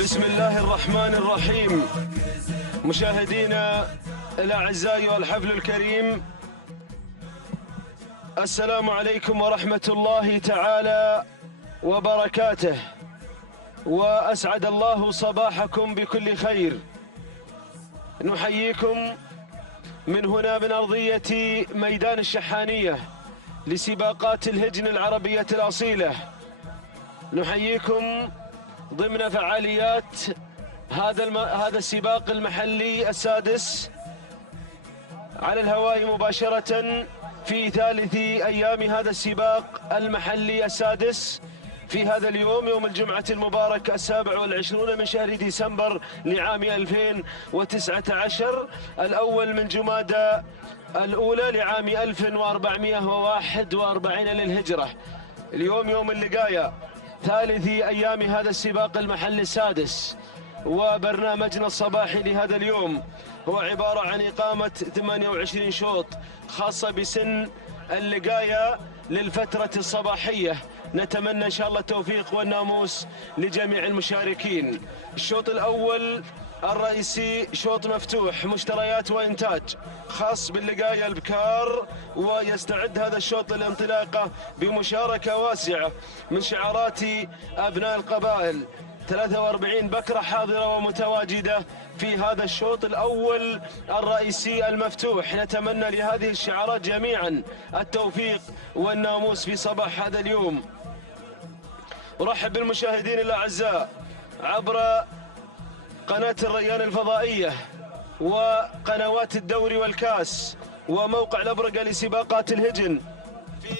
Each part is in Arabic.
بسم الله الرحمن الرحيم. مشاهدينا الأعزاء والحفل الكريم، السلام عليكم ورحمة الله تعالى وبركاته، وأسعد الله صباحكم بكل خير. نحييكم من هنا من أرضية ميدان الشحانية لسباقات الهجن العربية الأصيلة. نحييكم ضمن فعاليات هذا السباق المحلي السادس على الهواء مباشرة في ثالث أيام هذا السباق المحلي السادس في هذا اليوم، يوم الجمعة المبارك 27 من شهر ديسمبر لعام 2019، الأول من جمادى الأولى لعام 1441 للهجرة. اليوم يوم اللقاية، ثالث أيام هذا السباق المحلي السادس، وبرنامجنا الصباحي لهذا اليوم هو عبارة عن إقامة 28 شوط خاصة بسن اللقاية للفترة الصباحية. نتمنى إن شاء الله التوفيق والناموس لجميع المشاركين. الشوط الأول الرئيسي شوط مفتوح مشتريات وإنتاج خاص باللقاية البكار، ويستعد هذا الشوط للانطلاقة بمشاركة واسعة من شعارات أبناء القبائل. 43 بكرة حاضرة ومتواجدة في هذا الشوط الأول الرئيسي المفتوح. نتمنى لهذه الشعارات جميعا التوفيق والناموس في صباح هذا اليوم. أرحب بالمشاهدين الأعزاء عبر قناة الريان الفضائية وقنوات الدوري والكاس وموقع الأبرقة لسباقات الهجن في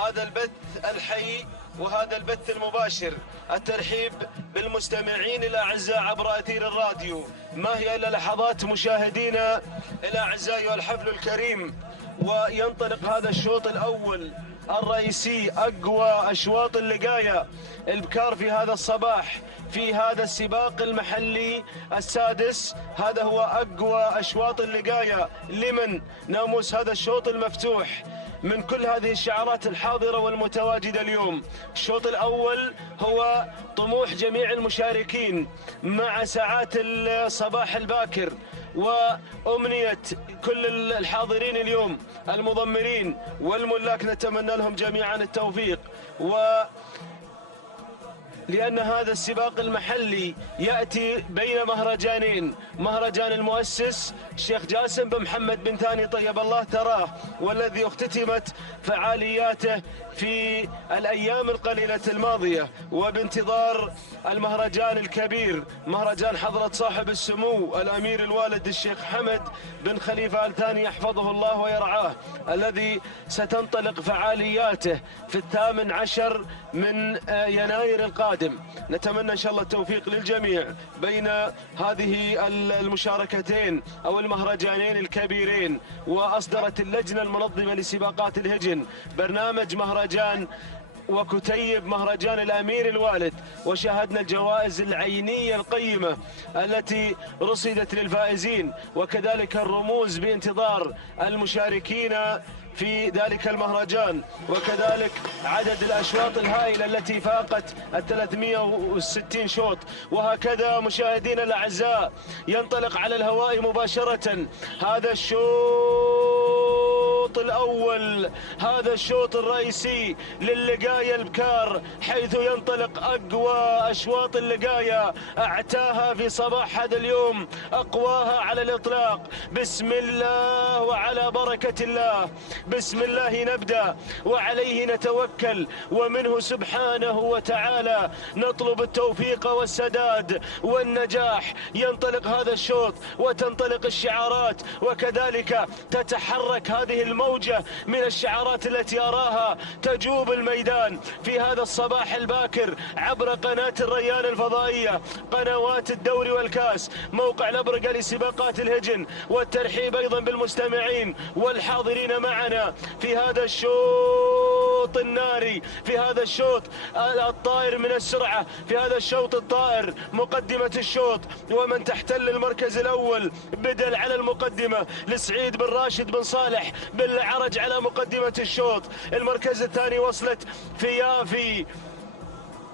هذا البث الحي وهذا البث المباشر. الترحيب بالمستمعين الأعزاء عبر أثير الراديو. ما هي إلا لحظات مشاهدينا الأعزاء والحفل الكريم، وينطلق هذا الشوط الأول الرئيسي، أقوى أشواط اللقاية البكار في هذا الصباح في هذا السباق المحلي السادس. هذا هو أقوى أشواط اللقاية لمن ناموس هذا الشوط المفتوح من كل هذه الشعارات الحاضرة والمتواجدة اليوم. الشوط الأول هو طموح جميع المشاركين مع ساعات الصباح الباكر، وأمنية كل الحاضرين اليوم المضمرين والملاك نتمنى لهم جميعا التوفيق. لأن هذا السباق المحلي يأتي بين مهرجانين، مهرجان المؤسس الشيخ جاسم بن محمد بن ثاني طيب الله ثراه، والذي اختتمت فعالياته في الأيام القليلة الماضية، وبانتظار المهرجان الكبير مهرجان حضرة صاحب السمو الأمير الوالد الشيخ حمد بن خليفة آل ثاني يحفظه الله ويرعاه، الذي ستنطلق فعالياته في 18 من يناير القادم. نتمنى إن شاء الله التوفيق للجميع بين هذه المشاركتين أو المهرجانين الكبيرين. وأصدرت اللجنة المنظمة لسباقات الهجن برنامج مهرجان وكتيب مهرجان الأمير الوالد، وشاهدنا الجوائز العينية القيمة التي رصدت للفائزين، وكذلك الرموز بانتظار المشاركين في ذلك المهرجان، وكذلك عدد الأشواط الهائلة التي فاقت 360 شوط. وهكذا مشاهدينا الأعزاء ينطلق على الهواء مباشرة هذا الشوط الأول، هذا الشوط الرئيسي للقاية البكار، حيث ينطلق أقوى أشواط اللقاية، أعتاها في صباح هذا اليوم، أقواها على الإطلاق. بسم الله وعلى بركة الله، بسم الله نبدأ وعليه نتوكل، ومنه سبحانه وتعالى نطلب التوفيق والسداد والنجاح. ينطلق هذا الشوط وتنطلق الشعارات، وكذلك تتحرك هذه الموجة من الشعارات التي أراها تجوب الميدان في هذا الصباح الباكر عبر قناة الريان الفضائية، قنوات الدوري والكاس، موقع الأبرقة لسباقات الهجن. والترحيب أيضا بالمستمعين والحاضرين معنا في هذا الشوط الناري، في هذا الشوط الطائر من السرعة، في هذا الشوط الطائر مقدمة الشوط، ومن تحتل المركز الأول بدل على المقدمة لسعيد بن راشد بن صالح بن العرج على مقدمة الشوط. المركز الثاني وصلت فيافي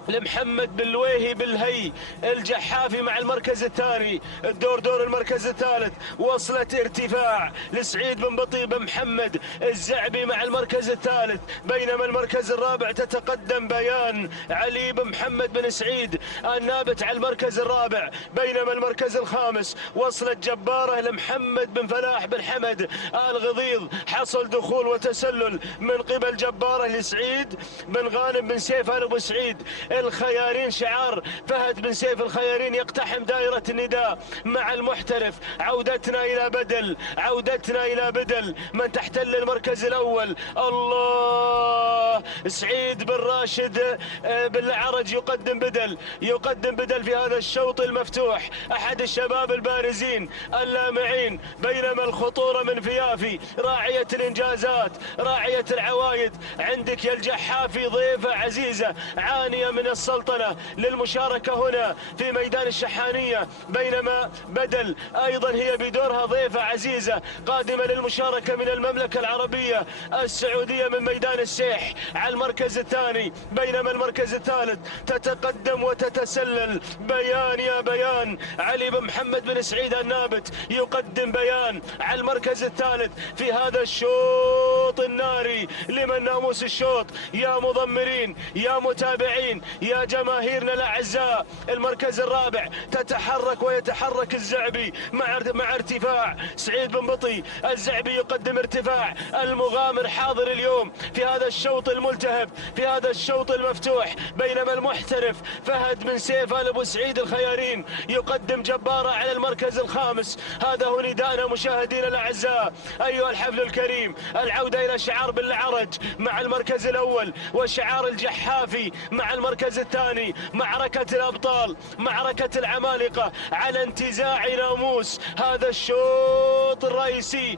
لمحمد باللويهي بالهي الجحافي مع المركز الثاني. الدور دور المركز الثالث، وصلت ارتفاع لسعيد بن بطي بن محمد الزعبي مع المركز الثالث، بينما المركز الرابع تتقدم بيان علي بن محمد بن سعيد النابت على المركز الرابع، بينما المركز الخامس وصلت جبارة لمحمد بن فلاح بن حمد الغضيض. حصل دخول وتسلل من قبل جبارة لسعيد بن غانم بن سيف ال ابو سعيد الخيارين. شعار فهد بن سيف الخيارين يقتحم دائرة النداء مع المحترف. عودتنا إلى بدل، عودتنا إلى بدل، من تحتل المركز الأول. الله، سعيد بن راشد بن العرج يقدم بدل، يقدم بدل في هذا الشوط المفتوح، أحد الشباب البارزين اللامعين. بينما الخطورة من فيافي، راعية الإنجازات، راعية العوايد. عندك يا الجحافي ضيفة عزيزة عانية من السلطنة للمشاركة هنا في ميدان الشحانية، بينما بدل أيضا هي بدورها ضيفة عزيزة قادمة للمشاركة من المملكة العربية السعودية من ميدان السيح على المركز الثاني. بينما المركز الثالث تتقدم وتتسلل بيان يا بيان علي بن محمد بن سعيد النابت يقدم بيان على المركز الثالث في هذا الشوط الناري. لمن ناموس الشوط يا مضمرين يا متابعين يا جماهيرنا الاعزاء. المركز الرابع تتحرك ويتحرك الزعبي مع ارتفاع سعيد بن بطي. الزعبي يقدم ارتفاع. المغامر حاضر اليوم في هذا الشوط الملتهب، في هذا الشوط المفتوح. بينما المحترف فهد بن سيف ال ابو سعيد الخيارين يقدم جبارة على المركز الخامس. هذا هو نداءنا مشاهدينا الاعزاء ايها الحفل الكريم. العودة الى شعار بالعرج مع المركز الاول، وشعار الجحافي مع المركز الثاني. معركة الابطال، معركة العمالقة على انتزاع ناموس هذا الشوط الرئيسي.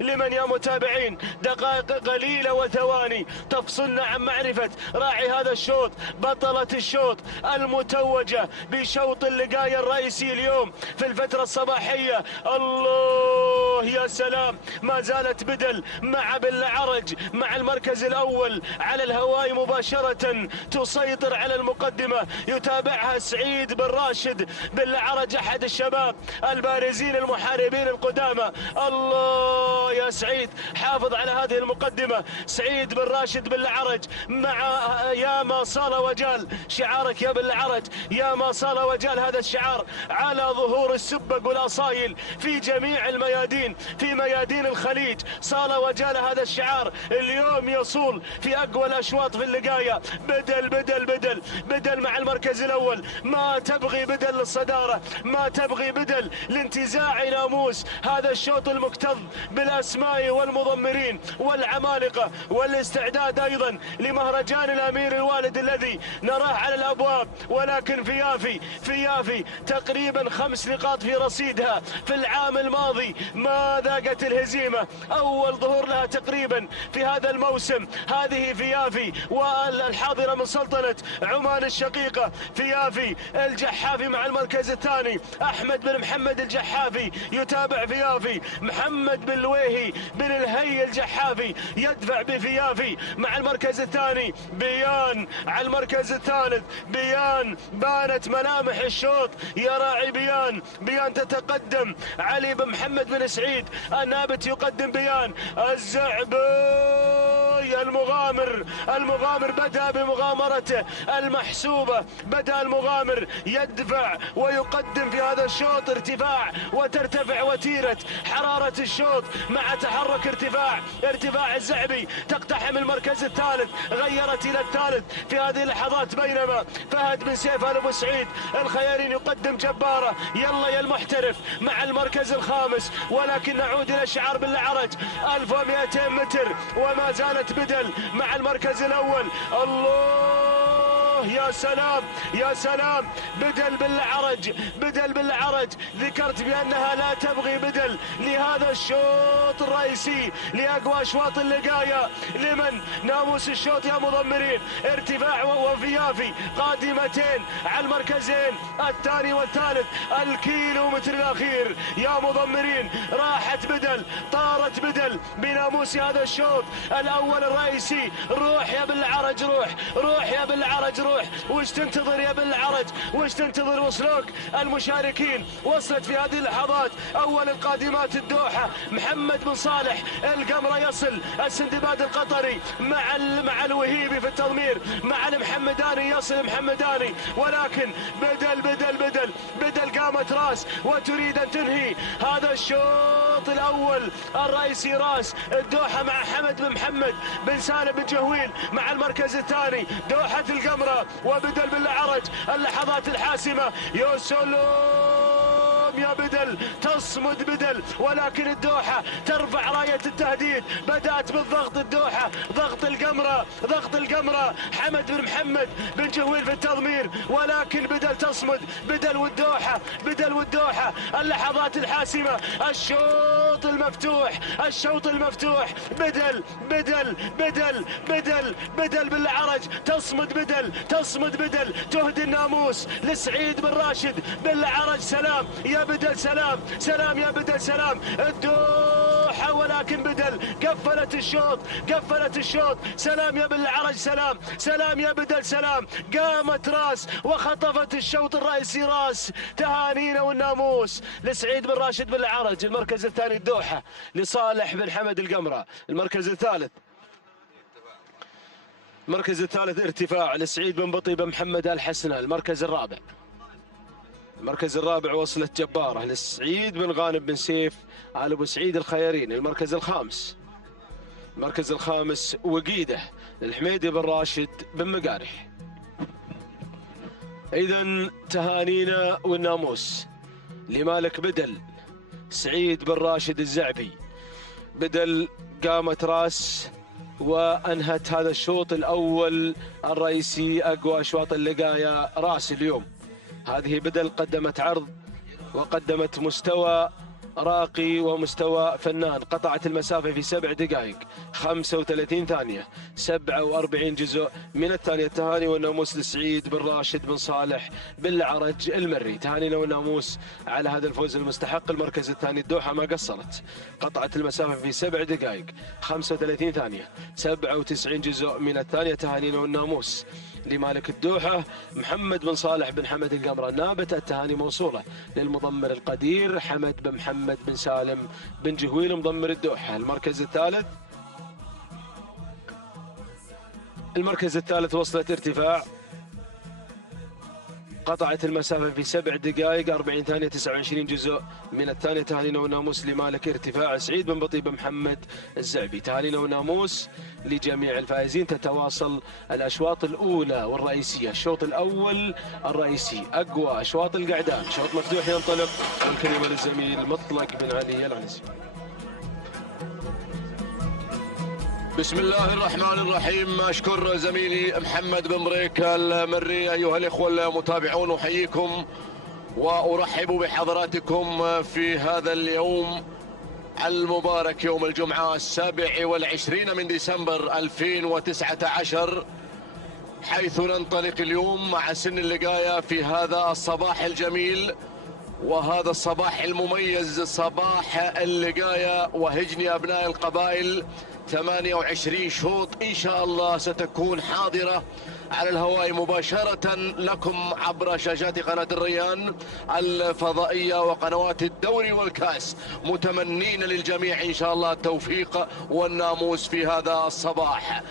لمن يا متابعين؟ دقائق قليلة وثواني تفصلنا عن معرفة راعي هذا الشوط، بطلة الشوط المتوجة بشوط اللقاء الرئيسي اليوم في الفترة الصباحية. الله يا سلام، ما زالت بدل مع بالعرج مع المركز الأول على الهواء مباشرة تسيطر على المقدمة. يتابعها سعيد بن راشد بالعرج أحد الشباب البارزين المحاربين القدامى. الله يا سعيد، حافظ على هذه المقدمة. سعيد بن راشد بالعرج مع يا ما صال وجال، شعارك يا بالعرج يا ما صال وجال. هذا الشعار على ظهور السبق والأصايل في جميع الميادين، في ميادين الخليج صال وجال. هذا الشعار اليوم يصول في أقوى الأشواط في اللقاية. بدل بدل بدل بدل مع المركز الأول. ما تبغي بدل للصدارة، ما تبغي بدل لانتزاع ناموس هذا الشوط المكتظ بالأسماء والمضمرين والعمالقة، والاستعداد أيضا لمهرجان الأمير الوالد الذي نراه على الأبواب. ولكن فيافي تقريبا 5 نقاط في رصيدها في العام الماضي، ما ذاقت الهزيمة. أول ظهور لها تقريبا في هذا الموسم. هذه فيافي والحاضرة من سلطنة عمان الشقيقة. فيافي الجحافي مع المركز الثاني. أحمد بن محمد الجحافي يتابع فيافي. محمد بن الويهي بن الهي الجحافي يدفع بفيافي مع المركز الثاني. بيان على المركز الثالث. بيان بانت ملامح الشوط يا راعي. بيان تتقدم. علي بن محمد بن سعيد النابت يقدم بيان. الزعبي المغامر بدأ بمغامرته المحسوبة. بدأ المغامر يدفع ويقدم في هذا الشوط ارتفاع، وترتفع وتيرة حرارة الشوط مع تحرك ارتفاع الزعبي. تقتحم المركز الثالث، غيرت إلى الثالث في هذه اللحظات. بينما فهد بن سيف ال ابو سعيد الخيارين يقدم جبارة. يلا يا المحترف مع المركز الخامس. ولكن نعود إلى شعار بالعرج 1200 متر، وما زالت بدل مع المركز الأول. الله يا سلام يا سلام، بدل بالعرج، بدل بالعرج، ذكرت بأنها لا تبغي بدل لهذا الشوط الرئيسي لأقوى أشواط اللقاية. لمن ناموس الشوط يا مضمرين، ارتفاع وفيافي قادمتين على المركزين الثاني والثالث، الكيلومتر الأخير يا مضمرين، راحت بدل، طارت بدل بناموس هذا الشوط الأول الرئيسي. روح يا بالعرج، روح روح يا بالعرج، روح. وش تنتظر يا بالعرج، وش تنتظر؟ وصلوك المشاركين، وصلت في هذه اللحظات أول القادمات الدوحة محمد بن صالح القمرة، يصل السندباد القطري مع الوهيبي في التضمير، مع المحمداني، يصل المحمداني، ولكن بدل قامت راس وتريد أن تنهي هذا الشوط الأول الرئيسي. راس الدوحة مع حمد بن محمد بن سالم بن جهويل مع المركز الثاني، دوحة القمرة وبدل بالعرج، اللحظات الحاسمة. يا سلام يا بدل، تصمد بدل، ولكن الدوحة ترفع راية التهديد. بدأت بالضغط الدوحة، ضغط القمرة، ضغط القمرة، حمد بن محمد بن جهويل في التضمير، ولكن بدل تصمد، بدل والدوحة، بدل والدوحة، اللحظات الحاسمة، الشوط المفتوح، الشوط المفتوح. بدل بالعرج، تصمد بدل، تصمد بدل، تهدي الناموس لسعيد بن راشد بالعرج. سلام يا بدل، سلام سلام يا بدل، سلام الدوحة، ولكن بدل قفلت الشوط، قفلت الشوط. سلام يا بالعرج، سلام سلام يا بدل، سلام. قامت راس وخطفت الشوط الرئيسي. راس، تهانينا والناموس لسعيد بن راشد بالعرج. المركز الثاني الدوحة لصالح بن حمد القمرة. المركز الثالث، المركز الثالث ارتفاع لسعيد بن بطي بن محمد الحسنة. المركز الرابع، المركز الرابع وصلت جبارة لسعيد بن غانم بن سيف آل أبو سعيد الخيرين. المركز الخامس، المركز الخامس وقيده للحميدي بن راشد بن مقارح. إذن تهانينا والناموس لمالك بدل سعيد بن راشد الزعبي. بدل قامت راس وأنهت هذا الشوط الأول الرئيسي، أقوى أشواط اللقاية راس اليوم. هذه بدل قدمت عرض وقدمت مستوى راقي ومستوى فنان، قطعت المسافة في 7 دقائق 35 ثانية 47 جزء من الثانية. التهاني والناموس لسعيد بن راشد بن صالح بالعرج المري، تهانينا والناموس على هذا الفوز المستحق. المركز الثاني الدوحة ما قصرت، قطعت المسافة في 7 دقائق 35 ثانية 97 جزء من الثانية، تهانينا والناموس لمالك الدوحة محمد بن صالح بن حمد القمرة. نابت التهاني موصولة للمضمر القدير حمد بن محمد بن سالم بن جهويل مضمر الدوحة. المركز الثالث، المركز الثالث وصلت ارتفاع، قطعت المسافة في 7 دقائق 40 ثانية 29 جزء من الثانية، تهانينا وناموس لمالك ارتفاع سعيد بن بطي بن محمد الزعبي. تهانينا وناموس لجميع الفائزين. تتواصل الأشواط الأولى والرئيسية. الشوط الأول الرئيسي أقوى أشواط القعدان، شوط مفتوح ينطلق. والكلمة للزميل مطلق بن علي العنزي. بسم الله الرحمن الرحيم. أشكر زميلي محمد بن مريك المري. أيها الإخوة المتابعون، أحييكم وأرحب بحضراتكم في هذا اليوم المبارك، يوم الجمعة 27 من ديسمبر 2019، حيث ننطلق اليوم مع سن اللقاية في هذا الصباح الجميل وهذا الصباح المميز، صباح اللقاية وهجن أبناء القبائل. 28 شوط إن شاء الله ستكون حاضرة على الهواء مباشرة لكم عبر شاشات قناة الريان الفضائية وقنوات الدوري والكاس، متمنين للجميع إن شاء الله التوفيق والناموس في هذا الصباح.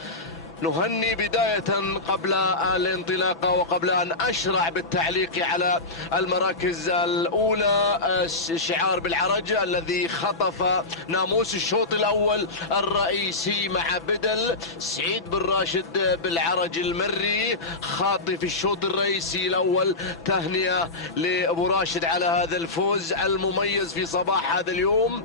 نهني بداية قبل الانطلاقة وقبل أن أشرع بالتعليق على المراكز الأولى شعار بالعرج الذي خطف ناموس الشوط الأول الرئيسي مع بدل سعيد بن راشد بالعرج المري، خاطف الشوط الرئيسي الأول. تهنئة لأبو راشد على هذا الفوز المميز في صباح هذا اليوم.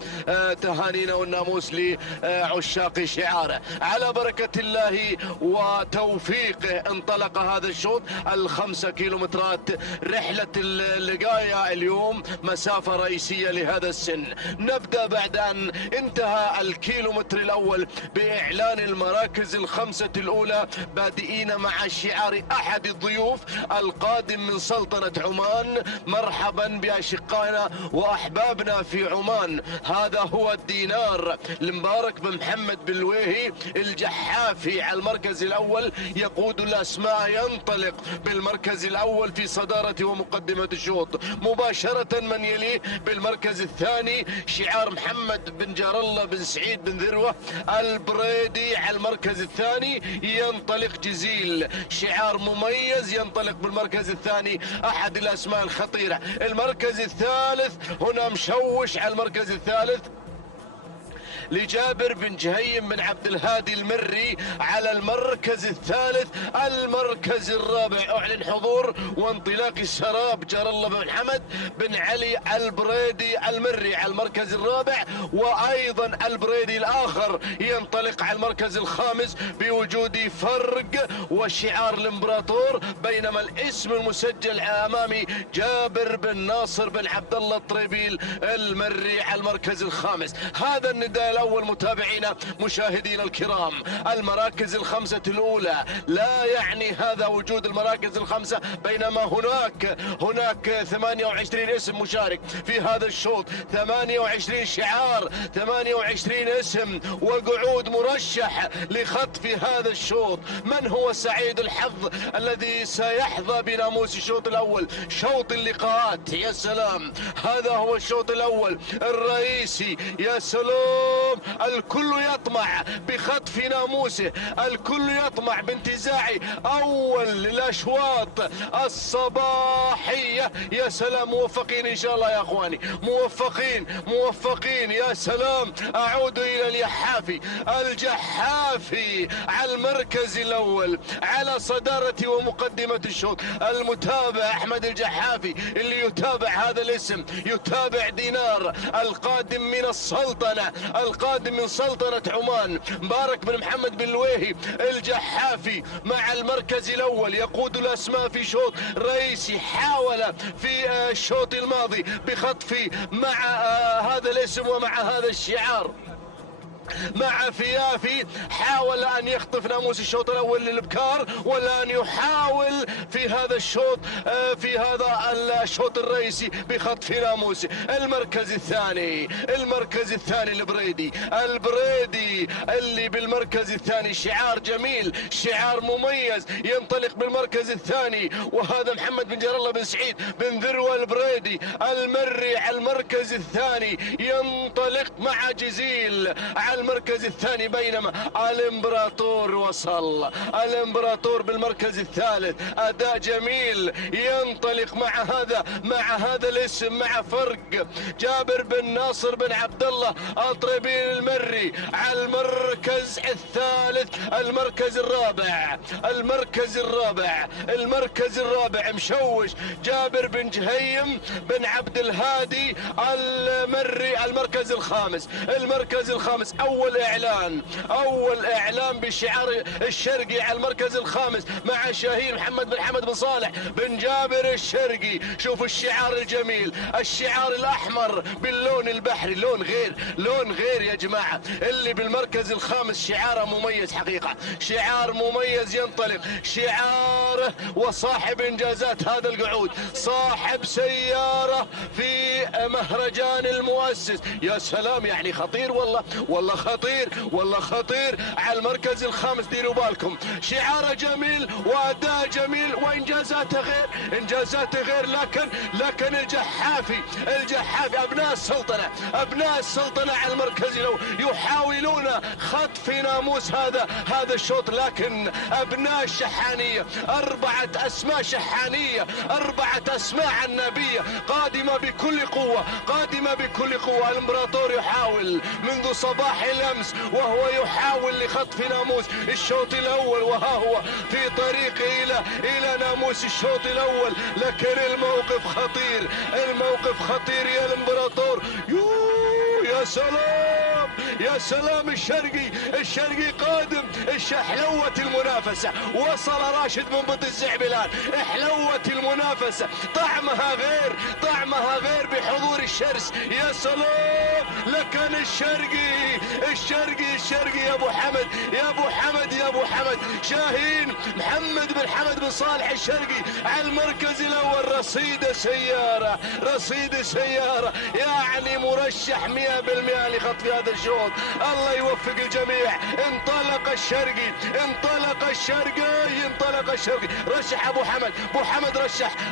تهانينا والناموس لعشاق شعاره. على بركة الله وتوفيقه انطلق هذا الشوط 5 كيلومترات. رحلة اللقاية اليوم مسافة رئيسية لهذا السن. نبدأ بعد أن انتهى الكيلومتر الأول بإعلان المراكز الخمسة الأولى، بادئين مع شعار أحد الضيوف القادم من سلطنة عمان: مرحبا بأشقائنا وأحبابنا في عمان. هذا هو الدينار المبارك بن محمد بالويهي الجحافي على المركز الأول، يقود الأسماء، ينطلق بالمركز الأول في صدارة ومقدمة الشوط. مباشرة من يليه بالمركز الثاني شعار محمد بن جار الله بن سعيد بن ذروة البريدي. على المركز الثاني ينطلق جزيل، شعار مميز، ينطلق بالمركز الثاني أحد الأسماء الخطيرة. المركز الثالث هنا مشوش على المركز الثالث لجابر بن جهيم بن عبد الهادي المري. على المركز الثالث المركز الرابع أعلن حضور وانطلاق الشراب جار الله بن محمد بن علي البريدي المري على المركز الرابع، وأيضا البريدي الآخر ينطلق على المركز الخامس بوجود فرق وشعار الامبراطور، بينما الاسم المسجل أمامي جابر بن ناصر بن عبد الله الطريبيل المري على المركز الخامس. هذا النداء الأول متابعينا مشاهدينا الكرام. المراكز الخمسة الأولى لا يعني هذا وجود المراكز الخمسة، بينما هناك 28 اسم مشارك في هذا الشوط، 28 شعار، 28 اسم وقعود مرشح لخطف هذا الشوط. من هو سعيد الحظ الذي سيحظى بناموس الشوط الأول؟ شوط اللقاءات. يا سلام، هذا هو الشوط الأول الرئيسي. يا سلام، الكل يطمع بخطف ناموسه، الكل يطمع بانتزاع أول الأشواط الصباحية. يا سلام، موفقين إن شاء الله يا أخواني، موفقين. يا سلام، أعود إلى الجحافي على المركز الأول على صدارة ومقدمة الشوط. المتابع أحمد الجحافي اللي يتابع هذا الاسم، يتابع دينار القادم من السلطنة، القادم من سلطنة عمان، مبارك بن محمد بن الويهي الجحافي مع المركز الأول، يقود الأسماء في شوط رئيسي. حاول في الشوط الماضي بخطف مع هذا الاسم ومع هذا الشعار مع فيافي، حاول أن يخطف ناموس الشوط الأول للإبكار، ولا أن يحاول في هذا الشوط في هذا الشوط الرئيسي بخطف ناموسه. المركز الثاني البريدي اللي بالمركز الثاني، شعار جميل، شعار مميز، ينطلق بالمركز الثاني، وهذا محمد بن جار الله بن سعيد بن ذروة البريدي المري على المركز الثاني، ينطلق مع جزيل على المركز الثاني، بينما الامبراطور وصل. الامبراطور بالمركز الثالث، اداء جميل، ينطلق مع هذا الاسم، مع فرق جابر بن ناصر بن عبد الله الطريبيل المري على المركز الثالث. المركز الرابع مشوش جابر بن جهيم بن عبد الهادي المري. المركز الخامس اول اعلان بشعار الشرقي على المركز الخامس مع شاهين محمد بن حمد بن صالح بن جابر الشرقي. شوف الشعار الجميل، الشعار الاحمر باللون البحري، لون غير يا جماعة. اللي بالمركز الخامس شعاره مميز حقيقة، شعار مميز، ينطلق شعاره وصاحب انجازات هذا القعود، صاحب سيارة في مهرجان المؤسس. يا سلام، يعني خطير والله خطير على المركز الخامس. ديروا بالكم، شعاره جميل واداء جميل وانجازاته غير، لكن الجحافي ابناء السلطنة على المركز الاول يحاولون خطف ناموس هذا الشوط، لكن ابناء الشحانية، 4 اسماء شحانية، 4 اسماء عنابية قادمة بكل قوة. الامبراطور يحاول منذ صباح الامس وهو يحاول لخطف ناموس الشوط الاول، وها هو في طريقه الى ناموس الشوط الاول، لكن الموقف خطير. يا الامبراطور، يا يا سلام الشرقي قادم. حلوت المنافسة، وصل راشد من بط الزعبلان، حلوت المنافسة، طعمها غير بحضور الشرس. يا سلام لكن الشرقي يا ابو حمد شاهين محمد بن حمد بن صالح الشرقي على المركز الاول. رصيد سيارة يعني مرشح 100% لخطف هذا الشوط. الله يوفق الجميع. انطلق الشرقي. رشح ابو حمد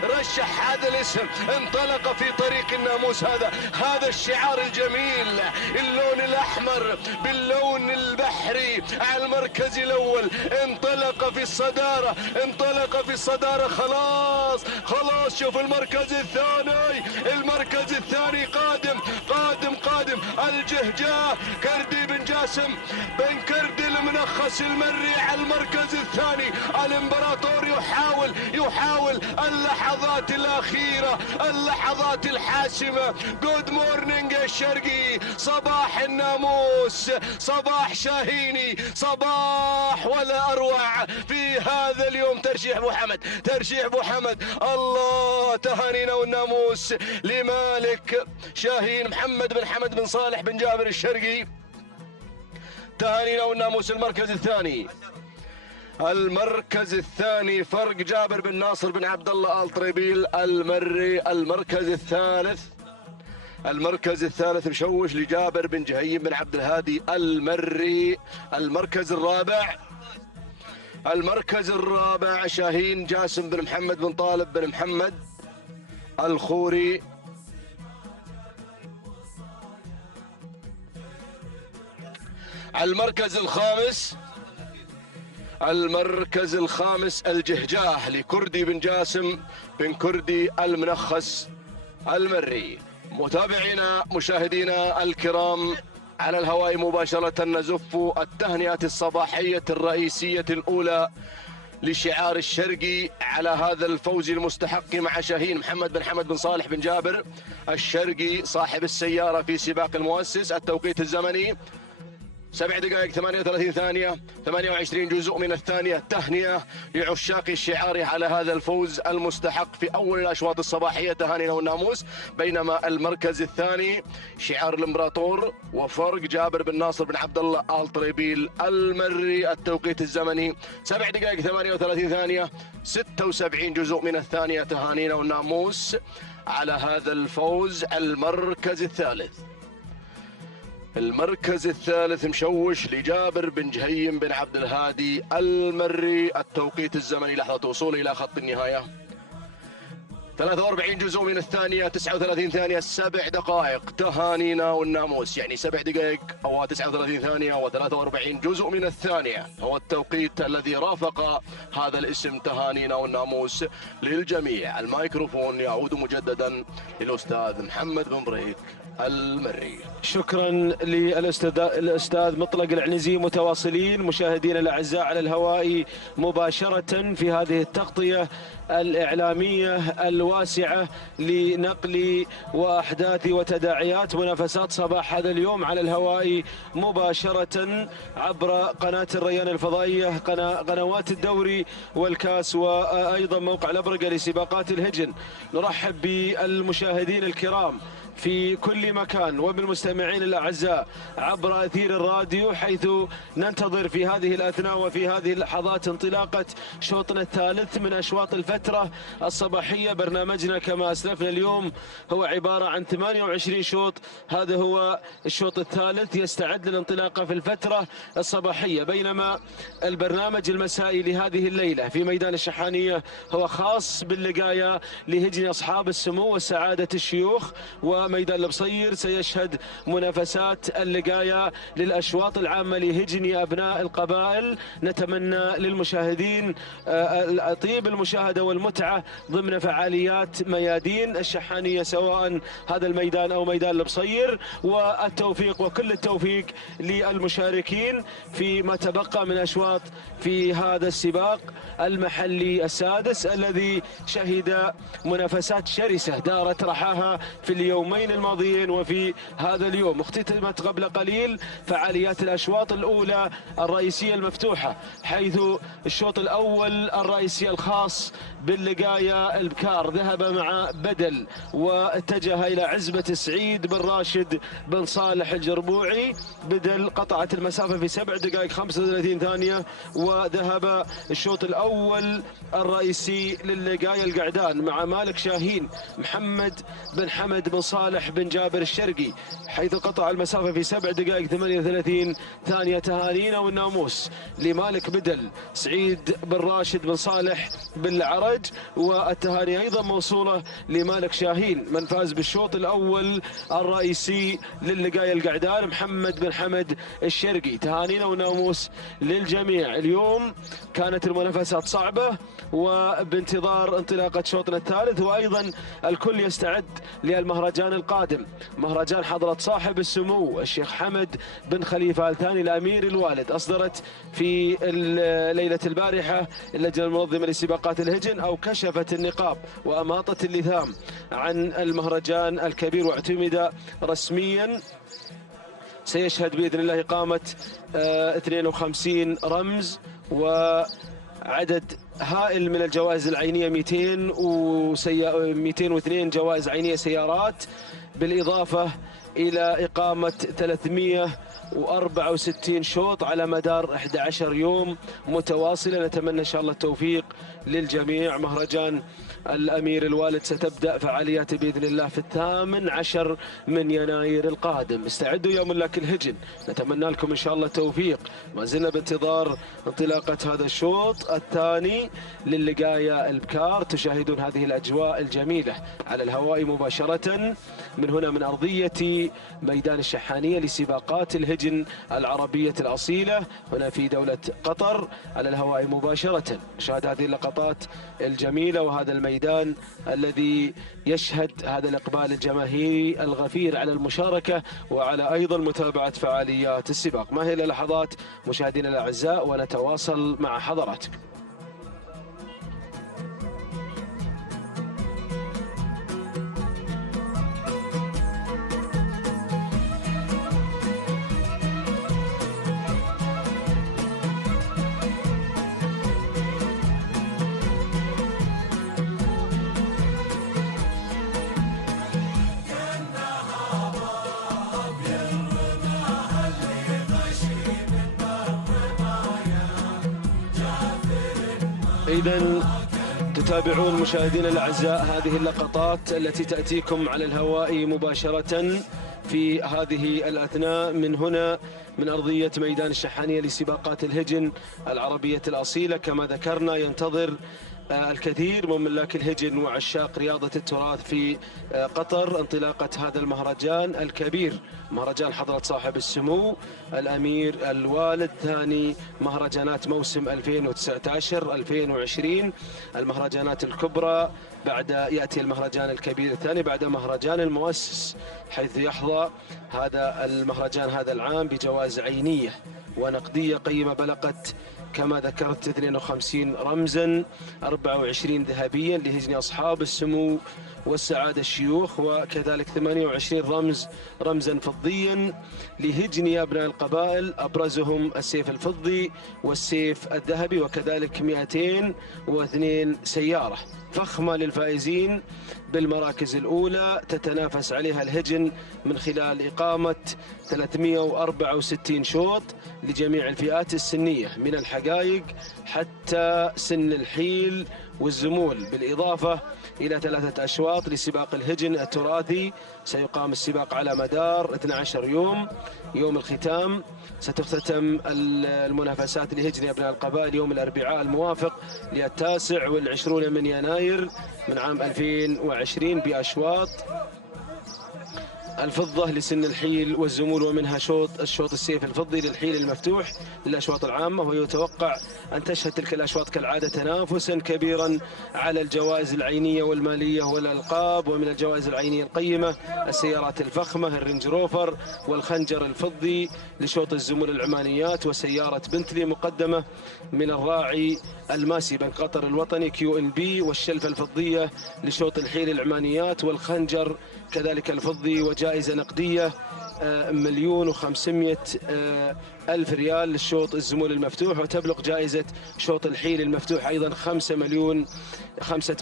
رشح هذا الاسم. انطلق في طريق الناموس. هذا الشعار الجميل، اللون الاحمر باللون البحري على المركز الاول. انطلق في الصدارة. خلاص شوف المركز الثاني قادم. الجهجاه كردي بن جاسم بن كردي المنخس المري على المركز الثاني. الامبراطور يحاول اللحظات الأخيرة، اللحظات الحاسمة. جود مورنينج الشرقي، صباح الناموس، صباح شاهيني، صباح ولا أروع في هذا اليوم. ترشيح أبو حمد. الله تهانينا والناموس لمالك شاهين محمد بن حمد بن صالح بن جابر الشرقي. تهانينا والناموس. المركز الثاني فرق جابر بن ناصر بن عبد الله آل طريبيل المري. المركز الثالث مشوش لجابر بن جهيم بن عبد الهادي المري. المركز الرابع شاهين جاسم بن محمد بن طالب بن محمد الخوري. المركز الخامس الجهجاه لكردي بن جاسم بن كردي المنخس المري. متابعينا مشاهدينا الكرام، على الهواء مباشرة نزف التهنئة الصباحية الرئيسية الأولى لشعار الشرقي على هذا الفوز المستحق مع شاهين محمد بن حمد بن صالح بن جابر الشرقي صاحب السيارة في سباق المؤسس. التوقيت الزمني 7 دقائق 38 ثانية 28 جزء من الثانية. تهنئة لعشاق الشعار على هذا الفوز المستحق في أول الأشواط الصباحية. تهانينا والناموس. بينما المركز الثاني شعار الإمبراطور وفرق جابر بن ناصر بن عبد الله آل طريبيل المري. التوقيت الزمني 7 دقائق 38 ثانية 76 جزء من الثانية. تهانينا والناموس على هذا الفوز. المركز الثالث مشوش لجابر بن جهيم بن عبد الهادي المري. التوقيت الزمني لحظة وصوله إلى خط النهاية 43 جزء من الثانية 39 ثانية 7 دقائق. تهانينا والناموس، يعني 7 دقائق أو 39 ثانية و43 جزء من الثانية هو التوقيت الذي رافق هذا الاسم. تهانينا والناموس للجميع. الميكروفون يعود مجددا للأستاذ محمد بن بريك المري. شكرا للأستاذ مطلق العنزي. متواصلين مشاهدينا الأعزاء على الهواء مباشرة في هذه التغطية الإعلامية الواسعة لنقل وأحداث وتداعيات منافسات صباح هذا اليوم على الهواء مباشرة عبر قناة الريان الفضائية، قنوات الدوري والكاس، وأيضا موقع الأبرقة لسباقات الهجن. نرحب بالمشاهدين الكرام في كل مكان وبالمستمعين الأعزاء عبر أثير الراديو، حيث ننتظر في هذه الأثناء وفي هذه اللحظات انطلاقة شوطنا الثالث من أشواط الفترة الصباحية. برنامجنا كما أسلفنا اليوم هو عبارة عن 28 شوط. هذا هو الشوط الثالث يستعد للانطلاقة في الفترة الصباحية، بينما البرنامج المسائي لهذه الليلة في ميدان الشحانية هو خاص باللقايا لهجن أصحاب السمو وسعادة الشيوخ. وميدان البصير سيشهد منافسات اللقايا للأشواط العامة لهجن أبناء القبائل. نتمنى للمشاهدين طيب المشاهدة والمتعة ضمن فعاليات ميادين الشحانية، سواء هذا الميدان أو ميدان البصير، والتوفيق وكل التوفيق للمشاركين فيما تبقى من أشواط في هذا السباق المحلي السادس الذي شهد منافسات شرسة دارت رحاها في اليومين اليومين الماضيين وفي هذا اليوم. اختتمت قبل قليل فعاليات الأشواط الأولى الرئيسية المفتوحة، حيث الشوط الأول الرئيسي الخاص باللقاية البكار ذهب مع بدل واتجه إلى عزبة سعيد بن راشد بن صالح الجربوعي. بدل قطعت المسافة في 7 دقائق 35 ثانية، وذهب الشوط الأول الرئيسي للقاية القعدان مع مالك شاهين محمد بن حمد بن صالح بن جابر الشرقي، حيث قطع المسافة في 7 دقائق 38 ثانية. تهانينا والناموس لمالك بدل سعيد بن راشد بن صالح بن العرج، والتهاني أيضا موصولة لمالك شاهين من فاز بالشوط الأول الرئيسي للقاية القعدان محمد بن حمد الشرقي. تهانينا والناموس للجميع. اليوم كانت المنافسات صعبة وبانتظار انطلاقة شوطنا الثالث، وأيضا الكل يستعد للمهرجان القادم، مهرجان حضرة صاحب السمو الشيخ حمد بن خليفة آل ثاني الأمير الوالد. أصدرت في ليلة البارحة اللجنة المنظمة لسباقات الهجن أو كشفت النقاب وأماطت اللثام عن المهرجان الكبير، واعتمد رسميا. سيشهد بإذن الله إقامة 52 رمز وعدد هائل من الجوائز العينية، 202 جوائز عينية سيارات، بالإضافة إلى إقامة 364 شوط على مدار 11 يوم متواصلة. نتمنى إن شاء الله التوفيق للجميع. مهرجان الأمير الوالد ستبدأ فعالياته بإذن الله في 18 من يناير القادم. استعدوا يا ملاك الهجن، نتمنى لكم إن شاء الله التوفيق. ما زلنا بانتظار انطلاقة هذا الشوط الثاني للقاية البكار. تشاهدون هذه الأجواء الجميلة على الهواء مباشرة من هنا من أرضية ميدان الشحانية لسباقات الهجن العربية الأصيلة هنا في دولة قطر، على الهواء مباشرة. نشاهد هذه اللقطات الجميلة وهذا الميدان الذي يشهد هذا الإقبال الجماهيري الغفير على المشاركة وعلى أيضا متابعة فعاليات السباق. ما هي إلا لحظات مشاهدينا الأعزاء ونتواصل مع حضراتكم. إذن تتابعون مشاهدينا الأعزاء هذه اللقطات التي تأتيكم على الهواء مباشرة في هذه الأثناء من هنا من أرضية ميدان الشحانية لسباقات الهجن العربية الأصيلة. كما ذكرنا ينتظر الكثير من ملاك الهجن وعشاق رياضة التراث في قطر انطلاقة هذا المهرجان الكبير، مهرجان حضرة صاحب السمو الأمير الوالد، ثاني مهرجانات موسم 2019-2020، المهرجانات الكبرى. بعد يأتي المهرجان الكبير الثاني بعد مهرجان المؤسس، حيث يحظى هذا المهرجان هذا العام بجوائز عينية ونقدية قيمة بلغت كما ذكرت 52 رمزا، 24 ذهبيا لهجن أصحاب السمو والسعادة الشيوخ، وكذلك 28 رمزا فضيا لهجن أبناء القبائل أبرزهم السيف الفضي والسيف الذهبي، وكذلك 202 سيارة فخمة للفائزين بالمراكز الأولى تتنافس عليها الهجن من خلال إقامة 364 شوط لجميع الفئات السنية من الحقائق حتى سن الحيل والزمول، بالإضافة إلى 3 أشواط لسباق الهجن التراثي. سيقام السباق على مدار 12 يوم. يوم الختام ستختتم المنافسات لهجن أبناء القبائل يوم الأربعاء الموافق 29 من يناير من عام 2020 بأشواط الفضة لسن الحيل والزمول، ومنها الشوط السيف الفضي للحيل المفتوح للأشواط العامة. ويتوقع أن تشهد تلك الأشواط كالعادة تنافسا كبيرا على الجوائز العينية والمالية والألقاب. ومن الجوائز العينية القيمة السيارات الفخمة، الرينج روفر والخنجر الفضي لشوط الزمول العمانيات، وسيارة بنتلي مقدمة من الراعي الماسي بنك قطر الوطني QNB، والشلفة الفضية لشوط الحيل العمانيات، والخنجر كذلك الفضي، وجائزة نقدية 1,500,000 ريال للشوط الزمول المفتوح. وتبلغ جائزة شوط الحيل المفتوح أيضا 5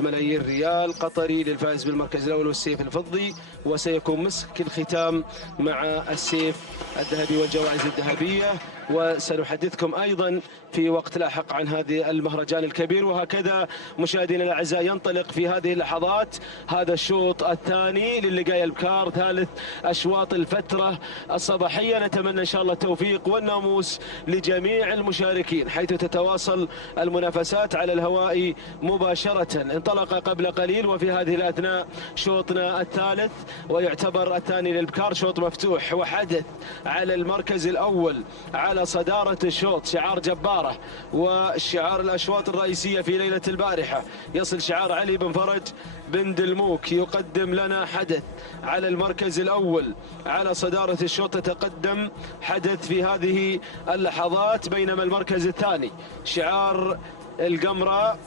ملايين ريال قطري للفائز بالمركز الأول والسيف الفضي. وسيكون مسك الختام مع السيف الذهبي والجوائز الذهبية. وسنحدثكم أيضا في وقت لاحق عن هذه المهرجان الكبير. وهكذا مشاهدينا الأعزاء ينطلق في هذه اللحظات هذا الشوط الثاني للقاية البكار، ثالث أشواط الفترة الصباحية. نتمنى إن شاء الله التوفيق والناموس لجميع المشاركين، حيث تتواصل المنافسات على الهواء مباشرة. انطلق قبل قليل وفي هذه الأثناء شوطنا الثالث، ويعتبر الثاني للبكار شوط مفتوح وحدث على المركز الأول على صدارة الشوط شعار جبارة. وشعار الأشواط الرئيسية في ليلة البارحة يصل شعار علي بن فرج بن دلموك، يقدم لنا حدث على المركز الأول على صدارة الشوط. تتقدم حدث في هذه اللحظات، بينما المركز الثاني شعار القمرة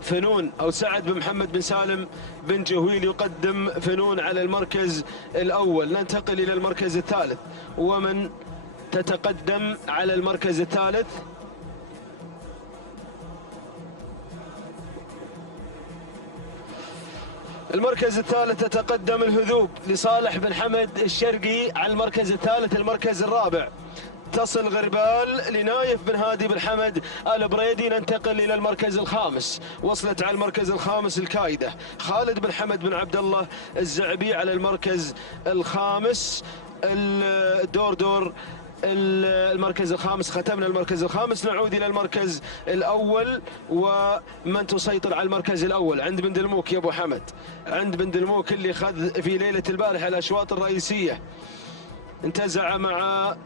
فنون أو سعد بن محمد بن سالم بن جهويل يقدم فنون على المركز الأول. ننتقل إلى المركز الثالث، ومن تتقدم على المركز الثالث المركز الثالث تتقدم الهذوب لصالح بن حمد الشرقي على المركز الثالث. المركز الرابع تصل غربال لنايف بن هادي بن حمد البريدي. ننتقل إلى المركز الخامس، وصلت على المركز الخامس الكايدة خالد بن حمد بن عبد الله الزعبي على المركز الخامس. الدور المركز الخامس، ختمنا المركز الخامس. نعود إلى المركز الأول، ومن تسيطر على المركز الأول عند بن دلموك يا أبو حمد، عند بن دلموك اللي خذ في ليلة البارحة الأشواط الرئيسية، انتزع مع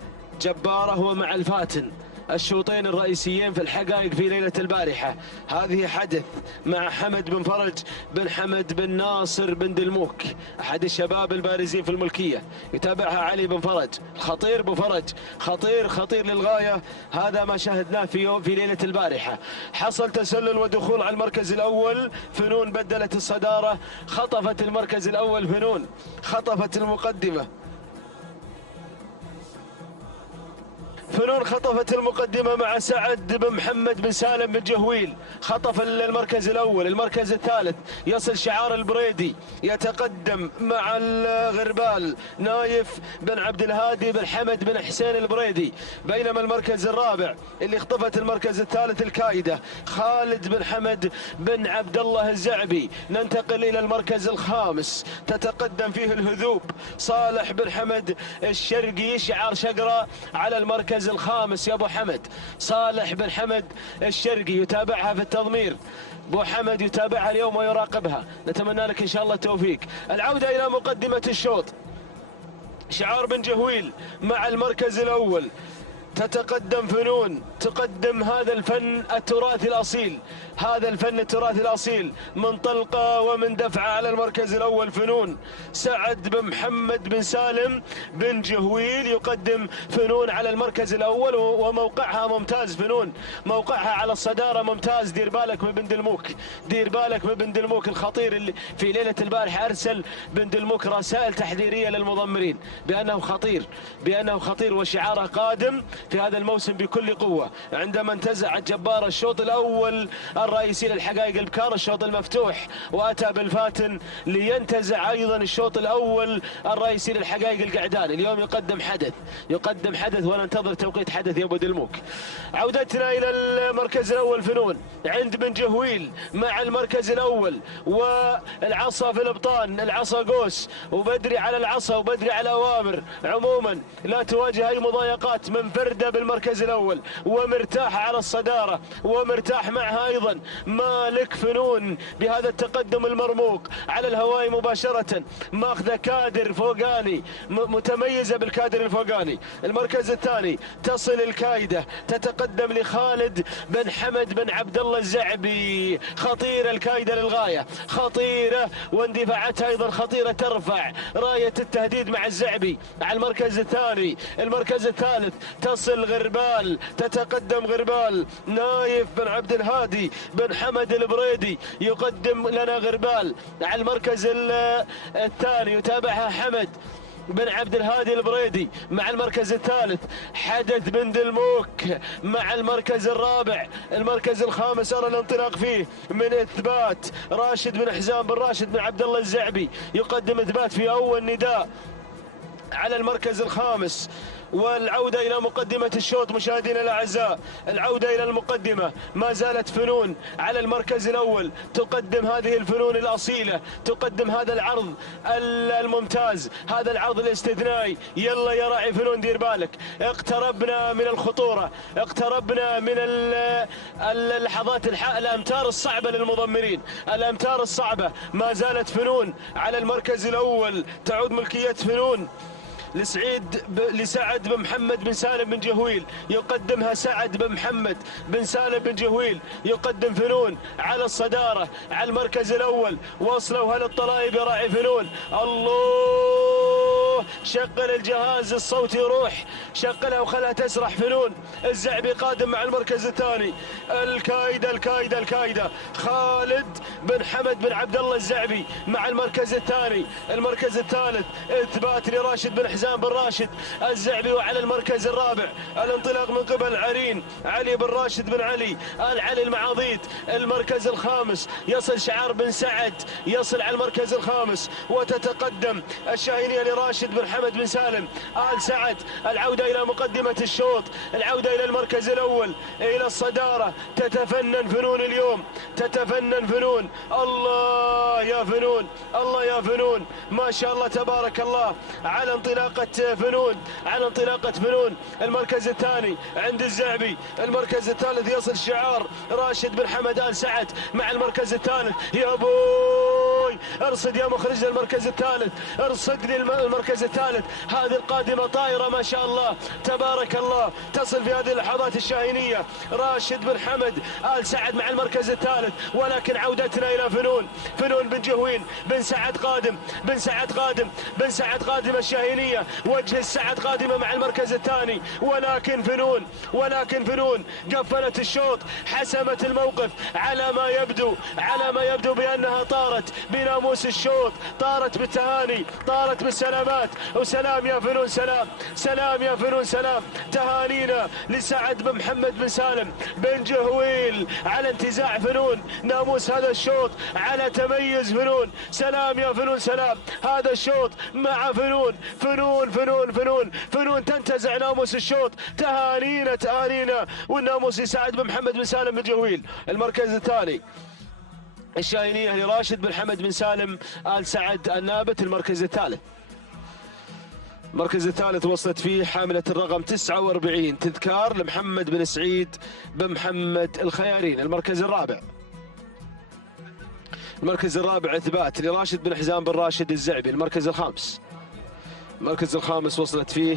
جبارة ومع الفاتن الشوطين الرئيسيين في الحقائق في ليلة البارحة. هذه حدث مع حمد بن فرج بن حمد بن ناصر بن دلموك، أحد الشباب البارزين في الملكية. يتابعها علي بن فرج، خطير بن فرج، خطير للغاية. هذا ما شاهدناه في ليلة البارحة. حصل تسلل ودخول على المركز الأول، فنون بدلت الصدارة، خطفت المركز الأول فنون، خطفت المقدمة. فنون خطفت المقدمة مع سعد بن محمد بن سالم بن جهويل، خطف المركز الأول. المركز الثالث يصل شعار البريدي، يتقدم مع الغربال نايف بن عبد الهادي بن حمد بن حسين البريدي. بينما المركز الرابع اللي اختفت المركز الثالث الكايدة خالد بن حمد بن عبد الله الزعبي. ننتقل إلى المركز الخامس، تتقدم فيه الهذوب صالح بن حمد الشرقي شعار شقرة على المركز الخامس يا ابو حمد. صالح بن حمد الشرقي يتابعها في التضمير، ابو حمد يتابعها اليوم ويراقبها. نتمنى لك ان شاء الله التوفيق. العودة الى مقدمة الشوط، شعار بن جهويل مع المركز الاول. تتقدم فنون، تقدم هذا الفن التراثي الأصيل، هذا الفن التراثي الأصيل من طلقة ومن دفعة على المركز الأول فنون. سعد بن محمد بن سالم بن جهويل يقدم فنون على المركز الأول، وموقعها ممتاز. فنون موقعها على الصدارة ممتاز. دير بالك من بن دلموك، دير بالك من بن دلموك الخطير اللي في ليلة البارحة أرسل بن دلموك رسائل تحذيرية للمضمرين بأنه خطير وشعاره قادم في هذا الموسم بكل قوة. عندما انتزع جبار الشوط الأول الرئيسي للحقائق البكار، الشوط المفتوح، وأتى بالفاتن لينتزع أيضا الشوط الأول الرئيسي للحقائق القعدان. اليوم يقدم حدث وننتظر توقيت حدث يا أبو دلموك. عودتنا إلى المركز الأول فنون عند بن جهويل مع المركز الأول، والعصا في الابطان، العصا قوس، وبدري على العصا وبدري على أوامر. عموما لا تواجه أي مضايقات من فرد يبدأ بالمركز الأول ومرتاح على الصدارة، ومرتاح معها أيضا مالك فنون بهذا التقدم المرموق على الهواء مباشرة، ماخذ كادر فوقاني، متميزة بالكادر الفوقاني. المركز الثاني تصل الكايدة، تتقدم لخالد بن حمد بن عبد الله الزعبي، خطيرة الكايدة للغاية، خطيرة واندفاعاتها أيضا خطيرة، ترفع راية التهديد مع الزعبي على المركز الثاني. المركز الثالث تصل غربال، تتقدم غربال، نايف بن عبد الهادي بن حمد البريدي يقدم لنا غربال على المركز الثاني، يتابعها حمد بن عبد الهادي البريدي مع المركز الثالث، حدث بن دلموك مع المركز الرابع. المركز الخامس أرى الانطلاق فيه من إثبات، راشد بن حزام بن راشد بن عبد الله الزعبي يقدم إثبات في أول نداء على المركز الخامس. والعودة إلى مقدمة الشوط مشاهدينا الأعزاء، العودة إلى المقدمة، ما زالت فنون على المركز الأول تقدم هذه الفنون الأصيلة، تقدم هذا العرض الممتاز، هذا العرض الاستثنائي. يلا يا راعي فنون دير بالك، اقتربنا من الخطورة، اقتربنا من اللحظات الأمتار الصعبة للمضمرين، الأمتار الصعبة. ما زالت فنون على المركز الأول، تعود ملكية فنون لسعد بن محمد بن سالم بن جهويل، يقدمها سعد بن محمد بن سالم بن جهويل، يقدم فنون على الصدارة على المركز الأول. وصلوا هل الطلائب يا راعي فنون، الله، شغل الجهاز الصوتي، روح شغلها وخلها تسرح فنون. الزعبي قادم مع المركز الثاني، الكايدة الكايدة الكايدة، خالد بن حمد بن عبد الله الزعبي مع المركز الثاني. المركز الثالث إثبات لراشد بن حزام بن راشد الزعبي، وعلى المركز الرابع الانطلاق من قبل عرين علي بن راشد بن علي العلي المعاضيد. المركز الخامس يصل شعار بن سعد، يصل على المركز الخامس، وتتقدم الشاهينية لراشد بن حمد بن سالم آل سعد. العودة إلى مقدمة الشوط، العودة إلى المركز الأول، إلى الصدارة. تتفنن فنون اليوم، تتفنن فنون. الله يا فنون، الله يا فنون، ما شاء الله تبارك الله على انطلاقة فنون، على انطلاقة فنون. المركز الثاني عند الزعبي، المركز الثالث يصل شعار راشد بن حمد آل سعد مع المركز الثالث. يا بوي ارصد يا مخرج المركز الثالث، ارصد لي المركز الثالث. هذه القادمة طائرة ما شاء الله تبارك الله، تصل في هذه اللحظات الشاهينية راشد بن حمد آل سعد مع المركز الثالث. ولكن عودتنا إلى فنون، فنون بن جهوين، بن سعد قادم، بن سعد قادم، بن سعد قادم الشاهينية، وجه السعد قادمة مع المركز الثاني. ولكن فنون، ولكن فنون قفلت الشوط، حسمت الموقف على ما يبدو، على ما يبدو بأنها طارت بناموس الشوط، طارت بالتهاني، طارت بالسلامات. وسلام يا فنون، سلام، سلام يا فنون، سلام. تهانينا لسعد بن محمد بن سالم بن جهويل على انتزاع فنون ناموس هذا الشوط، على تميز فنون. سلام يا فنون، سلام. هذا الشوط مع فنون، فنون فنون فنون فنون تنتزع ناموس الشوط. تهانينا، تهانينا، والناموس لسعد بن محمد بن سالم بن جهويل. المركز الثاني الشاهينية لراشد بن حمد بن سالم آل سعد النابت. المركز الثالث، المركز الثالث وصلت فيه حاملة الرقم 49 تذكار لمحمد بن سعيد بن محمد الخيارين. المركز الرابع، المركز الرابع إثبات لراشد بن حزام بن راشد الزعبي. المركز الخامس، المركز الخامس وصلت فيه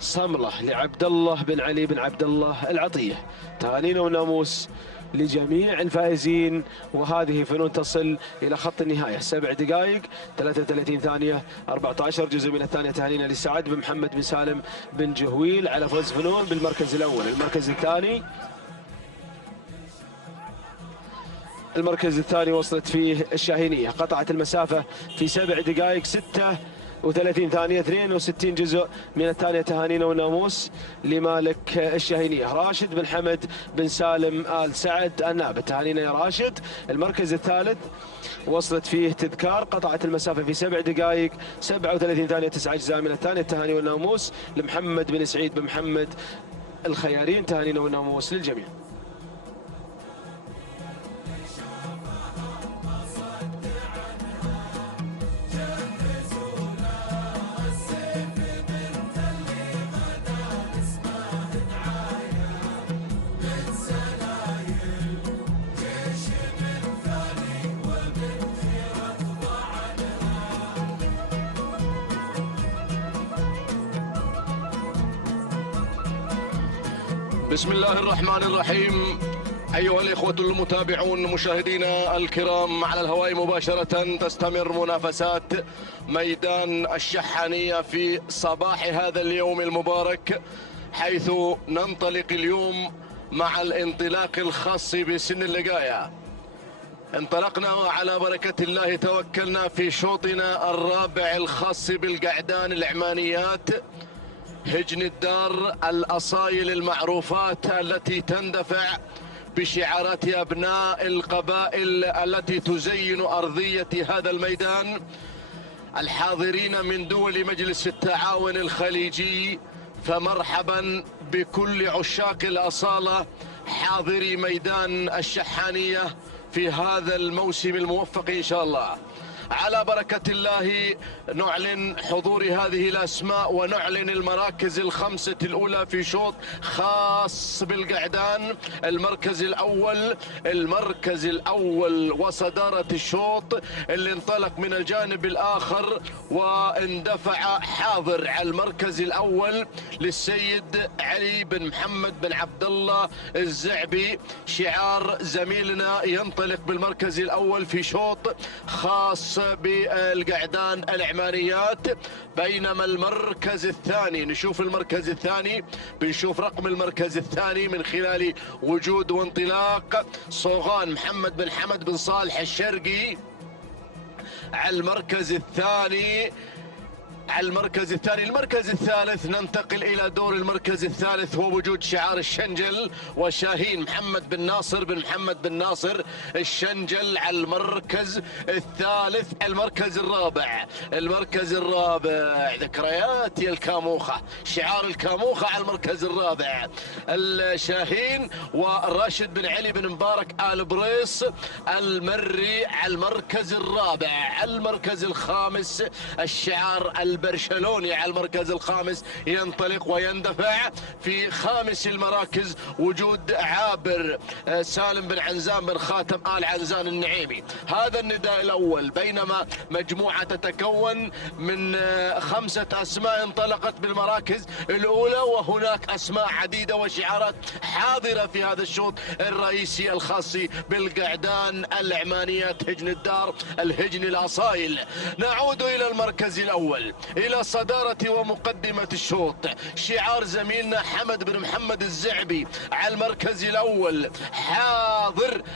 صملة لعبد الله بن علي بن عبد الله العطية. تهانينا وناموس لجميع الفائزين. وهذه فنون تصل إلى خط النهاية، 7 دقائق 33 ثانية 14 جزء من الثانية. تهانينا لسعد بن محمد بن سالم بن جهويل على فوز فنون بالمركز الأول. المركز الثاني، المركز الثاني وصلت فيه الشاهينية، قطعت المسافة في 7 دقائق 36 ثانية 62 جزء من الثانية. تهانينا والناموس لمالك الشاهينية راشد بن حمد بن سالم آل سعد النابت. تهانينا يا راشد. المركز الثالث وصلت فيه تذكار، قطعت المسافة في 7 دقائق 37 ثانية 9 أجزاء من الثانية. التهاني والناموس لمحمد بن سعيد بن محمد الخيارين. تهانينا والناموس للجميع. بسم الله الرحمن الرحيم. أيها الإخوة المتابعون مشاهدينا الكرام، على الهواء مباشرة تستمر منافسات ميدان الشحانية في صباح هذا اليوم المبارك، حيث ننطلق اليوم مع الانطلاق الخاص بسن اللقاية. انطلقنا وعلى بركة الله توكلنا في شوطنا الرابع الخاص بالقعدان العمانيات، هجن الدار، الأصايل المعروفات التي تندفع بشعارات أبناء القبائل التي تزين أرضية هذا الميدان، الحاضرين من دول مجلس التعاون الخليجي، فمرحبا بكل عشاق الأصالة حاضري ميدان الشحانية في هذا الموسم الموفق إن شاء الله. على بركة الله نعلن حضور هذه الأسماء ونعلن المراكز الخمسة الأولى في شوط خاص بالقعدان. المركز الأول وصدارة الشوط اللي انطلق من الجانب الآخر واندفع حاضر على المركز الأول للسيد علي بن محمد بن عبد الله الزعبي، شعار زميلنا ينطلق بالمركز الأول في شوط خاص بالقعدان العمانيات. بينما المركز الثاني، نشوف المركز الثاني، بنشوف رقم المركز الثاني من خلال وجود وانطلاق صوغان محمد بن حمد بن صالح الشرقي على المركز الثاني. المركز الثالث ننتقل إلى دور المركز الثالث، هو وجود شعار الشنجل وشاهين محمد بن ناصر بن محمد بن ناصر الشنجل على المركز الثالث. المركز الرابع ذكريات يا الكاموخة، شعار الكاموخة على المركز الرابع، الشاهين وراشد بن علي بن مبارك آل بريص المري على المركز الرابع. المركز الخامس الشعار البرشلوني على المركز الخامس ينطلق ويندفع. في خامس المراكز وجود عابر سالم بن عنزان بن خاتم آل عنزان النعيمي. هذا النداء الأول، بينما مجموعة تتكون من 5 أسماء انطلقت بالمراكز الأولى، وهناك أسماء عديدة وشعارات حاضرة في هذا الشوط الرئيسي الخاص بالقعدان العمانيات، هجن الدار، الهجن الأصايل. نعود إلى المركز الأول، إلى صدارة ومقدمة الشوط، شعار زميلنا حمد بن محمد الزعبي على المركز الأول،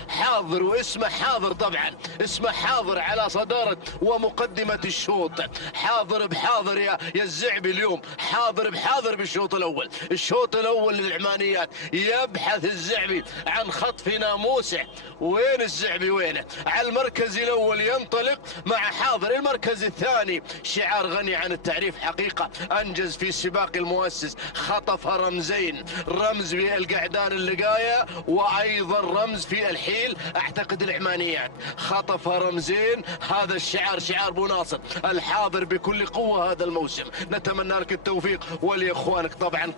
حاضر واسمه حاضر، طبعا اسمه حاضر على صدارة ومقدمة الشوط. حاضر بحاضر يا الزعبي اليوم، حاضر بحاضر بالشوط الأول. الشوط الأول للعمانيات يبحث الزعبي عن خطف ناموسه، وين الزعبي وينه؟ على المركز الأول ينطلق مع حاضر. المركز الثاني شعار غني عن التعريف حقيقة، أنجز في سباق المؤسس، خطف رمزين، رمز في القعدان اللقاية وأيضا رمز في الحيل أعتقد العمانيات، خطف رمزين. هذا الشعار شعار أبو ناصر الحاضر بكل قوة هذا الموسم. نتمنى لك التوفيق ولإخوانك طبعا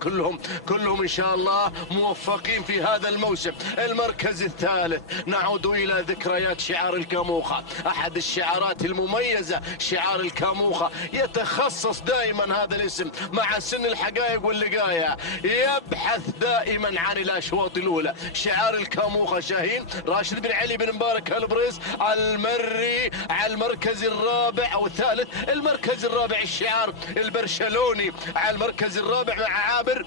كلهم إن شاء الله موفقين في هذا الموسم. المركز الثالث نعود إلى ذكريات شعار الكاموخة، أحد الشعارات المميزة شعار الكاموخة، يتخصص دائما هذا الاسم مع سن الحقائق واللقاية، يبحث دائما عن الأشواط الأولى. شعار الكاموخة شاهين راشد بن علي بن مبارك البريص المري على المركز الرابع أو الثالث. المركز الرابع الشعار البرشلوني على المركز الرابع مع عابر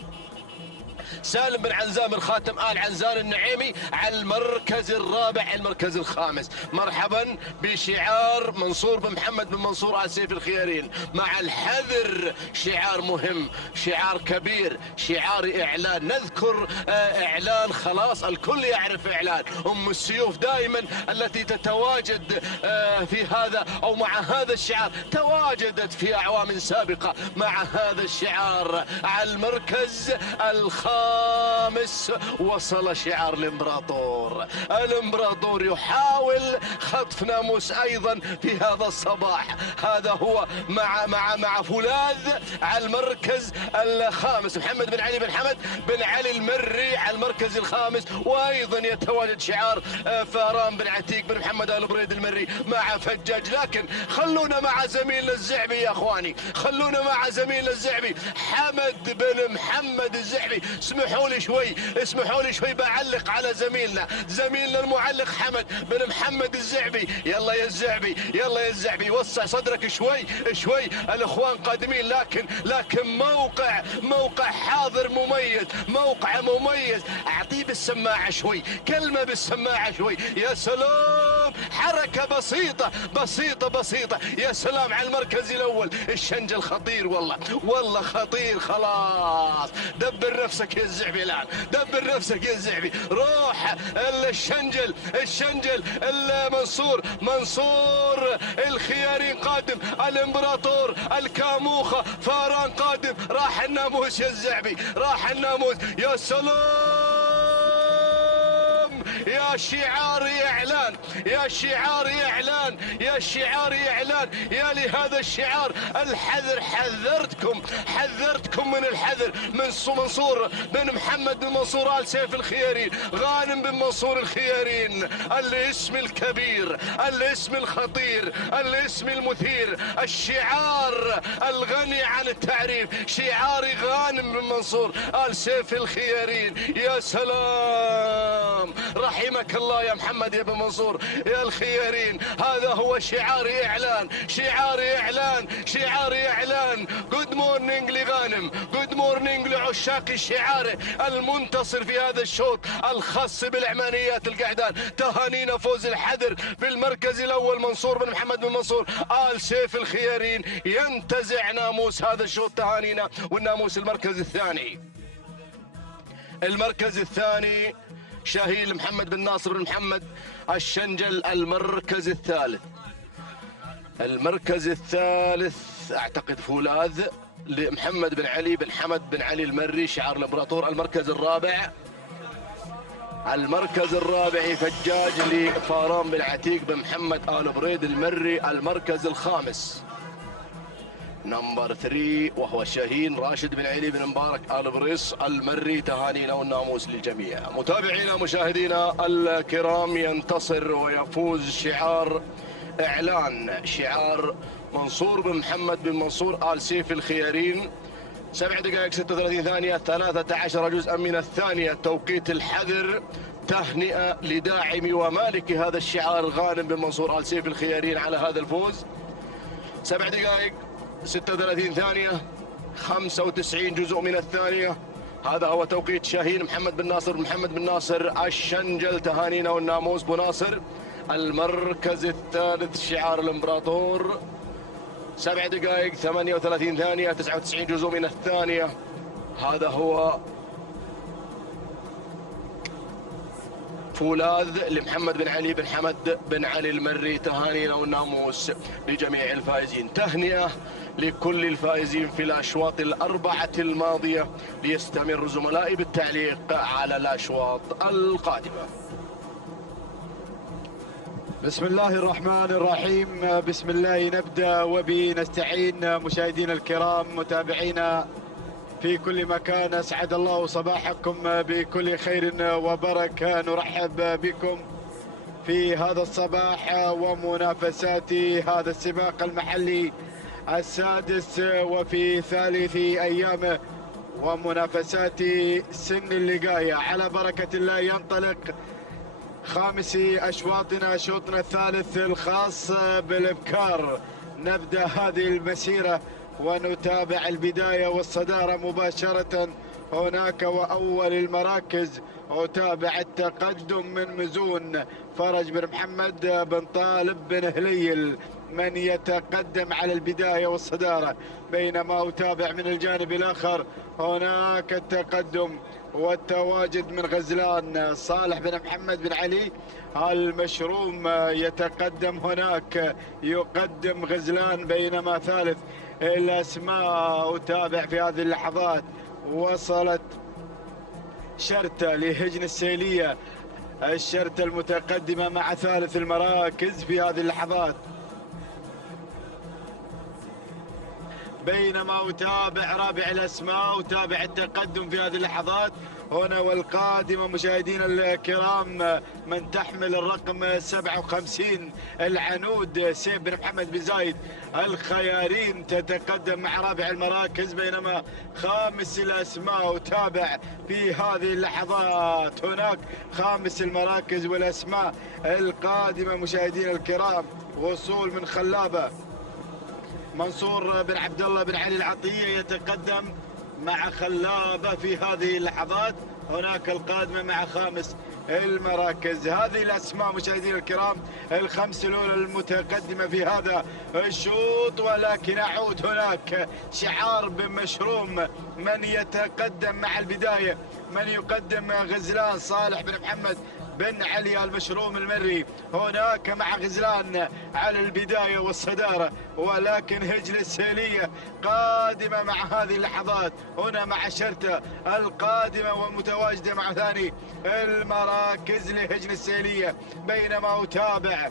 سالم بن عنزان بن خاتم آل عنزان النعيمي على المركز الرابع. المركز الخامس مرحبا بشعار منصور بن محمد بن منصور آل سيف الخيارين مع الحذر، شعار مهم، شعار كبير، شعار إعلان. نذكر إعلان خلاص الكل يعرف إعلان أم السيوف دائما التي تتواجد في هذا أو مع هذا الشعار، تواجدت في أعوام سابقة مع هذا الشعار. على المركز الخامس وصل شعار الامبراطور يحاول خطف ناموس ايضا في هذا الصباح. هذا هو مع فولاذ على المركز الخامس، محمد بن علي بن حمد بن علي المري على المركز الخامس، وايضا يتواجد شعار فاران بن عتيق بن محمد آل بريد المري مع فجاج. لكن خلونا مع زميلنا الزعبي يا اخواني، خلونا مع زميلنا الزعبي حمد بن محمد الزعبي اسمحوا لي شوي بعلق على زميلنا المعلق حمد بن محمد الزعبي. يلا يا الزعبي وسع صدرك شوي، الاخوان قادمين، لكن موقع حاضر مميز، موقع مميز. اعطيه بالسماعه شوي، كلمه بالسماعه شوي. يا سلام، حركه بسيطه. يا سلام على المركز الاول. الشنجل خطير، والله خطير. خلاص دبر نفسك يا الزعبي الان، روح الشنجل منصور الخيارين قادم، الامبراطور الكاموخة فاران قادم. راح الناموس يا الزعبي، يا سلام. يا شعار اعلان، يا لهذا الشعار. الحذر، حذرتكم من الحذر من منصور بن محمد بن منصور آل سيف الخيارين، غانم بن منصور الخيارين. الاسم الكبير، الاسم الخطير، الاسم المثير، الشعار الغني عن التعريف، شعار غانم بن منصور آل سيف الخيارين. يا سلام، رحمك الله يا محمد يا بن منصور يا الخيارين. هذا هو شعار اعلان. جود مورنينج لغانم، جود مورنينج لعشاق الشعار المنتصر في هذا الشوط الخاص بالعمانيات القعدان. تهانينا فوز الحذر في المركز الاول منصور بن محمد بن منصور آل سيف الخيارين، ينتزع ناموس هذا الشوط. تهانينا. والناموس المركز الثاني شاهين محمد بن ناصر بن محمد الشنجل. المركز الثالث اعتقد فولاذ لمحمد بن علي بن حمد بن علي المري شعار الامبراطور. المركز الرابع فجاج لفاران بن عتيق بن محمد آل بريد المري. المركز الخامس نمبر 3 وهو شاهين راشد بن علي بن مبارك آل بريص المري. تهانينا والناموس للجميع. متابعينا مشاهدينا الكرام، ينتصر ويفوز شعار منصور بن محمد بن منصور آل سيف الخيارين. 7 دقائق 36 ثانية 13 جزءا من الثانية توقيت الحذر. تهنئة لداعم ومالك هذا الشعار غانم بن منصور آل سيف الخيارين على هذا الفوز. 7 دقائق 36 ثانية 95 جزء من الثانية. هذا هو توقيت شاهين محمد بن ناصر الشنجل. تهانينا والناموس بناصر. المركز الثالث شعار الامبراطور. 7 دقائق 38 ثانية 99 جزء من الثانية. هذا هو فولاذ لمحمد بن علي بن حمد بن علي المري. تهانينا والناموس لجميع الفائزين. تهنئة لكل الفائزين في الأشواط الأربعة الماضية. ليستمر زملائي بالتعليق على الأشواط القادمة. بسم الله الرحمن الرحيم. بسم الله نبدأ وبه نستعين. مشاهدينا الكرام، متابعينا في كل مكان، أسعد الله صباحكم بكل خير وبركة. نرحب بكم في هذا الصباح ومنافسات هذا السباق المحلي السادس وفي ثالث أيامه، ومنافسات سن اللقاية. على بركة الله ينطلق خامس أشواطنا، شوطنا الثالث الخاص بالإبكار. نبدأ هذه المسيرة ونتابع البداية والصدارة مباشرة هناك، وأول المراكز أتابع التقدم من مزون فرج بن محمد بن طالب بن هليل من يتقدم على البداية والصدارة، بينما أتابع من الجانب الآخر هناك التقدم والتواجد من غزلان صالح بن محمد بن علي المشروم يتقدم هناك، يقدم غزلان. بينما ثالث الأسماء أتابع في هذه اللحظات وصلت شرطة لهجن السيلية، الشرطة المتقدمة مع ثالث المراكز في هذه اللحظات. بينما أتابع رابع الأسماء، أتابع التقدم في هذه اللحظات هنا والقادمة مشاهدينا الكرام من تحمل الرقم 57 العنود سيف بن محمد بن زايد الخيارين تتقدم مع رابع المراكز، بينما خامس الأسماء أتابع في هذه اللحظات هناك خامس المراكز والأسماء القادمة مشاهدينا الكرام. وصول من خلابة منصور بن عبد الله بن علي العطية يتقدم مع خلابة في هذه اللحظات، هناك القادمة مع خامس المراكز. هذه الأسماء مشاهدينا الكرام الخمس الأولى المتقدمة في هذا الشوط، ولكن أعود هناك شعار بن مشروم من يتقدم مع البداية، من يقدم غزلان صالح بن محمد بن علي المشروم المري هناك مع غزلان على البداية والصدارة، ولكن هجن السيلية قادمة مع هذه اللحظات هنا مع شرطة القادمة والمتواجدة مع ثاني المراكز لهجن السيلية، بينما أتابع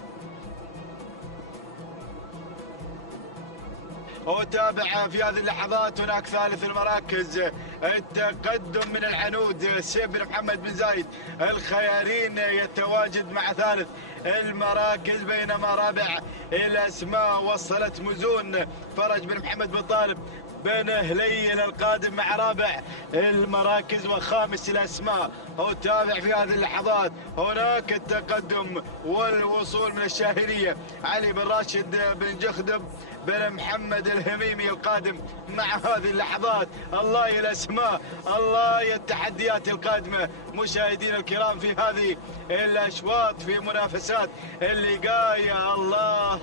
في هذه اللحظات هناك ثالث المراكز التقدم من العنود سيف بن محمد بن زايد الخيارين يتواجد مع ثالث المراكز، بينما رابع الأسماء وصلت مزون فرج بن محمد بن طالب بن هليل القادم مع رابع المراكز. وخامس الأسماء أتابع في هذه اللحظات هناك التقدم والوصول من الشاهرية علي بن راشد بن جخدب بن محمد الهميمي القادم مع هذه اللحظات. الله يا الأسماء، الله يا التحديات القادمة مشاهدينا الكرام في هذه الأشواط في منافسات اللقاية. الله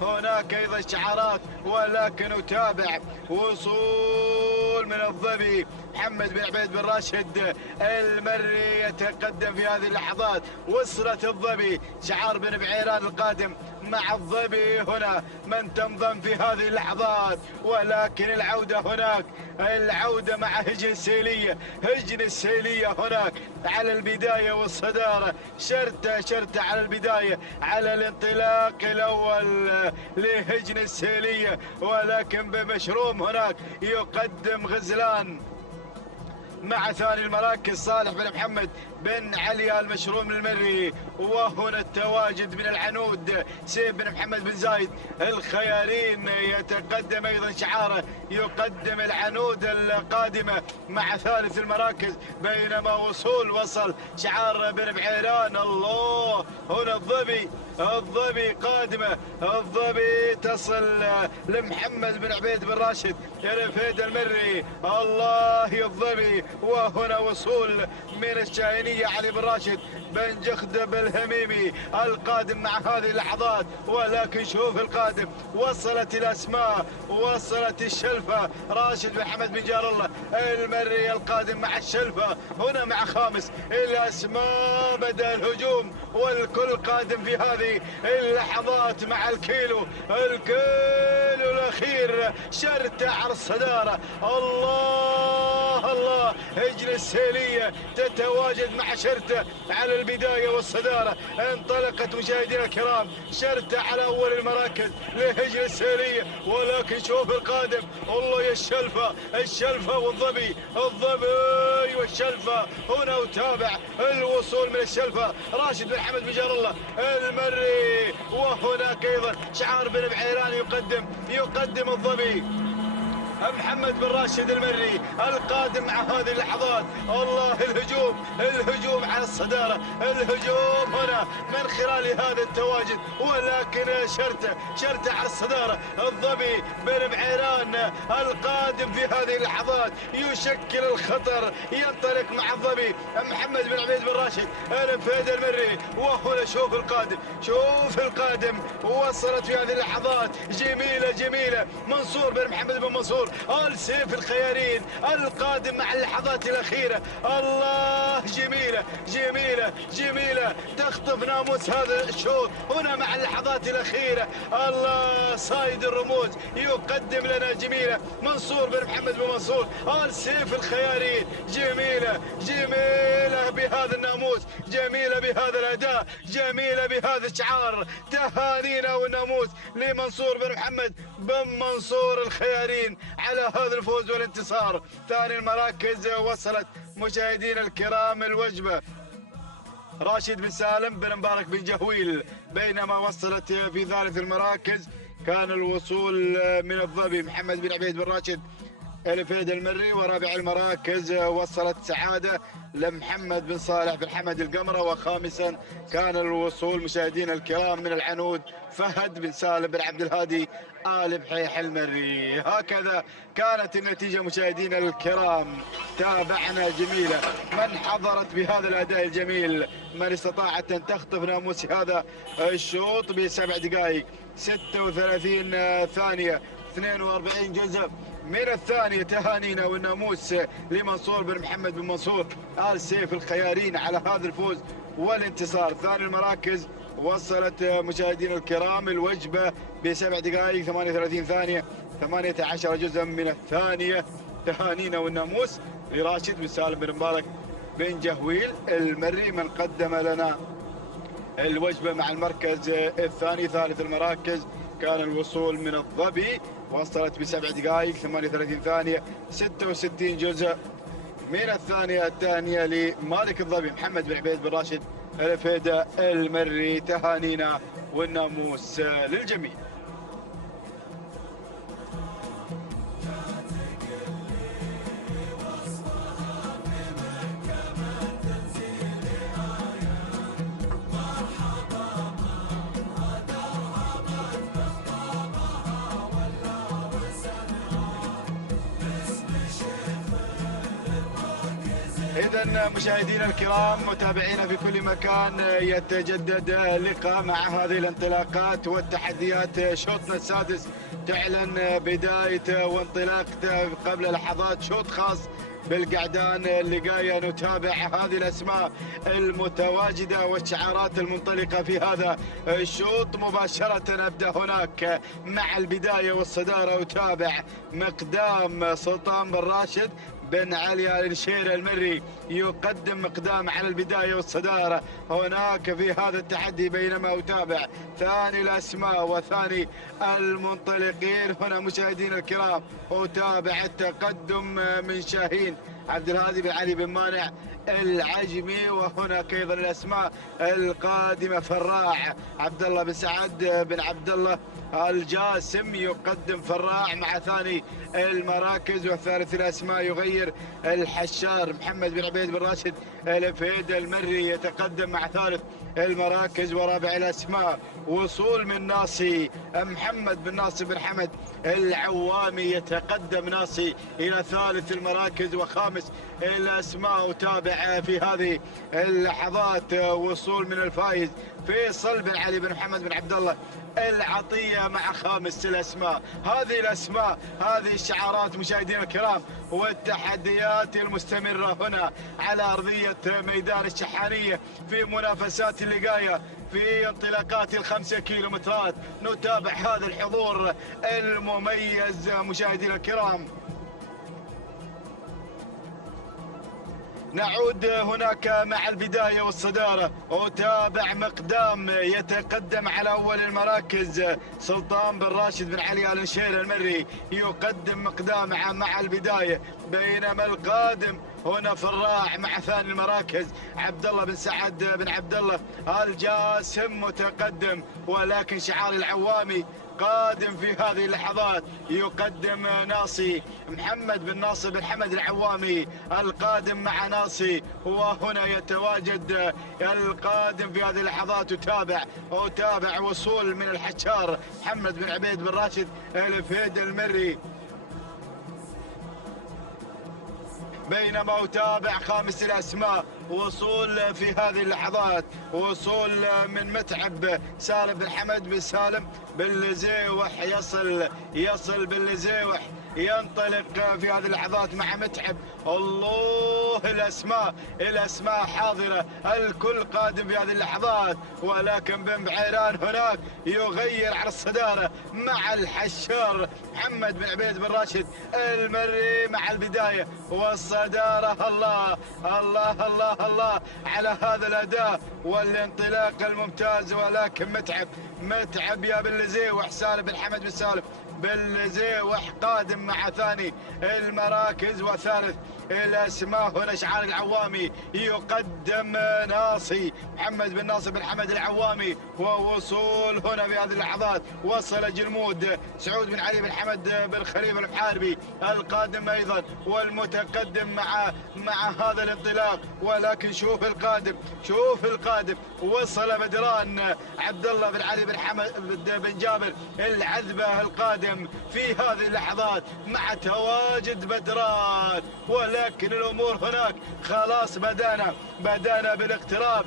هناك أيضا شعارات، ولكن أتابع وصول من الظبي محمد بن عبيد بن راشد المري يتقدم في هذه اللحظات. وصلت الظبي شعار بن بعيران القادم مع الظبي هنا من تنضم في هذه اللحظات، ولكن العودة هناك، العودة مع هجن السيلية هناك على البداية والصدارة، شرطة على البداية على الانطلاق الأول لهجن السيلية، ولكن بمشروم هناك يقدم غزلان مع ثاني المراكز صالح بن محمد بن علي المشروم المري. وهنا التواجد من العنود سيف بن محمد بن زايد الخيارين يتقدم أيضا شعاره، يقدم العنود القادمة مع ثالث المراكز، بينما وصل شعار بن بعيران. الله هنا الظبي قادمة، الظبي تصل لمحمد بن عبيد بن راشد رفيد المري. الله يا الظبي. وهنا وصول من الشاهينية علي بن راشد بن جخدب الهميمي القادم مع هذه اللحظات، ولكن شوف القادم وصلت الأسماء، وصلت الشلفة راشد بن حمد بن جار الله المري القادم مع الشلفة هنا مع خامس الأسماء. بدأ الهجوم والكل قادم في هذه اللحظات مع الكيلو الأخير، شرطة على الصدارة. الله هجن السيلية تتواجد مع شرطة على البداية والصدارة. انطلقت مشاهدينا الكرام شرطة على أول المراكز لهجن السيلية، ولكن شوف القادم. الله يا الشلفة والظبي والشلفة هنا. أتابع الوصول من الشلفة راشد بن حمد بن جار الله المري، وهناك أيضا شعار بن بعيران يقدم الظبي محمد بن راشد المري القادم مع هذه اللحظات. الله الهجوم على الصدارة، الهجوم هنا من خلال هذا التواجد، ولكن شرطة على الصدارة. الظبي بن بعيران القادم في هذه اللحظات يشكل الخطر، ينطلق مع الظبي محمد بن عبيد بن راشد رفيد المري. وهنا شوف القادم وصلت في هذه اللحظات جميلة منصور بن محمد بن منصور منصور آل سيف الخيارين القادم مع اللحظات الأخيرة. الله، جميلة جميلة جميلة، تخطف ناموس هذا الشوط هنا مع اللحظات الأخيرة. الله، صايد الرموز يقدم لنا جميلة منصور بن محمد بن منصور آل سيف الخيارين. جميلة جميلة بهذا الناموس، جميلة بهذا الأداء، جميلة بهذا الشعار. تهانينا والناموس لمنصور بن محمد بن منصور الخيارين على هذا الفوز والانتصار. ثاني المراكز وصلت مشاهدينا الكرام الوجبة راشد بن سالم بن مبارك بن جهويل، بينما وصلت في ثالث المراكز كان الوصول من الظبي محمد بن عبيد بن راشد الفيد المري. ورابع المراكز وصلت سعادة لمحمد بن صالح بن حمد القمرة. وخامسا كان الوصول مشاهدينا الكرام من العنود فهد بن سالم بن عبد الهادي آل بحيح المري. هكذا كانت النتيجة مشاهدينا الكرام. تابعنا جميلة من حضرت بهذا الأداء الجميل، من استطاعت أن تخطف ناموس هذا الشوط ب7 دقائق 36 ثانية 42 جزء من الثانية. تهانينا والناموس لمنصور بن محمد بن منصور آل سيف الخيارين على هذا الفوز والانتصار. ثاني المراكز وصلت مشاهدينا الكرام الوجبة ب7 دقائق 38 ثانية 18 جزء من الثانية. تهانينا والناموس لراشد بن سالم بن مبارك بن جهويل المري من قدم لنا الوجبة مع المركز الثاني. ثالث المراكز كان الوصول من الظبي، وصلت ب7 دقائق 38 ثانية 66 جزء من الثانية. الثانية لمالك الظبي محمد بن عبيد بن راشد الفيدة المري. تهانينا والناموس للجميع. إذا مشاهدينا الكرام متابعينا في كل مكان، يتجدد اللقاء مع هذه الانطلاقات والتحديات. شوطنا السادس تعلن بداية وانطلاقته قبل لحظات، شوط خاص بالقعدان اللقاية. نتابع هذه الأسماء المتواجدة والشعارات المنطلقة في هذا الشوط. مباشرة أبدأ هناك مع البداية والصدارة. أتابع مقدام سلطان بن راشد بن علي آل نشير المري يقدم مقدام على البداية والصدارة هناك في هذا التحدي، بينما أتابع ثاني الأسماء وثاني المنطلقين. هنا مشاهدينا الكرام أتابع التقدم من شاهين عبد الهادي بن علي بن مانع العجمي، وهناك ايضا الاسماء القادمه فراع عبد الله بن سعد بن عبد الله الجاسم يقدم فراع مع ثاني المراكز. والثالث الاسماء يغير الحشار محمد بن عبيد بن راشد الفيد المري يتقدم مع ثالث المراكز. ورابع الاسماء وصول من ناصي محمد بن ناصر بن حمد العوامي يتقدم ناصي الى ثالث المراكز. وخامس الاسماء أتابع في هذه اللحظات وصول من الفايز فيصل بن علي بن محمد بن عبد الله العطية مع خامس الأسماء. هذه الأسماء، هذه الشعارات مشاهدينا الكرام والتحديات المستمرة هنا على أرضية ميدان الشحانية في منافسات اللقاية في انطلاقات ال5 كيلومترات. نتابع هذا الحضور المميز مشاهدينا الكرام. نعود هناك مع البداية والصدارة. أتابع مقدام يتقدم على أول المراكز سلطان بن راشد بن علي آل نشير المري يقدم مقدام مع البداية، بينما القادم هنا فراع مع ثاني المراكز عبد الله بن سعد بن عبد الله الجاسم متقدم، ولكن شعار العوامي قادم في هذه اللحظات يقدم ناصي محمد بن ناصر بن حمد العوامي القادم مع ناصي، وهنا يتواجد القادم في هذه اللحظات. أتابع وصول من الحشار محمد بن عبيد بن راشد الفيد المري، بينما أتابع خامس الأسماء وصول في هذه اللحظات وصول من متعب سالم بن حمد بن سالم بن لزيوح يصل بن لزيوح ينطلق في هذه اللحظات مع متعب. الله، الأسماء حاضرة، الكل قادم في هذه اللحظات، ولكن بن بعيران هناك يغير على الصدارة مع الحشار محمد بن عبيد بن راشد المري مع البداية والصدارة. الله الله الله الله على هذا الأداء والانطلاق الممتاز، ولكن متعب يا بن لزيوح، سالم بن حمد بن سالم بن لزيوح قادم مع ثاني المراكز وثالث الأسماء. هنا شعار العوامي يقدم ناصي محمد بن ناصر بن حمد العوامي، ووصول هنا في هذه اللحظات وصل جلمود سعود بن علي بن حمد بن خليفة المحاربي القادم أيضا والمتقدم مع هذا الانطلاق. ولكن شوف القادم وصل بدران عبد الله بن علي بن حمد بن جابر العذبة القادم في هذه اللحظات مع تواجد بدران. ولكن الأمور هناك خلاص بدأنا بالاقتراب.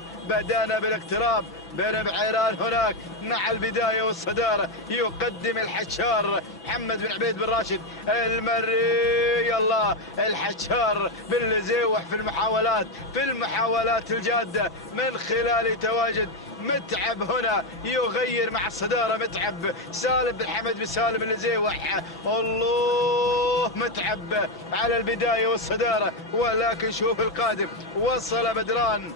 بن بعيران هناك مع البداية والصدارة يقدم الحشار محمد بن عبيد بن راشد المري. الله، الحشار بن لزيوح في المحاولات الجادة من خلال تواجد متعب. هنا يغير مع الصدارة متعب سالم بن حمد بن سالم بن لزيوح. الله، متعب على البداية والصدارة. ولكن شوف القادم، وصل بدران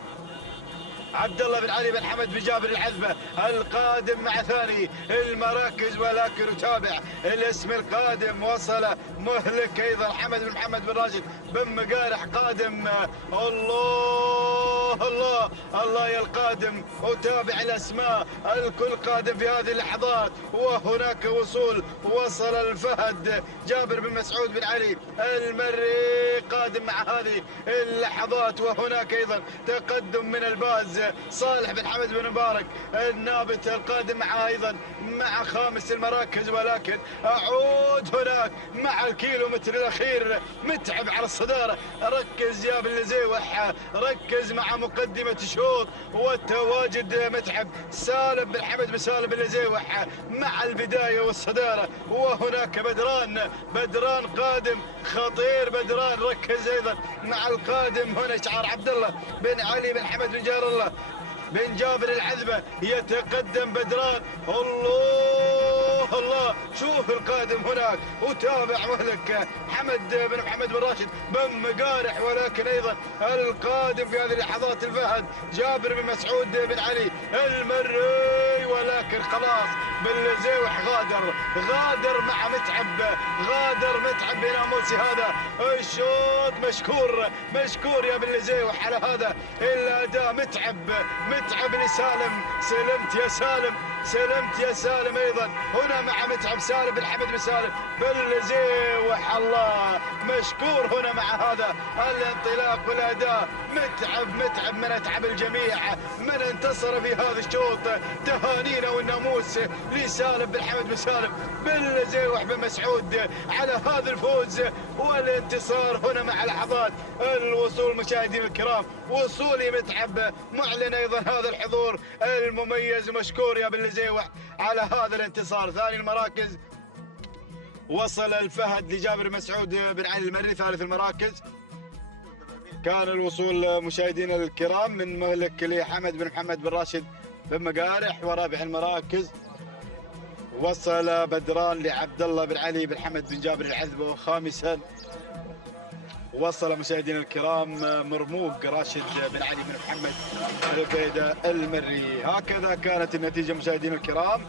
عبد الله بن علي بن حمد بن جابر العذبة القادم مع ثاني المراكز. ولكن نتابع الاسم القادم، وصل مهلك ايضا حمد بن محمد بن راشد بن مقارح قادم. الله الله الله يا القادم، وتابع الاسماء الكل قادم في هذه اللحظات. وهناك وصل الفهد جابر بن مسعود بن علي المري قادم مع هذه اللحظات. وهناك ايضا تقدم من الباز صالح بن حمد بن مبارك النابت القادم مع خامس المراكز. ولكن اعود هناك مع الكيلومتر الاخير متعب على الصدارة. ركز يا بن لزيوح، ركز مع مقدمة الشوط والتواجد متعب سالم بن حمد بن سالم بن لزيوح مع البداية والصدارة. وهناك بدران قادم خطير. بدران ركز ايضا مع القادم. هنا شعار عبد الله بن علي بن حمد بن جار الله بن جابر العذبة يتقدم بدران. الله الله، شوف القادم هناك، وتابع مهلك حمد بن محمد بن راشد بن مقارح. ولكن ايضا القادم في هذه اللحظات الفهد جابر بن مسعود بن علي المري. ولكن خلاص بن لزيوح غادر مع متعب بناموس هذا الشوط. مشكور يا بن لزيوح على هذا الاداء. متعب لسالم، سلمت يا سالم ايضا هنا مع متعب سالم بن حمد بن سالم بن لزيوح. الله، مشكور هنا مع هذا الانطلاق والاداء. متعب من اتعب الجميع، من انتصر في هذا الشوط. تهانينا والناموس لسالم بن حمد بن سالم بن لزيوح بن مسعود على هذا الفوز والانتصار. هنا مع لحظات الوصول مشاهدينا الكرام، وصولي متعب معلن ايضا هذا الحضور المميز. مشكور يا بن لزيوح على هذا الانتصار. ثاني المراكز وصل الفهد لجابر مسعود بن علي المري. ثالث المراكز كان الوصول مشاهدينا الكرام من مهلك لحمد بن محمد بن راشد بن مقارح. ورابع المراكز وصل بدران لعبد الله بن علي بن حمد بن جابر العذبة. وخامسا وصل مشاهدينا الكرام مرموق راشد بن علي بن محمد العبيدة المري. هكذا كانت النتيجة مشاهدينا الكرام.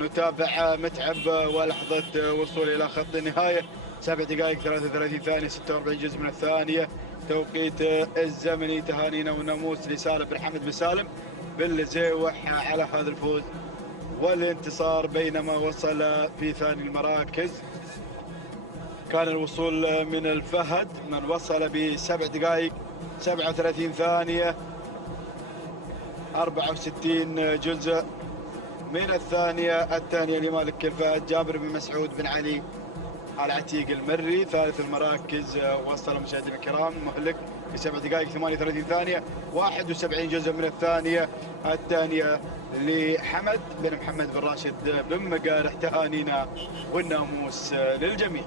نتابع متعب ولحظة وصول إلى خط النهاية. 7 دقائق 33 ثانية 46 جزء من الثانية توقيت الزمني. تهانينا وناموس لسالم بن حمد بن سالم بن لزيوح على هذا الفوز والانتصار. بينما وصل في ثاني المراكز كان الوصول من الفهد، من وصل ب7 دقائق 37 ثانية 64 جزء من الثانية لمالك الفهد جابر بن مسعود بن علي العتيق المري. ثالث المراكز وصل مشاهدينا الكرام مهلك في 7 دقائق 38 ثانية 71 جزء من الثانية لحمد بن محمد بن راشد بن مقارح. تهانينا والناموس للجميع.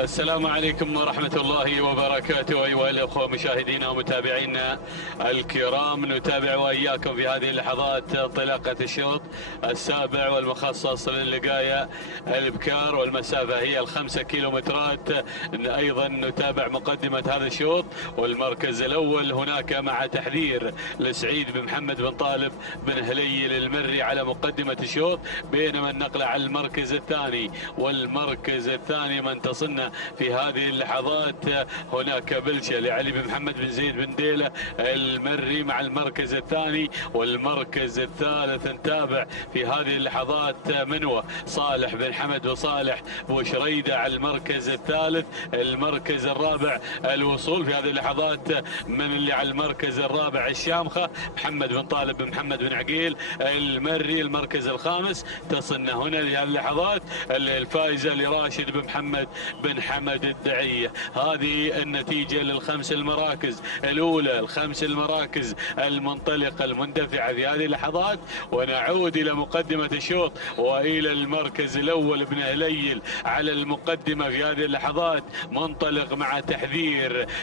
السلام عليكم ورحمة الله وبركاته. أيها الأخوة مشاهدينا ومتابعينا الكرام، نتابع وإياكم في هذه اللحظات انطلاقة الشوط السابع والمخصص للقاية البكار، والمسافة هي 5 كيلومترات. أيضا نتابع مقدمة هذا الشوط، والمركز الأول هناك مع تحذير لسعيد بن محمد بن طالب بن هليل المري على مقدمة الشوط، بينما النقلة على المركز الثاني. والمركز الثاني من تصلنا في هذه اللحظات هناك بلشة لعلي بن محمد بن زيد بن ديلة المري مع المركز الثاني. والمركز الثالث نتابع في هذه اللحظات منوى صالح بن حمد وصالح بوشريدة على المركز الثالث. المركز الرابع الوصول في هذه اللحظات من اللي على المركز الرابع الشامخة محمد بن طالب بن محمد بن عقيل المري. المركز الخامس تصلنا هنا لهذه اللحظات الفائزة لراشد بن محمد بن حمد الدعية. هذه النتيجة للخمس المراكز الأولى، الخمس المراكز المنطلقة المندفعة في هذه اللحظات. ونعود إلى مقدمة الشوط وإلى المركز الأول بن هليل على المقدمة في هذه اللحظات، منطلق مع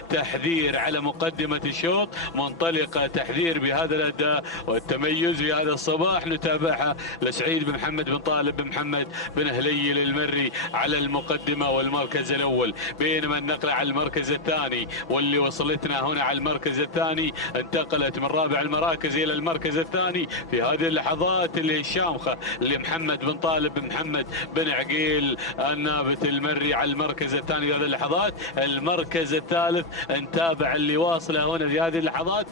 تحذير على مقدمة الشوط، منطلقة تحذير بهذا الأداء والتميز في هذا الصباح. نتابعها لسعيد بن محمد بن طالب بن محمد بن هليل المري على المقدمة والمركز الأول، بينما النقلة على المركز الثاني واللي وصلتنا هنا على المركز الثاني انتقلت من رابع المراكز إلى المركز الثاني في هذه اللحظات اللي الشامخة لمحمد بن طالب بن محمد بن عقيل النابت المري على المركز الثاني في هذه اللحظات. المركز الثالث نتابع اللي واصله هنا في هذه اللحظات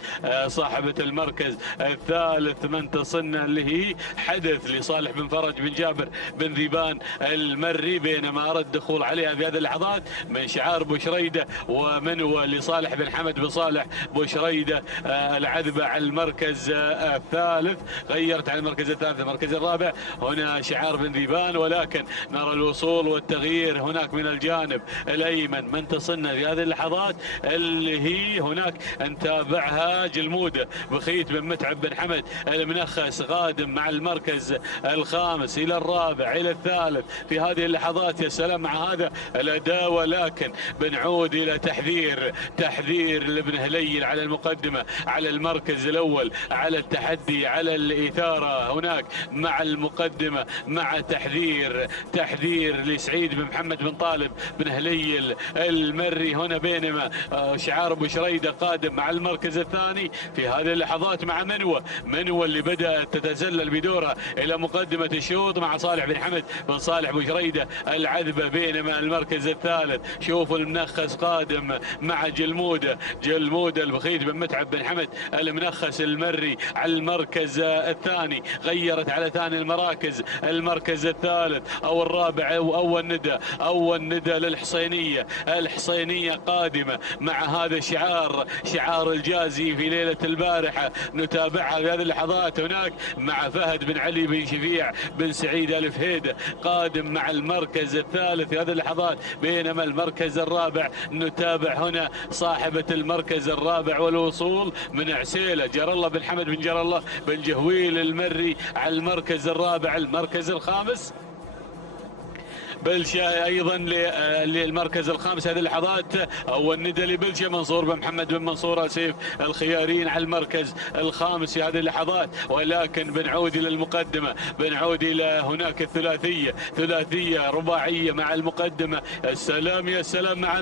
صاحبة المركز الثالث من تصلنا اللي هي حدث لصالح بن فرج بن جابر بن ذيبان المري، بينما أرد دخول عليها في هذه اللحظات من شعار بوشريدة ومنوى لصالح بن حمد بن صالح بوشريدة العذبة على المركز الثالث. غيرت على المركز الثالث المركز الرابع هنا شعار بن ذيبان، ولكن نرى الوصول والتغيير هناك من الجانب الأيمن من تصلنا في هذه اللحظات اللي هي هناك نتابعها جلمودة بخيت بن متعب بن حمد المنخس قادم مع المركز الخامس إلى الرابع إلى الثالث في هذه اللحظات. يا سلام مع هذا الأداء، ولكن بنعود إلى تحذير لابن هليل على المقدمة على المركز الأول، على التحدي على الإثارة هناك مع المقدمة، مع تحذير لسعيد بن محمد بن طالب بن هليل المري هنا، بينما شعار ابو شريدة قادم مع المركز الثاني في هذه اللحظات مع منوى اللي بدأت تتسلل بدورها إلى مقدمة الشوط مع صالح بن حمد بن صالح ابو شريدة العذبة، بينما المركز الثالث شوفوا المنخس قادم مع جلمودة البخيت بن متعب بن حمد المنخس المري على المركز الثاني. غيرت على ثاني المركز الثالث او الرابع او اول ندى الحصينية قادمة مع هذا شعار الجازي في ليلة البارحة. نتابعها في هذه اللحظات هناك مع فهد بن علي بن شفيع بن سعيد الفهيدة قادم مع المركز الثالث في هذه اللحظات، بينما المركز الرابع نتابع هنا صاحبة المركز الرابع والوصول من عسيلة جار الله بن حمد بن جار الله بن جهويل المري على المركز الرابع. المركز الخامس بلشة ايضا للمركز الخامس هذه اللحظات، اول ندى لبلشة منصور بن محمد بن منصور سيف الخيارين على المركز الخامس في هذه اللحظات. ولكن بنعود الى المقدمة، بنعود الى هناك ثلاثية رباعية مع المقدمة. السلام يا سلام مع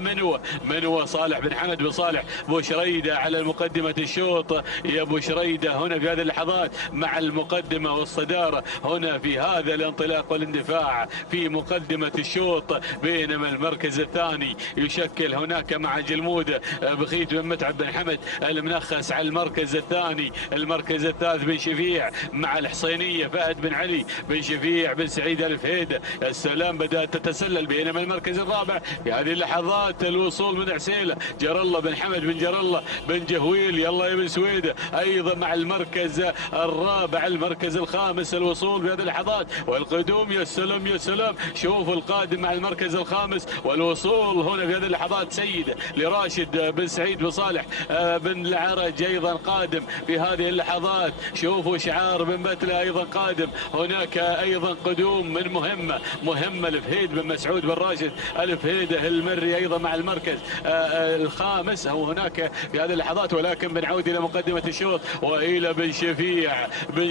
منوى صالح بن حمد بن صالح بوشريدة على المقدمة الشوط. يا بوشريدة هنا في هذه اللحظات مع المقدمة والصدارة هنا في هذا الانطلاق والاندفاع في مقدمة الشوط، بينما المركز الثاني يشكل هناك مع جلمودة بخيت بن متعب بن حمد المنخس على المركز الثاني. المركز الثالث بن شفيع مع الحصينية فهد بن علي بن شفيع بن سعيد الفهيدة. السلام بدأت تتسلل، بينما المركز الرابع في هذه اللحظات الوصول من عسيلة جار الله بن حمد بن جار الله بن جهويل يلا يا بن سويدة ايضا مع المركز الرابع. المركز الخامس الوصول في هذه اللحظات والقدوم. يا سلام شوفوا شوفوا القادم مع المركز الخامس، والوصول هنا في هذه اللحظات سيد لراشد بن سعيد بن صالح بن العرج أيضا قادم في هذه اللحظات. شوفوا شعار بن بتلة أيضا قادم. هناك أيضا قدوم من مهمة الفهيد بن مسعود بن راشد الفهيده المري أيضا مع المركز الخامس. هو هناك في هذه اللحظات، ولكن بنعود إلى مقدمة الشوط وإلى بن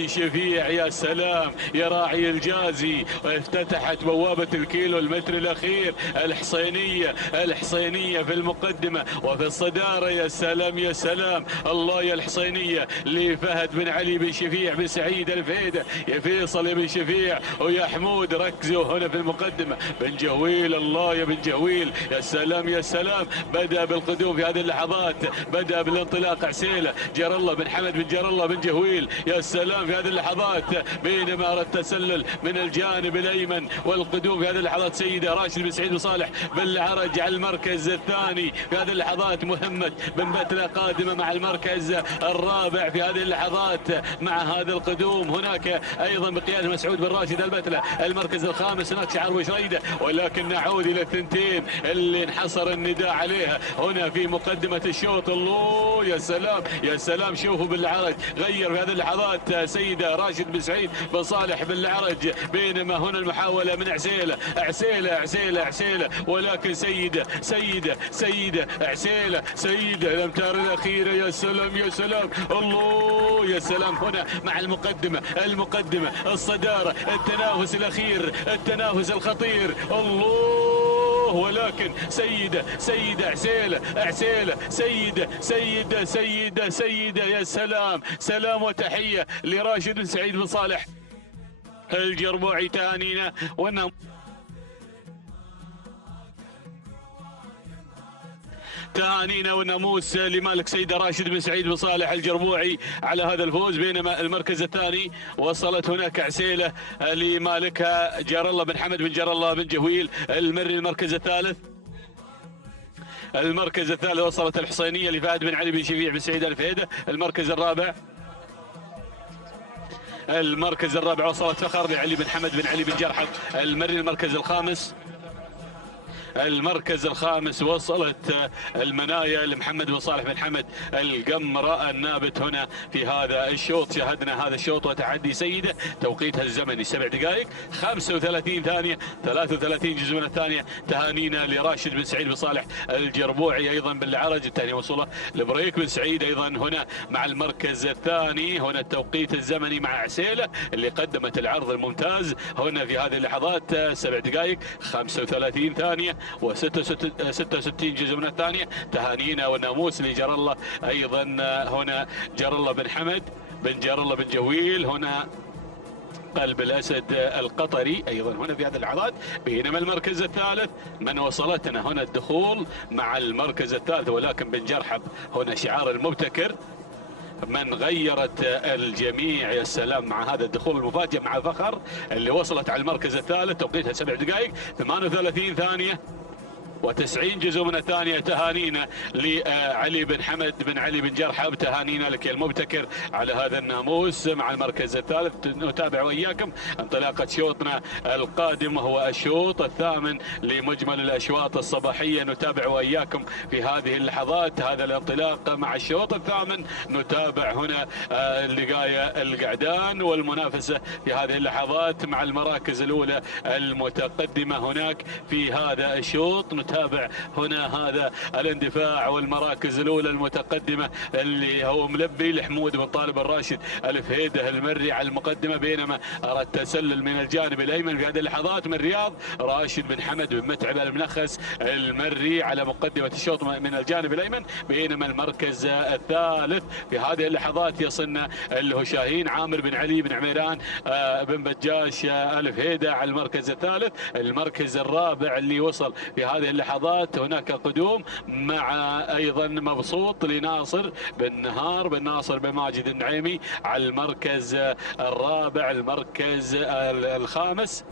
شفيع. يا سلام يا راعي الجازي، افتتحت بوابة الكيلو المتر الأخير الحصينية في المقدمة وفي الصدارة. يا سلام يا سلام، الله يا الحصينية لفهد بن علي بن شفيع بن سعيد الفهيده. يا فيصل يا بن شفيع ويا حمود ركزوا هنا في المقدمة. بن جهويل، الله يا بن جهويل، يا سلام يا سلام، بدأ بالقدوم في هذه اللحظات، بدأ بالانطلاق عسيلة جار الله بن حمد بن جار الله بن جهويل. يا سلام في هذه اللحظات، بينما التسلل من الجانب الأيمن والقدوم في هذه اللحظات سيدة راشد بن سعيد بن صالح بن العرج على المركز الثاني. في هذه اللحظات مهمة بن بتلة قادمة مع المركز الرابع في هذه اللحظات مع هذا القدوم. هناك أيضا بقيادة مسعود بن راشد البتلة المركز الخامس. هناك شعار وشريدة، ولكن نعود إلى الثنتين اللي انحصر النداء عليها هنا في مقدمة الشوط. الله يا سلام يا سلام، شوفوا بالعرج غير في هذه اللحظات سيدة راشد بن سعيد بن صالح بن العرج، بينما هنا المحاولة من عسيلة، ولكن سيدة عسيلة الأمتار الأخيرة. يا سلام يا سلام، الله يا سلام، هنا مع المقدمة الصدارة، التنافس الأخير، التنافس الخطير. الله، ولكن سيدة عسيلة سيدة يا سلام وتحية لراشد بن سعيد بن صالح الجربوعي. تهانينا والناموس لمالك سيدة راشد بن سعيد بن صالح الجربوعي على هذا الفوز. بينما المركز الثاني وصلت هناك عسيلة لمالكها جار الله بن حمد بن جار الله بن جهويل المري. المركز الثالث وصلت الحصينية لفهد بن علي بن شفيع بن سعيد الفهيده. المركز الرابع وصلت فخر لعلي بن حمد بن علي بن جرحب المري. المركز الخامس وصلت المنايا لمحمد بن صالح بن حمد القمرة النابت هنا في هذا الشوط. شاهدنا هذا الشوط وتعدي سيدة، توقيتها الزمني 7 دقائق 35 ثانية 33 جزء من الثانية. تهانينا لراشد بن سعيد بن صالح الجربوعي أيضا بالعرج. الثاني وصوله لبريك بن سعيد أيضا هنا مع المركز الثاني. هنا التوقيت الزمني مع عسيلة اللي قدمت العرض الممتاز هنا في هذه اللحظات 7 دقائق 35 ثانية و66 جزء من الثانية. تهانينا والناموس لجار الله أيضا هنا جار الله بن حمد بن جار الله بن جهويل هنا قلب الأسد القطري أيضا هنا في هذه اللحظات. بينما المركز الثالث من وصلتنا هنا الدخول مع المركز الثالث، ولكن بن جرحب هنا شعار المبتكر من غيرت الجميع. يا سلام مع هذا الدخول المفاجئ مع فخر اللي وصلت على المركز الثالث، توقيتها 7 دقائق 38 ثانية و90 جزء من الثانية. تهانينا لعلي بن حمد بن علي بن جرحب، تهانينا لك يا المبتكر على هذا الناموس مع المركز الثالث. نتابع وإياكم انطلاقة شوطنا القادم وهو الشوط الثامن لمجمل الأشواط الصباحية. نتابع وإياكم في هذه اللحظات هذا الانطلاق مع الشوط الثامن. نتابع هنا اللقاية القعدان والمنافسة في هذه اللحظات مع المراكز الأولى المتقدمة هناك في هذا الشوط. نتابع هنا هذا الاندفاع والمراكز الأولى المتقدمة اللي هو ملبي لحمود بن طالب الراشد الفهيده المري على المقدمة. بينما أرى التسلل من الجانب الأيمن في هذه اللحظات من رياض راشد بن حمد بن متعب المنخس المري على مقدمة الشوط من الجانب الأيمن. بينما المركز الثالث في هذه اللحظات يصلنا اللي هو شاهين عامر بن علي بن عميران بن بجاش الفهيده على المركز الثالث. المركز الرابع اللي وصل في هذه اللحظات هناك قدوم مع ايضا مبسوط لناصر بن نهار بن ناصر بن ماجد النعيمي على المركز الرابع. المركز الخامس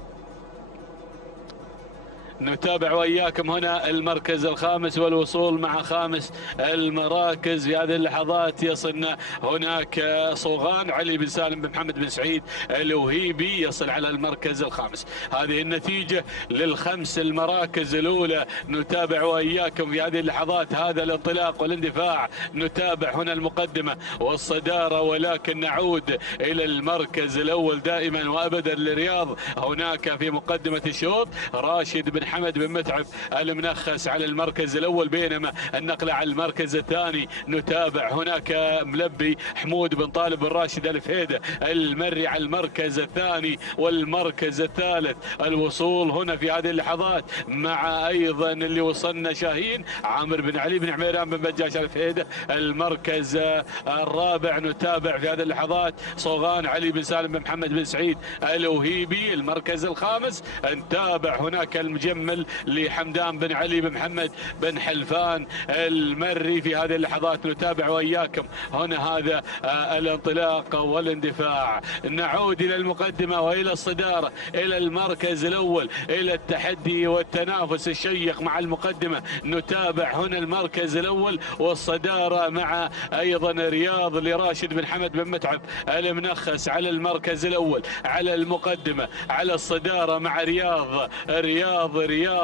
نتابع وإياكم هنا المركز الخامس والوصول مع خامس المراكز في هذه اللحظات. يصلنا هناك صوغان علي بن سالم بن محمد بن سعيد الوهيبي يصل على المركز الخامس. هذه النتيجة للخمس المراكز الأولى. نتابع وإياكم في هذه اللحظات هذا الانطلاق والاندفاع. نتابع هنا المقدمة والصدارة، ولكن نعود إلى المركز الأول دائما وأبدا للرياض. هناك في مقدمة الشوط راشد بن حمد بن متعب المنخس على المركز الأول، بينما النقلة على المركز الثاني. نتابع هناك ملبي حمود بن طالب بن راشد الفهيدة المري على المركز الثاني والمركز الثالث. الوصول هنا في هذه اللحظات مع أيضا اللي وصلنا شاهين عامر بن علي بن عميران بن بجاش الفهيدة المركز الرابع. نتابع في هذه اللحظات صوغان علي بن سالم بن محمد بن سعيد الوهيبي المركز الخامس. نتابع هناك المجمل لحمدان بن علي بن محمد بن حلفان المري في هذه اللحظات. نتابع وإياكم هنا هذا الانطلاق والاندفاع. نعود إلى المقدمة وإلى الصدارة، إلى المركز الأول، إلى التحدي والتنافس الشيق مع المقدمة. نتابع هنا المركز الأول والصدارة مع أيضا رياض لراشد بن حمد بن متعب المنخس على المركز الأول، على المقدمة، على الصدارة مع رياض.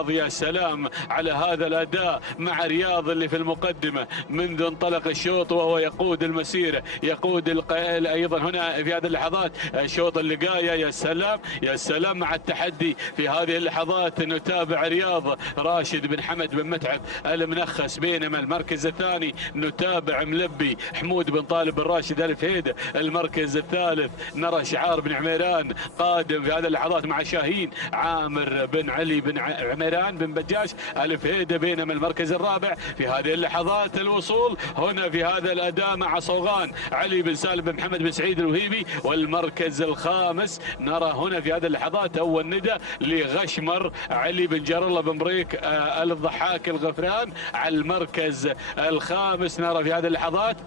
يا سلام على هذا الأداء مع رياض اللي في المقدمة منذ انطلق الشوط وهو يقود المسيرة، يقود أيضا هنا في هذه اللحظات شوط اللقاية. يا سلام يا سلام مع التحدي في هذه اللحظات. نتابع رياض راشد بن حمد بن متعب المنخس، بينما المركز الثاني نتابع ملبي حمود بن طالب بن راشد الفهيدة المركز الثالث. نرى شعار بن عميران قادم في هذه اللحظات مع شاهين عامر بن علي بن عميران بن بجاش الفهيدة، بينما المركز الرابع في هذه اللحظات الوصول هنا في هذا الأداء مع صوغان علي بن سالم بن محمد بن سعيد الوهيبي. والمركز الخامس نرى هنا في هذه اللحظات أول ندى لغشمر علي بن جار الله بن بريك الضحاك الغفران على المركز الخامس. نرى في هذه اللحظات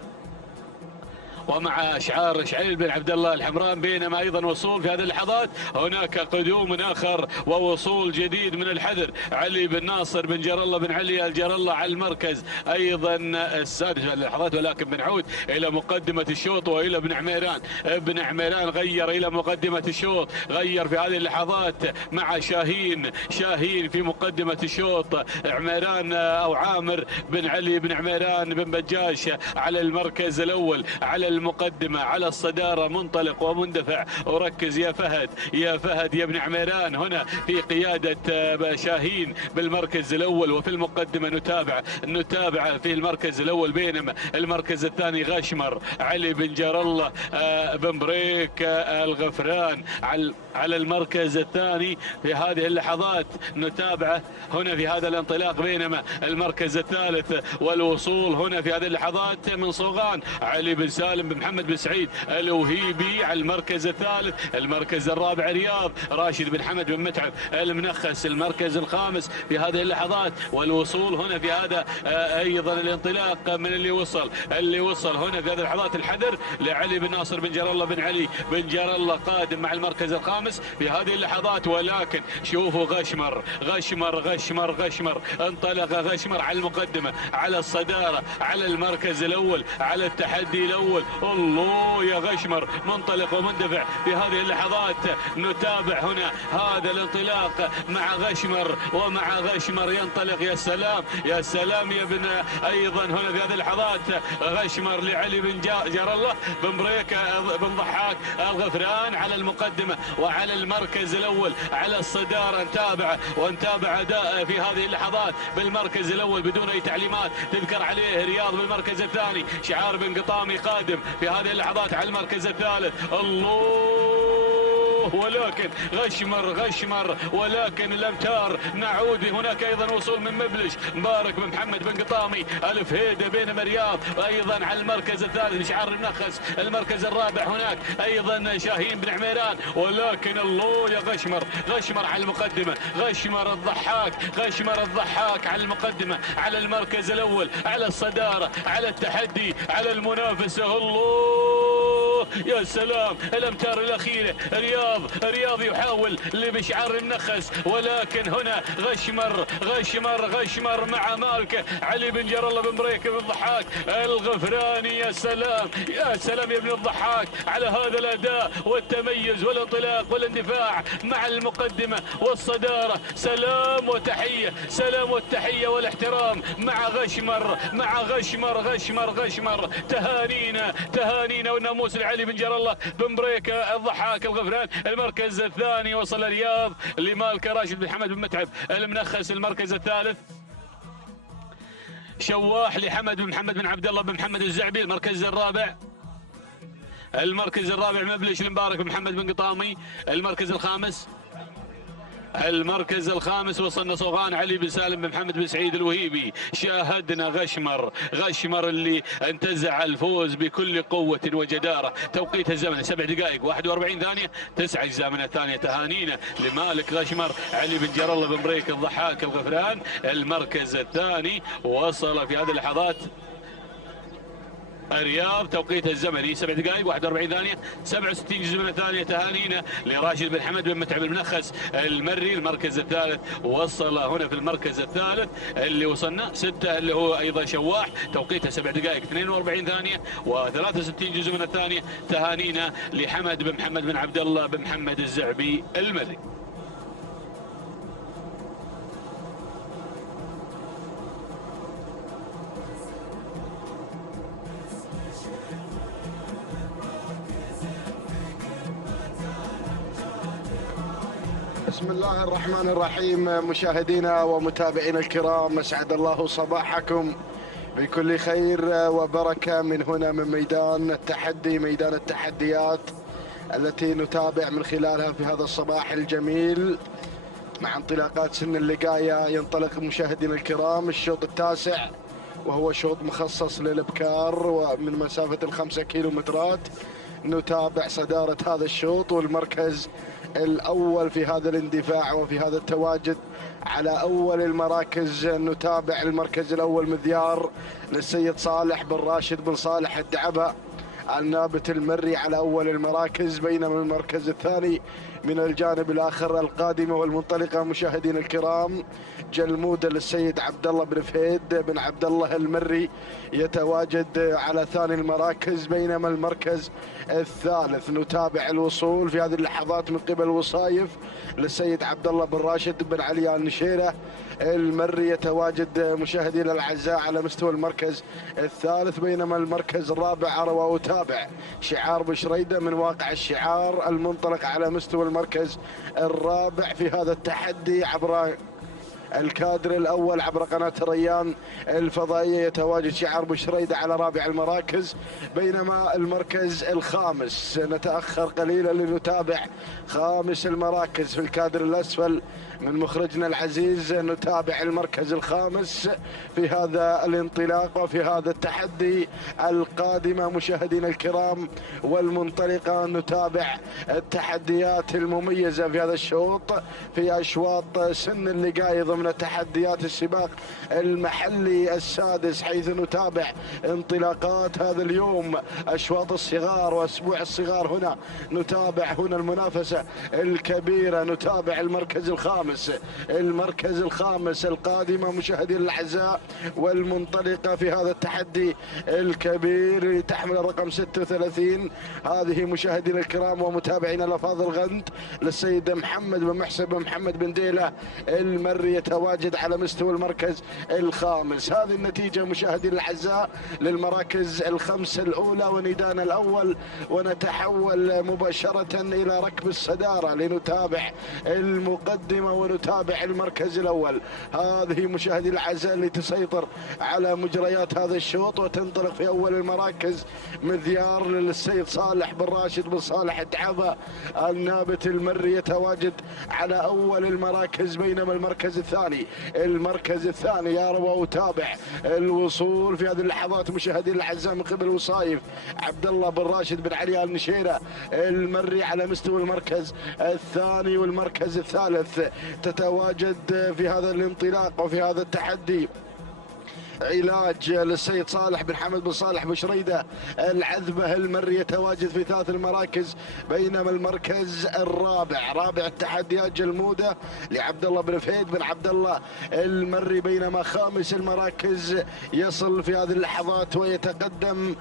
ومع اشعار شعيل بن عبد الله الحمران، بينما ايضا وصول في هذه اللحظات هناك قدوم اخر ووصول جديد من الحذر علي بن ناصر بن جار الله بن علي الجار الله على المركز ايضا السادس في اللحظات. ولكن بنعود الى مقدمه الشوط والى ابن عميران. ابن عميران غير الى مقدمه الشوط، غير في هذه اللحظات مع شاهين في مقدمه الشوط. عميران او عامر بن علي بن عميران بن بجاش على المركز الاول، على المقدمة، على الصدارة، منطلق ومندفع. وركز يا فهد يا ابن عميران هنا في قيادة شاهين بالمركز الأول. وفي المقدمة نتابع في المركز الأول، بينما المركز الثاني غشمر علي بن جار الله بن بريك الغفران على المركز الثاني في هذه اللحظات. نتابعه هنا في هذا الانطلاق، بينما المركز الثالث والوصول هنا في هذه اللحظات من صوغان علي بن سالم بن محمد بن سعيد الوهيبي على المركز الثالث. المركز الرابع رياض راشد بن حمد بن متعب المنخس المركز الخامس في هذه اللحظات. والوصول هنا في هذا ايضا الانطلاق من اللي وصل هنا في هذه اللحظات الحذر لعلي بن ناصر بن جار الله بن علي بن جار الله قادم مع المركز الخامس في هذه اللحظات. ولكن شوفوا غشمر انطلق غشمر على المقدمة، على الصدارة، على المركز الأول، على التحدي الأول. الله يا غشمر منطلق ومندفع في هذه اللحظات. نتابع هنا هذا الانطلاق مع غشمر ينطلق. يا سلام يا ابن ايضا هنا في هذه اللحظات غشمر لعلي بن جار الله بن بريك بن ضحاك الغفران على المقدمة وعلى المركز الأول، على الصدارة. نتابع أداء في هذه اللحظات بالمركز الأول بدون أي تعليمات تذكر عليه. رياض بالمركز الثاني، شعار بن قطامي قادم في هذه اللحظات على المركز الثالث. الله، ولكن غشمر ولكن الامتار. نعود هناك ايضا وصول من مبلش مبارك بن محمد بن قطامي الفهيدة، بينما رياض ايضا على المركز الثالث شعار المنخس. المركز الرابع هناك ايضا شاهين بن عميران. ولكن الله يا غشمر على المقدمة، غشمر الضحاك على المقدمة، على المركز الاول، على الصدارة، على التحدي، على المنافسة. الله يا سلام الامتار الاخيره. رياض يحاول بشعار المنخس، ولكن هنا غشمر مع مالك علي بن جار الله بن بريكة بن الضحاك الغفراني. يا سلام يا ابن الضحاك على هذا الاداء والتميز والانطلاق والاندفاع مع المقدمه والصداره. سلام والتحيه والاحترام مع غشمر. تهانينا والناموس لعلي بن جار الله بن بريكة الضحاك الغفران. المركز الثاني وصل رياض لمالك راشد بن حمد بن متعب المنخس. المركز الثالث شواح لحمد بن محمد بن عبد الله بن محمد الزعبي. المركز الرابع مبلش المبارك بن محمد بن قطامي. المركز الخامس وصلنا صوغان علي بن سالم بن محمد بن سعيد الوهيبي. شاهدنا غشمر اللي انتزع الفوز بكل قوة وجدارة. توقيت الزمن 7 دقائق 41 ثانية 9 أجزاء من الثانية. تهانينا لمالك غشمر علي بن جار الله بن بريكة الضحاك الغفران. المركز الثاني وصل في هذه اللحظات الرياض. توقيت الزمني 7 دقائق 41 ثانية 67 جزء من الثانية. تهانينا لراشد بن حمد بن متعب المنخس المري. المركز الثالث وصل هنا في المركز الثالث اللي وصلنا 6 اللي هو أيضا شواح. توقيته 7 دقائق 42 ثانية و63 جزء من الثانية. تهانينا لحمد بن محمد بن عبد الله بن محمد الزعبي المري. بسم الله الرحمن الرحيم. مشاهدينا ومتابعينا الكرام، اسعد الله صباحكم بكل خير وبركة من هنا من ميدان التحدي، ميدان التحديات التي نتابع من خلالها في هذا الصباح الجميل مع انطلاقات سن اللقاية. ينطلق مشاهدينا الكرام الشوط التاسع، وهو شوط مخصص للابكار ومن مسافة 5 كيلومترات. نتابع صدارة هذا الشوط والمركز الأول في هذا الاندفاع وفي هذا التواجد على أول المراكز. نتابع المركز الأول مذيار للسيد صالح بن راشد بن صالح الدعبة النابت المري على أول المراكز، بينما المركز الثاني من الجانب الآخر القادمة والمنطلقة مشاهدين الكرام جلمودة للسيد عبد الله بن فهيد بن عبد الله المري يتواجد على ثاني المراكز. بينما المركز الثالث نتابع الوصول في هذه اللحظات من قبل وصايف للسيد عبد الله بن راشد بن علي النشيرة المري يتواجد مشاهدينا الاعزاء على مستوى المركز الثالث. بينما المركز الرابع أروى وتابع شعار بشريدة من واقع الشعار المنطلق على مستوى المركز الرابع في هذا التحدي عبر الكادر الأول عبر قناة الريان الفضائية. يتواجد شعار بشريدة على رابع المراكز. بينما المركز الخامس نتأخر قليلا لنتابع خامس المراكز في الكادر الأسفل من مخرجنا العزيز. نتابع المركز الخامس في هذا الانطلاق وفي هذا التحدي القادمة مشاهدينا الكرام والمنطلقة. نتابع التحديات المميزة في هذا الشوط في أشواط سن اللقاية ضمن تحديات السباق المحلي السادس، حيث نتابع انطلاقات هذا اليوم أشواط الصغار وأسبوع الصغار. هنا نتابع هنا المنافسة الكبيرة. نتابع المركز الخامس القادمة مشاهدينا الأعزاء والمنطلقة في هذا التحدي الكبير اللي تحمل الرقم 36. هذه مشاهدينا الكرام ومتابعينا الأفاضل غند للسيد محمد بن محسن بن محمد بن ديلة المري يتواجد على مستوى المركز الخامس. هذه النتيجة مشاهدينا الأعزاء للمراكز الخمسة الأولى وندانا الأول، ونتحول مباشرة إلى ركب الصدارة لنتابع المقدمة ونتابع المركز الأول. هذه مشاهدينا الأعزاء اللي تسيطر على مجريات هذا الشوط، وتنطلق في أول المراكز مذيار للسيد صالح بن راشد بن صالح الدعبة النابت المري يتواجد على أول المراكز. بينما المركز الثاني يا رب وتابع الوصول في هذه اللحظات مشاهدينا الأعزاء من قبل وصايف عبد الله بن راشد بن علي النشيرة المري على مستوى المركز الثاني والمركز الثالث. تتواجد في هذا الانطلاق وفي هذا التحدي علاج للسيد صالح بن حمد بن صالح بشريدة العذبة المري يتواجد في ثالث المراكز، بينما المركز الرابع رابع التحديات جلمودة لعبد الله بن فهيد بن عبد الله المري، بينما خامس المراكز يصل في هذه اللحظات ويتقدم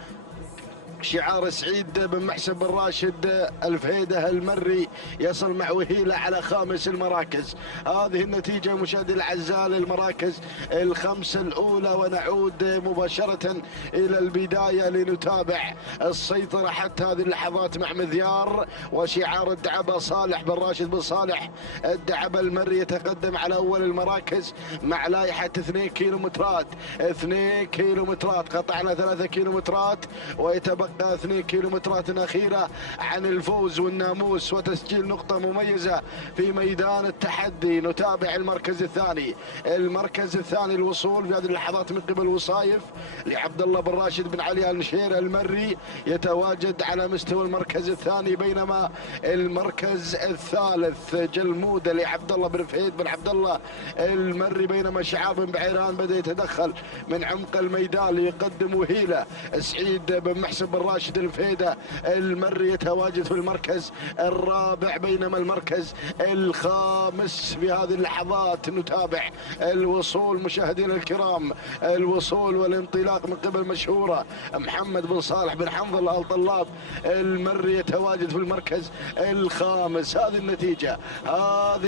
شعار سعيد بن محسن بن راشد الفهيدة المري، يصل مع وهيلة على خامس المراكز. هذه النتيجة مشاهدي الأعزاء للمراكز الخمسة الأولى، ونعود مباشرة إلى البداية لنتابع السيطرة حتى هذه اللحظات مع مذيار وشعار الدعبة صالح بن راشد بن صالح الدعبة المري، يتقدم على أول المراكز مع لائحة 2 كيلومترات. 2 كيلومترات، قطعنا 3 كيلومترات ويتبقى 2 كيلومترات أخيرة عن الفوز والناموس وتسجيل نقطة مميزة في ميدان التحدي. نتابع المركز الثاني. المركز الثاني الوصول في هذه اللحظات من قبل وصايف لعبد الله بن راشد بن علي النشير المري، يتواجد على مستوى المركز الثاني، بينما المركز الثالث جلمودة لعبد الله بن فهيد بن عبد الله المري، بينما شعاب بن بعيران بدأ يتدخل من عمق الميدان ليقدم وهيلة. سعيد بن محسن بن راشد الفهيدة المري يتواجد في المركز الرابع، بينما المركز الخامس في هذه اللحظات نتابع الوصول مشاهدينا الكرام، الوصول والانطلاق من قبل مشهورة محمد بن صالح بن حنظل آل طلاب المري، يتواجد في المركز الخامس. هذه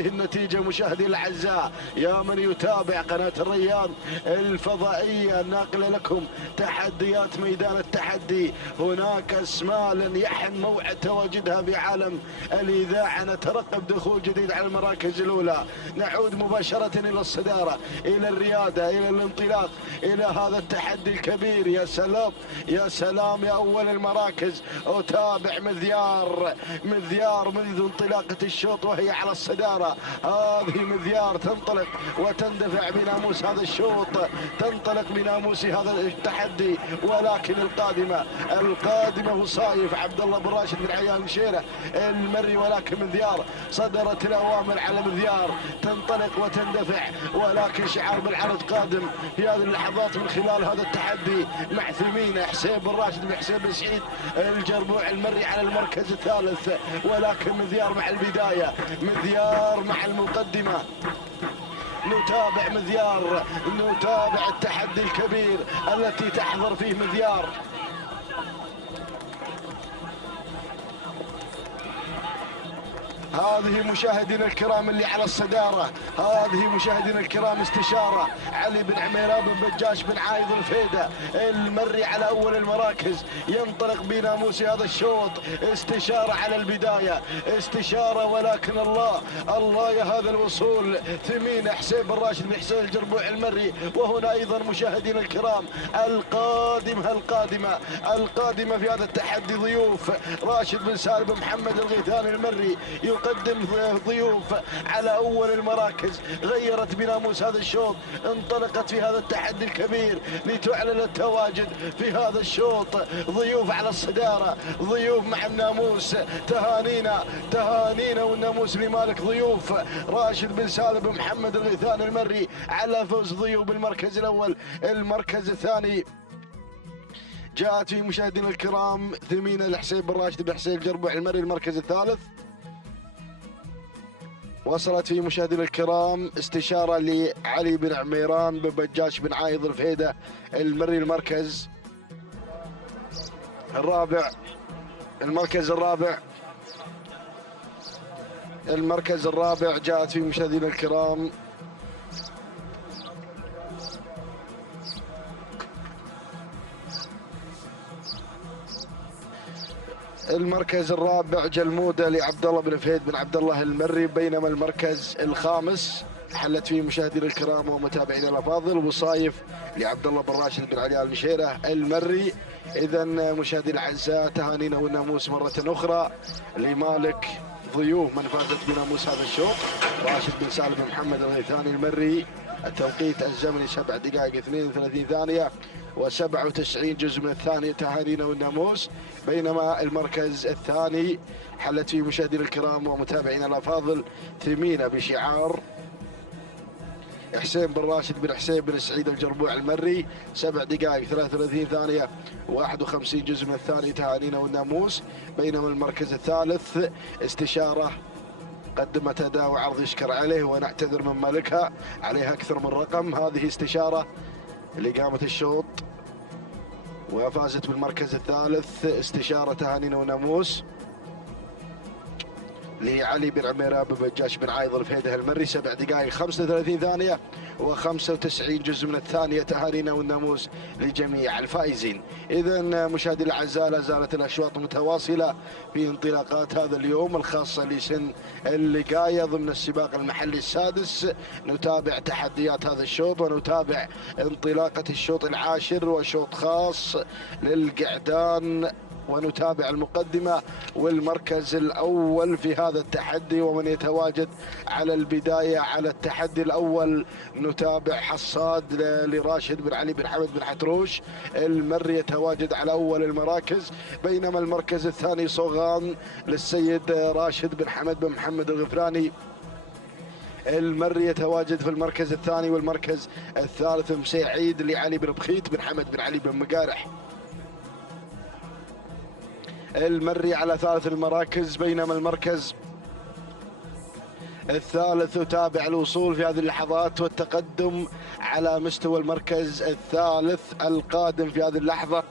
النتيجة مشاهدي الأعزاء يا من يتابع قناة الريان الفضائية، ناقلة لكم تحديات ميدان التحدي. هناك اسماء لن يحن موعد تواجدها في عالم الاذاعه، نترقب دخول جديد على المراكز الاولى. نعود مباشره الى الصداره، الى الرياده، الى الانطلاق، الى هذا التحدي الكبير. يا سلام يا سلام يا اول المراكز. اتابع مذيار منذ انطلاقه الشوط وهي على الصداره. هذه مذيار تنطلق وتندفع بناموس هذا الشوط، تنطلق بناموس هذا التحدي، ولكن القادمه وصايف عبد الله بن راشد بن عيان شيره المري، ولكن مذيار صدرت الاوامر على مذيار، تنطلق وتندفع، ولكن شعار بالعرض قادم في هذه اللحظات من خلال هذا التحدي مع ثمينه حسين بن راشد بن حسين بن سعيد الجربوع المري على المركز الثالث، ولكن مذيار مع البدايه، مذيار مع المقدمه. نتابع مذيار، نتابع التحدي الكبير التي تحضر فيه مذيار. هذه مشاهدينا الكرام اللي على الصدارة، هذه مشاهدينا الكرام استشارة علي بن عميران بن بجاش بن عايض الفهيدة المري على أول المراكز، ينطلق بناموس هذا الشوط. استشارة على البداية، استشارة، ولكن الله يا هذا الوصول. ثمينة حسين بن راشد بن حسين الجربوع المري. وهنا أيضا مشاهدينا الكرام القادمة في هذا التحدي ضيوف راشد بن سالم بن محمد الغيثاني المري، يقدم ضيوف على أول المراكز، غيرت بناموس هذا الشوط، انطلقت في هذا التحدي الكبير لتعلن التواجد في هذا الشوط. ضيوف على الصدارة، ضيوف مع الناموس. تهانينا والناموس لمالك ضيوف راشد بن سالم بن محمد الغيثاني المري على فوز ضيوف بالمركز الأول. المركز الثاني جاءت في مشاهدينا الكرام ثمينة لحسين بن راشد بن حسين الجربوع المري المركز الثالث. وصلت في مشاهدينا الكرام استشارة لعلي بن عميران بن بجاش بن عايض الفهيدة المري المركز الرابع. المركز الرابع جاءت في مشاهدينا الكرام المركز الرابع جلمودة لعبد الله بن فهيد بن عبد الله المري، بينما المركز الخامس حلت فيه مشاهدينا الكرام ومتابعينا الافاضل وصايف لعبد الله بن راشد بن علي النشيره المري. اذا مشاهدينا الاعزاء تهانينا والناموس مره اخرى لمالك ضيوف من فازت بناموس هذا الشوط راشد بن سالم بن محمد الغيثاني المري. التوقيت الزمني 7 دقائق 32 ثانيه و97 جزء من الثانية. تهانينا والناموس. بينما المركز الثاني حلت فيه مشاهدينا الكرام ومتابعينا الافاضل ثمينة بشعار حسين بن راشد بن حسين بن سعيد الجربوع المري. 7 دقائق 33 ثانية 51 جزء من الثانية تهانينا والناموس. بينما المركز الثالث استشارة قدمت أداء وعرض يشكر عليه ونعتذر من مالكها، عليها أكثر من رقم. هذه استشارة اللي قامت الشوط وفازت بالمركز الثالث. استشارة تهانينا وناموس لعلي بن عميرة بن بجاش بن عايض الفهيده المري. 7 دقائق 35 ثانية و95 جزء من الثانية تهانينا والناموس لجميع الفائزين. إذا مشاهدي الأعزاء، لا زالت الأشواط متواصلة في انطلاقات هذا اليوم الخاصة لسن اللقاية ضمن السباق المحلي السادس. نتابع تحديات هذا الشوط ونتابع انطلاقة الشوط العاشر وشوط خاص للقعدان، ونتابع المقدمة والمركز الأول في هذا التحدي ومن يتواجد على البداية على التحدي الأول. نتابع حصاد لراشد بن علي بن حمد بن حتروش المري يتواجد على أول المراكز. بينما المركز الثاني صوغان للسيد راشد بن حمد بن محمد الغفراني المري يتواجد في المركز الثاني. والمركز الثالث مسيعيد لعلي بن بخيت بن حمد بن علي بن مقارح المري على ثالث المراكز. بينما المركز الثالث يتابع الوصول في هذه اللحظات والتقدم على مستوى المركز الثالث القادم في هذه اللحظة.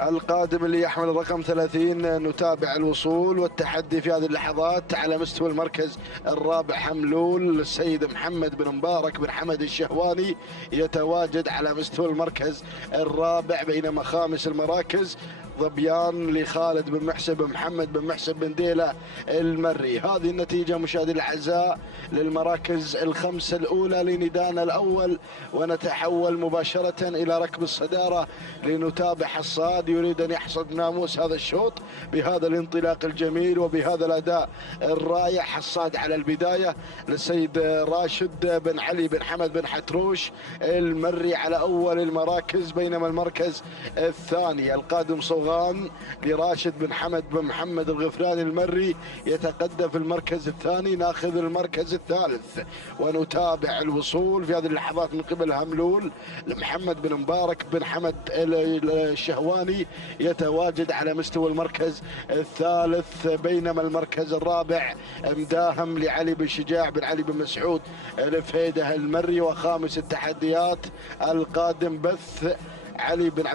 القادم اللي يحمل الرقم 30. نتابع الوصول والتحدي في هذه اللحظات على مستوى المركز الرابع حملول السيد محمد بن مبارك بن حمد الشهواني يتواجد على مستوى المركز الرابع. بينما خامس المراكز ظبيان لخالد بن محسن بن محمد بن محسن بن ديلة المري. هذه النتيجة مشاهدي الأعزاء للمراكز الخمسة الأولى لندانا الأول، ونتحول مباشرة إلى ركب الصدارة لنتابع حصاد يريد أن يحصد ناموس هذا الشوط بهذا الانطلاق الجميل وبهذا الأداء الرائع. حصاد على البداية للسيد راشد بن علي بن حمد بن حتروش المري على أول المراكز. بينما المركز الثاني القادم صوغان لراشد بن حمد بن محمد الغفراني المري يتقدم في المركز الثاني. ناخذ المركز الثالث ونتابع الوصول في هذه اللحظات من قبل هملول لمحمد بن مبارك بن حمد الشهواني يتواجد على مستوى المركز الثالث. بينما المركز الرابع مداهم لعلي بن شجاع بن علي بن مسعود الفهيده المري. وخامس التحديات القادم بث علي بن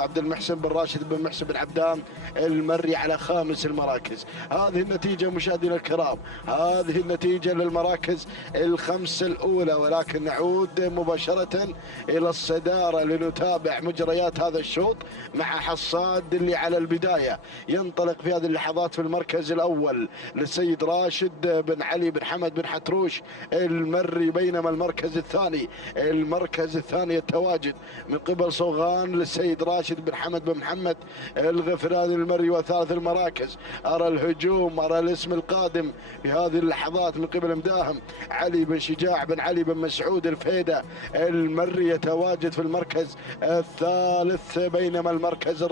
عبد المحسن بن راشد بن محسن بن عبدان المري على خامس المراكز. هذه النتيجة مشاهدينا الكرام، هذه النتيجة للمراكز الخمسة الأولى. ولكن نعود مباشرة إلى الصدارة لنتابع مجريات هذا الشوط مع حصاد اللي على البداية. ينطلق في هذه اللحظات في المركز الأول للسيد راشد بن علي بن حمد بن حتروش المري. بينما المركز الثاني التواجد من قبل صوغان للسيد راشد بن حمد بن محمد الغفراني المري. وثالث المراكز أرى الهجوم، أرى الاسم القادم في هذه اللحظات من قبل مداهم علي بن شجاع بن علي بن مسعود الفهيده المري يتواجد في المركز الثالث. بينما المركز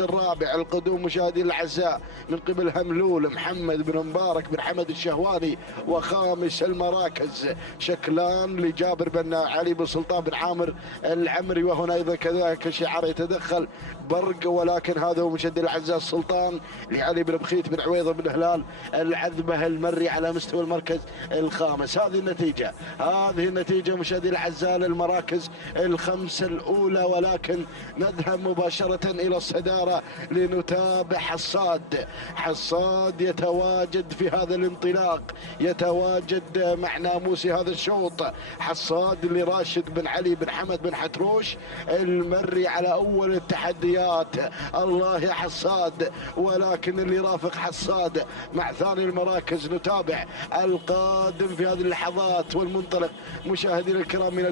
الرابع القدوم مشاهدي الأعزاء من قبل هملول محمد بن مبارك بن حمد الشهواني. وخامس المراكز شكلان لجابر بن علي بن سلطان بن عامر العمري. وهنا ايضا كذلك شعار يتدخل برق، ولكن هذا هو مشاهدي الاعزاء السلطان لعلي بن بخيت بن عويضه بن هلال العذبه المري على مستوى المركز الخامس. هذه النتيجه مشاهدي الاعزاء للمراكز الخمسه الاولى. ولكن نذهب مباشره الى الصداره لنتابع حصاد يتواجد في هذا الانطلاق، يتواجد مع ناموس هذا الشوط. حصاد لراشد بن علي بن حمد بن حتروش المري على اول التحديات. الله يا حصاد، ولكن اللي رافق حصاد مع ثاني المراكز. نتابع القادم في هذه اللحظات والمنطلق مشاهدينا الكرام من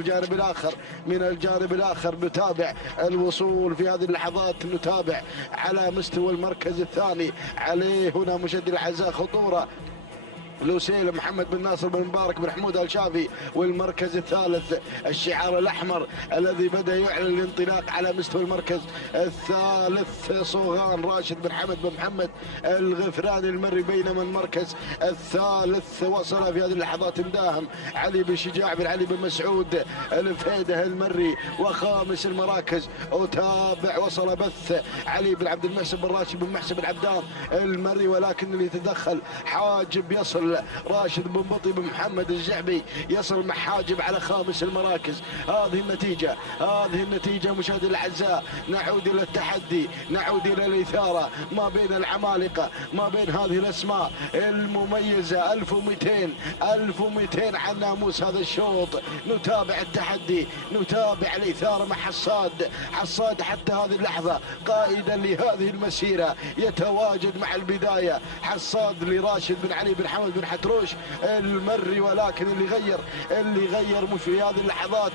الجانب الاخر نتابع الوصول في هذه اللحظات. نتابع على مستوى المركز الثاني عليه هنا مشاهدينا الاعزاء خطوره لوسيل محمد بن ناصر بن مبارك بن حمود آل شافي. والمركز الثالث الشعار الأحمر الذي بدأ يعلن الانطلاق على مستوى المركز الثالث صوغان راشد بن حمد بن محمد الغفراني المري. بينما المركز الثالث وصل في هذه اللحظات مداهم علي بن شجاع بن علي بن مسعود الفيده المري. وخامس المراكز أتابع وصل بث علي بن عبد المحسن بن راشد بن محسن بن عبدان المري، ولكن اللي يتدخل حاجب يصل راشد بن بطي بن محمد الجعبي يصل مع حاجب على خامس المراكز. هذه النتيجة مشاهدينا الأعزاء. نعود إلى التحدي، نعود إلى الإثارة ما بين العمالقة، ما بين هذه الأسماء المميزة. 1200 عن ناموس هذا الشوط. نتابع التحدي، نتابع الإثارة مع حصاد حتى هذه اللحظة قائدا لهذه المسيرة يتواجد مع البداية. حصاد لراشد بن علي بن حمد بن حتروش المري، ولكن اللي غير مش في هذه اللحظات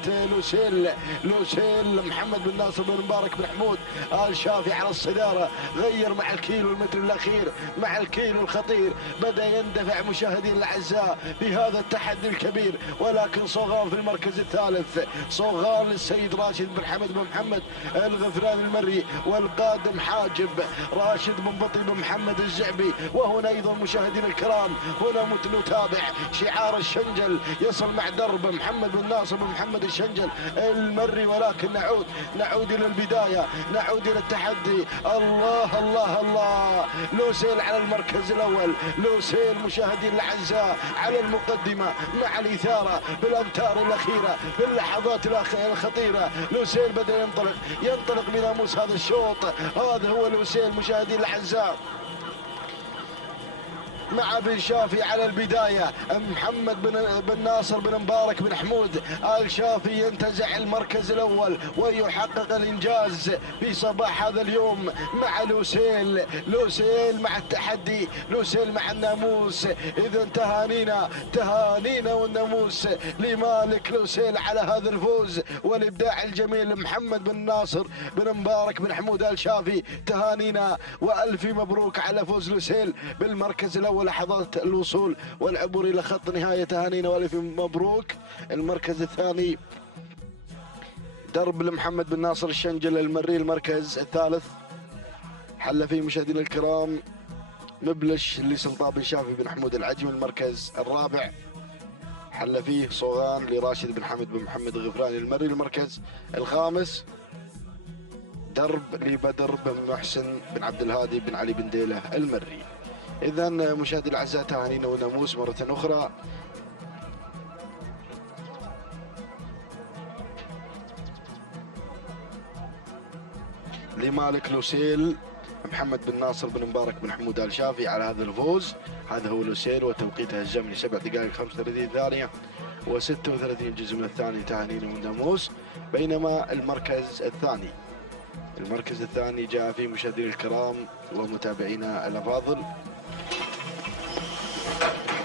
لوسيل محمد بن ناصر بن مبارك بن حمود آل شافي على الصدارة. غير مع الكيلو المتر الأخير، مع الكيلو الخطير بدأ يندفع مشاهدين الأعزاء بهذا التحدي الكبير. ولكن صوغان في المركز الثالث، صوغان للسيد راشد بن حمد بن محمد الغفراني المري. والقادم حاجب راشد بن بطي بن محمد الجعبي. وهنا أيضا مشاهدين الكرام هنا نتابع شعار الشنجل يصل مع درب محمد بن ناصر بن محمد الشنجل المري. ولكن نعود إلى البداية، نعود إلى التحدي. الله لوسيل على المركز الأول، لوسيل مشاهدين الأعزاء على المقدمة مع الإثارة بالأمتار الأخيرة باللحظات الخطيرة. لوسيل بدأ ينطلق بناموس هذا الشوط. هذا هو لوسيل مشاهدين الأعزاء مع بن شافي على البداية. محمد بن ناصر بن مبارك بن حمود آل شافي ينتزع المركز الأول ويحقق الإنجاز في صباح هذا اليوم مع لوسيل مع التحدي، لوسيل مع الناموس. إذا تهانينا والناموس لمالك لوسيل على هذا الفوز والإبداع الجميل. محمد بن ناصر بن مبارك بن حمود آل شافي تهانينا وألف مبروك على فوز لوسيل بالمركز الأول. لحظات الوصول والعبور إلى خط نهاية تهانينا وألف مبروك. المركز الثاني درب لمحمد بن ناصر الشنجل المري. المركز الثالث حل فيه مشاهدينا الكرام مبلش لسلطان بن شافي بن حمود العجمي. المركز الرابع حل فيه صوغان لراشد بن حمد بن محمد الغفراني المري. المركز الخامس درب لبدر بن محسن بن عبد الهادي بن علي بن ديله المري. إذا مشاهدي الأعزاء تهانينا وناموس مرة أخرى. لمالك لوسيل محمد بن ناصر بن مبارك بن حمود آل شافي على هذا الفوز. هذا هو لوسيل وتوقيته الزمني 7 دقائق 35 ثانية و36 جزء من الثاني. تهانينا وناموس. بينما المركز الثاني جاء فيه مشاهدينا الكرام ومتابعينا الأفاضل،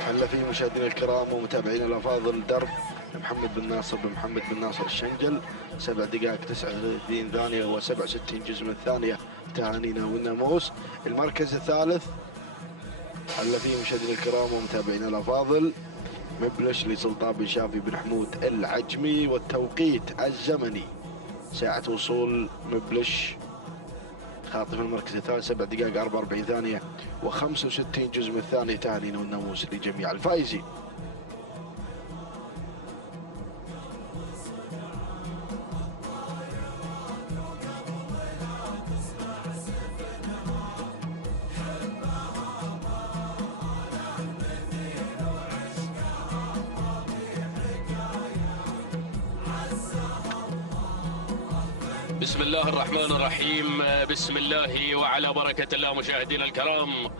حل فيه مشاهدينا الكرام ومتابعينا الأفاضل درب محمد بن ناصر بن محمد بن ناصر الشنجل 7 دقائق 39 ثانية و67 جزء من الثانية. تهانينا والناموس. المركز الثالث حل فيه مشاهدينا الكرام ومتابعينا الأفاضل مبلش لسلطان بن شافي بن حمود العجمي. والتوقيت الزمني ساعة وصول مبلش خاطف المركز الثالث 7 دقائق 44 ثانية و65 جزء من الثانية. تهانينا والناموس لجميع الفائزين. بسم الله الرحمن الرحيم. بسم الله وعلى بركة الله. مشاهدينا الكرام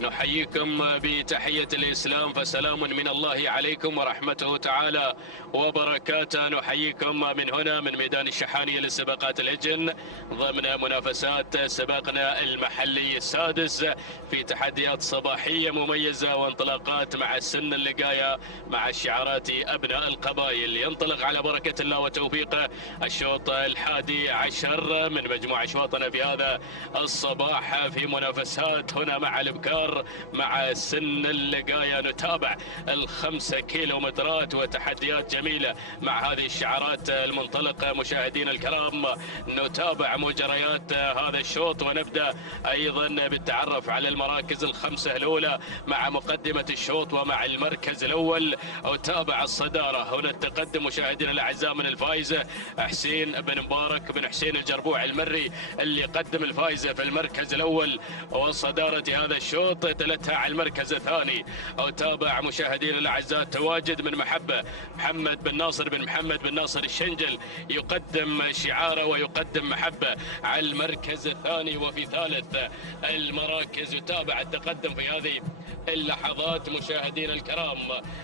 نحييكم بتحية الإسلام، فسلام من الله عليكم ورحمته تعالى وبركاته. نحييكم من هنا من ميدان الشحانية للسباقات الهجن ضمن منافسات سباقنا المحلي السادس في تحديات صباحية مميزة وانطلاقات مع السن اللقاية مع شعارات أبناء القبائل. ينطلق على بركة الله وتوفيقه الشوط 11 من مجموع أشواطنا في هذا الصباح في منافسات هنا مع الإبكار الشعار مع سن اللقاية. نتابع ال5 كيلومترات وتحديات جميلة مع هذه الشعارات المنطلقة. مشاهدينا الكرام نتابع مجريات هذا الشوط، ونبدأ أيضا بالتعرف على المراكز ال5 الأولى مع مقدمة الشوط ومع المركز الأول. أتابع الصدارة هنا التقدم مشاهدينا الأعزاء من الفائزة حسين بن مبارك بن حسين الجربوع المري اللي قدم الفائزة في المركز الأول وصدارة هذا الشوط، تلتها على المركز الثاني. أتابع مشاهدينا الأعزاء تواجد من محبة محمد بن ناصر بن محمد بن ناصر الشنجل يقدم شعاره ويقدم محبة على المركز الثاني. وفي ثالث المراكز يتابع التقدم في هذه اللحظات مشاهدينا الكرام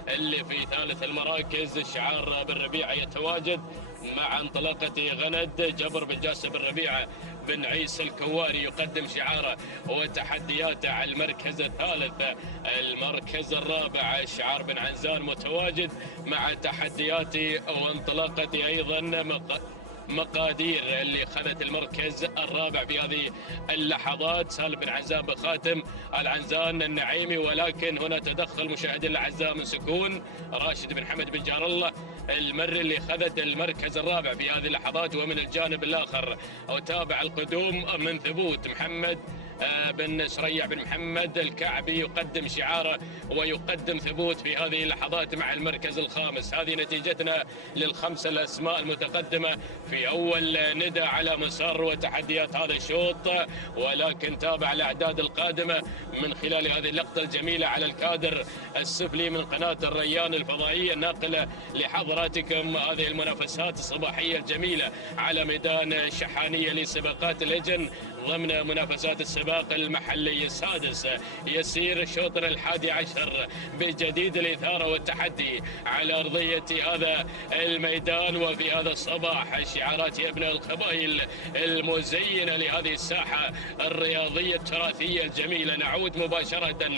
اللي في ثالث المراكز شعار بن ربيعة يتواجد مع انطلاقة غند جبر بن جاسم بن ربيعة بن عيسى الكواري يقدم شعاره وتحدياته على المركز الثالث. المركز الرابع شعار بن عنزان متواجد مع تحدياته وانطلاقته أيضا مقادير اللي خذت المركز الرابع في هذه اللحظات سالم بن عنزان بخاتم العنزان النعيمي، ولكن هنا تدخل مشاهدينا الاعزاء من سكون راشد بن حمد بن جار الله المري اللي خذت المركز الرابع في هذه اللحظات. ومن الجانب الاخر أتابع القدوم من ثبوت محمد بن سريع بن محمد الكعبي يقدم شعاره ويقدم ثبوت في هذه اللحظات مع المركز الخامس. هذه نتيجتنا لل5 الأسماء المتقدمة في أول ندى على مسار وتحديات هذا الشوط، ولكن تابع الأعداد القادمة من خلال هذه اللقطة الجميلة على الكادر السفلي من قناة الريان الفضائية الناقلة لحضراتكم هذه المنافسات الصباحية الجميلة على ميدان شحانية لسباقات الإجن ضمن منافسات السباق المحلي السادس. يسير شوطنا 11 بجديد الإثارة والتحدي على أرضية هذا الميدان. وفي هذا الصباح شعارات يا ابن القبائل المزينة لهذه الساحة الرياضية التراثية الجميلة. نعود مباشرة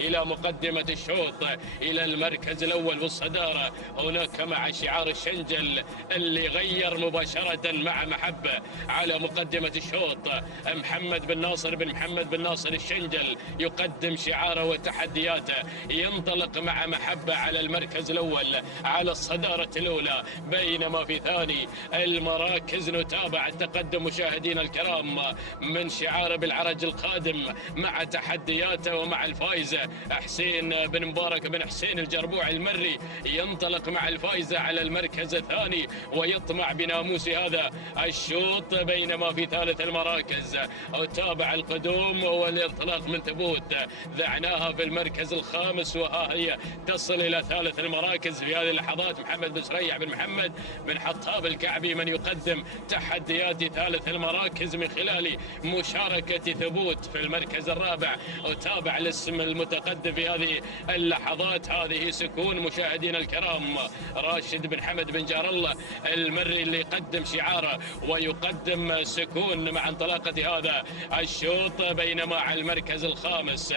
إلى مقدمة الشوط إلى المركز الأول والصدارة هناك مع شعار الشنجل اللي غير مباشرة مع محبة على مقدمة الشوط. محمد بن ناصر بن محمد بن ناصر الشنجل يقدم شعاره وتحدياته، ينطلق مع محبة على المركز الأول على الصدارة الأولى، بينما في ثاني المراكز نتابع التقدم مشاهدينا الكرام من شعار بالعرج القادم مع تحدياته ومع الفائزة حسين بن مبارك بن حسين الجربوع المري ينطلق مع الفائزة على المركز الثاني ويطمع بناموس هذا الشوط. بينما في ثالث المراكز أتابع القدوم والانطلاق من ثبوت ذعناها في المركز الخامس، وها هي تصل إلى ثالث المراكز في هذه اللحظات محمد بن سريع بن محمد بن حطاب الكعبي من يقدم تحديات ثالث المراكز من خلال مشاركة ثبوت في المركز الرابع. أتابع الاسم المتقدم في هذه اللحظات هذه سكون مشاهدينا الكرام راشد بن حمد بن جار الله المري اللي يقدم شعاره ويقدم سكون مع انطلاقة هذا الشوط. بينما على المركز الخامس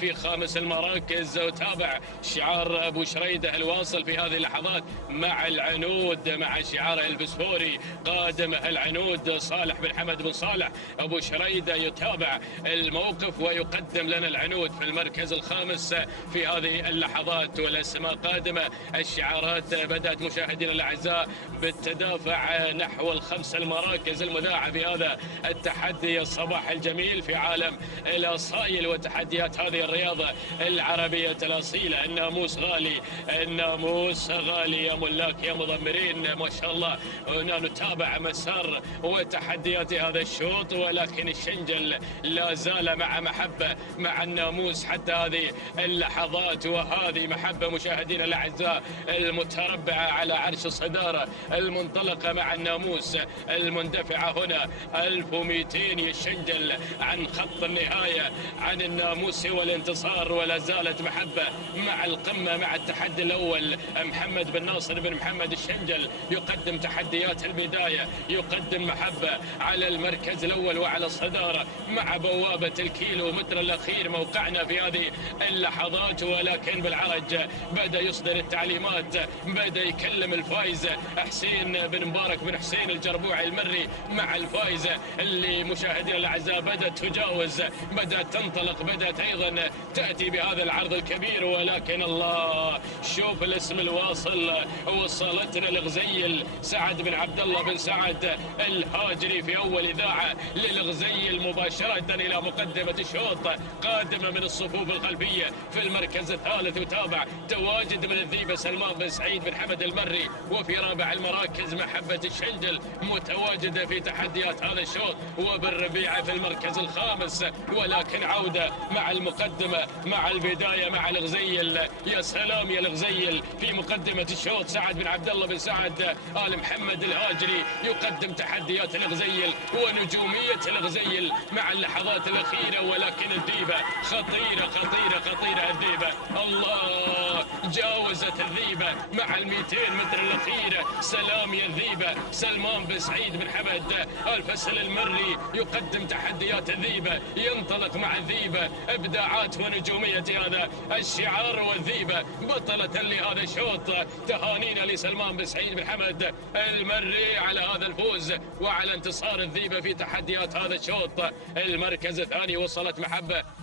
في خامس المراكز أتابع شعار أبو شريدة الواصل في هذه اللحظات مع العنود مع شعار البسفوري قادم العنود صالح بن حمد بن صالح. أبو شريدة يتابع الموقف ويقدم لنا العنود في المركز الخامس في هذه اللحظات. والأسماء قادمة، الشعارات بدأت مشاهدينا الأعزاء بالتدافع نحو ال5 المراكز المذاعة في هذا التحدي الصباح الجميل في عالم الأصايل وتحديات هذه الرياضة العربية الأصيلة. الناموس غالي، الناموس غالي يا ملاك يا مضمرين ما شاء الله. هنا نتابع مسار وتحديات هذا الشوط، ولكن الشنجل لا زال مع محبة مع الناموس حتى هذه اللحظات. وهذه محبة مشاهدينا الأعزاء المتربعة على عرش الصدارة المنطلقة مع الناموس المندفعة هنا 1200 يشنجل عن خط النهاية عن الناموس الانتصار، ولا زالت محبة مع القمة مع التحدي الأول. محمد بن ناصر بن محمد الشنجل يقدم تحديات البداية، يقدم محبة على المركز الأول وعلى الصدارة مع بوابة الكيلو متر الأخير موقعنا في هذه اللحظات. ولكن بالعرج بدأ يصدر التعليمات، بدأ يكلم الفائزة حسين بن مبارك بن حسين الجربوعي المري مع الفائزة اللي مشاهدينا الأعزاء بدأت تجاوز، بدأت تنطلق، بدأت أيضا تأتي بهذا العرض الكبير. ولكن الله، شوف الاسم الواصل، وصلتنا الغزيل سعد بن عبد الله بن سعد الهاجري في أول إذاعة للغزيل مباشرة إلى مقدمة الشوط، قادمة من الصفوف الخلفية في المركز الثالث. وتابع تواجد من الذيبة سلمان بن سعيد بن حمد المري، وفي رابع المراكز محبة الشنجل متواجدة في تحديات هذا الشوط، وبالربيعة في المركز الخامس. ولكن عودة مع المقدمة مع البداية مع الغزيل. يا سلام يا الغزيل في مقدمة الشوط، سعد بن عبد الله بن سعد آل محمد الهاجري يقدم تحديات الغزيل ونجومية الغزيل مع اللحظات الأخيرة. ولكن الذيبة خطيرة خطيرة خطيرة، الذيبة الله جاوزت الذيبة مع 200 متر الأخيرة. سلام يا الذيبة، سلمان بن سعيد بن حمد الفسل المري يقدم تحديات الذيبة، ينطلق مع الذيبة إبداعات ونجومية هذا الشعار. والذيبة بطلة لهذا الشوط، تهانينا لسلمان بن سعيد بن حمد المري على هذا الفوز وعلى انتصار الذيبة في تحديات هذا الشوط. المركز الثاني وصلت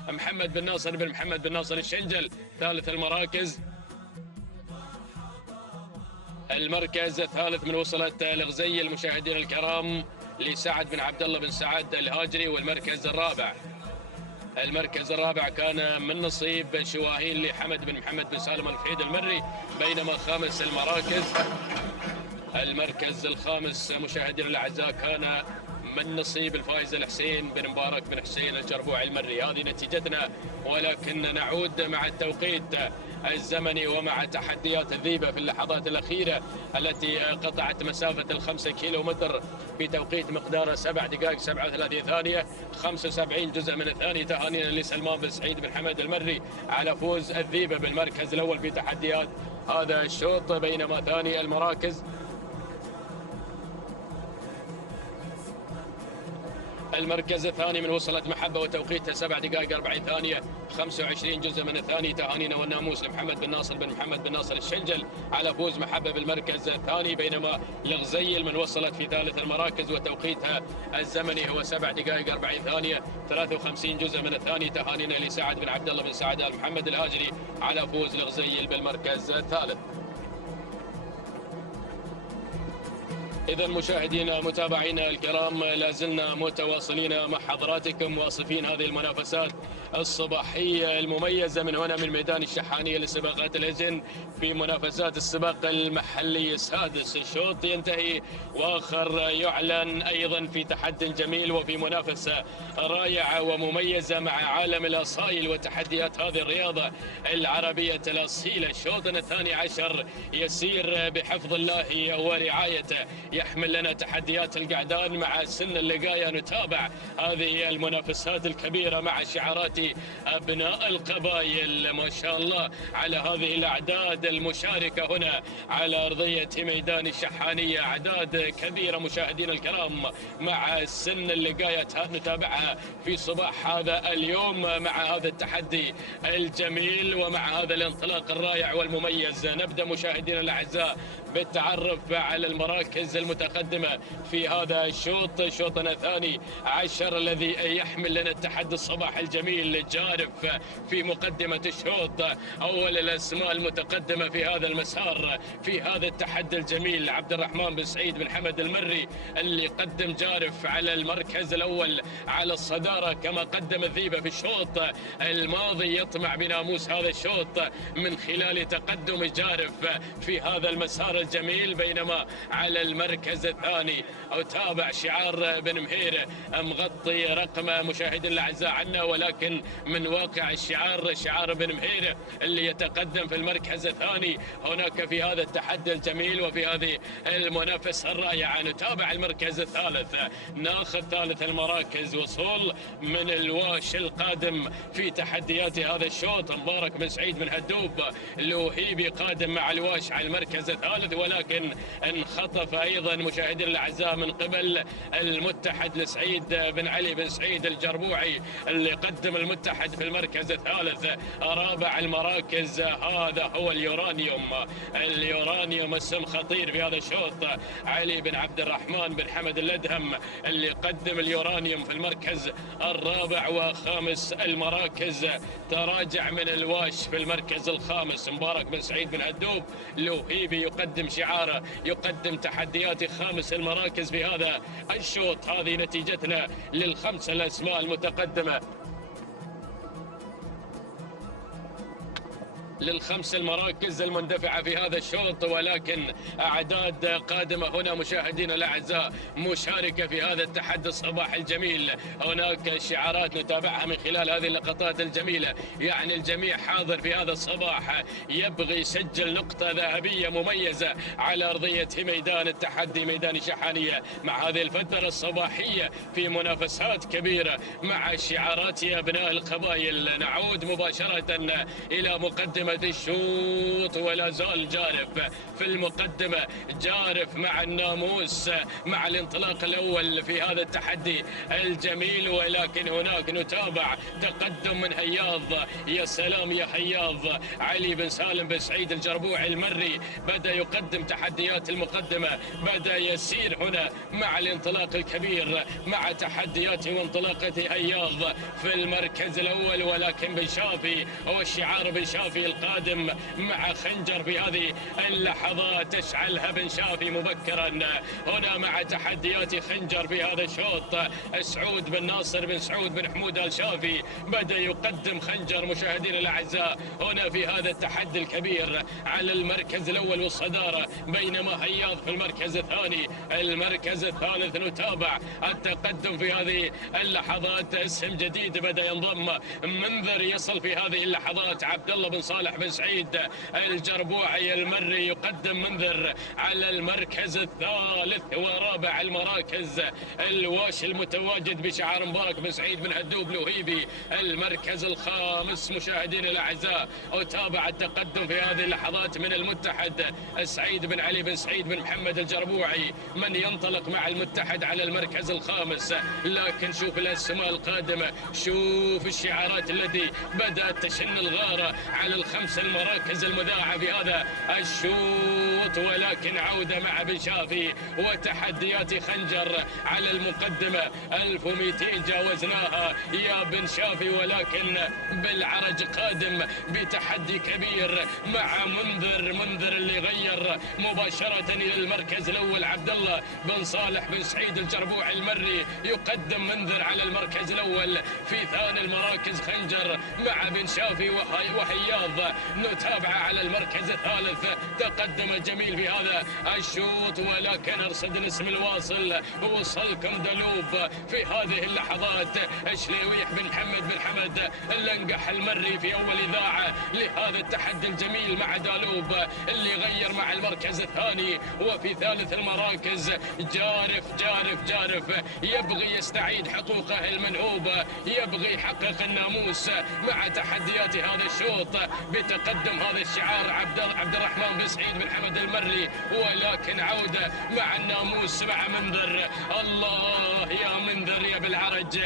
محمد بن ناصر بن محمد بن ناصر الشنجل. ثالث المراكز، المركز الثالث من وصلت الغزيل المشاهدين الكرام لسعد بن عبد الله بن سعد الهاجري. والمركز الرابع كان من نصيب شواهين لحمد بن محمد بن سالم الفهيد المري. بينما خامس المركز الخامس مشاهدينا الاعزاء كان من نصيب الفائز الحسين بن مبارك بن حسين الجربوعي المري. هذه نتيجتنا، ولكن نعود مع التوقيت الزمني ومع تحديات الذيبة في اللحظات الأخيرة التي قطعت مسافة 5 كيلومتر في توقيت مقداره 7 دقائق 37 ثانية 75 جزء من الثانية. تهانينا لسلمان بن سعيد بن حمد المري على فوز الذيبة بالمركز الأول في تحديات هذا الشوط. بينما ثاني المراكز، المركز الثاني من وصلت محبة وتوقيتها 7 دقائق 40 ثانية 25 جزء من الثاني. تهانينا والناموس لمحمد بن ناصر بن محمد بن ناصر الشنجل على فوز محبة بالمركز الثاني. بينما الغزيل من وصلت في ثالث المراكز وتوقيتها الزمني هو 7 دقائق 40 ثانية 53 جزء من الثاني. تهانينا لسعد بن عبد الله بن سعد آل محمد الهاجري على فوز الغزيل بالمركز الثالث. إذا مشاهدينا متابعينا الكرام، لازلنا متواصلين مع حضراتكم واصفين هذه المنافسات الصباحية المميزة من هنا من ميدان الشحانية لسباقات الإذن في منافسات السباق المحلي السادس. الشوط ينتهي وآخر يعلن أيضا في تحدي جميل وفي منافسة رائعة ومميزة مع عالم الأصايل وتحديات هذه الرياضة العربية الأصيلة. الشوط الثاني عشر يسير بحفظ الله ورعايته، يحمل لنا تحديات القعدان مع سن اللقاية. نتابع هذه المنافسات الكبيرة مع شعارات أبناء القبائل ما شاء الله على هذه الأعداد المشاركة هنا على أرضية ميدان الشحانية. أعداد كبيرة مشاهدينا الكرام مع سن اللقاية نتابعها في صباح هذا اليوم مع هذا التحدي الجميل ومع هذا الانطلاق الرائع والمميز. نبدأ مشاهدينا الأعزاء بالتعرف على المراكز المتقدمة في هذا الشوط، شوطنا الثاني عشر الذي يحمل لنا التحدي الصباح الجميل جارف في مقدمة الشوط. أول الأسماء المتقدمة في هذا المسار في هذا التحدي الجميل عبد الرحمن بن سعيد بن حمد المري اللي قدم جارف على المركز الأول على الصدارة كما قدم الذيبة في الشوط الماضي. يطمع بناموس هذا الشوط من خلال تقدم جارف في هذا المسار الجميل. بينما على المركز الثاني أو تابع شعار بن مهير مغطي رقم مشاهدينا الأعزاء عنا، ولكن من واقع الشعار، شعار بن مهيرة اللي يتقدم في المركز الثاني هناك في هذا التحدي الجميل وفي هذه المنافسة الرائعة. نتابع المركز الثالث، ناخذ ثالث المراكز، وصول من الواش القادم في تحديات هذا الشوط مبارك بن سعيد بن هدوب. لوهيبي قادم مع الواش على المركز الثالث، ولكن انخطف ايضا مشاهدينا الاعزاء من قبل المتحد لسعيد بن علي بن سعيد الجربوعي اللي قدم المتحد في المركز الثالث. رابع المراكز هذا هو اليورانيوم اسم خطير في هذا الشوط، علي بن عبد الرحمن بن حمد الادهم اللي قدم اليورانيوم في المركز الرابع. وخامس المراكز تراجع من الواش في المركز الخامس مبارك بن سعيد بن هدوب. لوهيبي يقدم شعاره، يقدم تحديات خامس المراكز في هذا الشوط. هذه نتيجتنا للخمس الاسماء المتقدمه، للخمس المراكز المندفعة في هذا الشوط، ولكن أعداد قادمة هنا مشاهدينا الأعزاء مشاركة في هذا التحدي الصباح الجميل. هناك شعارات نتابعها من خلال هذه اللقطات الجميلة، يعني الجميع حاضر في هذا الصباح يبغي يسجل نقطة ذهبية مميزة على أرضية ميدان التحدي، ميدان شحانية، مع هذه الفترة الصباحية في منافسات كبيرة مع شعارات يا أبناء القبائل. نعود مباشرة إلى مقدمة الشوط، ولا زال جارف في المقدمة، جارف مع الناموس مع الانطلاق الأول في هذا التحدي الجميل. ولكن هناك نتابع تقدم من هياض، يا سلام يا هياض، علي بن سالم بن سعيد الجربوعي المري بدأ يقدم تحديات المقدمة، بدأ يسير هنا مع الانطلاق الكبير، مع تحديات وانطلاقة هياض في المركز الأول. ولكن بن شافي هو الشعار، بن شافي القادم مع خنجر في هذه اللحظات، تشعلها بن شافي مبكرا هنا مع تحديات خنجر في هذا الشوط. سعود بن ناصر بن سعود بن حمود آل شافي بدأ يقدم خنجر مشاهدينا الأعزاء هنا في هذا التحدي الكبير على المركز الأول والصدارة، بينما هياض في المركز الثاني. المركز الثالث نتابع التقدم في هذه اللحظات، اسم جديد بدأ ينضم، منذر يصل في هذه اللحظات، عبد الله بن صالح بن سعيد الجربوعي المري يقدم منذر على المركز الثالث. ورابع المراكز الواش المتواجد بشعار مبارك بن سعيد بن هدوب لوهيبي المركز الخامس. مشاهدينا الاعزاء اتابع التقدم في هذه اللحظات من المتحد سعيد بن علي بن سعيد بن محمد الجربوعي من ينطلق مع المتحد على المركز الخامس. لكن شوف الاسماء القادمه، شوف الشعارات التي بدات تشن الغاره على الخمس المراكز المذاعة في هذا الشوط. ولكن عودة مع بن شافي وتحديات خنجر على المقدمة، 1200 جاوزناها يا بن شافي، ولكن بالعرج قادم بتحدي كبير مع منذر اللي غير مباشرة إلى المركز الأول. عبد الله بن صالح بن سعيد الجربوعي المري يقدم منذر على المركز الأول. في ثاني المراكز خنجر مع بن شافي وهياض. نتابع على المركز الثالث، تقدم جميل في هذا الشوط، ولكن ارصد الاسم الواصل، وصلكم دلوب في هذه اللحظات، شليويح بن محمد بن حمد اللنقح المري في اول اذاعه لهذا التحدي الجميل مع دالوب اللي غير مع المركز الثاني. وفي ثالث المراكز جارف يبغي يستعيد حقوقه المنهوبه، يبغي يحقق الناموس مع تحديات هذا الشوط بتقدم هذا الشعار عبد الرحمن بن سعيد بن حمد المري. ولكن عودة مع الناموس مع منذر، الله يا منذر يا بالعرج،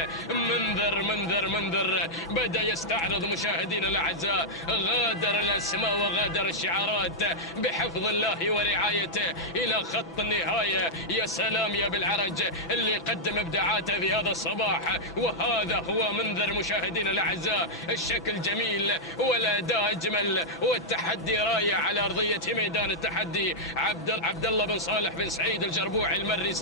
منذر بدأ يستعرض مشاهدينا الأعزاء، غادر الأسماء وغادر الشعارات بحفظ الله ورعايته إلى خط النهاية. يا سلام يا بالعرج اللي قدم إبداعاته في هذا الصباح، وهذا هو منذر مشاهدينا الأعزاء. الشكل جميل والأداء أجمل والتحدي رائع على أرضية ميدان التحدي. عبد الله بن صالح بن سعيد الجربوعي المري،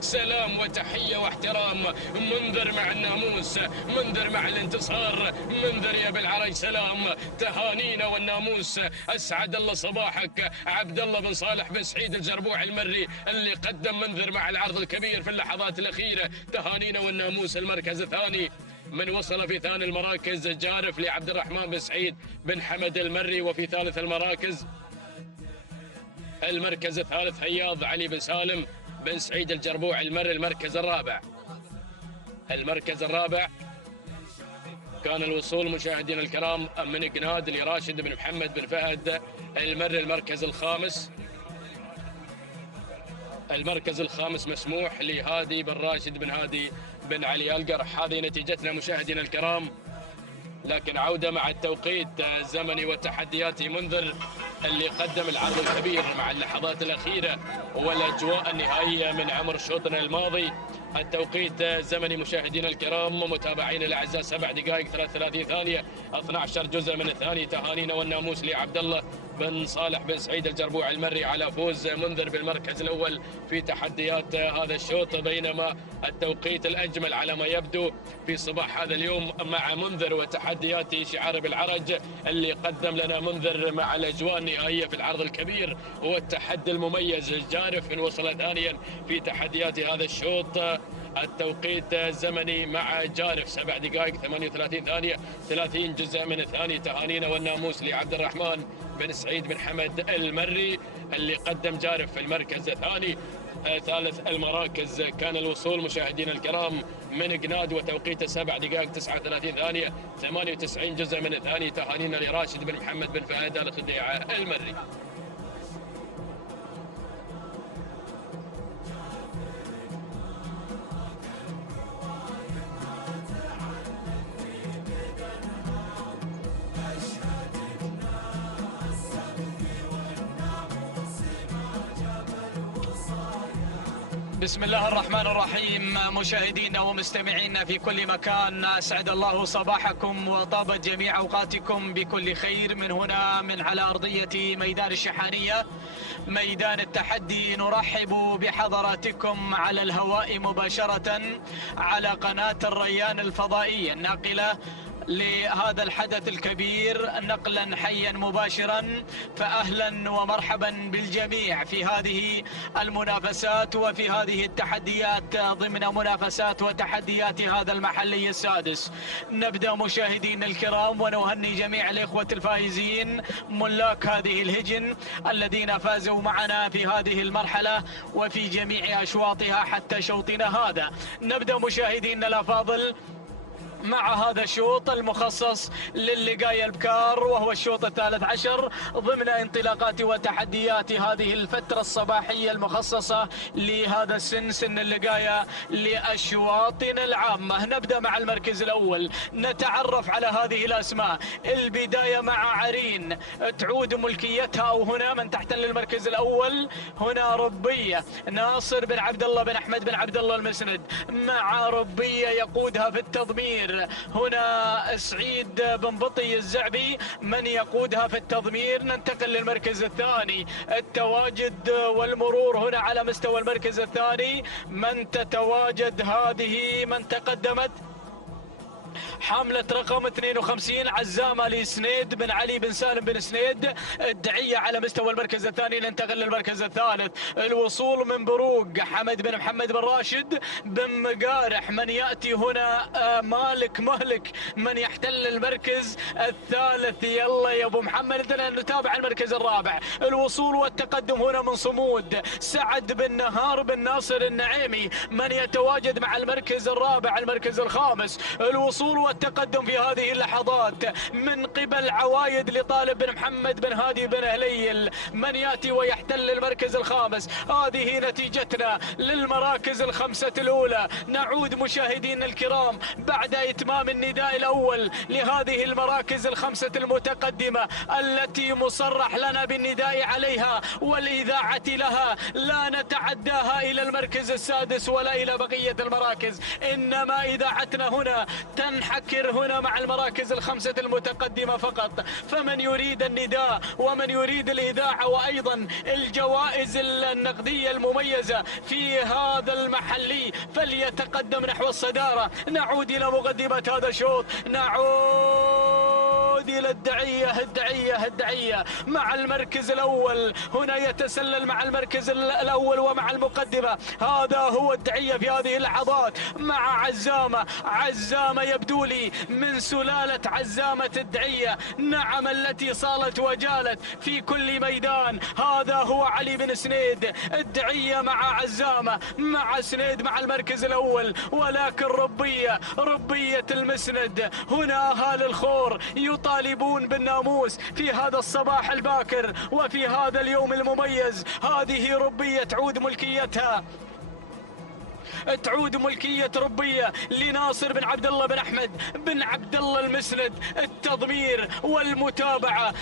سلام وتحية واحترام. منذر مع الناموس، منذر مع الانتصار، منذر يا بالعرج، سلام، تهانينا والناموس. أسعد الله صباحك عبد الله بن صالح بن سعيد الجربوعي المري اللي قدم منذر مع العرض الكبير في اللحظات الأخيرة. تهانينا والناموس المركز الثاني. من وصل في ثاني المراكز جارف لعبد الرحمن بن سعيد بن حمد المري. وفي ثالث المركز الثالث هياض علي بن سالم بن سعيد الجربوع المري. المركز الرابع كان الوصول مشاهدينا الكرام من قناد لراشد بن محمد بن فهد المري. المركز الخامس مسموح لهادي بن راشد بن هادي بن علي القرح. هذه نتيجتنا مشاهدينا الكرام، لكن عودة مع التوقيت الزمني والتحديات منذر اللي قدم العرض الكبير مع اللحظات الأخيرة والأجواء النهائية من عمر شوطنا الماضي. التوقيت الزمني مشاهدينا الكرام ومتابعينا الأعزاء 7 دقائق 33 ثانية 12 جزء من الثاني. تهانينا والناموس لعبد الله بن صالح بن سعيد الجربوع المري على فوز منذر بالمركز الأول في تحديات هذا الشوط، بينما التوقيت الأجمل على ما يبدو في صباح هذا اليوم مع منذر وتحديات شعار بالعرج اللي قدم لنا منذر مع الأجواء النهائية في العرض الكبير والتحدي المميز. الجارف من وصل ثانيا في تحديات هذا الشوط. التوقيت الزمني مع جارف 7 دقائق 38 ثانية 30 جزء من الثاني. تهانينا والناموس لعبد الرحمن بن سعيد بن حمد المري اللي قدم جارف في المركز الثاني. ثالث المراكز كان الوصول مشاهدينا الكرام من قناد وتوقيته 7 دقائق 39 ثانية 98 جزء من الثاني. تهانينا لراشد بن محمد بن فهد الخديعة المري. بسم الله الرحمن الرحيم. مشاهدينا ومستمعينا في كل مكان، أسعد الله صباحكم وطابت جميع أوقاتكم بكل خير من هنا من على أرضية ميدان الشحانية، ميدان التحدي. نرحب بحضراتكم على الهواء مباشرة على قناة الريان الفضائية الناقلة لهذا الحدث الكبير نقلا حيا مباشرا. فأهلا ومرحبا بالجميع في هذه المنافسات وفي هذه التحديات ضمن منافسات وتحديات هذا المحلي السادس. نبدأ مشاهدينا الكرام ونهني جميع الإخوة الفائزين ملاك هذه الهجن الذين فازوا معنا في هذه المرحلة وفي جميع أشواطها حتى شوطنا هذا. نبدأ مشاهدينا الأفاضل مع هذا الشوط المخصص للقاية البكار، وهو الشوط الثالث عشر ضمن انطلاقات وتحديات هذه الفترة الصباحية المخصصة لهذا السن، سن اللقاية لأشواطنا العامة. نبدأ مع المركز الأول، نتعرف على هذه الأسماء. البداية مع عرين تعود ملكيتها، أو هنا من تحتل المركز الأول هنا ربية ناصر بن عبد الله بن أحمد بن عبد الله المسند، مع ربية يقودها في التضمير هنا سعيد بن بطي الزعبي من يقودها في التضمير. ننتقل للمركز الثاني، التواجد والمرور هنا على مستوى المركز الثاني. من تتواجد هذه من تقدمت حاملة رقم 52 عزامة لسنيد بن علي بن سالم بن سنيد الدعية على مستوى المركز الثاني. ننتقل للمركز الثالث، الوصول من بروق حمد بن محمد بن راشد بن مقارح من يأتي هنا مالك مهلك من يحتل المركز الثالث. يلا يا ابو محمد نتابع المركز الرابع، الوصول والتقدم هنا من صمود سعد بن نهار بن ناصر النعيمي من يتواجد مع المركز الرابع. المركز الخامس، الوصول والتقدم في هذه اللحظات من قبل عوايد لطالب بن محمد بن هادي بن هليل من ياتي ويحتل المركز الخامس. هذه نتيجتنا للمراكز الخمسة الأولى. نعود مشاهدينا الكرام بعد إتمام النداء الأول لهذه المراكز الخمسة المتقدمة التي مصرح لنا بالنداء عليها والإذاعة لها. لا نتعداها إلى المركز السادس ولا إلى بقية المراكز، إنما إذاعتنا هنا تنحكر هنا مع المراكز الخمسة المتقدمة فقط. فمن يريد النداء ومن يريد الإذاعة وأيضا الجوائز النقدية المميزة في هذا المحلي فليتقدم نحو الصدارة. نعود إلى مقدمة هذا الشوط، نعود هذه الدعية مع المركز الأول. هنا يتسلل مع المركز الأول ومع المقدمة. هذا هو الدعية في هذه اللحظات مع عزامة يبدو لي من سلالة عزامة الدعية، نعم، التي صالت وجالت في كل ميدان. هذا هو علي بن سنيد، الدعية مع عزامة مع سنيد مع المركز الأول. ولكن ربية المسند. هنا أهالي الخور يطالبون بالناموس في هذا الصباح الباكر وفي هذا اليوم المميز. هذه ربية تعود ملكية ربية لناصر بن عبد الله بن أحمد بن عبد الله المسند. التضمير والمتابعة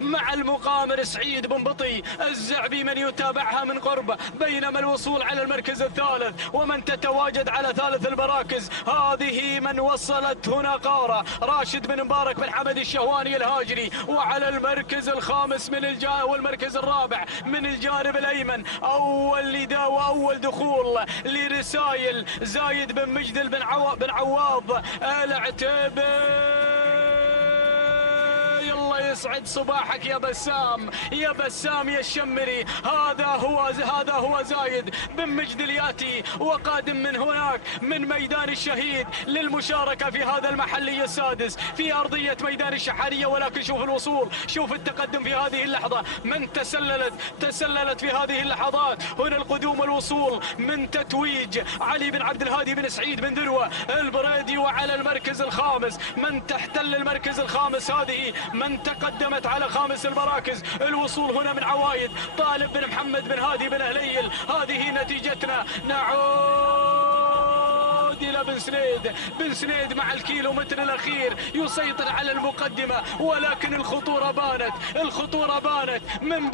مع المقامر سعيد بن بطي الزعبي من يتابعها من قرب، بينما الوصول على المركز الثالث ومن تتواجد على ثالث المراكز هذه من وصلت هنا قارة راشد بن مبارك بن حمد الشهواني الهاجري، وعلى المركز الخامس والمركز الرابع من الجانب الأيمن أول نداء وأول دخول لرسائل زايد بن مجدل بن عواض العتيبي. الله يسعد صباحك يا بسام يا الشمري. هذا هو زايد بن مجدل ياتي وقادم من هناك من ميدان الشهيد للمشاركة في هذا المحلي السادس في أرضية ميدان الشحانية. ولكن شوف الوصول، شوف التقدم في هذه اللحظة. من تسللت في هذه اللحظات. هنا القدوم والوصول من تتويج علي بن عبد الهادي بن سعيد بن ذروة البريدي، وعلى المركز الخامس من تحتل المركز الخامس هذه من تقدمت على خامس المراكز. الوصول هنا من عوايد طالب بن محمد بن هادي بن هليل. هذه نتيجتنا. نعود إلى بن سنيد مع الكيلومتر الأخير يسيطر على المقدمة، ولكن الخطورة بانت من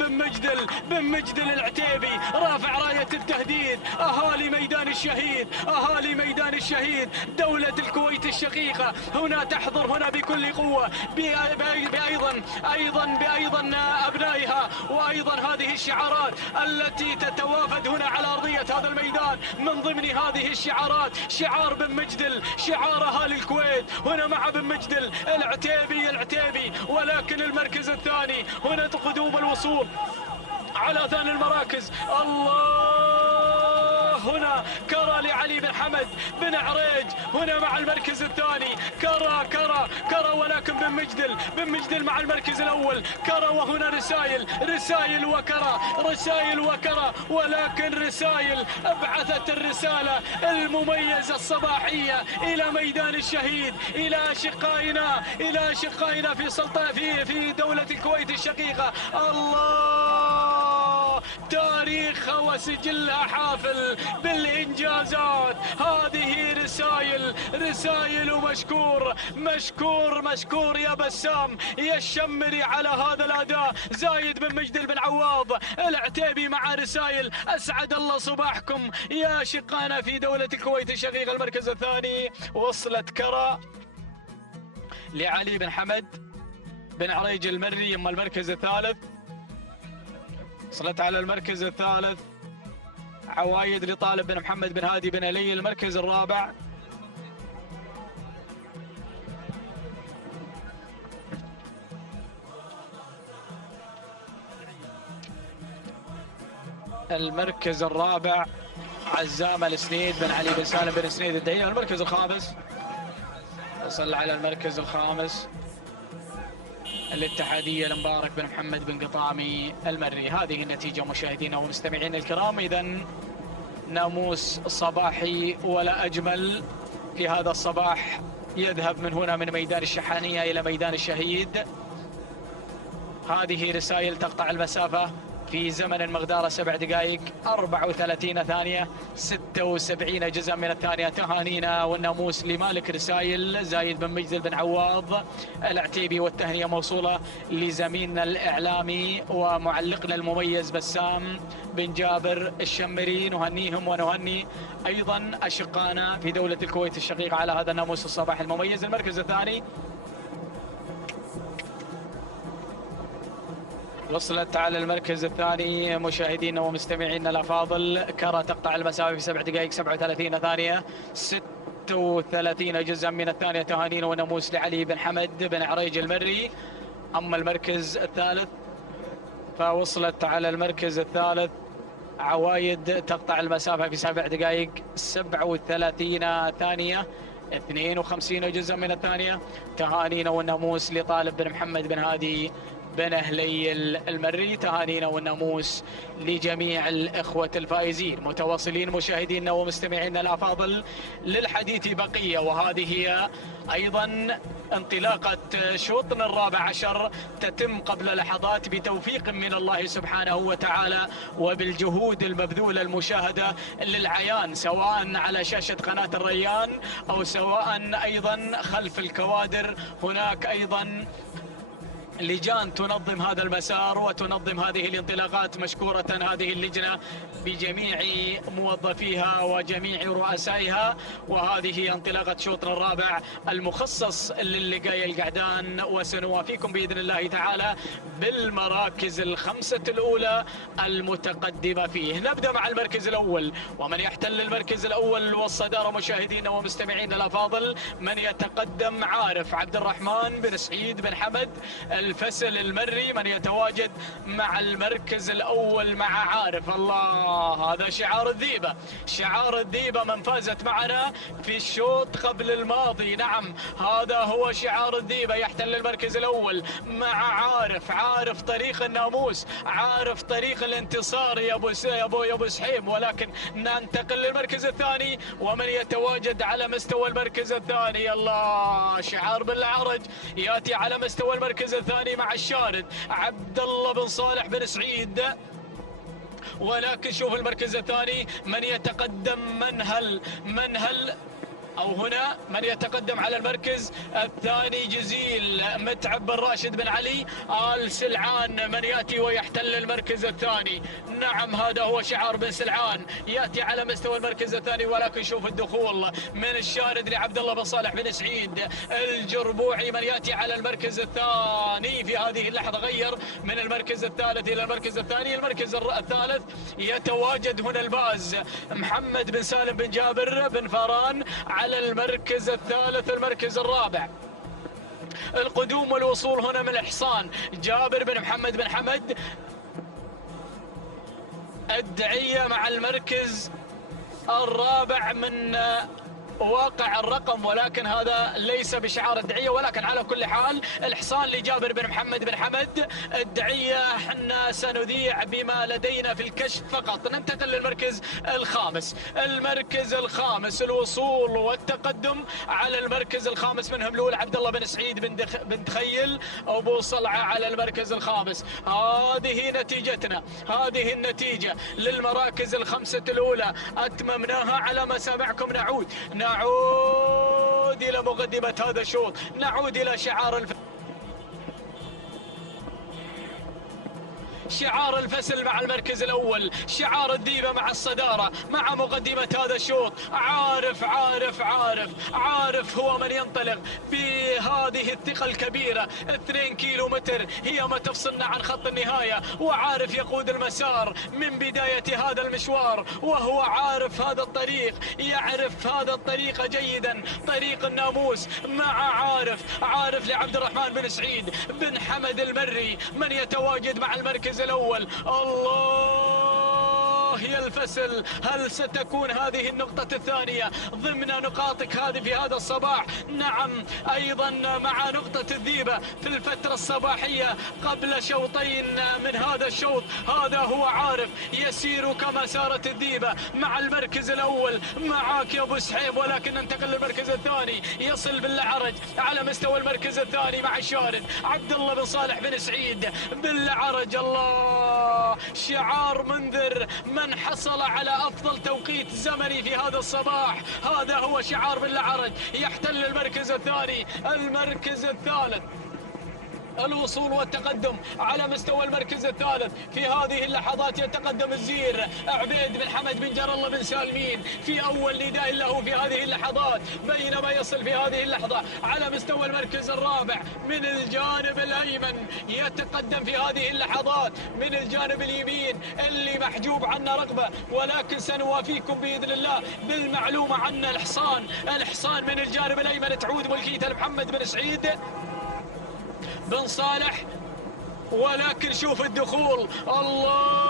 بن مجدل العتيبي رافع راية التهديد. أهالي ميدان الشهيد دولة الكويت الشقيقة هنا تحضر هنا بكل قوة، بأيضا أبنائها، وأيضا هذه الشعارات التي تتوافد هنا على أرضية هذا الميدان. من ضمن هذه الشعارات شعار بن مجدل، شعار أهالي الكويت هنا مع بن مجدل العتيبي. ولكن المركز الثاني هنا قدوم الوصول على ثاني المراكز. هنا كرة لعلي بن حمد بن عريج هنا مع المركز الثاني. كرة ولكن بن مجدل مع المركز الأول. كرة وهنا رسائل وكرة، ولكن رسائل أبعثت الرسالة المميزة الصباحية إلى ميدان الشهيد، إلى أشقائنا في دولة الكويت الشقيقة. تاريخها وسجلها حافل بالإنجازات. هذه رسائل ومشكور يا بسام يا الشمري على هذا الأداء. زايد بن مجدل بن عواض العتيبي مع رسائل. أسعد الله صباحكم يا شقانا في دولة الكويت الشقيقة. المركز الثاني وصلت كرة لعلي بن حمد بن عريج المري. أما المركز الثالث وصلت على المركز الثالث عوايد لطالب بن محمد بن هادي بن علي. المركز الرابع عزام السنيد بن علي بن سالم بن سنيد الدعية. المركز الخامس وصل على المركز الخامس الاتحادية المبارك بن محمد بن قطامي المري. هذه النتيجة مشاهدينا ومستمعينا الكرام. إذن ناموس صباحي ولا أجمل في هذا الصباح يذهب من هنا من ميدان الشحانية إلى ميدان الشهيد. هذه رسائل تقطع المسافة في زمن مقداره 7 دقائق 34 ثانية 76 جزءا من الثانية. تهانينا والناموس لمالك رسائل زايد بن مجدل بن عواض العتيبي، والتهنئة موصولة لزميلنا الإعلامي ومعلقنا المميز بسام بن جابر الشمري. نهنيهم ونهني أيضا أشقانا في دولة الكويت الشقيقة على هذا الناموس الصباح المميز. المركز الثاني وصلت على المركز الثاني مشاهدينا ومستمعينا الأفاضل كرة تقطع المسافة في 7 دقائق 37 ثانية 36 جزءا من الثانية. تهانينا وناموس لعلي بن حمد بن عريج المري. أما المركز الثالث فوصلت على المركز الثالث عوايد تقطع المسافة في 7 دقائق 37 ثانية 52 جزءا من الثانية. تهانينا والناموس لطالب بن محمد بن هادي بن أهلي المري. تهانينا والناموس لجميع الإخوة الفائزين. متواصلين مشاهدينا ومستمعينا الأفاضل، للحديث بقية، وهذه هي أيضا انطلاقة شوطنا الرابع عشر تتم قبل لحظات بتوفيق من الله سبحانه وتعالى وبالجهود المبذولة المشاهدة للعيان، سواء على شاشة قناة الريان أو سواء أيضا خلف الكوادر. هناك أيضا لجان تنظم هذا المسار وتنظم هذه الانطلاقات. مشكورة هذه اللجنة بجميع موظفيها وجميع رؤسائها. وهذه هي انطلاقة شوطنا الرابع المخصص للقاية القعدان، وسنوافيكم بإذن الله تعالى بالمراكز الخمسة الأولى المتقدمة فيه. نبدأ مع المركز الأول، ومن يحتل المركز الأول والصدارة مشاهدينا ومستمعينا الأفاضل من يتقدم عارف عبد الرحمن بن سعيد بن حمد الفسل المري، من يتواجد مع المركز الأول مع عارف. الله، هذا شعار الذيبة، شعار الذيبة من فازت معنا في الشوط قبل الماضي. نعم، هذا هو شعار الذيبة. يحتل المركز الأول مع عارف. عارف طريق الناموس، عارف طريق الانتصار يا ابو سحيم. ولكن ننتقل للمركز الثاني، ومن يتواجد على مستوى المركز الثاني، الله، شعار بالعرج ياتي على مستوى المركز الثاني مع الشارد عبد الله بن صالح بن سعيد. ولكن شوف المركز الثاني من يتقدم، من هل أو هنا من يتقدم على المركز الثاني جزيل متعب بن راشد بن علي آل سلعان، من يأتي ويحتل المركز الثاني. نعم، هذا هو شعار بن سلعان يأتي على مستوى المركز الثاني. ولكن شوف الدخول من الشارد لعبد الله بن صالح بن سعيد الجربوعي، من يأتي على المركز الثاني في هذه اللحظة. غير من المركز الثالث إلى المركز الثاني. المركز الثالث يتواجد هنا الباز محمد بن سالم بن جابر بن فاران على المركز الثالث. المركز الرابع القدوم والوصول هنا من الحصان جابر بن محمد بن حمد الدعية مع المركز الرابع من واقع الرقم، ولكن هذا ليس بشعار الدعية. ولكن على كل حال الحصان لجابر بن محمد بن حمد الدعية. حنا سنذيع بما لدينا في الكشف فقط. ننتقل للمركز الخامس. المركز الخامس الوصول والتقدم على المركز الخامس منهم الأول عبد الله بن سعيد بن تخيل أبو صلعة على المركز الخامس. هذه نتيجتنا، هذه النتيجة للمراكز الخمسة الأولى أتممناها على مسامعكم. نعود إلى مقدمة هذا الشوط، نعود إلى شعار الفسل مع المركز الأول، شعار الذيبة مع الصدارة مع مقدمة هذا الشوط. عارف عارف عارف عارف هو من ينطلق بهذه الثقة الكبيرة. 2 كيلومتر هي ما تفصلنا عن خط النهاية، وعارف يقود المسار من بداية هذا المشوار، وهو عارف هذا الطريق، يعرف هذا الطريق جيدا، طريق الناموس مع عارف لعبد الرحمن بن سعيد بن حمد المري من يتواجد مع المركز الأول. الله يا الفسل، هل ستكون هذه النقطة الثانية ضمن نقاطك هذه في هذا الصباح؟ نعم، أيضا مع نقطة الذيبة في الفترة الصباحية قبل شوطين من هذا الشوط. هذا هو عارف يسير كما سارت الذيبة مع المركز الأول. معاك يا أبو سحيم. ولكن ننتقل للمركز الثاني، يصل بالعرج على مستوى المركز الثاني مع الشارد عبد الله بن صالح بن سعيد بالعرج. الله، شعار منذر من حصل على أفضل توقيت زمني في هذا الصباح. هذا هو شعار بالعرج يحتل المركز الثاني. المركز الثالث الوصول والتقدم على مستوى المركز الثالث. في هذه اللحظات يتقدم الزير عبيد بن حمد بن جار الله بن سالمين في أول نداء له في هذه اللحظات، بينما يصل في هذه اللحظة على مستوى المركز الرابع من الجانب الأيمن. يتقدم في هذه اللحظات من الجانب اليمين اللي محجوب عنا رغبة، ولكن سنوافيكم بإذن الله بالمعلومة عن الحصان من الجانب الأيمن تعود ملكيته لمحمد بن سعيد بن صالح. ولكن شوف الدخول، الله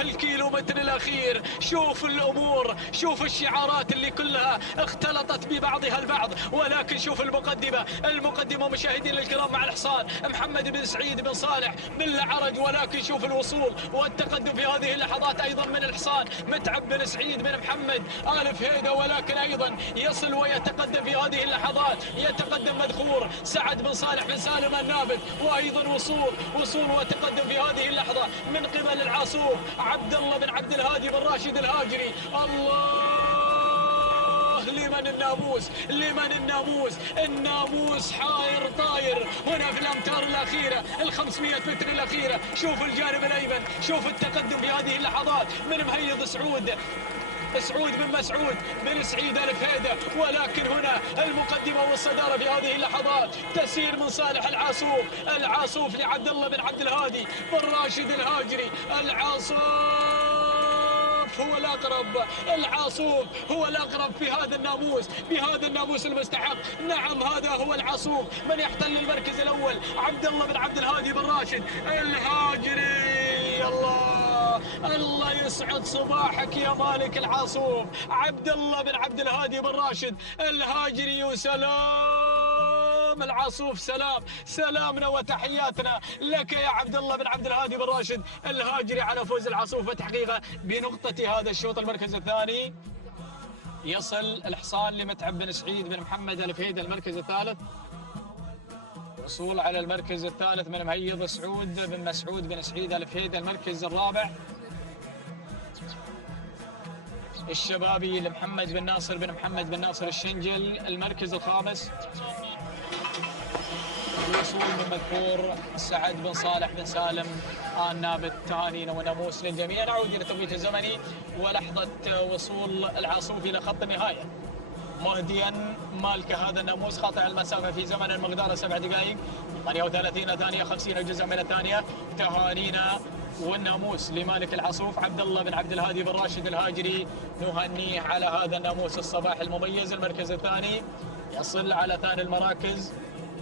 الكيلومتر الأخير، شوف الأمور، شوف الشعارات اللي كلها اختلطت ببعضها البعض. ولكن شوف المقدمة مشاهدين الكرام مع الحصان محمد بن سعيد بن صالح بن العرج. ولكن شوف الوصول والتقدم في هذه اللحظات أيضا من الحصان متعب بن سعيد بن محمد آل فهيدة. ولكن أيضا يصل ويتقدم في هذه اللحظات، يتقدم مدخور سعد بن صالح بن سالم النابت. وأيضا وصول وتقدم في هذه اللحظة من قبل العاصوف عبد الله بن عبد الهادي بن راشد الهاجري. الله لمن الناموس حاير طاير هنا في الأمتار الأخيرة 500 متر الأخيرة. شوف الجانب الأيمن، شوف التقدم في هذه اللحظات من مهيض سعود بن مسعود بن سعيد آل فهيدة. ولكن هنا المقدمة والصدارة في هذه اللحظات تسير من صالح العاصوف لعبد الله بن عبد الهادي بن راشد الهاجري. العاصوف هو الأقرب في هذا الناموس المستحق. نعم هذا هو العاصوف من يحتل المركز الأول، عبد الله بن عبد الهادي بن راشد الهاجري. الله يسعد صباحك يا مالك العاصوف، عبد الله بن عبد الهادي بن راشد الهاجري. وسلام العاصوف، سلامنا وتحياتنا لك يا عبد الله بن عبد الهادي بن راشد الهاجري على فوز العاصوف وتحقيقه بنقطة هذا الشوط. المركز الثاني يصل الحصان لمتعب بن سعيد بن محمد آل فهيدة المركز الثالث. وصول على المركز الثالث من مهيض سعود بن مسعود بن سعيد آل فهيدة المركز الرابع. الشبابي لمحمد بن ناصر بن محمد بن ناصر الشنجل المركز الخامس. الوصول من مذكور سعد بن صالح بن سالم آل نابت. تهانينا وناموس للجميع. نعود الى التوقيت الزمني ولحظة وصول العاصوف الى خط النهاية، مهديا مالك هذا الناموس قاطع المسافة في زمن مقداره 7 دقائق 38 ثانية 50 جزء من الثانية. تهانينا والناموس لمالك العاصوف عبد الله بن عبد الهادي بن راشد الهاجري، نهنيه على هذا الناموس الصباح المميز. المركز الثاني يصل على ثاني المراكز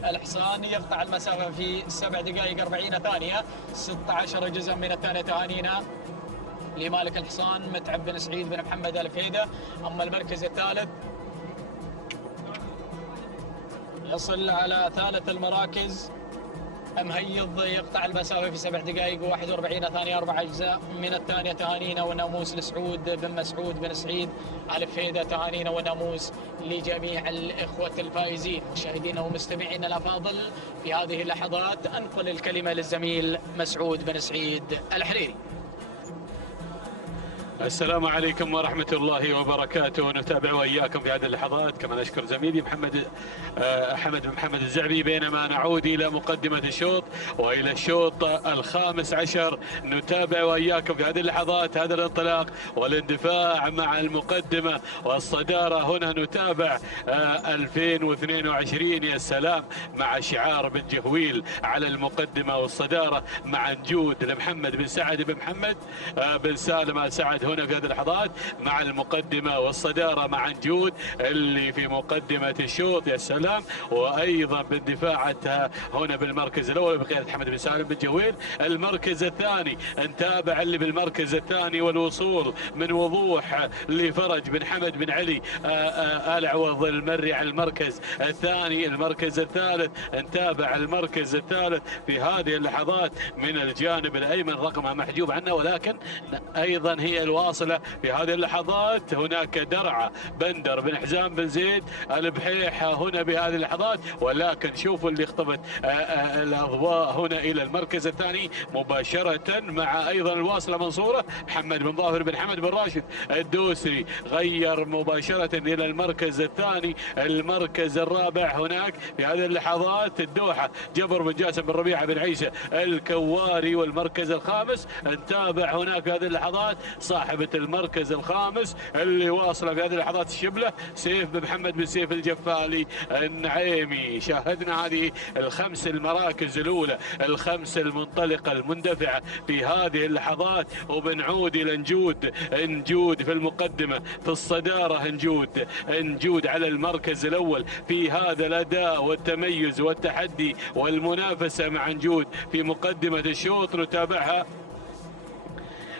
الحصان، يقطع المسافة في 7 دقائق 40 ثانية 16 جزء من الثانية. تهانينا لمالك الحصان متعب بن سعيد بن محمد آل فهيدة. أما المركز الثالث يصل على ثالث المراكز مهيض، يقطع المسافة في 7 دقائق 41 ثانية 4 أجزاء من الثانية. تهانينا وناموس لسعود بن مسعود بن سعيد آل فهيدة. تهانينا وناموس لجميع الإخوة الفائزين. مشاهدينا ومستمعينا الأفاضل، في هذه اللحظات أنقل الكلمة للزميل مسعود بن سعيد الحريري. السلام عليكم ورحمة الله وبركاته. نتابع وإياكم في هذه اللحظات. كما نشكر زميلي أحمد بن محمد الزعبي. بينما نعود إلى مقدمة الشوط وإلى الشوط الخامس عشر، نتابع وإياكم في هذه اللحظات هذا الانطلاق والاندفاع مع المقدمة والصدارة. هنا نتابع 2022 يا سلام، مع شعار بن جهويل على المقدمة والصدارة، مع نجود لمحمد بن سعد بن محمد بن سالم آل سعد هنا في هذه اللحظات مع المقدمة والصدارة مع نجود اللي في مقدمة الشوط يا سلام. وأيضا باندفاعتها هنا بالمركز الأول بقيادة حمد بن سالم بن جويل. المركز الثاني نتابع اللي بالمركز الثاني والوصول من وضوح لفرج بن حمد بن علي آل عوض المري على المركز الثاني. المركز الثالث نتابع المركز الثالث في هذه اللحظات من الجانب الأيمن، رقمها محجوب عنه ولكن أيضا هي واصلة في هذه اللحظات. هناك درعة بندر بن حزام بن زيد البحيح هنا بهذه اللحظات، ولكن شوفوا اللي اختفت الأضواء هنا إلى المركز الثاني مباشرة مع أيضا الواصلة منصورة. محمد بن ظافر بن حمد بن راشد الدوسري غير مباشرة إلى المركز الثاني. المركز الرابع هناك في هذه اللحظات الدوحة جبر بن جاسم بن ربيعة بن عيسى الكواري. والمركز الخامس نتابع هناك في هذه اللحظات صاحبة المركز الخامس اللي واصلة في هذه اللحظات الشبلة سيف بن محمد بن سيف الجفالي النعيمي. شاهدنا هذه الخمس المراكز الأولى، الخمس المنطلقة المندفعة في هذه اللحظات، وبنعود إلى نجود في المقدمة في الصدارة، نجود على المركز الأول في هذا الأداء والتميز والتحدي والمنافسة مع نجود في مقدمة الشوط. نتابعها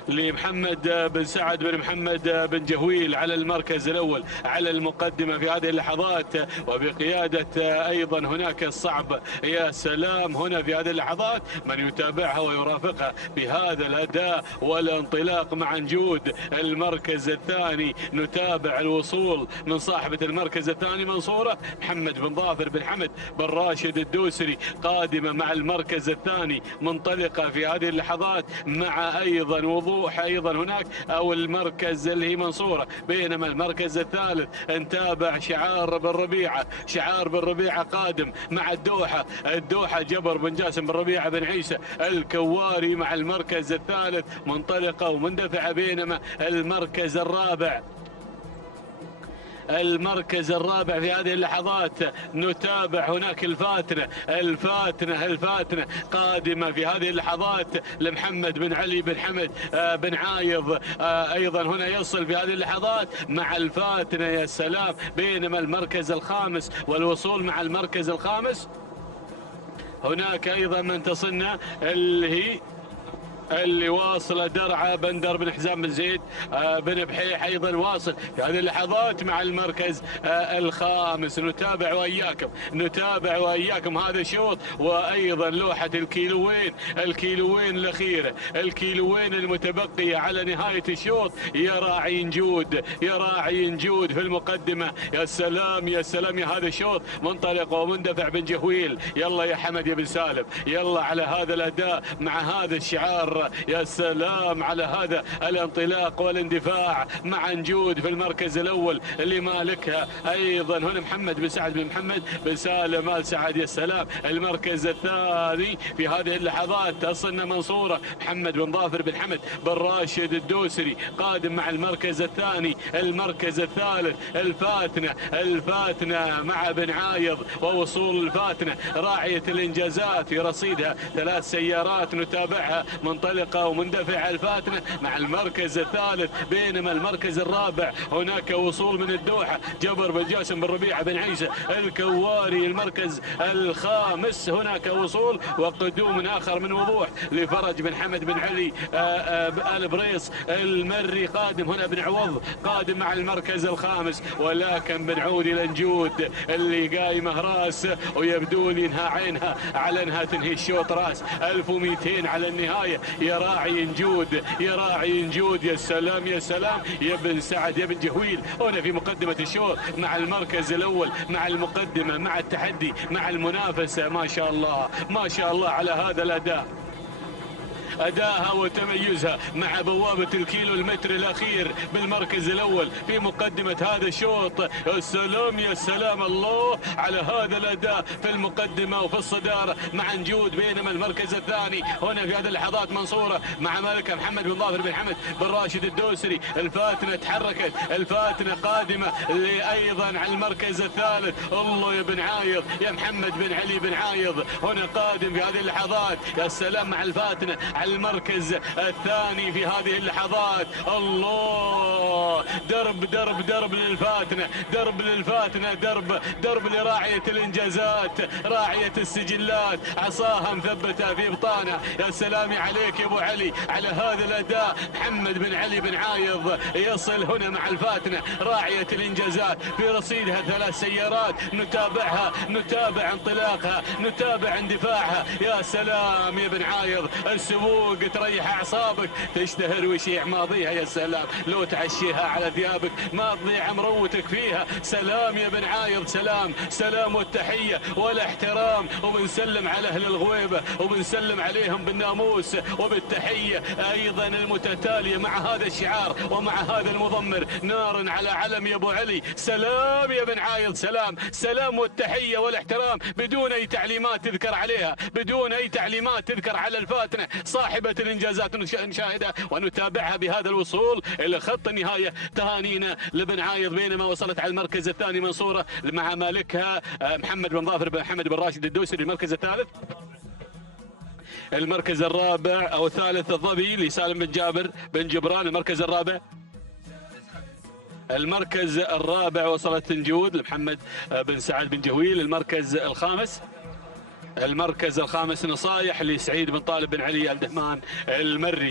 لمحمد بن سعد بن محمد بن جهويل على المركز الأول على المقدمة في هذه اللحظات، وبقيادة أيضا هناك الصعب يا سلام هنا في هذه اللحظات من يتابعها ويرافقها بهذا الأداء والانطلاق مع نجود. المركز الثاني نتابع الوصول من صاحبة المركز الثاني منصورة محمد بن ظافر بن حمد بن راشد الدوسري قادمة مع المركز الثاني منطلقة في هذه اللحظات مع أيضا وضوح ايضا هناك او المركز اللي هي منصوره. بينما المركز الثالث نتابع شعار بن ربيعه قادم مع الدوحه جبر بن جاسم بن ربيعه بن عيسى الكواري مع المركز الثالث منطلقه ومندفعه. بينما المركز الرابع في هذه اللحظات نتابع هناك الفاتنة قادمة في هذه اللحظات لمحمد بن علي بن حمد بن عايض أيضا هنا يصل في هذه اللحظات مع الفاتنة يا سلام. بينما المركز الخامس والوصول مع المركز الخامس هناك أيضا من تصلنا اللي واصل درعة بندر بن حزام بن زيد بن بحيح أيضا واصل في هذه اللحظات مع المركز الخامس. نتابع وإياكم هذا الشوط، وأيضا لوحة الكيلوين الأخيرة، الكيلوين المتبقية على نهاية الشوط. يراعي نجود في المقدمة. يا سلام يا هذا الشوط منطلق ومندفع بن جهويل. يلا يا حمد يا بن سالم، يلا على هذا الأداء مع هذا الشعار. يا سلام على هذا الانطلاق والاندفاع مع نجود في المركز الأول اللي مالكها أيضا هنا محمد بن سعد بن محمد بن سالم آل سعد. يا سلام المركز الثاني في هذه اللحظات تصلنا منصورة محمد بن ظافر بن حمد بن راشد الدوسري قادم مع المركز الثاني. المركز الثالث الفاتنة مع بن عايض، ووصول الفاتنة راعية الإنجازات في رصيدها 3 سيارات نتابعها منطلقة ومندفعة الفاتنة مع المركز الثالث. بينما المركز الرابع هناك وصول من الدوحة جبر بن جاسم بن ربيعة بن عيسى الكواري. المركز الخامس هناك وصول وقدوم آخر من وضوح لفرج بن حمد بن علي آل بريص المري قادم هنا بن عوض قادم مع المركز الخامس. ولكن بنعود إلى نجود اللي قايمة راس ويبدو لي انها عينها على انها تنهي الشوط راس. 1200 على النهاية. يراعي نجود. يا سلام يا بن سعد يا بن جهويل هنا في مقدمة الشوط مع المركز الأول مع المقدمة مع التحدي مع المنافسة. ما شاء الله على هذا الأداء، أداءها وتميزها مع بوابة الكيلو المتر الأخير بالمركز الأول في مقدمة هذا الشوط. يا سلام الله على هذا الأداء في المقدمة وفي الصدارة مع نجود. بينما المركز الثاني هنا في هذه اللحظات منصورة مع مالكها محمد بن ظافر بن حمد بن راشد الدوسري. الفاتنة تحركت، الفاتنة قادمة أيضا على المركز الثالث. الله يا بن عايض يا محمد بن علي بن عايض هنا قادم في هذه اللحظات. يا سلام مع الفاتنة المركز الثاني في هذه اللحظات. الله درب للفاتنة، درب لراعية الإنجازات، راعية السجلات، عصاها مثبتة في بطانة. يا سلام عليك يا أبو علي على هذا الأداء. محمد بن علي بن عايض يصل هنا مع الفاتنة راعية الإنجازات في رصيدها 3 سيارات نتابعها، نتابع انطلاقها، نتابع اندفاعها. يا سلام يا بن عايض السبوع تروق تريح اعصابك، تشتهر ويشيع ماضيها يا سلام، لو تعشيها على ثيابك ما تضيع مروتك فيها. سلام يا بن عايض، سلام سلام والتحيه والاحترام، وبنسلم على اهل الغويبه وبنسلم عليهم بالناموس وبالتحيه ايضا المتتاليه مع هذا الشعار ومع هذا المضمر، نار على علم يا ابو علي. سلام يا بن عايض، سلام سلام والتحيه والاحترام، بدون اي تعليمات تذكر عليها، بدون اي تعليمات تذكر على الفاتنه صاحبه الانجازات، نشاهدها ونتابعها بهذا الوصول الى خط النهايه. تهانينا لبن عايض، بينما وصلت على المركز الثاني منصوره مع مالكها محمد بن ظافر بن محمد بن راشد الدوسري. المركز الثالث، المركز الرابع او الثالث الظبي لسالم بن جابر بن جبران. المركز الرابع، المركز الرابع وصلت تنجود لمحمد بن سعد بن جهويل. المركز الخامس، المركز الخامس نصايح لسعيد بن طالب بن علي الدهمان المري.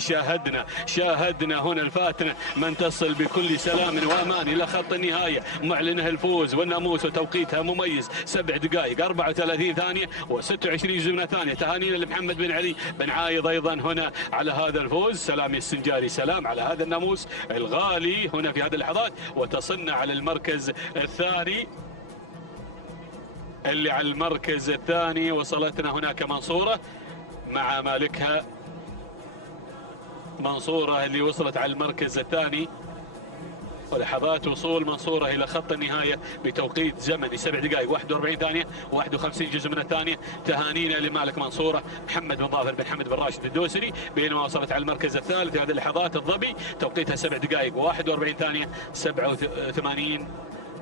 شاهدنا هنا الفاتنة من تصل بكل سلام وامان الى خط النهاية، معلنه الفوز والناموس وتوقيتها مميز 7 دقائق 34 ثانية و26 جزء من ثانية. تهانينا لمحمد بن علي بن عايض ايضا هنا على هذا الفوز. سلام يا السنجاري، سلام على هذا الناموس الغالي هنا في هذه اللحظات. وتصلنا على المركز الثاني، اللي على المركز الثاني وصلتنا هناك منصورة مع مالكها. منصورة اللي وصلت على المركز الثاني، ولحظات وصول منصورة إلى خط النهاية بتوقيت زمني 7 دقائق 41 ثانية و51 جزء من الثانية. تهانينا لمالك منصورة محمد بن ظافر بن حمد بن راشد الدوسري، بينما وصلت على المركز الثالث في هذه اللحظات الظبي، توقيتها 7 دقائق 41 ثانية 87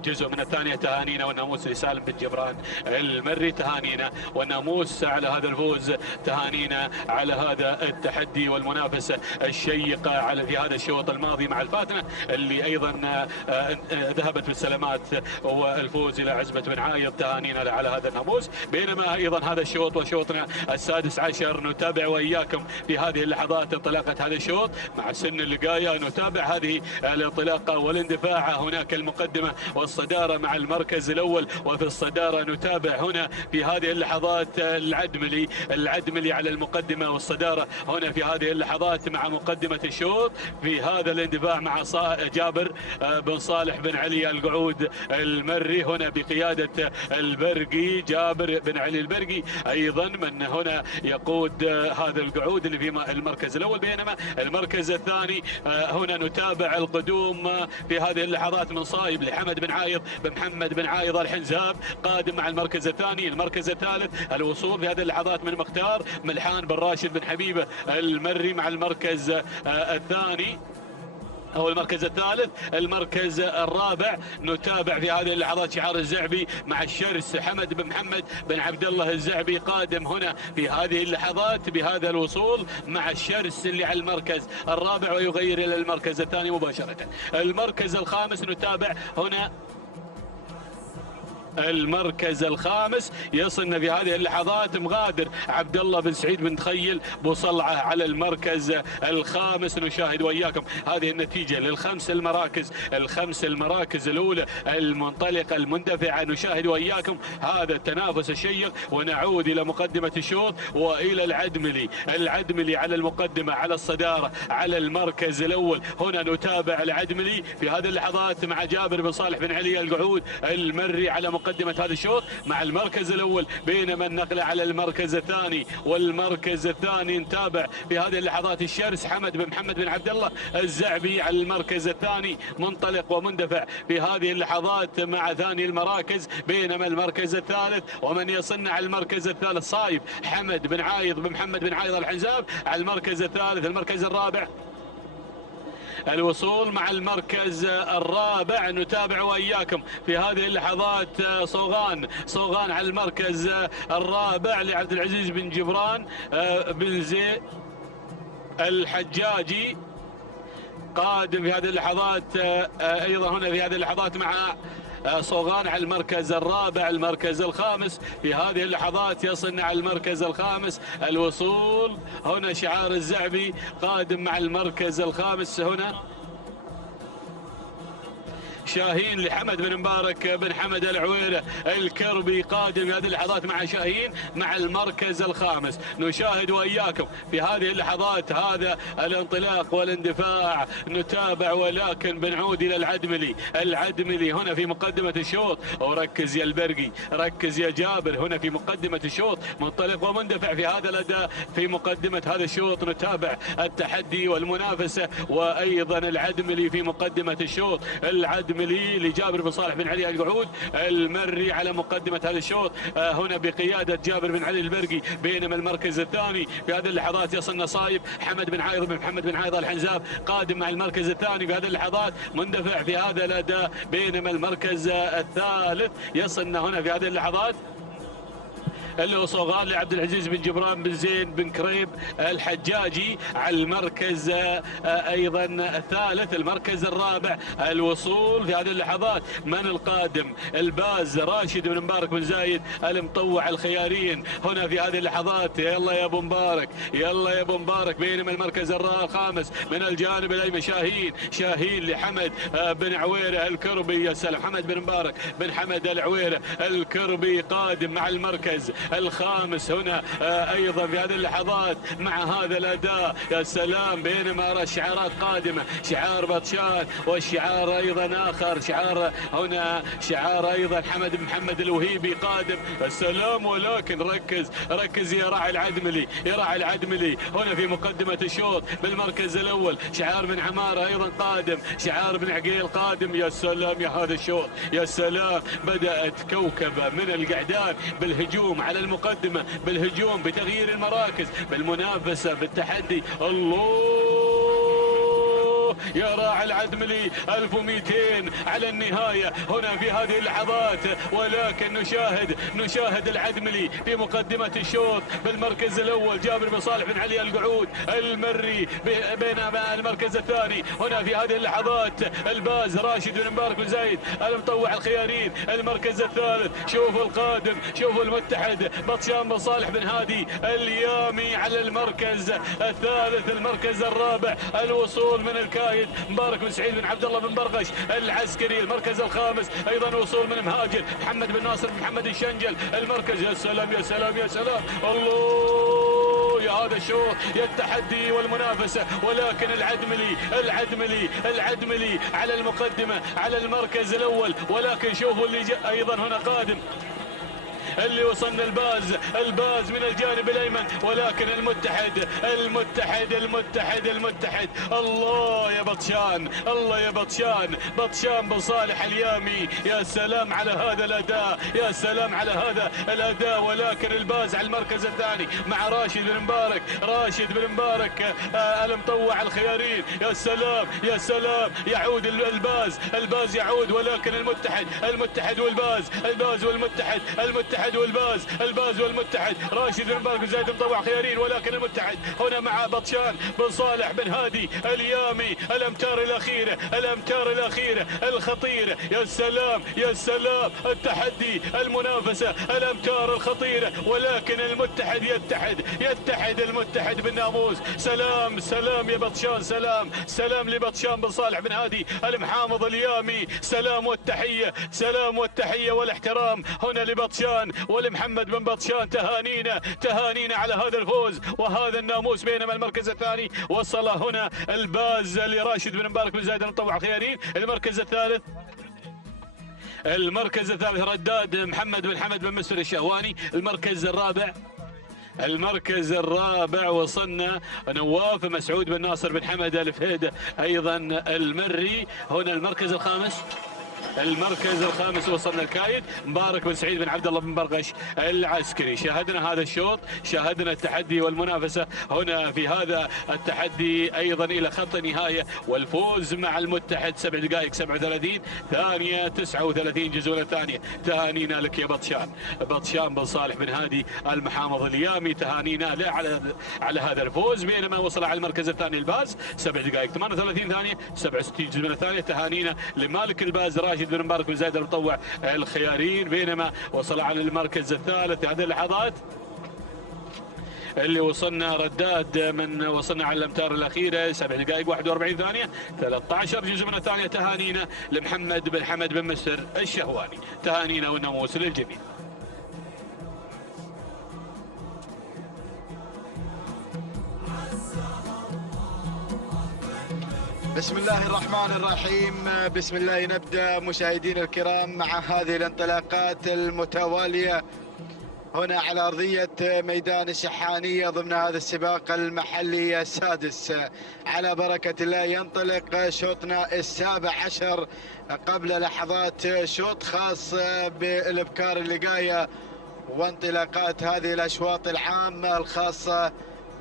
جزء من الثانية. تهانينا والناموس لسالم بن جبران المري. تهانينا والناموس على هذا الفوز، تهانينا على هذا التحدي والمنافسة الشيقة على في هذا الشوط الماضي مع الفاتنة اللي أيضا ذهبت بالسلامات والفوز إلى عزبة بن عايض. تهانينا على هذا الناموس. بينما أيضا هذا الشوط وشوطنا السادس عشر نتابع وإياكم في هذه اللحظات انطلاقة هذا الشوط مع سن اللقاية. نتابع هذه الانطلاقة والاندفاع. هناك المقدمة الصدارة مع المركز الأول، وفي الصدارة نتابع هنا في هذه اللحظات العدملي على المقدمة والصدارة هنا في هذه اللحظات مع مقدمة الشوط في هذا الاندفاع مع جابر بن صالح بن علي القعود المري هنا بقيادة البرقي. جابر بن علي البرقي أيضا من هنا يقود هذا القعود اللي في المركز الأول. بينما المركز الثاني هنا نتابع القدوم في هذه اللحظات من صايب لحمد بن عايض بن محمد بن عايض الحنزاب قادم مع المركز الثاني. المركز الثالث الوصول في هذه اللحظات من مختار ملحان بن راشد بن حبيبة المري مع المركز الثاني أو المركز الثالث. المركز الرابع نتابع في هذه اللحظات شعار الزعبي مع الشرس حمد بن محمد بن عبد الله الزعبي قادم هنا في هذه اللحظات بهذا الوصول مع الشرس اللي على المركز الرابع ويغير إلى المركز الثاني مباشرة. المركز الخامس نتابع هنا المركز الخامس يصلنا في هذه اللحظات مغادر عبد الله بن سعيد بن تخيل بصلعه على المركز الخامس. نشاهد وياكم هذه النتيجة للخمس المراكز الأولى المنطلقة المندفعة. نشاهد وياكم هذا التنافس الشيق ونعود إلى مقدمة الشوط وإلى العدملي على المقدمة على الصدارة على المركز الأول. هنا نتابع العدملي في هذه اللحظات مع جابر بن صالح بن علي القعود المري على مقدمة هذا الشوط مع المركز الأول. بينما النقلة على المركز الثاني، والمركز الثاني نتابع في هذه اللحظات الشرس حمد بن محمد بن عبد الله الزعبي على المركز الثاني منطلق ومندفع في هذه اللحظات مع ثاني المراكز. بينما المركز الثالث ومن يصلنا على المركز الثالث صايب حمد بن عايض بن محمد بن عايض الحنزاب على المركز الثالث. المركز الرابع الوصول مع المركز الرابع نتابع وإياكم في هذه اللحظات صوغان على المركز الرابع لعبد العزيز بن جبران بن زي الحجاجي قادم في هذه اللحظات أيضا هنا في هذه اللحظات مع صوغان على المركز الرابع. المركز الخامس في هذه اللحظات يصلنا على المركز الخامس. الوصول هنا شعار الزعبي قادم مع المركز الخامس هنا شاهين لحمد بن مبارك بن حمد العويلة الكربي قادم في هذه اللحظات مع شاهين مع المركز الخامس. نشاهد وإياكم في هذه اللحظات هذا الانطلاق والاندفاع، نتابع ولكن بنعود إلى العدملي هنا في مقدمة الشوط. وركز يا البرقي، ركز يا جابر، هنا في مقدمة الشوط منطلق ومندفع في هذا الأداء في مقدمة هذا الشوط. نتابع التحدي والمنافسة وأيضا العدملي في مقدمة الشوط. العدملي لجابر بن صالح بن علي القعود المري على مقدمة هذا الشوط هنا بقيادة جابر بن علي البرقي. بينما المركز الثاني في هذه اللحظات يصل نصايب حمد بن عايض بن محمد بن عايض الحنزاب قادم مع المركز الثاني في هذه اللحظات مندفع في هذا الأداء. بينما المركز الثالث يصلنا هنا في هذه اللحظات اللي هو صغار لعبد العزيز بن جبران بن زين بن كريب الحجاجي على المركز ايضا الثالث. المركز الرابع الوصول في هذه اللحظات من القادم؟ الباز راشد بن مبارك بن زايد المطوع الخيارين هنا في هذه اللحظات. يلا يا ابو مبارك، يلا يا ابو مبارك. بينما المركز الخامس من الجانب الايمن شاهين لحمد بن عويره الكربي. يا سلام، حمد بن مبارك بن حمد العويره الكربي قادم مع المركز الخامس هنا ايضا في هذه اللحظات مع هذا الاداء. يا سلام، بينما ارى الشعارات قادمه، شعار بطشان والشعار ايضا اخر، شعار هنا شعار ايضا حمد بن محمد الوهيبي قادم. السلام، ولكن ركز يا راعي العدملي هنا في مقدمه الشوط بالمركز الاول. شعار بن عماره ايضا قادم، شعار بن عقيل قادم. يا سلام يا هذا الشوط، يا سلام. بدات كوكبه من القعدان بالهجوم على المقدمة، بالهجوم بتغيير المراكز، بالمنافسة، بالتحدي. الله يا راعي العدملي 1200 على النهاية هنا في هذه اللحظات. ولكن نشاهد العدملي في مقدمة الشوط بالمركز الأول جابر بن صالح بن علي القعود المري. بينما المركز الثاني هنا في هذه اللحظات الباز راشد بن مبارك بن زايد المطوع الخيارين. المركز الثالث شوفوا القادم، شوفوا المتحد بطشان بن صالح بن هادي اليامي على المركز الثالث. المركز الرابع الوصول من الكايد مبارك بن سعيد بن عبد الله بن برغش العسكري. المركز الخامس ايضا وصول من مهاجر محمد بن ناصر بن محمد الشنجل المركز. يا سلام يا سلام يا سلام، الله يا هذا الشوط، يا التحدي والمنافسه. ولكن العدملي على المقدمه على المركز الاول. ولكن شوفوا اللي ايضا هنا قادم اللي وصلنا الباز من الجانب الايمن. ولكن المتحد الله يا بطشان، الله يا بطشان بن صالح اليامي. يا سلام على هذا الاداء، يا سلام على هذا الاداء. ولكن الباز على المركز الثاني مع راشد بن مبارك المطوع الخيارين. يا سلام يا سلام، يعود الباز يعود. ولكن المتحد والباز الباز والمتحد راشد بن مبارك زايد مطوع خيارين. ولكن المتحد هنا مع بطشان بن صالح بن هادي اليامي. الامتار الاخيره الخطيره. يا سلام يا سلام، التحدي، المنافسه، الامتار الخطيره. ولكن المتحد يتحد المتحد بالناموس. سلام يا بطشان، سلام لبطشان بن صالح بن هادي المحامض اليامي. سلام والتحيه والاحترام هنا لبطشان ولمحمد بن بطشان. تهانينا على هذا الفوز وهذا الناموس. بينما المركز الثاني وصل هنا الباز لراشد بن مبارك بن زايد المطوع خيارين. المركز الثالث رداد محمد بن حمد بن مسفر الشهواني. المركز الرابع وصلنا نواف مسعود بن ناصر بن حمد الفهيد ايضا المري. هنا المركز الخامس وصلنا الكايد مبارك بن سعيد بن عبد الله بن برغش العسكري. شاهدنا هذا الشوط، شاهدنا التحدي والمنافسه هنا في هذا التحدي ايضا الى خط النهايه والفوز مع المتحد 7 دقائق 37 ثانيه 39 جزء الثانيه. تهانينا لك يا بطشان بن صالح بن هادي المحامض اليامي، تهانينا له على هذا الفوز. بينما وصل على المركز الثاني الباز 7 دقائق 38 ثانيه 67 جزء الثانيه. تهانينا لمالك الباز راشد بن مبارك بن زايد المطوع الخيارين. بينما وصل على المركز الثالث في هذه اللحظات اللي وصلنا رداد من وصلنا على الامتار الاخيره 7 دقائق 41 ثانيه 13 جزء من الثانيه. تهانينا لمحمد بن حمد بن مستر الشهواني، تهانينا والناموس للجميع. بسم الله الرحمن الرحيم. بسم الله نبدأ مشاهدينا الكرام مع هذه الانطلاقات المتوالية هنا على أرضية ميدان الشحانية ضمن هذا السباق المحلي السادس. على بركة الله ينطلق شوطنا ال17 قبل لحظات، شوط خاص بالإبكار اللقاية وانطلاقات هذه الأشواط العامة الخاصة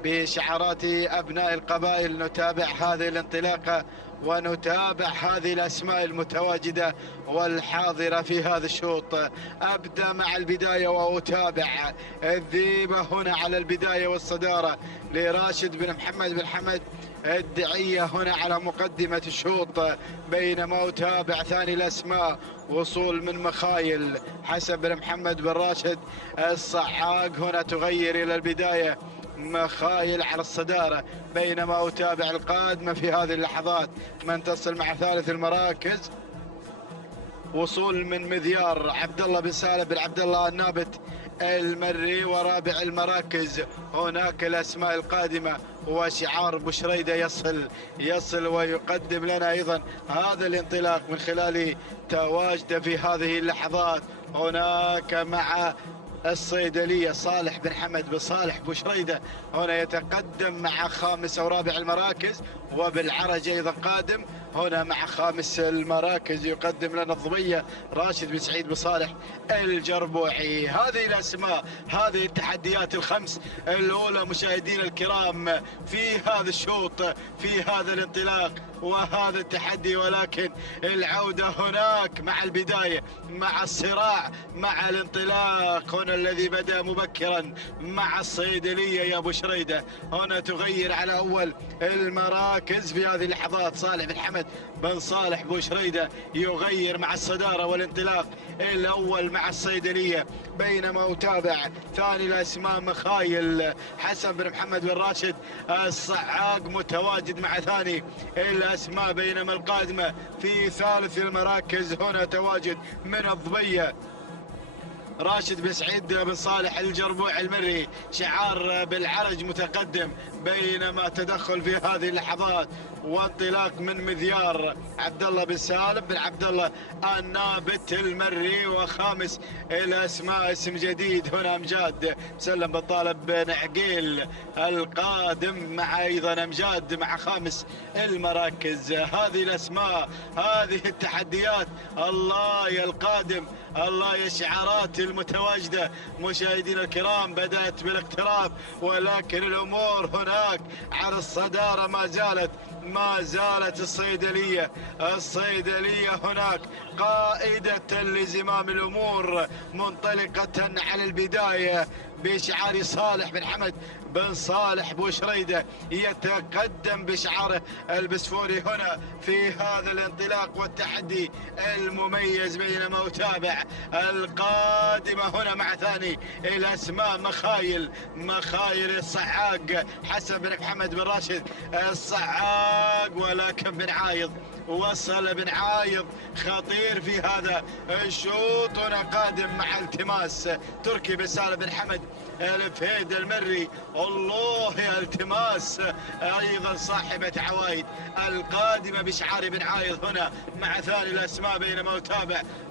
بشعارات أبناء القبائل. نتابع هذه الانطلاقة ونتابع هذه الأسماء المتواجدة والحاضرة في هذا الشوط. أبدأ مع البداية وأتابع الذيبة هنا على البداية والصدارة لراشد بن محمد بن حمد الدعية هنا على مقدمة الشوط، بينما أتابع ثاني الأسماء وصول من مخايل حسن بن محمد بن راشد الصعاق هنا تغير إلى البداية مخايل على الصدارة، بينما أتابع القادمة في هذه اللحظات من تصل مع ثالث المراكز وصول من مذيار عبد الله بن سالم بن عبد الله النابت المري، ورابع المراكز هناك الأسماء القادمة وشعار بشريدة يصل ويقدم لنا أيضا هذا الانطلاق من خلال تواجده في هذه اللحظات. هناك مع الصيدلية صالح بن حمد بن صالح بشريدة هنا يتقدم مع خامس أو رابع المراكز، وبالعرج أيضا قادم هنا مع خامس المراكز يقدم لنا الضبية راشد بن سعيد بن صالح الجربوعي. هذه الأسماء، هذه التحديات الخمس الأولى مشاهدينا الكرام في هذا الشوط، في هذا الانطلاق وهذا التحدي، ولكن العودة هناك مع البداية مع الصراع مع الانطلاق هنا الذي بدأ مبكرا مع الصيدلية يا أبو شريدة. هنا تغير على أول المراكز في هذه اللحظات صالح بن حمد بن صالح بو شريدة يغير مع الصدارة والانطلاق الأول مع الصيدلية، بينما أتابع ثاني الأسماء مخايل حسن بن محمد بن راشد الصعاق متواجد مع ثاني الأسماء، بينما القادمة في ثالث المراكز هنا تواجد من الضبية راشد بن سعيد بن صالح الجربوع المري، شعار بالعرج متقدم، بينما تدخل في هذه اللحظات وانطلاق من مذيار عبد الله بن سالم بن عبد الله النابت المري، وخامس الاسماء اسم جديد هنا امجاد مسلم بالطالب بن عقيل القادم مع ايضا امجاد مع خامس المراكز. هذه الاسماء، هذه التحديات، الله يا القادم، الله يا الشعارات المتواجدة مشاهدينا الكرام. بدأت بالاقتراب ولكن الأمور هناك على الصدارة ما زالت الصيدلية هناك قائدة لزمام الأمور، منطلقة على البداية بشعار صالح بن حمد بن صالح بو شريدة يتقدم بشعاره البسفوري هنا في هذا الانطلاق والتحدي المميز، بينما أتابع القادمة هنا مع ثاني الأسماء مخايل الصعاق حسن بن محمد بن راشد الصعاق، ولكن بن عايض وصل بن عايض خطير في هذا الشوط هنا قادم مع التماس تركي بن سالم بن حمد الفهيد المري. الله يا التماس ايضا صاحبة عوايد القادمة بشعار بن عايض هنا مع ثاني الاسماء، بينما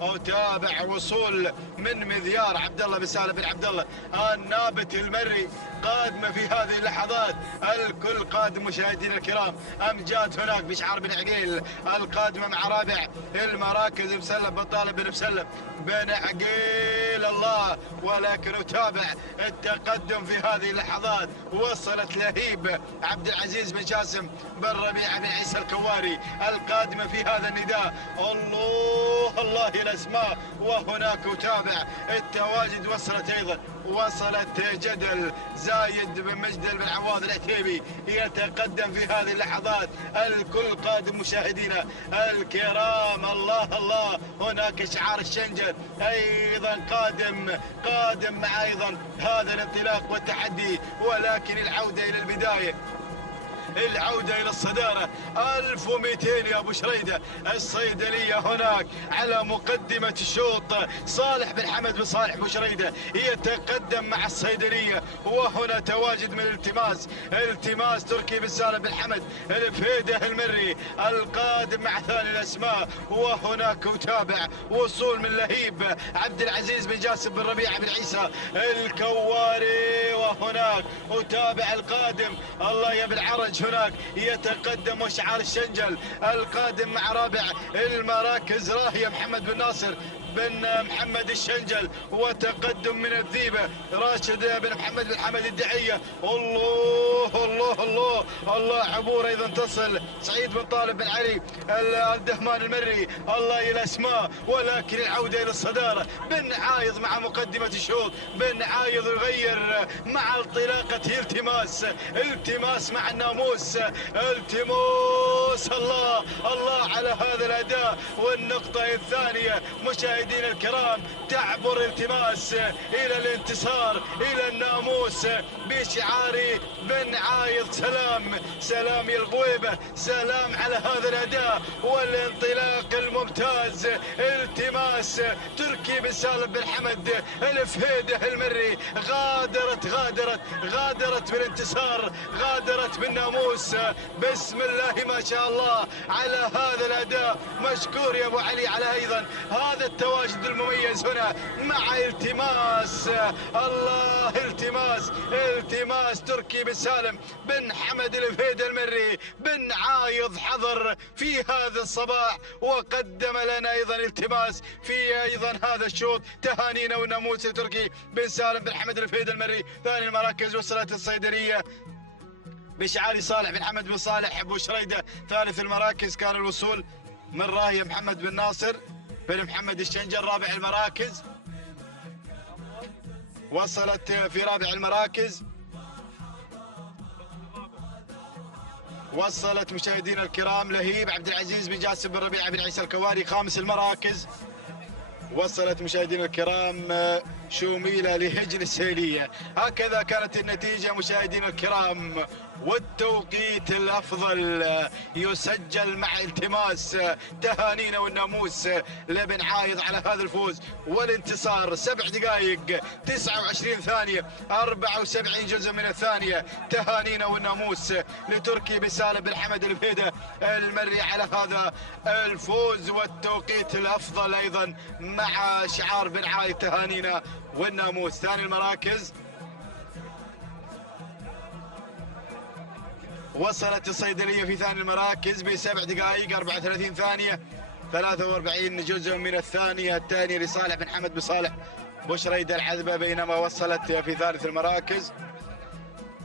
اتابع وصول من مذيار عبد الله بن سالم بن عبد الله النابت المري قادمة في هذه اللحظات. الكل قادم مشاهدينا الكرام. امجاد هناك بشعار بن عقيل القادمة مع رابع المراكز مسلم بالطالب بن مسلم بن عقيل الله، ولكن اتابع التقدم في هذه اللحظات. وصلت لهيب عبد العزيز بن جاسم بن ربيعة بن عيسى الكواري القادمة في هذا النداء. الله الاسماء، وهناك اتابع التواجد. وصلت ايضا وصلت جدل زايد بن مجدل بن عواد العتيبي يتقدم في هذه اللحظات. الكل قادم مشاهدينا الكرام. الله الله، هناك شعار الشنجل ايضا قادم مع ايضا هذا الانطلاق والتحدي، ولكن العودة الى البداية، العودة إلى الصدارة. 1200 يا أبو شريدة. الصيدلية هناك على مقدمة الشوط. صالح بن حمد بن صالح أبو شريدة يتقدم مع الصيدلية، وهنا تواجد من التماس تركي بن سالم بن حمد الفهيدة المري القادم مع ثاني الأسماء. وهناك أتابع وصول من لهيب عبد العزيز بن جاسم بن ربيعة بن عيسى الكواري. وهناك أتابع القادم الله يا بالعرج هناك يتقدم، وشعار الشنجل القادم مع رابع المراكز راهية محمد بن ناصر بن محمد الشنجل، وتقدم من الذيبة راشد بن محمد بن حمد الدعية. الله الله الله الله، عبور ايضا تصل سعيد بن طالب بن علي الدهمان المري الله الى اسماء. ولكن العودة الى الصدارة. بن عايض مع مقدمة الشوط. بن عايض يغير مع انطلاقة التماس مع الناموس. التماس الله الله على هذا الاداء. والنقطة الثانية مشاهدينا الكرام، تعبر التماس الى الانتصار الى الناموس بشعار بن عايض. سلام يا البويبة، سلام على هذا الاداء والانطلاق الممتاز. التماس تركي بن سالم بن حمد الفهيدة المري غادرت بالانتصار، غادرت بالناموس. بسم الله ما شاء الله على هذا الاداء. مشكور يا ابو علي على ايضا هذا التواجد المميز هنا مع التماس. الله، التماس تركي بن سالم بن حمد الفهيدة المري. بن عايض حضر في هذا الصباح وقدم لنا ايضا التماس في ايضا هذا الشوط. تهانينا والناموس تركي بن سالم بن حمد الفهيدة المري. ثاني المراكز وصلت الصيدلية بشعار صالح بن حمد بن صالح ابو شريدة. ثالث المراكز كان الوصول من راهية محمد بن ناصر بن محمد الشنجل. رابع المراكز وصلت في رابع المراكز وصلت مشاهدينا الكرام لهيب عبد العزيز بن جاسم بن ربيعة بن عيسى الكواري. خامس المراكز وصلت مشاهدينا الكرام شوميلة لهجن السيلية. هكذا كانت النتيجة مشاهدينا الكرام، والتوقيت الأفضل يسجل مع التماس. تهانينا والناموس لبن عايض على هذا الفوز والانتصار. 7 دقائق 29 ثانية 74 جزء من الثانية. تهانينا والناموس لتركي بن سالم بن حمد الفهيدة المري على هذا الفوز والتوقيت الأفضل أيضا مع شعار بن عايض. تهانينا والناموس. ثاني المراكز وصلت الصيدلية في ثاني المراكز ب7 دقائق 34 ثانية 43 جزء من الثانية. الثانية لصالح بن حمد بن صالح بشريدة العذبة. بينما وصلت في ثالث المراكز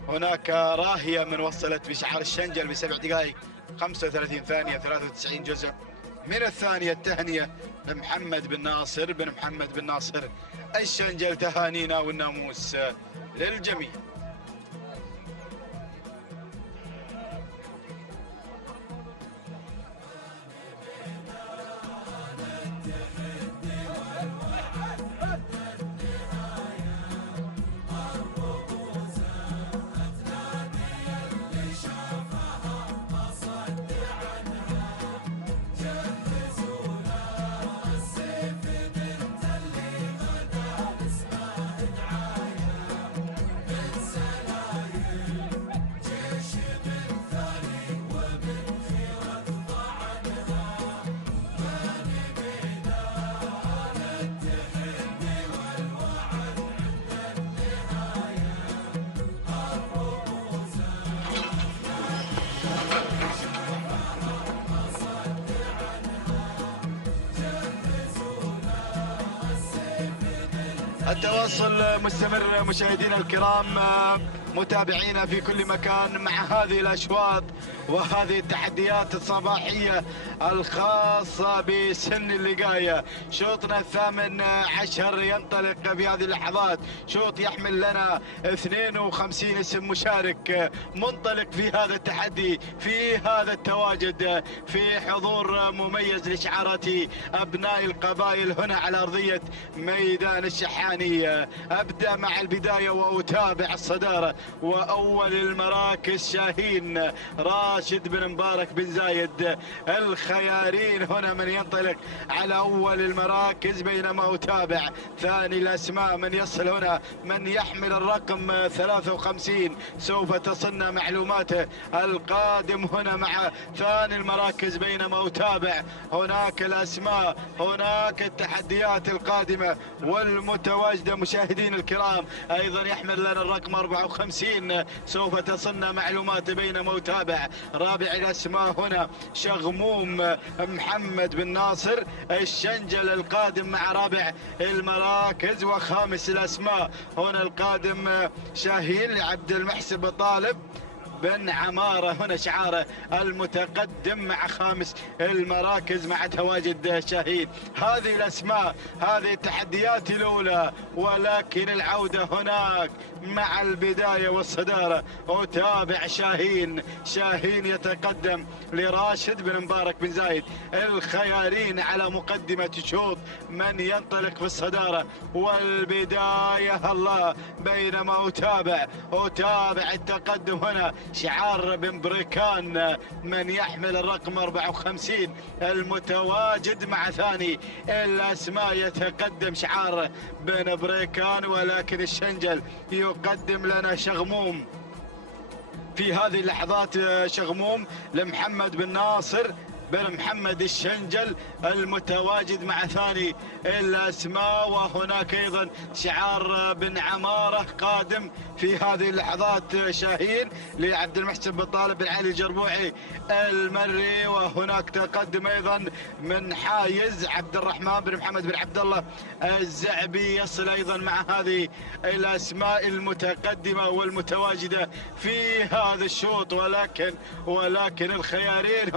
هناك راهية من وصلت بشعار الشنجل ب7 دقائق 35 ثانية 93 جزء من الثانية. التهنئة لمحمد بن ناصر بن محمد بن ناصر الشنجل. تهانينا والناموس للجميع. التواصل مستمر مشاهدينا الكرام متابعينا في كل مكان مع هذه الأشواط وهذه التحديات الصباحية الخاصة بسن اللقاية. شوطنا 18 ينطلق في هذه اللحظات، شوط يحمل لنا 52 اسم مشارك منطلق في هذا التحدي، في هذا التواجد، في حضور مميز لشعارات أبناء القبائل هنا على أرضية ميدان الشحاني. أبدأ مع البداية وأتابع الصدارة، وأول المراكز شاهين راشد بن مبارك بن زايد. الخيارين هنا من ينطلق على أول المراكز، بينما أتابع ثاني الأسماء من يصل هنا، من يحمل الرقم 53 سوف تصلنا معلوماته القادم هنا مع ثاني المراكز. بينما أتابع هناك الأسماء، هناك التحديات القادمة والمتواجدة مشاهدين الكرام. أيضا يحمل لنا الرقم 54 سوف تصلنا معلوماته. بينما أتابع رابع الأسماء هنا شغموم محمد بن ناصر الشنجل القادم مع رابع المراكز. وخامس الأسماء هنا القادم شاهين لعبد المحسن بطالب بن عمارة، هنا شعاره المتقدم مع خامس المراكز مع تواجد شاهين. هذه الأسماء، هذه التحديات الأولى، ولكن العودة هناك مع البداية والصدارة. أتابع شاهين يتقدم لراشد بن مبارك بن زايد. الخيارين على مقدمة الشوط من ينطلق في الصدارة والبداية الله. بينما أتابع التقدم هنا شعار بن بريكان من يحمل الرقم 54 المتواجد مع ثاني الأسماء. يتقدم شعار بن بريكان، ولكن الشنجل يقدم لنا شغموم في هذه اللحظات، شغموم لمحمد بن ناصر بن محمد الشنجل المتواجد مع ثاني الأسماء. وهناك أيضا شعار بن عمارة قادم في هذه اللحظات شاهين لعبد المحسن بن طالب بن علي الجربوعي المري. وهناك تقدم أيضا من حايز عبد الرحمن بن محمد بن عبد الله الزعبي يصل أيضا مع هذه الأسماء المتقدمة والمتواجدة في هذا الشوط. ولكن الخيارين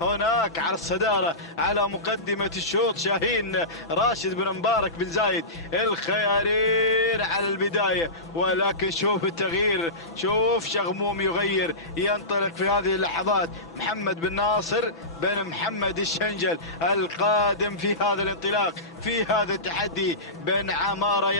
هناك على الصدارة على مقدمة الشوط شاهين راشد بن مبارك بن زايد. الخيارين على البداية، ولكن شوف التغيير، شوف شغموم يغير، ينطلق في هذه اللحظات محمد بن ناصر بن محمد الشنجل القادم في هذا الانطلاق، في هذا التحدي. بن عمارة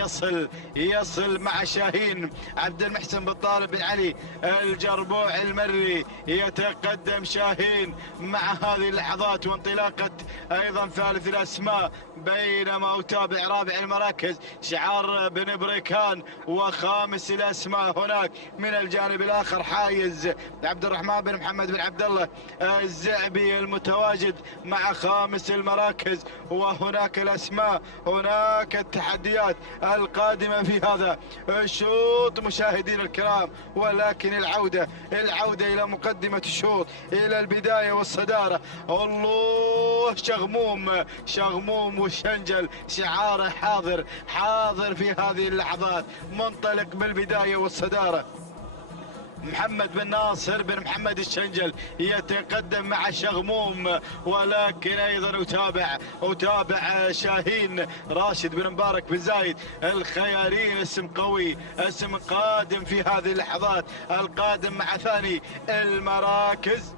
يصل مع شاهين عبد المحسن بن طالب بن علي الجربوع المري. يتقدم شاهين مع هذه اللحظات وانطلاقة أيضا ثالث الأسماء. بينما أتابع رابع المراكز شعار بن بريكان. وخامس الأسماء هناك من الجانب الآخر حايز عبد الرحمن بن محمد بن عبد الله الزعبي المتواجد مع خامس المراكز. وهناك الأسماء، هناك التحديات القادمة في هذا الشوط مشاهدين الكرام. ولكن العودة إلى مقدمة الشوط، إلى البداية والصدارة. الله، شغموم والشنجل شعاره حاضر في هذه اللحظات، منطلق بالبداية والصدارة. محمد بن ناصر بن محمد الشنجل يتقدم مع شغموم. ولكن ايضا اتابع شاهين راشد بن مبارك بن زايد. الخيارين اسم قوي، اسم قادم في هذه اللحظات، القادم مع ثاني المراكز.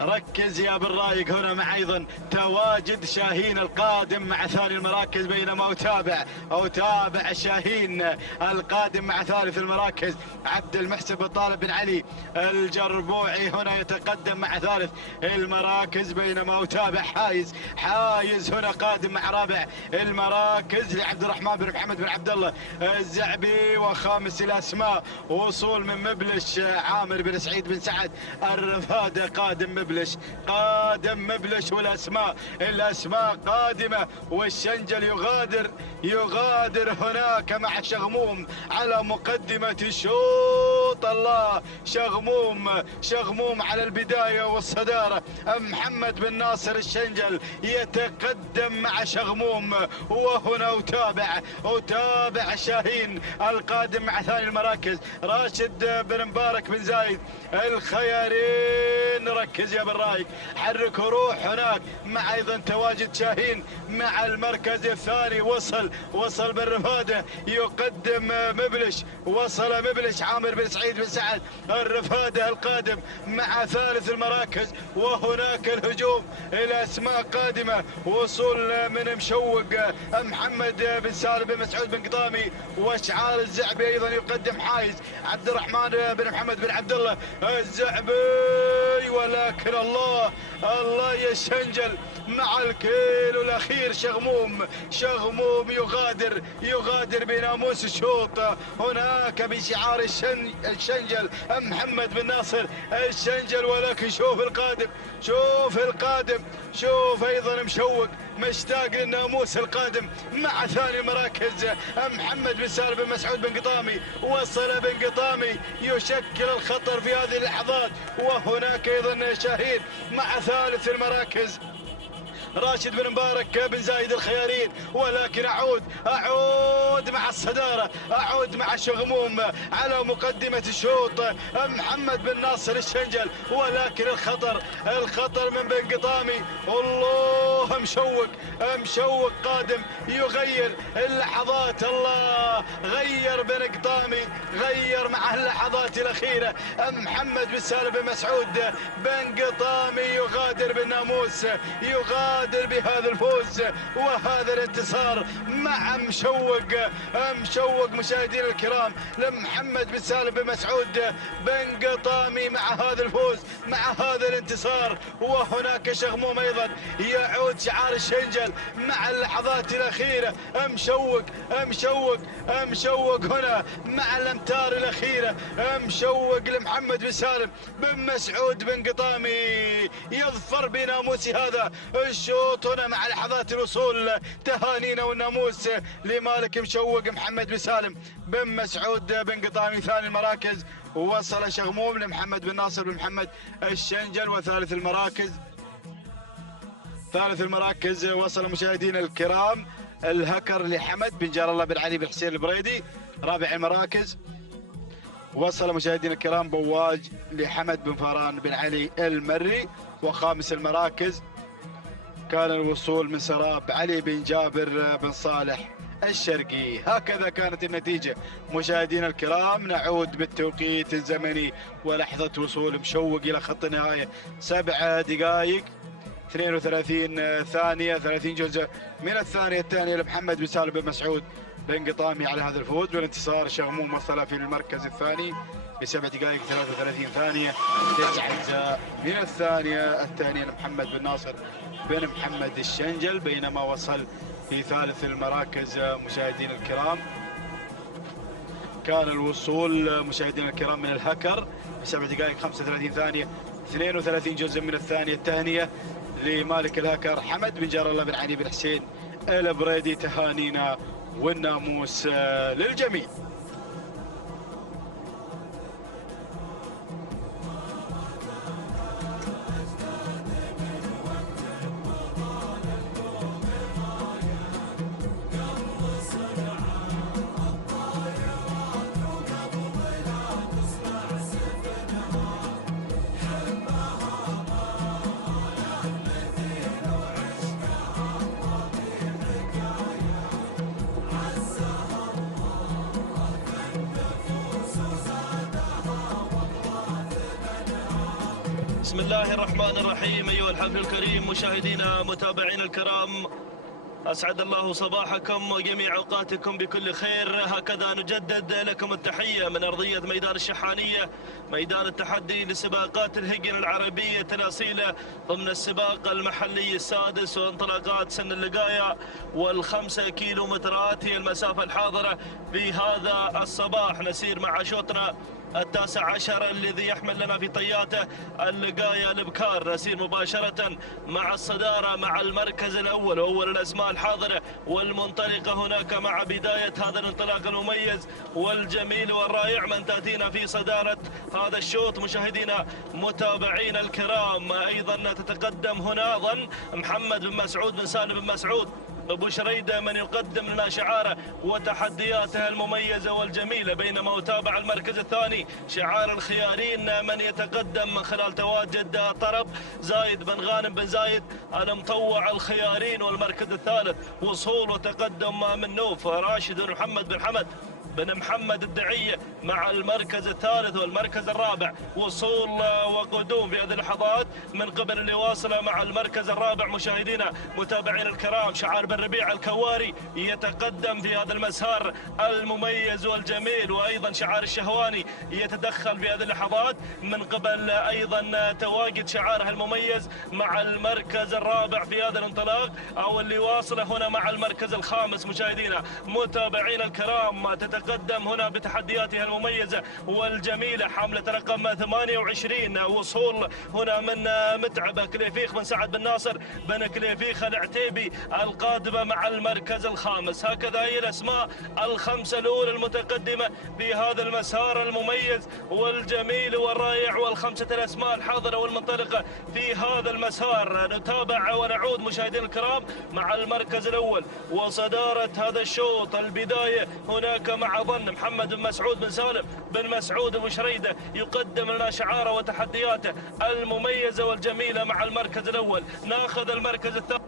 ركز يا بن رايق هنا مع ايضا تواجد شاهين القادم مع ثاني المراكز. بينما اتابع شاهين القادم مع ثالث المراكز عبد المحسن بن طالب بن علي الجربوعي هنا يتقدم مع ثالث المراكز. بينما اتابع حايز هنا قادم مع رابع المراكز لعبد الرحمن بن محمد بن عبد الله الزعبي. وخامس الاسماء وصول من مبلش عامر بن سعيد بن سعد الرفاده قادم مبلش. والاسماء قادمه، والشنجل يغادر هناك مع شغموم على مقدمه الشوط. الشوط. الله شغموم على البداية والصدارة. محمد بن ناصر الشنجل يتقدم مع شغموم، وهنا وتابع شاهين القادم مع ثاني المراكز راشد بن مبارك بن زايد. الخيارين ركز يا بن رايق، حرك روح هناك مع ايضا تواجد شاهين مع المركز الثاني. وصل بن رفاده يقدم مبلش، وصل مبلش عامر بن سعيد بن سعد. الرفاده القادم مع ثالث المراكز، وهناك الهجوم الى اسماء قادمه. وصول من مشوق محمد بن سالم بن مسعود بن قطامي، واشعار الزعبي ايضا يقدم حايز عبد الرحمن بن محمد بن عبد الله الزعبي. ولكن الله يا الشنجل مع الكيلو الاخير شغموم يغادر بناموس الشوط هناك بشعار الشنجل محمد بن ناصر الشنجل. ولكن شوف القادم شوف ايضا مشوق مشتاق للناموس القادم مع ثاني المراكز محمد بن سالم بن مسعود بن قطامي. وصل بن قطامي يشكل الخطر في هذه اللحظات، وهناك ايضا شاهين مع ثالث المراكز راشد بن مبارك بن زايد الخيارين. ولكن اعود مع الصدارة، اعود مع شغموم على مقدمة الشوط محمد بن ناصر الشنجل. ولكن الخطر من بن قطامي. الله مشوق قادم يغير اللحظات. الله غير بن قطامي، غير مع اللحظات الأخيرة. محمد بن سالم بن مسعود بن قطامي يغادر بالناموس، يغادر بهذا الفوز وهذا الانتصار مع مشوق مشاهدينا الكرام لمحمد بن سالم بن مسعود بن قطامي مع هذا الفوز مع هذا الانتصار. وهناك شغموم ايضا يعود شعار الشنجل مع اللحظات الاخيره. مشوق هنا مع الامتار الاخيره. مشوق لمحمد بن سالم بن مسعود بن قطامي يظفر بناموس هذا الشوط هنا مع لحظات الوصول. تهانينا والناموس لمالك مشوق محمد بن سالم بن مسعود بن قطامي ثاني المراكز. ووصل شغموم لمحمد بن ناصر بن محمد الشنجل. وثالث المراكز وصل مشاهدينا الكرام الهكر لحمد بن جار الله بن علي بن حسين البريدي. رابع المراكز وصل مشاهدينا الكرام بواج لحمد بن فاران بن علي المري. وخامس المراكز كان الوصول من سراب علي بن جابر بن صالح الشرقي. هكذا كانت النتيجة مشاهدينا الكرام. نعود بالتوقيت الزمني ولحظة وصول مشوق إلى خط النهاية 7 دقائق 32 ثانية 30 جزء من الثانية الثانية لمحمد بن سالم بن مسعود بن قطامي على هذا الفوز والانتصار. شغموم وصل في المركز الثاني ب7 دقائق 33 ثانية 9 أجزاء من الثانية الثانية لمحمد بن ناصر بن محمد الشنجل. بينما وصل في ثالث المراكز مشاهدينا الكرام كان الوصول مشاهدينا الكرام من الهكر ب7 دقائق 35 ثانية 32 جزء من الثانية الثانية لمالك الهكر حمد بن جار الله بن علي بن حسين البريدي. تهانينا والناموس للجميع. بسم الله الرحمن الرحيم. أيها الحفل الكريم مشاهدينا متابعينا الكرام، أسعد الله صباحكم وجميع أوقاتكم بكل خير. هكذا نجدد لكم التحية من أرضية ميدان الشحانية، ميدان التحدي لسباقات الهجن العربية الأصيلة ضمن السباق المحلي السادس وانطلاقات سن اللقاية وال5 كيلومترات هي المسافة الحاضرة في هذا الصباح. نسير مع شوطنا ال19 الذي يحمل لنا في طياته اللقاية الابكار. نسير مباشرة مع الصدارة مع المركز الأول وأول الأسماء الحاضرة والمنطلقة هناك مع بداية هذا الانطلاق المميز والجميل والرائع. من تأتينا في صدارة هذا الشوط مشاهدينا متابعين الكرام، أيضا تتقدم هنا ظن محمد بن مسعود بن سالم بن مسعود أبو شريدة من يقدم لنا شعاره وتحدياته المميزة والجميلة، بينما يتابع المركز الثاني شعار الخيارين من يتقدم من خلال تواجد طرب زايد بن غانم بن زايد المطوع الخيارين. والمركز الثالث وصول وتقدم من نوف راشد بن محمد بن حمد بن محمد الدعية مع المركز الثالث. والمركز الرابع وصول وقدوم في هذه اللحظات من قبل اللي واصله مع المركز الرابع مشاهدينا متابعين الكرام شعار بن ربيع الكواري يتقدم في هذا المسار المميز والجميل. وايضا شعار الشهواني يتدخل في هذه اللحظات من قبل ايضا تواجد شعاره المميز مع المركز الرابع في هذا الانطلاق او اللي واصله هنا مع المركز الخامس. مشاهدينا متابعين الكرام تتقدم هنا بتحدياتها المميزة والجميلة حاملة رقم 28 وصول هنا من متعبة كليفيخ بن سعد بن ناصر بن كليفيخ العتيبي القادمة مع المركز الخامس. هكذا هي الأسماء الخمسة الأولى المتقدمة في هذا المسار المميز والجميل والرائع، والخمسة الأسماء الحاضرة والمنطلقة في هذا المسار. نتابع ونعود مشاهدينا الكرام مع المركز الأول وصدارة هذا الشوط. البداية هناك مع ظن محمد بن مسعود بن سالم بن مسعود أبو شريدة يقدم لنا شعاره وتحدياته المميزة والجميلة مع المركز الأول. ناخذ المركز الثاني.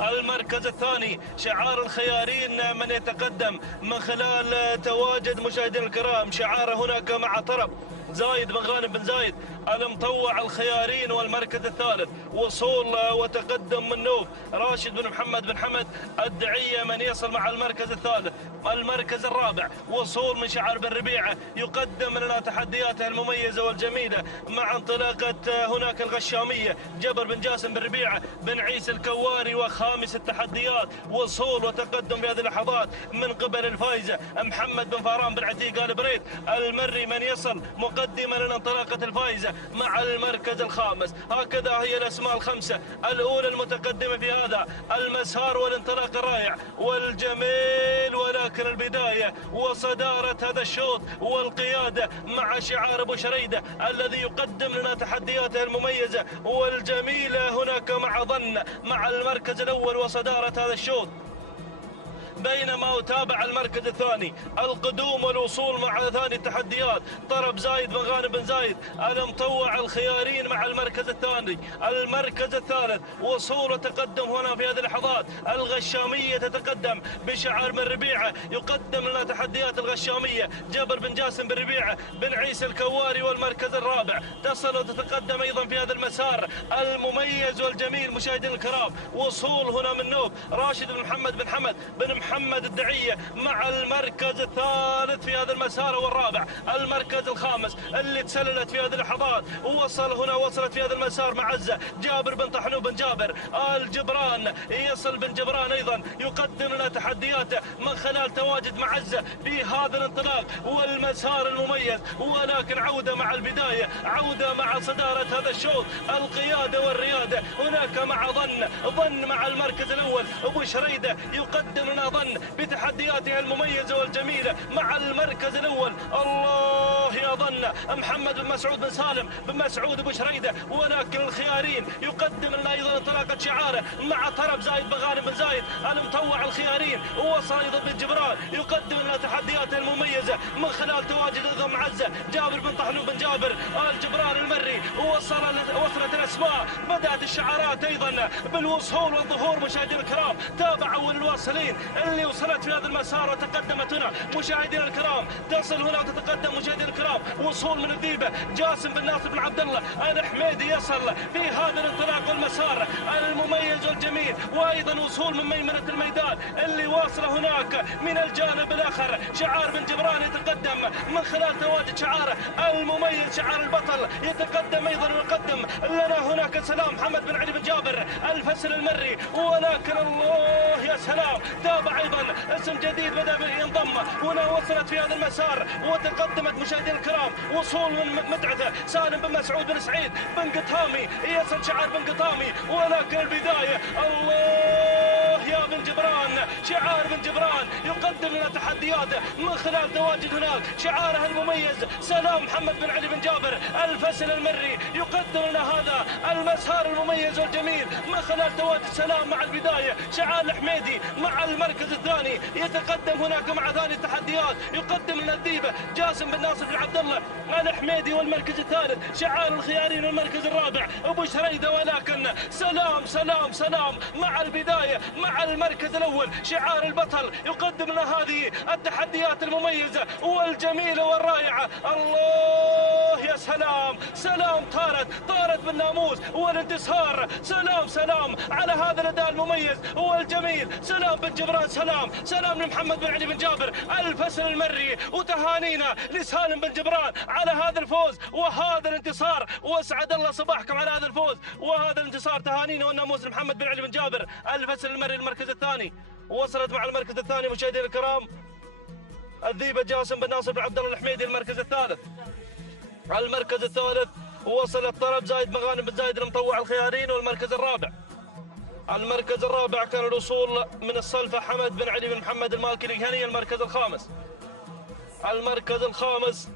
المركز الثاني شعار الخيارين من يتقدم من خلال تواجد مشاهدينا الكرام شعاره هناك مع طرب زايد بن غانم بن زايد المطوع الخيارين. والمركز الثالث وصول وتقدم من نوف راشد بن محمد بن حمد الدعية من يصل مع المركز الثالث. المركز الرابع وصول من شعار بن ربيعة يقدم لنا تحدياته المميزة والجميلة مع انطلاقة هناك الغشامية جبر بن جاسم بن ربيعة بن عيسى الكواري. وخامس التحديات وصول وتقدم في هذه اللحظات من قبل الفائزة محمد بن فاران بن عتيق آل بريد المري من يصل مقدما لانطلاقة الفائزة مع المركز الخامس. هكذا هي الأسماء الخمسة الأولى المتقدمة في هذا المسار والانطلاق الرائع والجميل. ولكن البداية وصدارة هذا الشوط والقيادة مع شعار أبو شريدة الذي يقدم لنا تحدياته المميزة والجميلة هناك مع ظن مع المركز الأول وصدارة هذا الشوط. بينما يتابع المركز الثاني القدوم والوصول مع ثاني التحديات طرب زايد بن غانم بن زايد المطوع الخيارين مع المركز الثاني. المركز الثالث وصول وتقدم هنا في هذه اللحظات الغشامية تتقدم بشعار بن ربيعة يقدم لنا تحديات الغشامية جابر بن جاسم بن ربيعة بن عيسى الكواري. والمركز الرابع تصل وتتقدم أيضا في هذا المسار المميز والجميل مشاهدينا الكرام وصول هنا من نوف راشد بن محمد بن حمد بن محمد الدعية مع المركز الثالث في هذا المسار والرابع. المركز الخامس اللي تسللت في هذه اللحظات وصلت في هذا المسار معزة جابر بن طحنو بن جابر آل جبران. يصل بن جبران أيضا يقدم لنا تحدياته من خلال تواجد معزة في هذا الانطلاق والمسار المميز. ولكن عودة مع البداية عودة مع صدارة هذا الشوط القيادة والريادة هناك مع ظن مع المركز الأول أبو شريدة يقدم لنا ظن بتحدياتها المميزة والجميلة مع المركز الأول. الله يا ظن محمد بن مسعود بن سالم بن مسعود أبو شريدة. ولكن الخيارين يقدم لنا أيضا انطلاقة شعاره مع طرب زايد بن غانم بن زايد المطوع الخيارين. ووصل أيضا بن جبران يقدم لنا تحدياته المميزة من خلال تواجد أيضا معزة جابر بن طحنو بن جابر آل جبران المري. وصلت الأسماء بدأت الشعارات أيضا بالوصول والظهور مشاهدينا الكرام. تابع أول الواصلين اللي وصلت في هذا المسار وتقدمت هنا مشاهدينا الكرام. تصل هنا وتتقدم مشاهدينا الكرام وصول من الذيبة جاسم بن ناصر بن عبد الله الحميدي يصل في هذا الانطلاق والمسار المميز والجميل. وايضا وصول من ميمنة الميدان اللي واصله هناك من الجانب الاخر شعار بن جبران يتقدم من خلال تواجد شعاره المميز شعار البطل يتقدم ايضا ويقدم لنا هناك سلام محمد بن علي بن جابر الفسل المري. ولكن الله يا سلام. تابع ايضا اسم جديد بدا ينضم هنا، وصلت في هذا المسار وتقدمت مشاهدينا الكرام. وصول من مدعثه سالم بن مسعود بن سعيد بن قطامي، يصل شعار بن قطامي، ولكن البدايه الله يا بن جبران. شعار بن جبران يقدم لنا تحدياته من خلال تواجد هناك. شعاره المميز سلام محمد بن علي بن جابر الفسل المري يقدم لنا هذا المسار المميز والجميل من خلال تواجد سلام مع البدايه. شعار الحميدي مع المركز الثاني يتقدم هناك مع ثاني التحديات. يقدم لنا الديبه جاسم بن ناصر بن عبد الله الحميدي والمركز الثالث. شعار الخيارين والمركز الرابع ابو شريده، ولكن سلام سلام سلام مع البدايه مع المركز الاول. شعار البطل يقدم لنا هذه التحديات المميزه والجميله والرائعه. الله يا سلام. سلام طارت بالناموس والانتصار. سلام على هذا الاداء المميز والجميل. سلام بن جبران، سلام لمحمد بن علي بن جابر الفسل المري، وتهانينا لسالم بن جبران على هذا الفوز وهذا الانتصار. واسعد الله صباحكم على هذا الفوز وهذا الانتصار. تهانينا والناموس لمحمد بن علي بن جابر الفسل المري المركز الثاني. وصلت مع المركز الثاني مشاهدينا الكرام الذيبه جاسم بن ناصر بن عبد الله الحميدي المركز الثالث. المركز الثالث وصلت طرب زايد بن غانم بن زايد المطوع الخيارين والمركز الرابع. المركز الرابع كان الوصول من الصلفه حمد بن علي بن محمد المالكي الهني المركز الخامس. المركز الخامس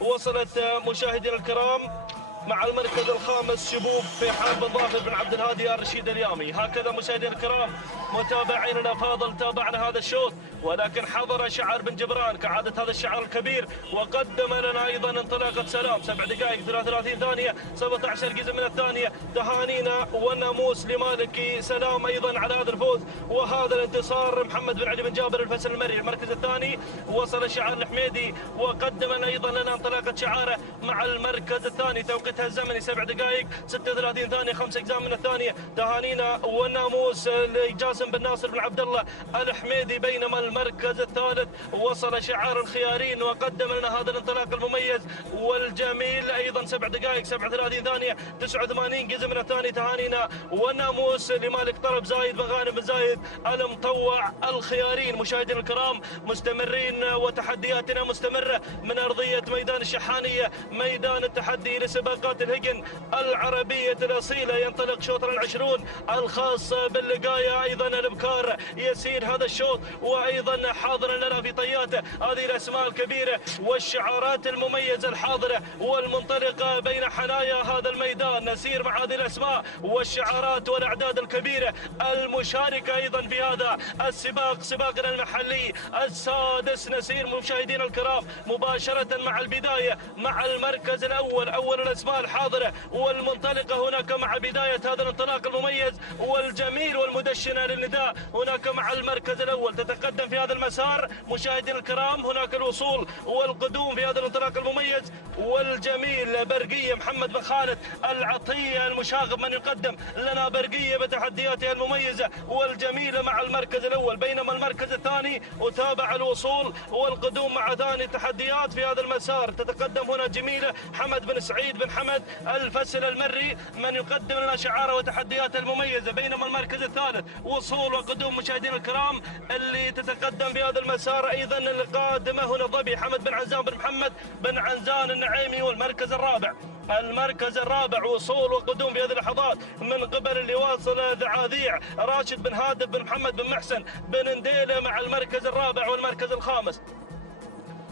وصلت مشاهدينا الكرام مع المركز الخامس شبوب فيحان بن ظافر بن عبد الهادي الرشيد اليامي. هكذا مشاهدينا الكرام متابعينا الافاضل تابعنا هذا الشوط، ولكن حضر شعار بن جبران كعاده هذا الشعار الكبير وقدم لنا ايضا انطلاقه سلام 7 دقائق 33 ثانيه 17 جزء من الثانيه. تهانينا والناموس لمالكي سلام ايضا على هذا الفوز وهذا الانتصار. محمد بن علي بن جابر الفسل المري المركز الثاني. وصل شعار الحميدي وقدم ايضا لنا انطلاقه شعاره مع المركز الثاني. توقيتها الزمني 7 دقائق 36 ثانيه 5 اجزاء من الثانيه. تهانينا والناموس لجاسم بن ناصر بن عبد الله الحميدي. بينما المركز الثالث وصل شعار الخيارين وقدم لنا هذا الانطلاق المميز والجميل ايضا 7 دقائق 37 ثانيه 89 جزء من الثاني. تهانينا والناموس لمالك طرب زايد بن غانم بن زايد المطوع الخيارين. مشاهدينا الكرام مستمرين وتحدياتنا مستمره من ارضيه ميدان الشحانيه، ميدان التحدي لسباقات الهجن العربيه الاصيله. ينطلق شوط ال20 الخاص باللقايه. ايضا الابكار يسير هذا الشوط وايضا حاضر لنا في طياته هذه الاسماء الكبيره والشعارات المميزه الحاضره والمنطلقه بين حنايا هذا الميدان. نسير مع هذه الاسماء والشعارات والاعداد الكبيره المشاركه ايضا في هذا السباق، سباقنا المحلي السادس. نسير مشاهدينا الكرام مباشره مع البدايه مع المركز الاول، اول الاسماء الحاضره والمنطلقه هناك مع بدايه هذا الانطلاق المميز والجميل والمدشنه للنداء. هناك مع المركز الاول تتقدم في هذا المسار مشاهدينا الكرام هناك الوصول والقدوم في هذا الانطلاق المميز والجميل. برقيه محمد بن خالد العطيه المشاغب من يقدم لنا برقيه بتحدياتها المميزه والجميله مع المركز الاول. بينما المركز الثاني وتابع الوصول والقدوم مع ثاني التحديات في هذا المسار. تتقدم هنا جميله حمد بن سعيد بن حمد الفسل المري من يقدم لنا شعاره وتحدياته المميزه. بينما المركز الثالث وصول وقدوم مشاهدينا الكرام اللي تتقدم في هذا المسار ايضا القادمه هنا ضبي حمد بن عنزان بن محمد بن عنزان النعيمي. والمركز الرابع المركز الرابع وصول وقدوم في هذه اللحظات من قبل اللي واصل ذعاذيع راشد بن هادب بن محمد بن محسن بن نديله مع المركز الرابع. والمركز الخامس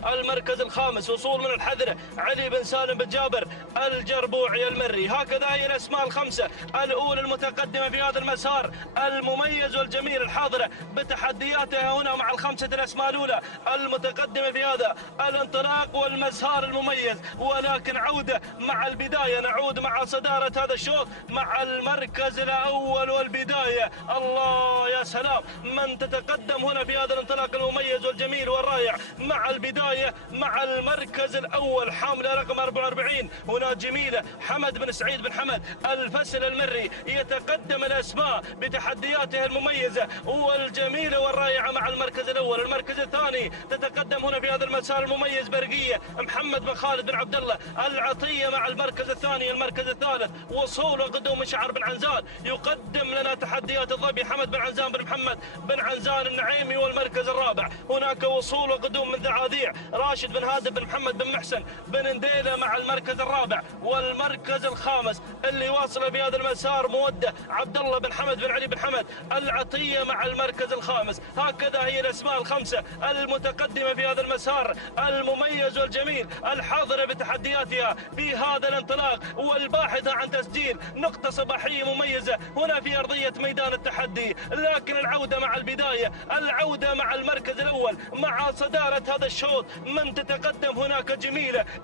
المركز الخامس وصول من الحذرة علي بن سالم بن جابر الجربوعي المري. هكذا هي الأسماء الخمسة الأولى المتقدمة في هذا المسار المميز والجميل الحاضرة بتحدياتها هنا مع الخمسة الأسماء الأولى المتقدمة في هذا الانطلاق والمسار المميز. ولكن عودة مع البداية، نعود مع صدارة هذا الشوط مع المركز الأول والبداية. الله يا سلام من تتقدم هنا في هذا الانطلاق المميز والجميل والرائع مع البداية مع المركز الأول حاملة رقم 44 هنا جميلة حمد بن سعيد بن حمد الفسل المري. يتقدم الأسماء بتحدياتها المميزة والجميلة والرائعة مع المركز الأول. المركز الثاني تتقدم هنا في هذا المسار المميز برقية محمد بن خالد بن عبد الله العطية مع المركز الثاني. المركز الثالث وصول وقدوم من شعر بن عنزان يقدم لنا تحديات الظبي حمد بن عنزان بن محمد بن عنزان النعيمي والمركز الرابع. هناك وصول وقدوم من ذعاذيع راشد بن هادي بن محمد بن محسن بن نديله مع المركز الرابع. والمركز الخامس اللي واصل في هذا المسار موده عبد الله بن حمد بن علي بن حمد العطيه مع المركز الخامس. هكذا هي الاسماء الخمسه المتقدمه في هذا المسار المميز والجميل الحاضره بتحدياتها في هذا الانطلاق والباحثه عن تسجيل نقطه صباحيه مميزه هنا في ارضيه ميدان التحدي. لكن العوده مع البدايه، العوده مع المركز الاول مع صداره هذا الشوط. من تتقدم هناك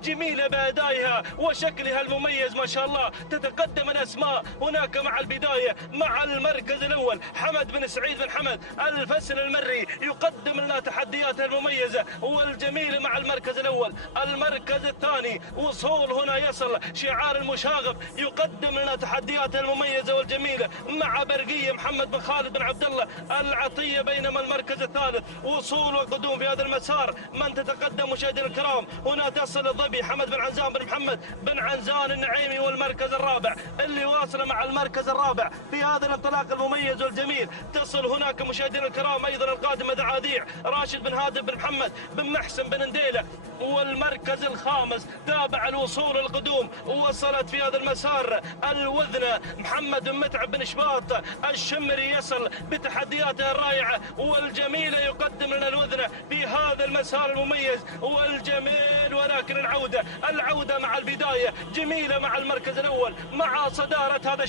جميله بادائها وشكلها المميز ما شاء الله. تتقدم الاسماء هناك مع البدايه مع المركز الاول حمد بن سعيد بن حمد الفسل المري يقدم لنا تحدياته المميزه والجميله مع المركز الاول. المركز الثاني وصول هنا يصل شعار المشاغب يقدم لنا تحدياته المميزه والجميله مع برقيه محمد بن خالد بن عبد الله العطيه. بينما المركز الثالث وصول وقدوم في هذا المسار. من تتقدم مشاهدينا الكرام هنا تصل الظبي حمد بن عنزان بن محمد بن عنزان النعيمي والمركز الرابع اللي واصل مع المركز الرابع في هذا الانطلاق المميز والجميل. تصل هناك مشاهدينا الكرام ايضا القادمه ذعاذيع راشد بن هادي بن محمد بن محسن بن نديله. والمركز الخامس تابع الوصول القدوم وصلت في هذا المسار الوذنه محمد بن متعب بن شباط الشمري يصل بتحدياته الرائعه والجميله يقدم لنا الوذنه في هذا المسار المميز والجميل. ولكن العوده مع البدايه جميله مع المركز الاول مع صداره هذا.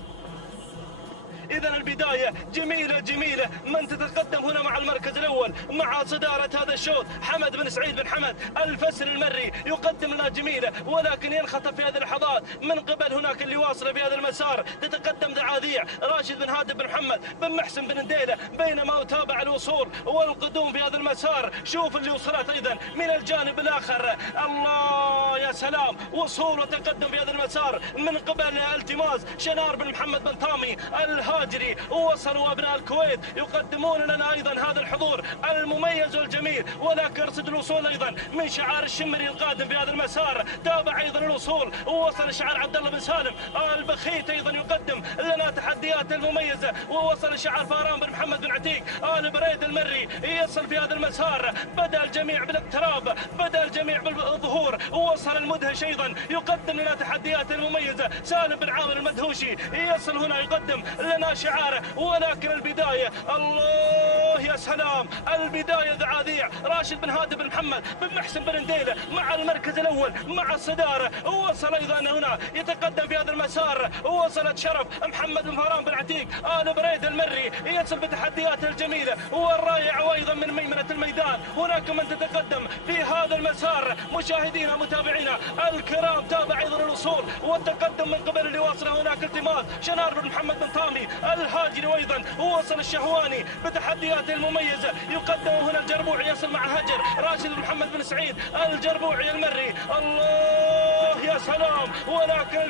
إذا البداية جميلة. من تتقدم هنا مع المركز الأول مع صدارة هذا الشوط حمد بن سعيد بن حمد الفسل المري يقدم لنا جميلة. ولكن ينخطف في هذه اللحظات من قبل هناك اللي واصل في هذا المسار. تتقدم ذعاذيع راشد بن هادي بن محمد بن محسن بن نديله. بينما تابع الوصول والقدوم في هذا المسار. شوف اللي وصلت أيضا من الجانب الآخر. الله يا سلام، وصول وتقدم في هذا المسار من قبل التماس شنار بن محمد بن طامي الهادي. ووصلوا أبناء الكويت يقدمون لنا أيضا هذا الحضور المميز والجميل. ولكن رصد الوصول أيضا من شعار الشمري القادم في هذا المسار. تابع أيضا الوصول ووصل شعار عبد الله بن سالم البخيت أيضا يقدم لنا تحديات المميزة. ووصل شعار فاران بن محمد بن عتيق آل بريد المري يصل في هذا المسار. بدأ الجميع بالاقتراب، بدأ الجميع بالظهور. ووصل المدهش أيضا يقدم لنا تحديات المميزة. سالم بن عامر المدهوشي يصل هنا يقدم لنا شعاره. ولكن البداية الله يا سلام، البداية ذعاذيع راشد بن هادي بن محمد بن محسن بن نديله مع المركز الأول مع الصدارة. ووصل أيضا هنا يتقدم في هذا المسار. ووصلت شرف محمد بن فاران بن عتيق آل بريد المري يصل بتحدياته الجميلة والرائعة. وأيضا من ميمنة الميدان هناك من تتقدم في هذا المسار. مشاهدينا متابعينا الكرام تابع أيضا الوصول والتقدم من قبل اللي واصل هناك التماس شنار بن محمد بن طامي الهاجري. وايضا وصل الشهواني بتحدياته المميزه. يقدم هنا الجربوعي يصل مع هجر راشد بن محمد بن سعيد الجربوعي المري. الله يا سلام. ولكن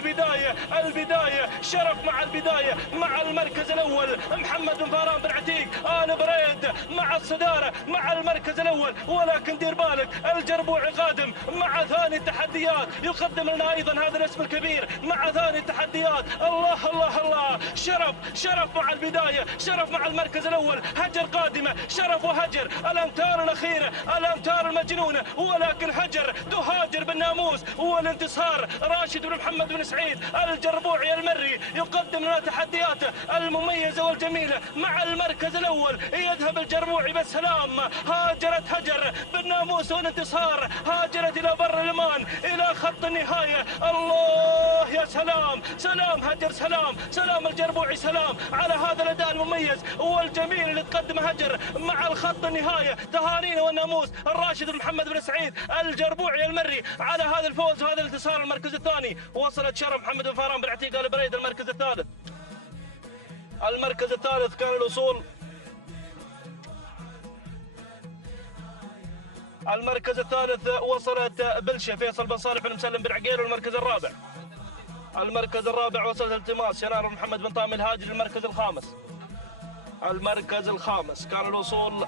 البدايه شرف مع البدايه مع المركز الاول محمد بن فاران بن عتيق آل بريد مع الصداره مع المركز الاول. ولكن دير بالك الجربوعي قادم مع ثاني التحديات. يقدم لنا ايضا هذا الاسم الكبير مع ثاني التحديات. الله شرف مع البداية، شرف مع المركز الأول. هجر قادمة، شرف وهجر الأمتار الأخيرة، الأمتار المجنونة. ولكن هجر تهاجر بالناموس والانتصار. راشد بن محمد بن سعيد الجربوعي المري يقدم لنا تحدياته المميزة والجميلة مع المركز الأول. يذهب الجربوعي بالسلام. هاجرت هجر بالناموس والانتصار. هاجرت إلى بر الأمان إلى خط النهاية. الله يا سلام هجر، سلام الجربوعي، سلام على هذا الأداء المميز والجميل اللي تقدمه هجر مع الخط النهاية. تهانينا والناموس الراشد بن محمد بن سعيد الجربوعي المري على هذا الفوز وهذا الانتصار. المركز الثاني وصلت شرف محمد بن فاران بن عتيق آل بريد. المركز الثالث كان الوصول. المركز الثالث وصلت بلشة فيصل بن صالح بن مسلم بن عقيل. والمركز الرابع وصلت التماس شنار محمد بن طامي الهاجري. المركز الخامس كان الوصول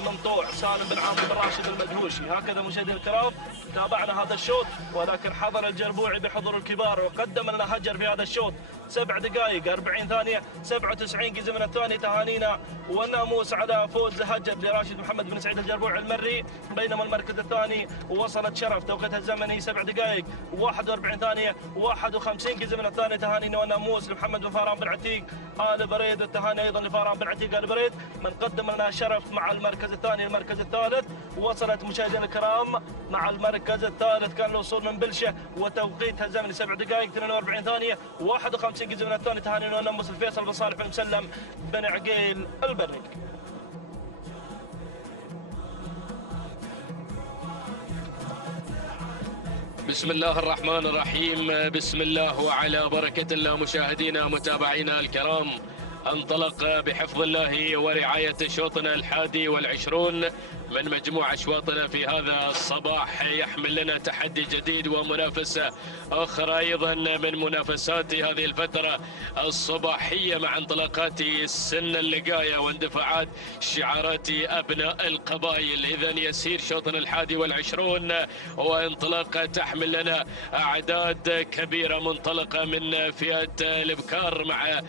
منطوع سالم بن عامر بن راشد المدهوشي. هكذا مشاهدينا الكرام تابعنا هذا الشوط، ولكن حضر الجربوعي بحضور الكبار وقدم لنا هجر في هذا الشوط. 7 دقائق 40 ثانية 97 جزء من الثاني. تهانينا والناموس على فوز هجر لراشد محمد بن سعيد الجربوعي المري. بينما المركز الثاني وصلت شرف توقيتها الزمني 7 دقائق 41 ثانية 51 جزء من الثاني. تهانينا والناموس لمحمد بن فاران بن عتيق آل بريد، والتهاني ايضا لفاران بن عتيق آل بريد من قدم لنا شرف مع المركز الثاني. المركز الثالث وصلت مشاهدينا الكرام مع المركز الثالث كان الوصول من بلشه وتوقيتها الزمني 7 دقائق 42 ثانية 51 جزء من الثاني. تهانينا والناموس الفيصل بن صالح بن مسلم بن عقيل البري. بسم الله الرحمن الرحيم، بسم الله وعلى بركة الله. مشاهدينا متابعينا الكرام، انطلق بحفظ الله ورعاية شوطنا 21 من مجموع أشواطنا في هذا الصباح، يحمل لنا تحدي جديد ومنافسة أخرى أيضا من منافسات هذه الفترة الصباحية مع انطلاقات سن اللقاية واندفاعات شعارات أبناء القبائل. إذن يسير شوطنا 21 وانطلاقة تحمل لنا أعداد كبيرة منطلقة من فئة الإبكار مع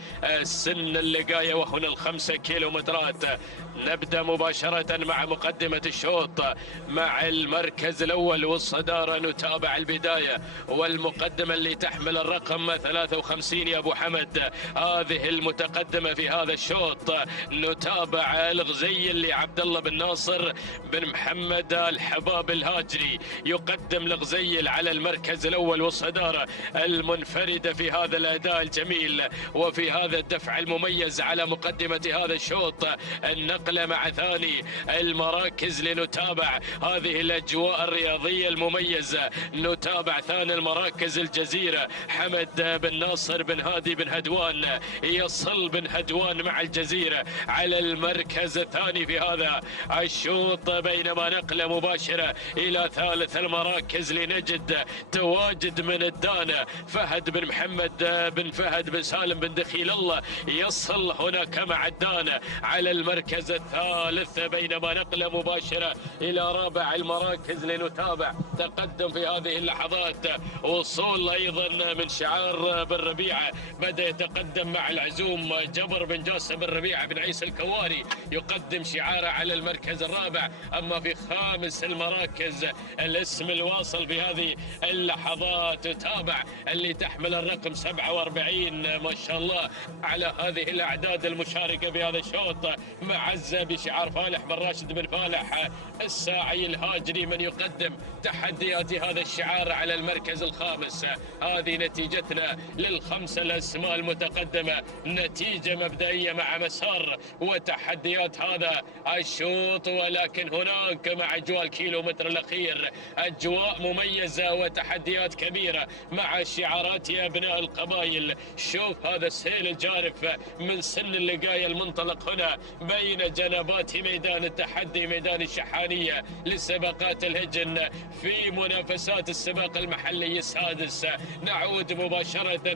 سن اللقاية وهنا 5 كيلومترات. نبدأ مباشرة مع مقدمة الشوط مع المركز الأول والصدارة. نتابع البداية والمقدمة اللي تحمل الرقم 53 يا أبو حمد، هذه المتقدمة في هذا الشوط. نتابع الغزي اللي عبد الله بن ناصر بن محمد الحباب الهاجري يقدم الغزيل على المركز الأول والصدارة المنفردة في هذا الأداء الجميل وفي هذا الدفع المميز على مقدمة هذا الشوط. النقلة مع ثاني المراكز لنتابع هذه الأجواء الرياضية المميزة. نتابع ثاني المراكز الجزيرة حمد بن ناصر بن هادي بن هدوان، يصل بن هدوان مع الجزيرة على المركز الثاني في هذا الشوط. بينما نقلة مباشرة إلى ثالث المراكز لنجد تواجد من الدانة فهد بن محمد بن فهد بن سالم بن دخيل الله، يصل هناك مع الدانة على المركز الثالث. بينما نقلة مباشرة إلى رابع المراكز لنتابع تقدم في هذه اللحظات. وصول أيضا من شعار بن ربيعة، بدأ يتقدم مع العزوم جبر بن جاسم بن ربيعة بن عيسى الكواري يقدم شعاره على المركز الرابع. أما في خامس المراكز الاسم الواصل في هذه اللحظات تتابع اللي تحمل الرقم 47 ما شاء الله على هذه الأعداد المشاركة في هذا الشوط. معزة بشعار فالح بن راشد بن فالح الساعي الهاجري من يقدم تحديات هذا الشعار على المركز الخامس. هذه نتيجتنا للخمسة الأسماء المتقدمة، نتيجة مبدئية مع مسار وتحديات هذا الشوط. ولكن هناك مع أجواء الكيلومتر الأخير أجواء مميزة وتحديات كبيرة مع شعارات أبناء القبائل. شوف هذا السيل الجارف من سن اللقاية المنطلق هنا بين جنبات ميدان التحدي ميدان الشحانية لسباقات الهجن في منافسات السباق المحلي السادس. نعود مباشرة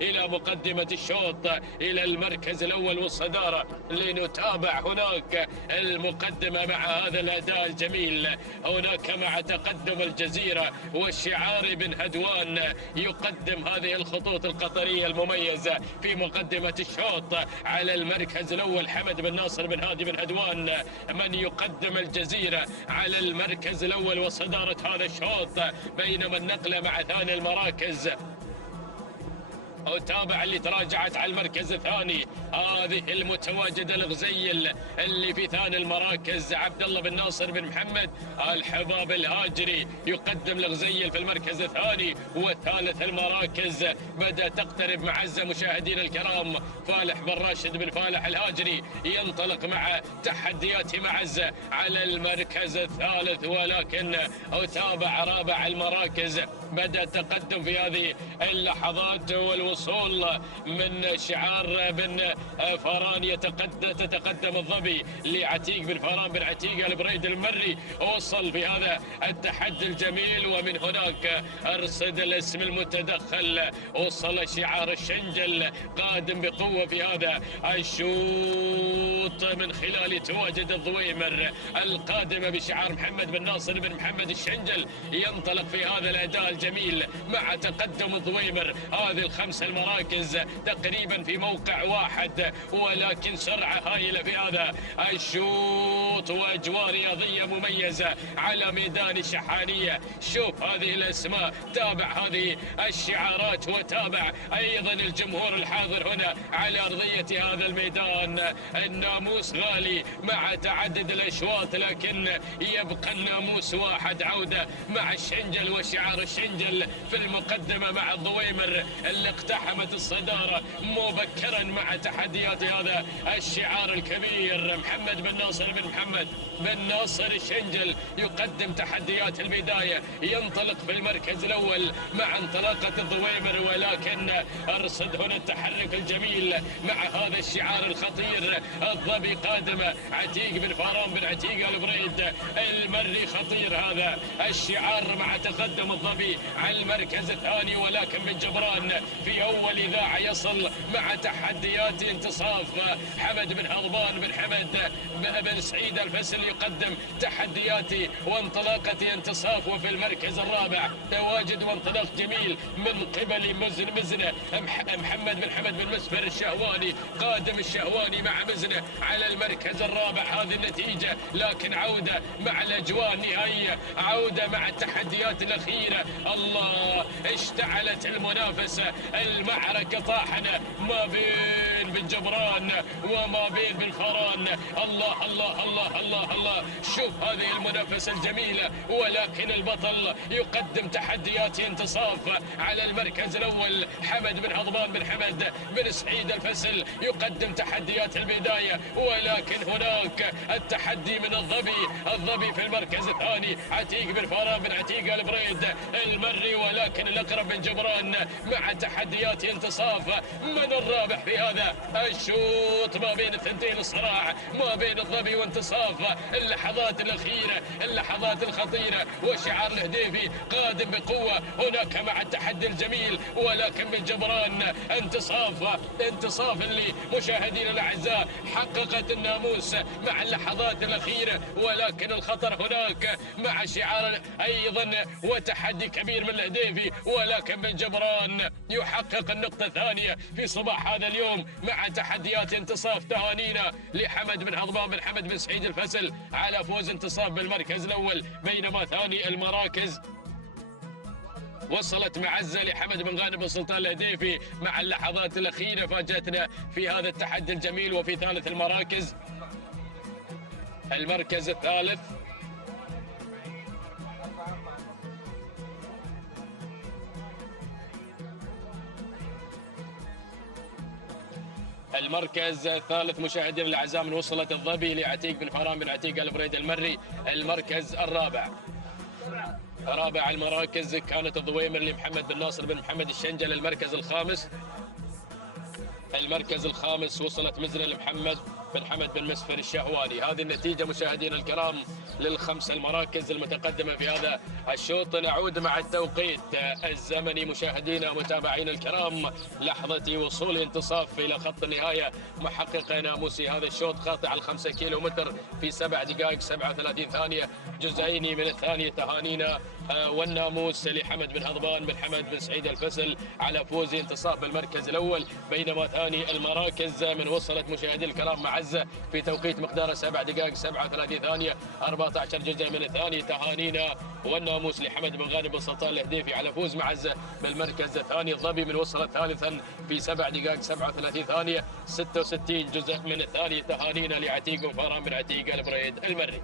إلى مقدمة الشوط إلى المركز الأول والصدارة لنتابع هناك المقدمة مع هذا الأداء الجميل. هناك مع تقدم الجزيرة والشعار بن هدوان يقدم هذه الخطوط القطرية المميزة في مقدمة الشوط. على المركز الأول حمد بن ناصر بن هادي بن هدوان من يقدم الجزيرة على المركز الأول وصدارة هذا الشوط. بينما النقلة مع ثاني المراكز وتابع اللي تراجعت على المركز الثاني هذه المتواجدة الغزيل اللي في ثاني المراكز عبد الله بن ناصر بن محمد الحباب الهاجري يقدم الغزيل في المركز الثاني. وثالث المراكز بدأ تقترب معزة مشاهدينا الكرام فالح بن راشد بن فالح الهاجري ينطلق مع تحديات معزة على المركز الثالث. ولكن وتابع رابع المراكز بدأ تقدم في هذه اللحظات والوصول الوصول من شعار بن فاران تتقدم الظبي لعتيق بن فاران بن عتيق البريد المري. وصل في هذا التحدي الجميل، ومن هناك ارصد الاسم المتدخل. وصل شعار الشنجل قادم بقوة في هذا الشوط من خلال تواجد الضويمر القادمة بشعار محمد بن ناصر بن محمد الشنجل. ينطلق في هذا الأداء الجميل مع تقدم الضويمر. هذه الخمس المراكز تقريبا في موقع واحد، ولكن سرعة هائلة في هذا الشوط وأجواء رياضية مميزة على ميدان الشحانية. شوف هذه الأسماء، تابع هذه الشعارات، وتابع أيضا الجمهور الحاضر هنا على أرضية هذا الميدان. الناموس غالي مع تعدد الأشواط، لكن يبقى الناموس واحد. عودة مع الشنجل وشعار الشنجل في المقدمة مع الضويمر اللي اقتحمت الصدارة مبكرا مع تحديات هذا الشعار الكبير. محمد بن ناصر بن محمد بن ناصر الشنجل يقدم تحديات البداية، ينطلق في المركز الأول مع انطلاقة الضويمر، ولكن أرصد هنا التحرك الجميل مع هذا الشعار الخطير. الظبي قادمة عتيق بن فاران بن عتيق البريد المري. خطير هذا الشعار مع تقدم الظبي على المركز الثاني، ولكن بن جبران في أول إذاعة يصل مع تحديات انتصاف. حمد بن هضبان بن حمد بن سعيد الفسل يقدم تحديات وانطلاقة انتصاف. وفي المركز الرابع تواجد وانطلاق جميل من قبل مزنة محمد بن حمد بن مسفر الشهواني. قادم الشهواني مع مزنة على المركز الرابع. هذه النتيجة، لكن عودة مع الأجواء النهائية، عودة مع التحديات الأخيرة. الله، اشتعلت المنافسة، المعركة طاحنة ما بين بن جبران وما بين بن فاران. الله الله الله الله الله، شوف هذه المنافسة الجميلة، ولكن البطل يقدم تحديات انتصاف على المركز الأول. حمد بن هضبان بن حمد بن سعيد الفسل يقدم تحديات البداية، ولكن هناك التحدي من الظبي في المركز الثاني. عتيق بن فاران بن عتيق البريد المري، ولكن الأقرب بن جبران مع تحديات انتصاف. من الرابح في هذا الشوط ما بين الثنتين؟ الصراع ما بين الظبي وانتصاف. اللحظات الأخيرة، اللحظات الخطيرة، وشعار الهديفي قادم بقوة هناك مع التحدي الجميل، ولكن بن جبران انتصاف اللي مشاهدينا الأعزاء حققت الناموس مع اللحظات الأخيرة، ولكن الخطر هناك مع شعار أيضا وتحدي كبير من الهديفي، ولكن بن جبران يحقق النقطة الثانية في صباح هذا اليوم مع تحديات انتصاف. تهانينا لحمد بن هضبان بن حمد بن سعيد الفسل على فوز انتصاف بالمركز الأول، بينما ثاني المراكز وصلت معزة لحمد بن غانم بن سلطان الهديفي مع اللحظات الأخيرة. فاجأتنا في هذا التحدي الجميل. وفي ثالث المراكز، المركز الثالث مشاهدينا الاعزاء من وصلت الظبي لعتيق بن فاران بن عتيق البريد المري. المركز الرابع، رابع المراكز كانت الضويمر لمحمد بن ناصر بن محمد الشنجل. المركز الخامس وصلت مزنة لمحمد بن حمد بن مسفر الشهواني. هذه النتيجة مشاهدينا الكرام للخمس المراكز المتقدمة في هذا الشوط. نعود مع التوقيت الزمني مشاهدينا ومتابعينا الكرام. لحظة وصول انتصاف إلى خط النهاية محقق ناموسي هذا الشوط قاطع 5 كيلومتر في 7 دقائق 37 ثانية، جزئين من الثانية. تهانينا والناموس لحمد بن هضبان بن حمد بن سعيد الفسل على فوز انتصاف بالمركز الأول، بينما ثاني المراكز من وصلت مشاهدينا الكرام معزة في توقيت مقداره 7 دقائق 37 ثانية 14 جزء من الثاني. تهانينا والناموس لحمد بن غانم بن سلطان الهديفي على فوز معزة بالمركز الثاني. الظبي من وصلت ثالثا في 7 دقائق 37 ثانية 66 جزء من الثاني. تهانينا لعتيق بن فاران بن عتيق البريد المري.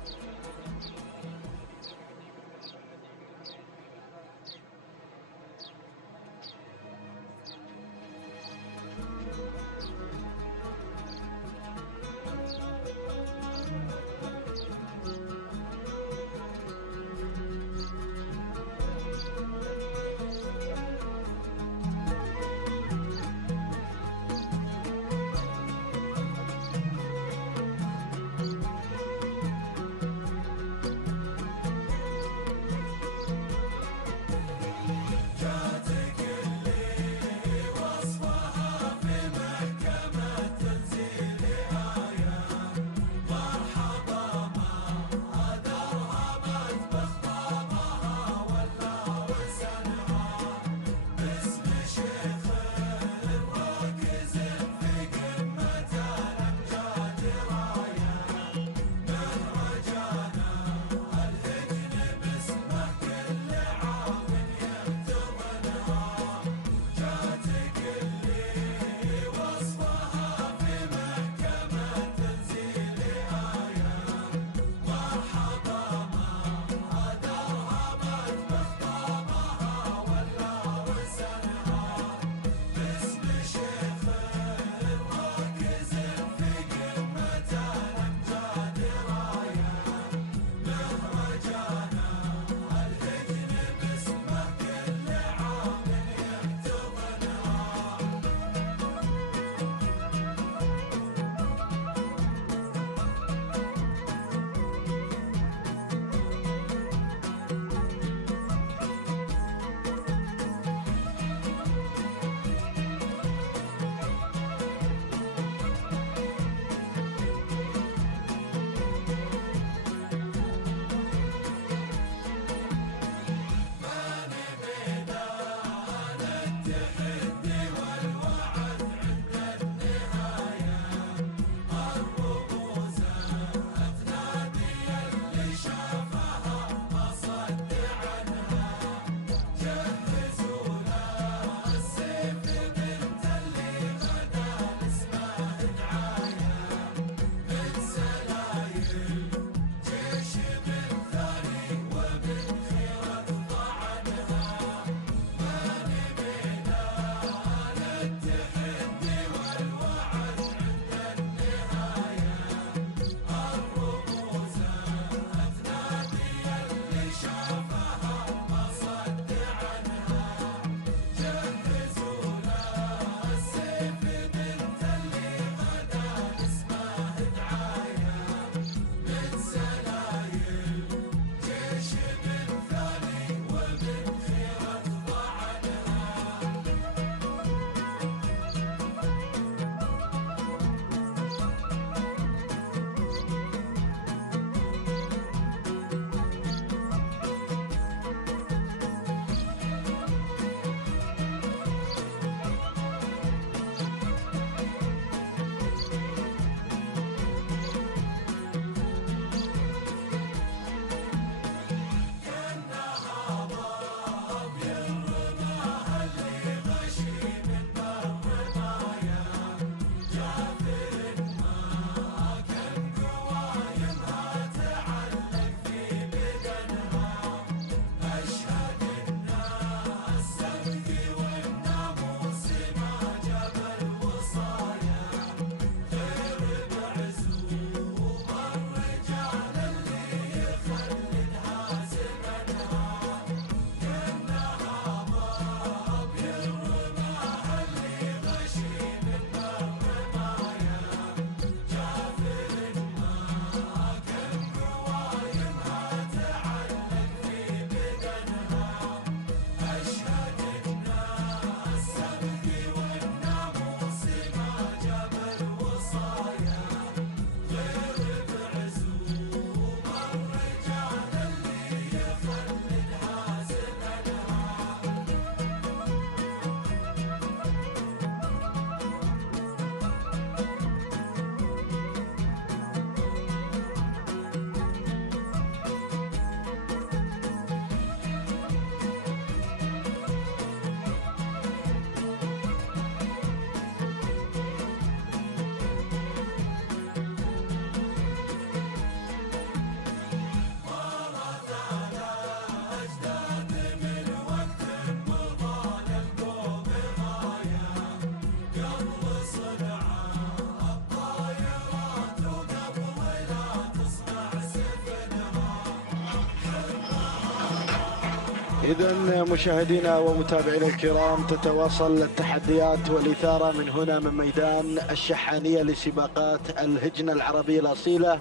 إذا مشاهدينا ومتابعينا الكرام، تتواصل التحديات والإثارة من هنا من ميدان الشحانية لسباقات الهجنة العربية الأصيلة.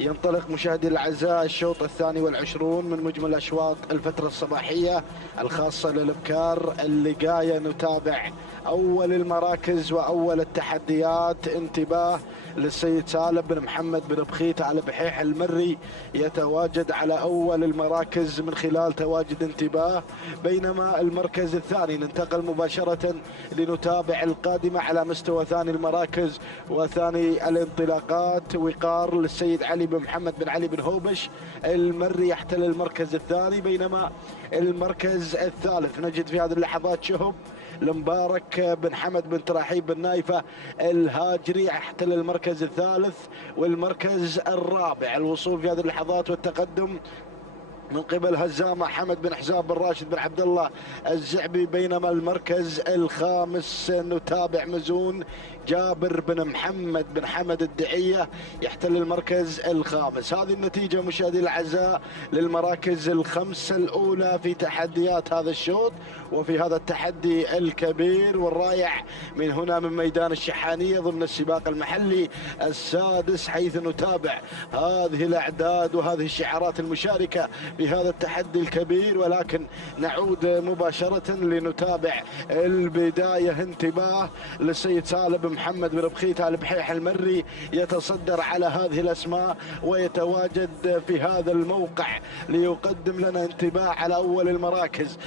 ينطلق مشاهدي الأعزاء الشوط 22 من مجمل أشواط الفترة الصباحية الخاصة للإبكار اللقاية. نتابع أول المراكز وأول التحديات. انتباه للسيد سالم بن محمد بن بخيت على بحيح المري، يتواجد على أول المراكز من خلال تواجد انتباه. بينما المركز الثاني ننتقل مباشرة لنتابع القادمة على مستوى ثاني المراكز وثاني الانطلاقات. وقار للسيد علي بن محمد بن علي بن هوبش المري يحتل المركز الثاني. بينما المركز الثالث نجد في هذه اللحظات شهب المبارك بن حمد بن تراحيب بن نايفة الهاجري يحتل المركز الثالث. والمركز الرابع الوصول في هذه اللحظات والتقدم من قبل هزامة حمد بن حزام بن راشد بن عبد الله الزعبي. بينما المركز الخامس نتابع مزون جابر بن محمد بن حمد الدعية يحتل المركز الخامس. هذه النتيجة مشاهدي الأعزاء للمراكز الخمسة الأولى في تحديات هذا الشوط وفي هذا التحدي الكبير والرائع من هنا من ميدان الشحانية ضمن السباق المحلي السادس، حيث نتابع هذه الأعداد وهذه الشعارات المشاركة في هذا التحدي الكبير. ولكن نعود مباشرة لنتابع البداية. انتباه للسيد سالم بن محمد بن بخيت آل بحيح المري يتصدر على هذه الأسماء ويتواجد في هذا الموقع ليقدم لنا انتباه على أول المراكز.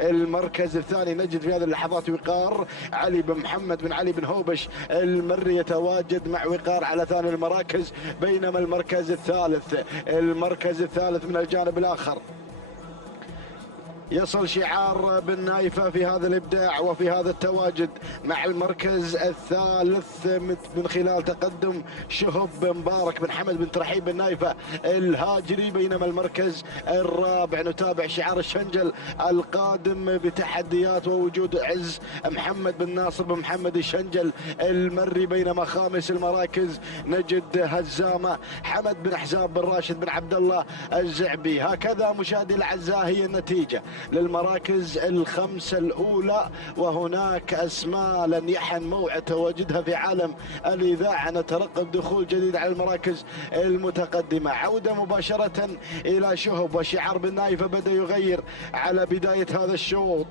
المركز الثاني نجد في هذه اللحظات وقار علي بن محمد بن علي بن هوبش المري يتواجد مع وقار على ثاني المراكز. بينما المركز الثالث من الجانب الآخر يصل شعار بن نايفة في هذا الإبداع وفي هذا التواجد مع المركز الثالث من خلال تقدم شهب مبارك بن حمد بن ترحيب بن نايفة الهاجري. بينما المركز الرابع نتابع شعار الشنجل القادم بتحديات ووجود عز محمد بن ناصر بن محمد الشنجل المري. بينما خامس المراكز نجد هزامة حمد بن حزام بن راشد بن عبد الله الزعبي. هكذا مشاهدي الأعزاء هي النتيجة للمراكز الخمسة الأولى، وهناك أسماء لن يحن موعد تواجدها في عالم الإذاعة. نترقب دخول جديد على المراكز المتقدمة. عودة مباشرة إلى شهب وشعار بن نايفة بدأ يغير على بداية هذا الشوط.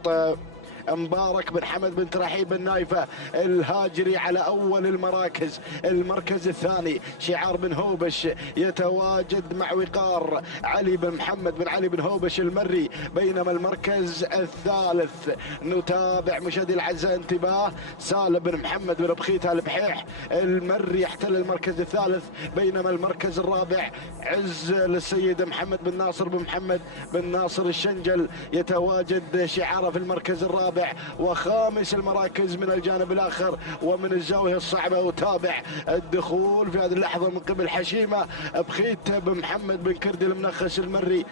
مبارك بن حمد بن ترحيب بن نايفة الهاجري على أول المراكز. المركز الثاني شعار بن هوبش يتواجد مع وقار علي بن محمد بن علي بن هوبش المري. بينما المركز الثالث نتابع مشاهدي الأعزاء انتباه سالم بن محمد بن بخيت آل بحيح المري يحتل المركز الثالث. بينما المركز الرابع عز للسيد محمد بن ناصر بن محمد بن ناصر الشنجل يتواجد شعاره في المركز الرابع. وخامس المراكز من الجانب الآخر ومن الزاوية الصعبة أتابع الدخول في هذه اللحظة من قبل حشيمة بخيت بن محمد بن كردي المنخس المري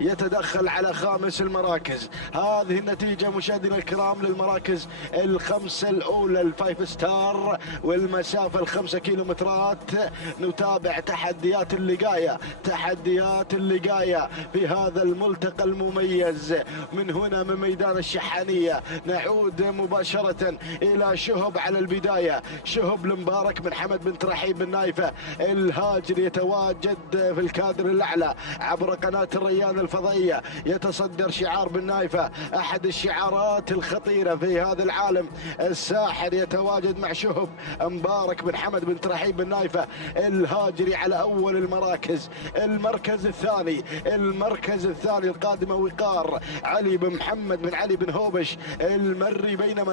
يتدخل على خامس المراكز. هذه النتيجة مشاهدينا الكرام للمراكز الخمسة الأولى الفايف ستار والمسافة الخمسة كيلومترات. نتابع تحديات اللقاية في هذا الملتقى المميز من هنا من ميدان الشحانية. نعود مباشرة إلى شهب على البداية. شهب المبارك بن حمد بن ترحيب بن نايفة الهاجري يتواجد في الكادر الأعلى عبر قناة الريان الفضائية. يتصدر شعار بن نايفة أحد الشعارات الخطيرة في هذا العالم الساحر. يتواجد مع شهب مبارك بن حمد بن ترحيب بن نايفة الهاجري على أول المراكز. المركز الثاني القادمة وقار علي بن محمد بن علي بن هوبش المري. بينما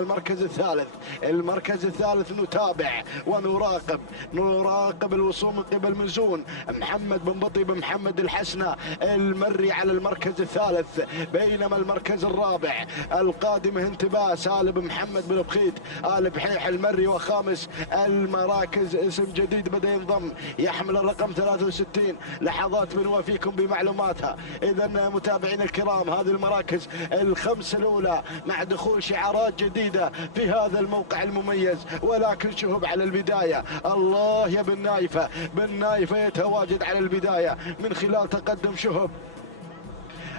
المركز الثالث نتابع ونراقب الوصول من قبل مزون محمد بن بطي بن محمد الحسنة المري على المركز الثالث. بينما المركز الرابع القادمة انتباه سالم بن محمد بن بخيت آل بحيح المري. وخامس المراكز اسم جديد بدأ ينضم يحمل الرقم 63. لحظات بنوافيكم بمعلوماتها. إذا متابعين الكرام هذه المراكز الخمسة الأولى مع دخول شعارات جديدة في هذا الموقع المميز. ولكن شهب على البداية. الله يا بن نايفة يتواجد على البداية من خلال تقدم شهب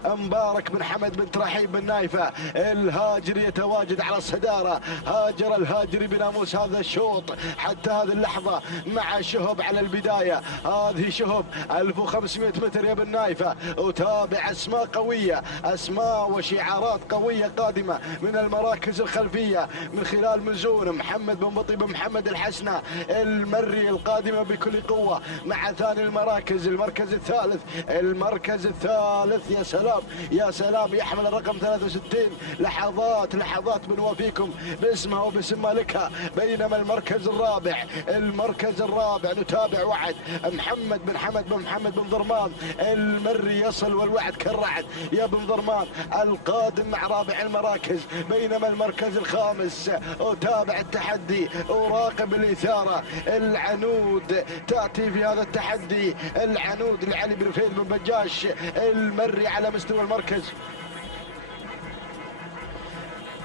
مبارك بن حمد بن ترحيب بن نايفة. الهاجري يتواجد على الصدارة، هاجر الهاجري بناموس هذا الشوط حتى هذه اللحظة مع شهب على البداية. هذه شهب 1500 متر يا بن نايفة، وتابع أسماء قوية، أسماء وشعارات قوية قادمة من المراكز الخلفية من خلال مزون محمد بن بطي بن محمد الحسنة المري القادمة بكل قوة مع ثاني المراكز. المركز الثالث، المركز الثالث يا سلام يا سلام، يحمل الرقم 63. لحظات بنوافيكم باسمها وباسم مالكها. بينما المركز الرابع، المركز الرابع نتابع وعد محمد بن حمد بن محمد بن ضرمان المري يصل والوعد كالرعد يا بن ضرمان القادم مع رابع المراكز. بينما المركز الخامس أتابع التحدي، أراقب الإثارة. العنود تأتي في هذا التحدي، العنود لعلي بن فهد بن بجاش المري على مستوى المركز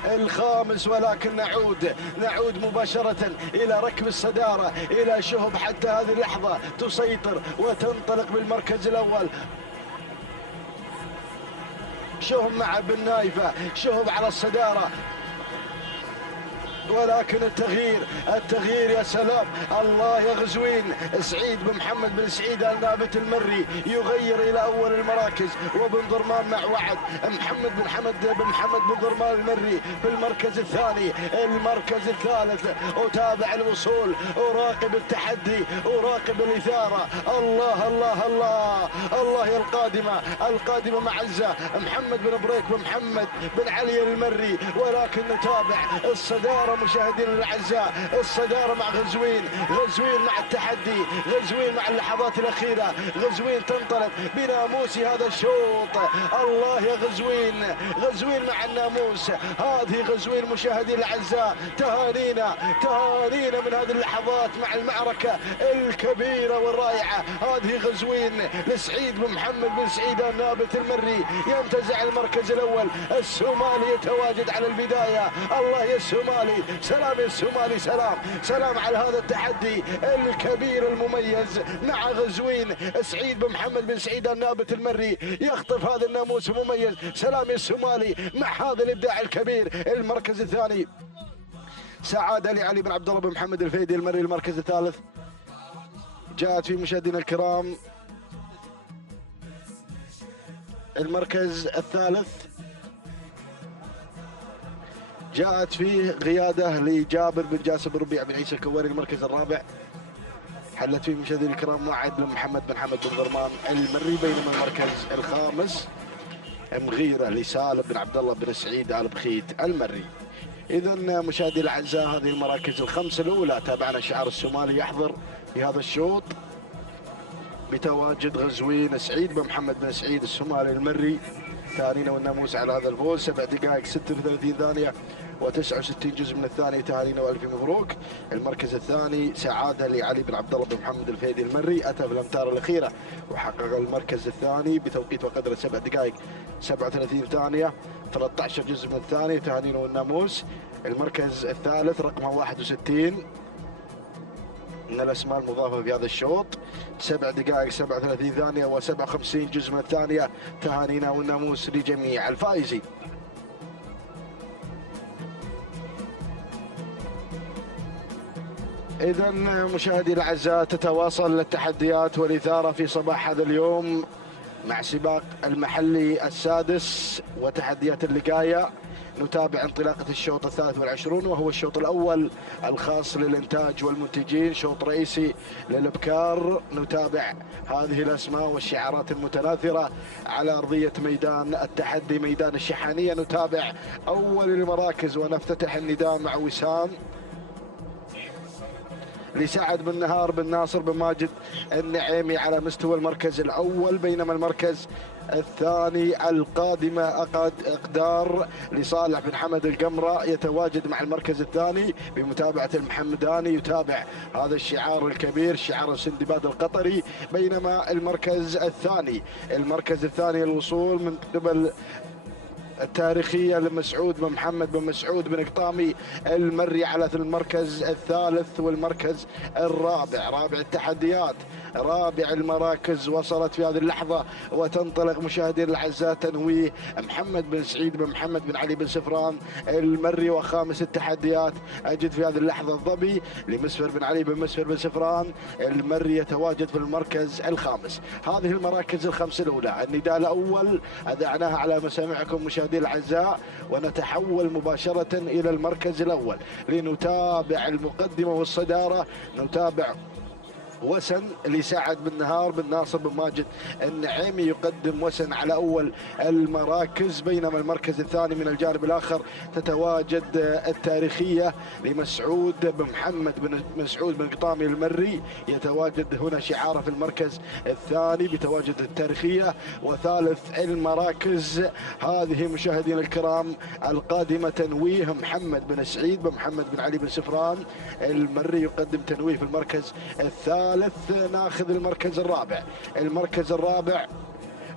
الخامس. ولكن نعود مباشرة إلى ركب الصدارة، إلى شهب حتى هذه اللحظة تسيطر وتنطلق بالمركز الأول. شهب مع بن نايفة، شهب على الصدارة، ولكن التغيير يا سلام الله يا غزوين. سعيد بن محمد بن سعيد النابت المري يغير الى اول المراكز، وبن ضرمان مع وعد محمد بن حمد بن محمد بن ضرمان المري في المركز الثاني. المركز الثالث اتابع الوصول، اراقب التحدي، اراقب الاثاره. الله الله الله الله يا القادمه معزه محمد بن بريك بن محمد بن علي المري. ولكن نتابع الصداره مشاهدينا الاعزاء، الصداره مع غزوين مع التحدي، غزوين مع اللحظات الاخيره. غزوين تنطلق بناموس هذا الشوط. الله يا غزوين مع الناموس. هذه غزوين مشاهدينا الاعزاء، تهانينا من هذه اللحظات مع المعركه الكبيره والرائعه. هذه غزوين لسعيد بن محمد بن سعيد النابت المري ينتزع المركز الاول. السومالي يتواجد على البدايه. الله يا السومالي، سلام يا السومالي، سلام على هذا التحدي الكبير المميز مع غزوين. سعيد بن محمد بن سعيد النابت المري يخطف هذا الناموس المميز. سلام يا السومالي مع هذا الابداع الكبير. المركز الثاني سعادة لعلي بن عبد الله بن محمد الفيدي المري. المركز الثالث جاءت في مشاهدينا الكرام المركز الثالث جاءت فيه قيادة لجابر بن جاسم بن ربيع بن عيسى الكواري. المركز الرابع حلت فيه مشاهدينا الكرام وعد بن محمد بن حمد بن ضرمان المري. بينما المركز الخامس مغيرة لسالم بن عبد الله بن سعيد آل بخيت المري. إذا مشاهدي الأعزاء هذه المراكز الخمسة الأولى تابعنا شعار السومالي يحضر في هذا الشوط بتواجد غزوين سعيد بن محمد بن سعيد السومالي المري. تهانينا والناموس على هذا الفوز. 7 دقائق 36 ثانية و69 جزء من الثانية. تهانينا والف مبروك. المركز الثاني سعادة لعلي بن عبد الله بن محمد الفيدي المري، أتى في الأمتار الأخيرة وحقق المركز الثاني بتوقيت وقدره 7 دقائق 37 ثانية 13 جزء من الثانية. تهانينا والناموس. المركز الثالث رقمه 61 من الأسماء المضافة في هذا الشوط. 7 دقائق 37 ثانية و57 جزء من الثانية. تهانينا والناموس لجميع الفائزين. إذا مشاهدي الأعزاء تتواصل التحديات والإثارة في صباح هذا اليوم مع سباق المحلي السادس وتحديات اللقاية. نتابع انطلاقة الشوط 23 وهو الشوط الأول الخاص للإنتاج والمنتجين، شوط رئيسي للإبكار. نتابع هذه الأسماء والشعارات المتناثرة على أرضية ميدان التحدي، ميدان الشحانية. نتابع أول المراكز ونفتتح النداء مع وسام لسعد بن نهار بن ناصر بن ماجد النعيمي على مستوى المركز الأول. بينما المركز الثاني القادمة أقدار لصالح بن حمد القمرة يتواجد مع المركز الثاني بمتابعة المحمداني. يتابع هذا الشعار الكبير شعار السندباد القطري. بينما المركز الثاني الوصول من قبل التاريخية لمسعود بن محمد بن مسعود بن قطامي المري على المركز الثالث والمركز الرابع. رابع التحديات، رابع المراكز وصلت في هذه اللحظة، وتنطلق مشاهدين الأعزاء تنويه محمد بن سعيد بن محمد بن علي بن سفران المري. وخامس التحديات أجد في هذه اللحظة الظبي لمسفر بن علي بن مسفر بن سفران المري يتواجد في المركز الخامس. هذه المراكز الخمس الأولى. النداء الأول أذعناها على مسامعكم مشاهدين الأعزاء، ونتحول مباشرة إلى المركز الأول لنتابع المقدمة والصدارة. نتابع وسن لسعد بن نهار بن ناصر بن ماجد النعيمي، يقدم وسن على أول المراكز، بينما المركز الثاني من الجانب الآخر تتواجد التاريخية لمسعود بن محمد بن مسعود بن قطامي المري، يتواجد هنا شعاره في المركز الثاني بتواجد التاريخية. وثالث المراكز هذه مشاهدينا الكرام القادمة تنويه محمد بن سعيد بن محمد بن علي بن سفران المري، يقدم تنويه في المركز الثالث. ناخذ المركز الرابع. المركز الرابع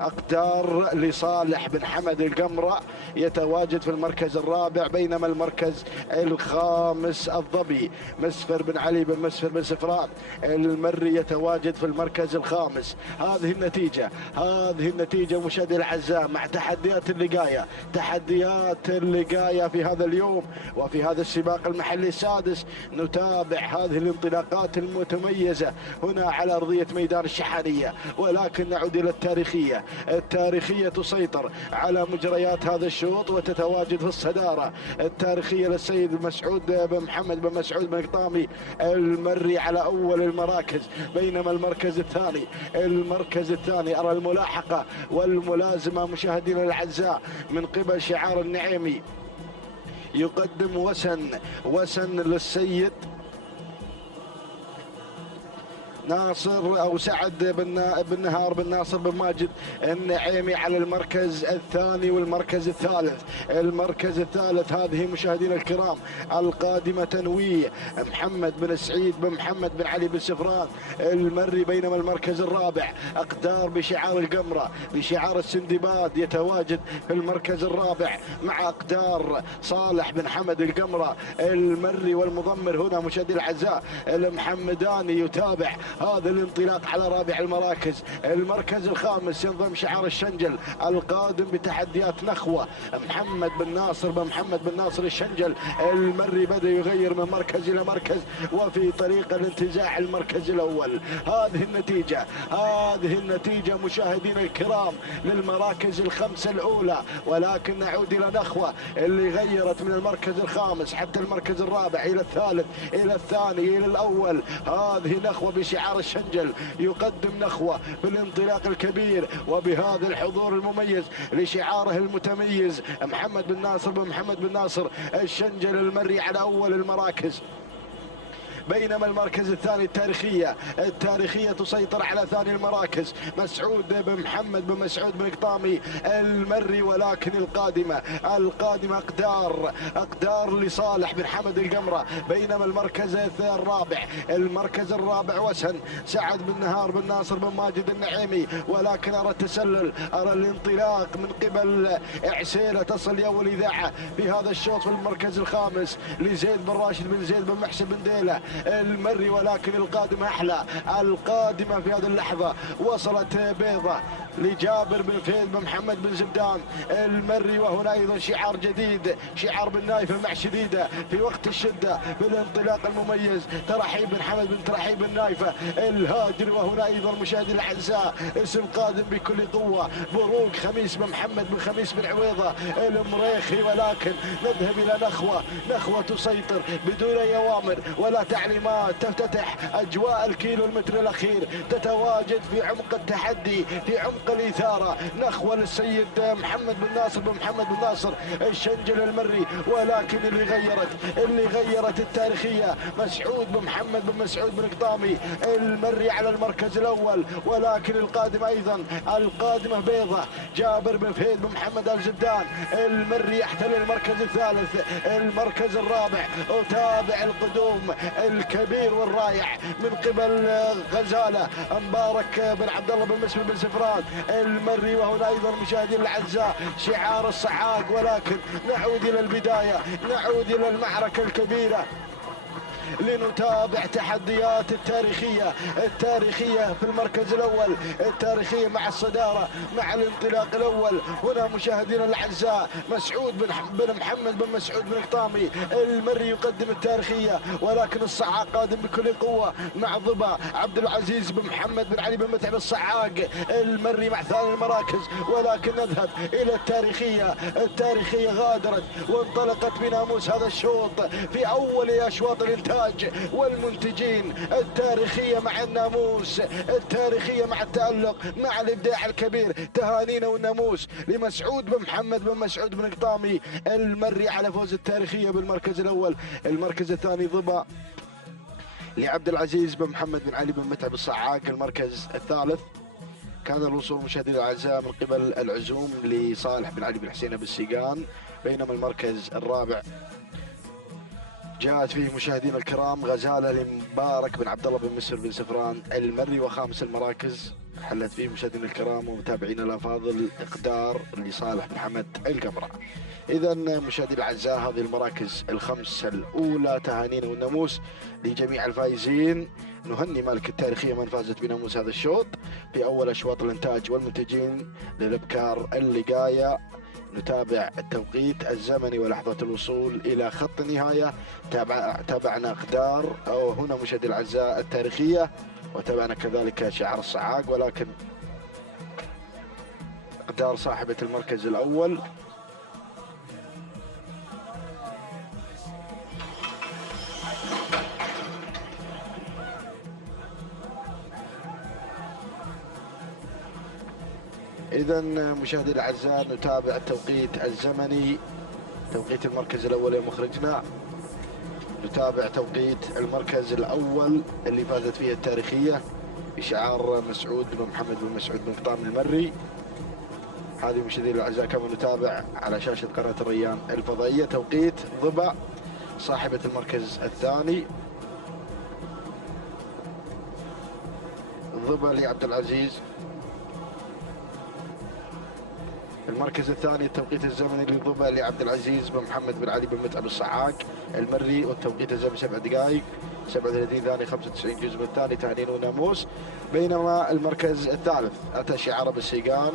أقدار لصالح بن حمد القمرة يتواجد في المركز الرابع، بينما المركز الخامس الظبي مسفر بن علي بن مسفر بن سفران المري يتواجد في المركز الخامس. هذه النتيجة مشاهدي الأعزاء مع تحديات اللقاية، تحديات اللقاية في هذا اليوم وفي هذا السباق المحلي السادس. نتابع هذه الانطلاقات المتميزة هنا على أرضية ميدان الشحانية، ولكن نعود إلى التاريخية. التاريخية تسيطر على مجريات هذا الشوط وتتواجد في الصدارة. التاريخية للسيد مسعود بن محمد بن مسعود بن قطامي المري على أول المراكز، بينما المركز الثاني أرى الملاحقة والملازمة مشاهدينا الأعزاء من قبل شعار النعيمي، يقدم وسن للسيد ناصر أو سعد بن نهار بن ناصر بن ماجد النعيمي على المركز الثاني والمركز الثالث. المركز الثالث هذه مشاهدينا الكرام القادمة تنويه محمد بن سعيد بن محمد بن علي بن سفران المري، بينما المركز الرابع أقدار بشعار القمرة بشعار السندباد يتواجد في المركز الرابع مع أقدار صالح بن حمد القمرة المري. والمضمر هنا مشاهدينا الأعزاء المحمداني يتابع هذا الانطلاق على رابع المراكز. المركز الخامس ينضم شعار الشنجل القادم بتحديات نخوة محمد بن ناصر بن محمد بن ناصر الشنجل المري، بدأ يغير من مركز إلى مركز وفي طريق الانتزاع المركز الأول. هذه النتيجة مشاهدينا الكرام للمراكز الخمسة الأولى، ولكن نعود إلى نخوة اللي غيرت من المركز الخامس حتى المركز الرابع إلى الثالث إلى الثاني إلى الأول. هذه نخوة بشعار الشنجل يقدم نخوة في الانطلاق الكبير وبهذا الحضور المميز لشعاره المتميز محمد بن ناصر بن محمد بن ناصر الشنجل المري على أول المراكز، بينما المركز الثاني التاريخية تسيطر على ثاني المراكز مسعود بن محمد بن مسعود بن قطامي المري، ولكن القادمة أقدار لصالح بن حمد القمرة، بينما المركز الرابع وسن سعد بن نهار بن ناصر بن ماجد النعيمي، ولكن أرى التسلل، أرى الانطلاق من قبل عسيلة تصل لأول إذاعة في هذا الشوط في المركز الخامس لزيد بن راشد بن زيد بن محسن بن ديلة المري، ولكن القادمة أحلى. القادمة في هذه اللحظة وصلت بيضة لجابر بن فهد بن محمد بن زبدان المري، وهنا أيضا شعار جديد شعار بن نايفة مع شديدة في وقت الشدة بالانطلاق المميز ترحيب بن حمد بن ترحيب بن نايفة الهاجري، وهنا أيضا مشاهدي الأعزاء اسم قادم بكل قوة بروق خميس بن محمد بن خميس بن عويضة المريخي، ولكن نذهب إلى نخوة تسيطر بدون أي أوامر ولا تعليمات، تفتتح أجواء الكيلو المتر الأخير، تتواجد في عمق التحدي في عمق الإثارة. نخوة للسيد محمد بن ناصر بن محمد بن ناصر الشنجل المري، ولكن اللي غيرت التاريخية مسعود بن محمد بن مسعود بن قطامي المري على المركز الأول، ولكن القادمة بيضة جابر بن فهد بن محمد الزبدان المري يحتل المركز الثالث. المركز الرابع أتابع القدوم الكبير والرائع من قبل غزالة مبارك بن عبد الله بن مسلم بن سفران المري. وهنا أيضا مشاهدين الأعزاء شعار الصعاق، ولكن نعود إلى البداية، نعود إلى المعركة الكبيرة لنتابع تحديات التاريخية في المركز الأول، التاريخية مع الصدارة مع الانطلاق الأول. هنا مشاهدينا الأعزاء مسعود بن محمد بن مسعود بن قطامي المري يقدم التاريخية، ولكن الصعاق قادم بكل قوة مع ضبا عبد العزيز بن محمد بن علي بن متعب الصعاق المري مع ثاني المراكز. ولكن نذهب إلى التاريخية غادرت وانطلقت بناموس هذا الشوط في أول أشواط الإنتاج والمنتجين. التاريخية مع الناموس، التاريخية مع التألق مع الإبداع الكبير. تهانينا والناموس لمسعود بن محمد بن مسعود بن قطامي المري على فوز التاريخية بالمركز الأول. المركز الثاني ضبا لعبد العزيز بن محمد بن علي بن متعب الصعاق. المركز الثالث كان الوصول مشاهدينا الأعزاء من قبل العزوم لصالح بن علي بن حسين بن السيقان، بينما المركز الرابع جاءت فيه مشاهدينا الكرام غزالة لمبارك بن عبد الله بن مسر بن سفران المري. وخامس المراكز حلت فيه مشاهدينا الكرام ومتابعينا الافاضل اقدار لصالح بن حمد القبرة. اذا مشاهدينا الاعزاء هذه المراكز الخمس الاولى تهانينا والناموس لجميع الفائزين. نهني مالك التاريخية من فازت بناموس هذا الشوط في اول اشواط الانتاج والمنتجين للابكار اللقاية. نتابع التوقيت الزمني ولحظة الوصول إلى خط النهاية. تابعنا أقدار هنا مشاهدينا الأعزاء التاريخية، وتابعنا كذلك شعار الصعاق، ولكن أقدار صاحبة المركز الأول إذا مشاهدينا الأعزاء نتابع التوقيت الزمني، توقيت المركز الأول يا مخرجنا. نتابع توقيت المركز الأول اللي فازت فيه التاريخية بشعار مسعود بن محمد بن مسعود بن قطامي المري. هذه مشاهدينا الأعزاء كما نتابع على شاشة قناة الريان الفضائية. توقيت ضبا صاحبة المركز الثاني، ضبا لعبد العزيز. المركز الثاني التوقيت الزمني لضبا لعبد العزيز بن محمد بن علي بن متعب الصعاق المري، والتوقيت الزمني 7 دقائق 37 ثانية 95 جزء من الثاني تهانين وناموس. بينما المركز الثالث أتى شعار بالسيقان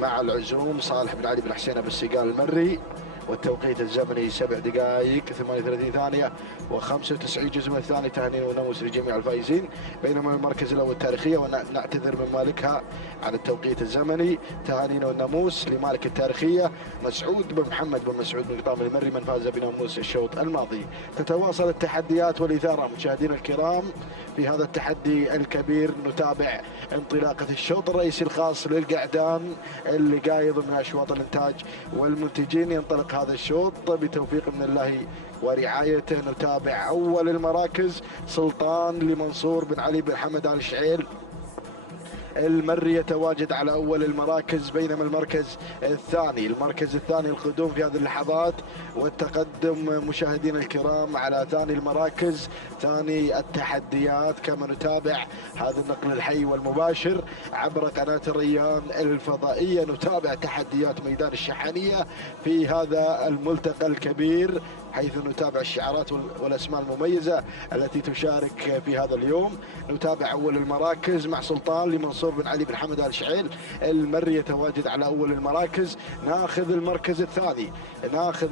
مع العزوم صالح بن علي بن حسين بالسيقان المري، والتوقيت الزمني 7 دقائق 38 ثانية و95 جزء من الثاني تهانين وناموس لجميع الفائزين. بينما المركز الأول التاريخية ونعتذر من مالكها عن التوقيت الزمني، تهانينا والناموس لمالك التاريخية مسعود بن محمد بن مسعود بن قطامي المري من فاز بناموس الشوط الماضي. تتواصل التحديات والإثارة مشاهدينا الكرام في هذا التحدي الكبير. نتابع انطلاقة الشوط الرئيسي الخاص للقعدان اللي قايض من أشواط الإنتاج والمنتجين. ينطلق هذا الشوط بتوفيق من الله ورعايته. نتابع أول المراكز سلطان لمنصور بن علي بن حمد آل شعيل المري يتواجد على أول المراكز، بينما المركز الثاني القدوم في هذه اللحظات والتقدم مشاهدينا الكرام على ثاني المراكز، ثاني التحديات. كما نتابع هذا النقل الحي والمباشر عبر قناة الريان الفضائية. نتابع تحديات ميدان الشحانية في هذا الملتقى الكبير، حيث نتابع الشعارات والأسماء المميزة التي تشارك في هذا اليوم. نتابع أول المراكز مع سلطان لمنصور بن علي بن حمد آل شعيل المري يتواجد على أول المراكز. ناخذ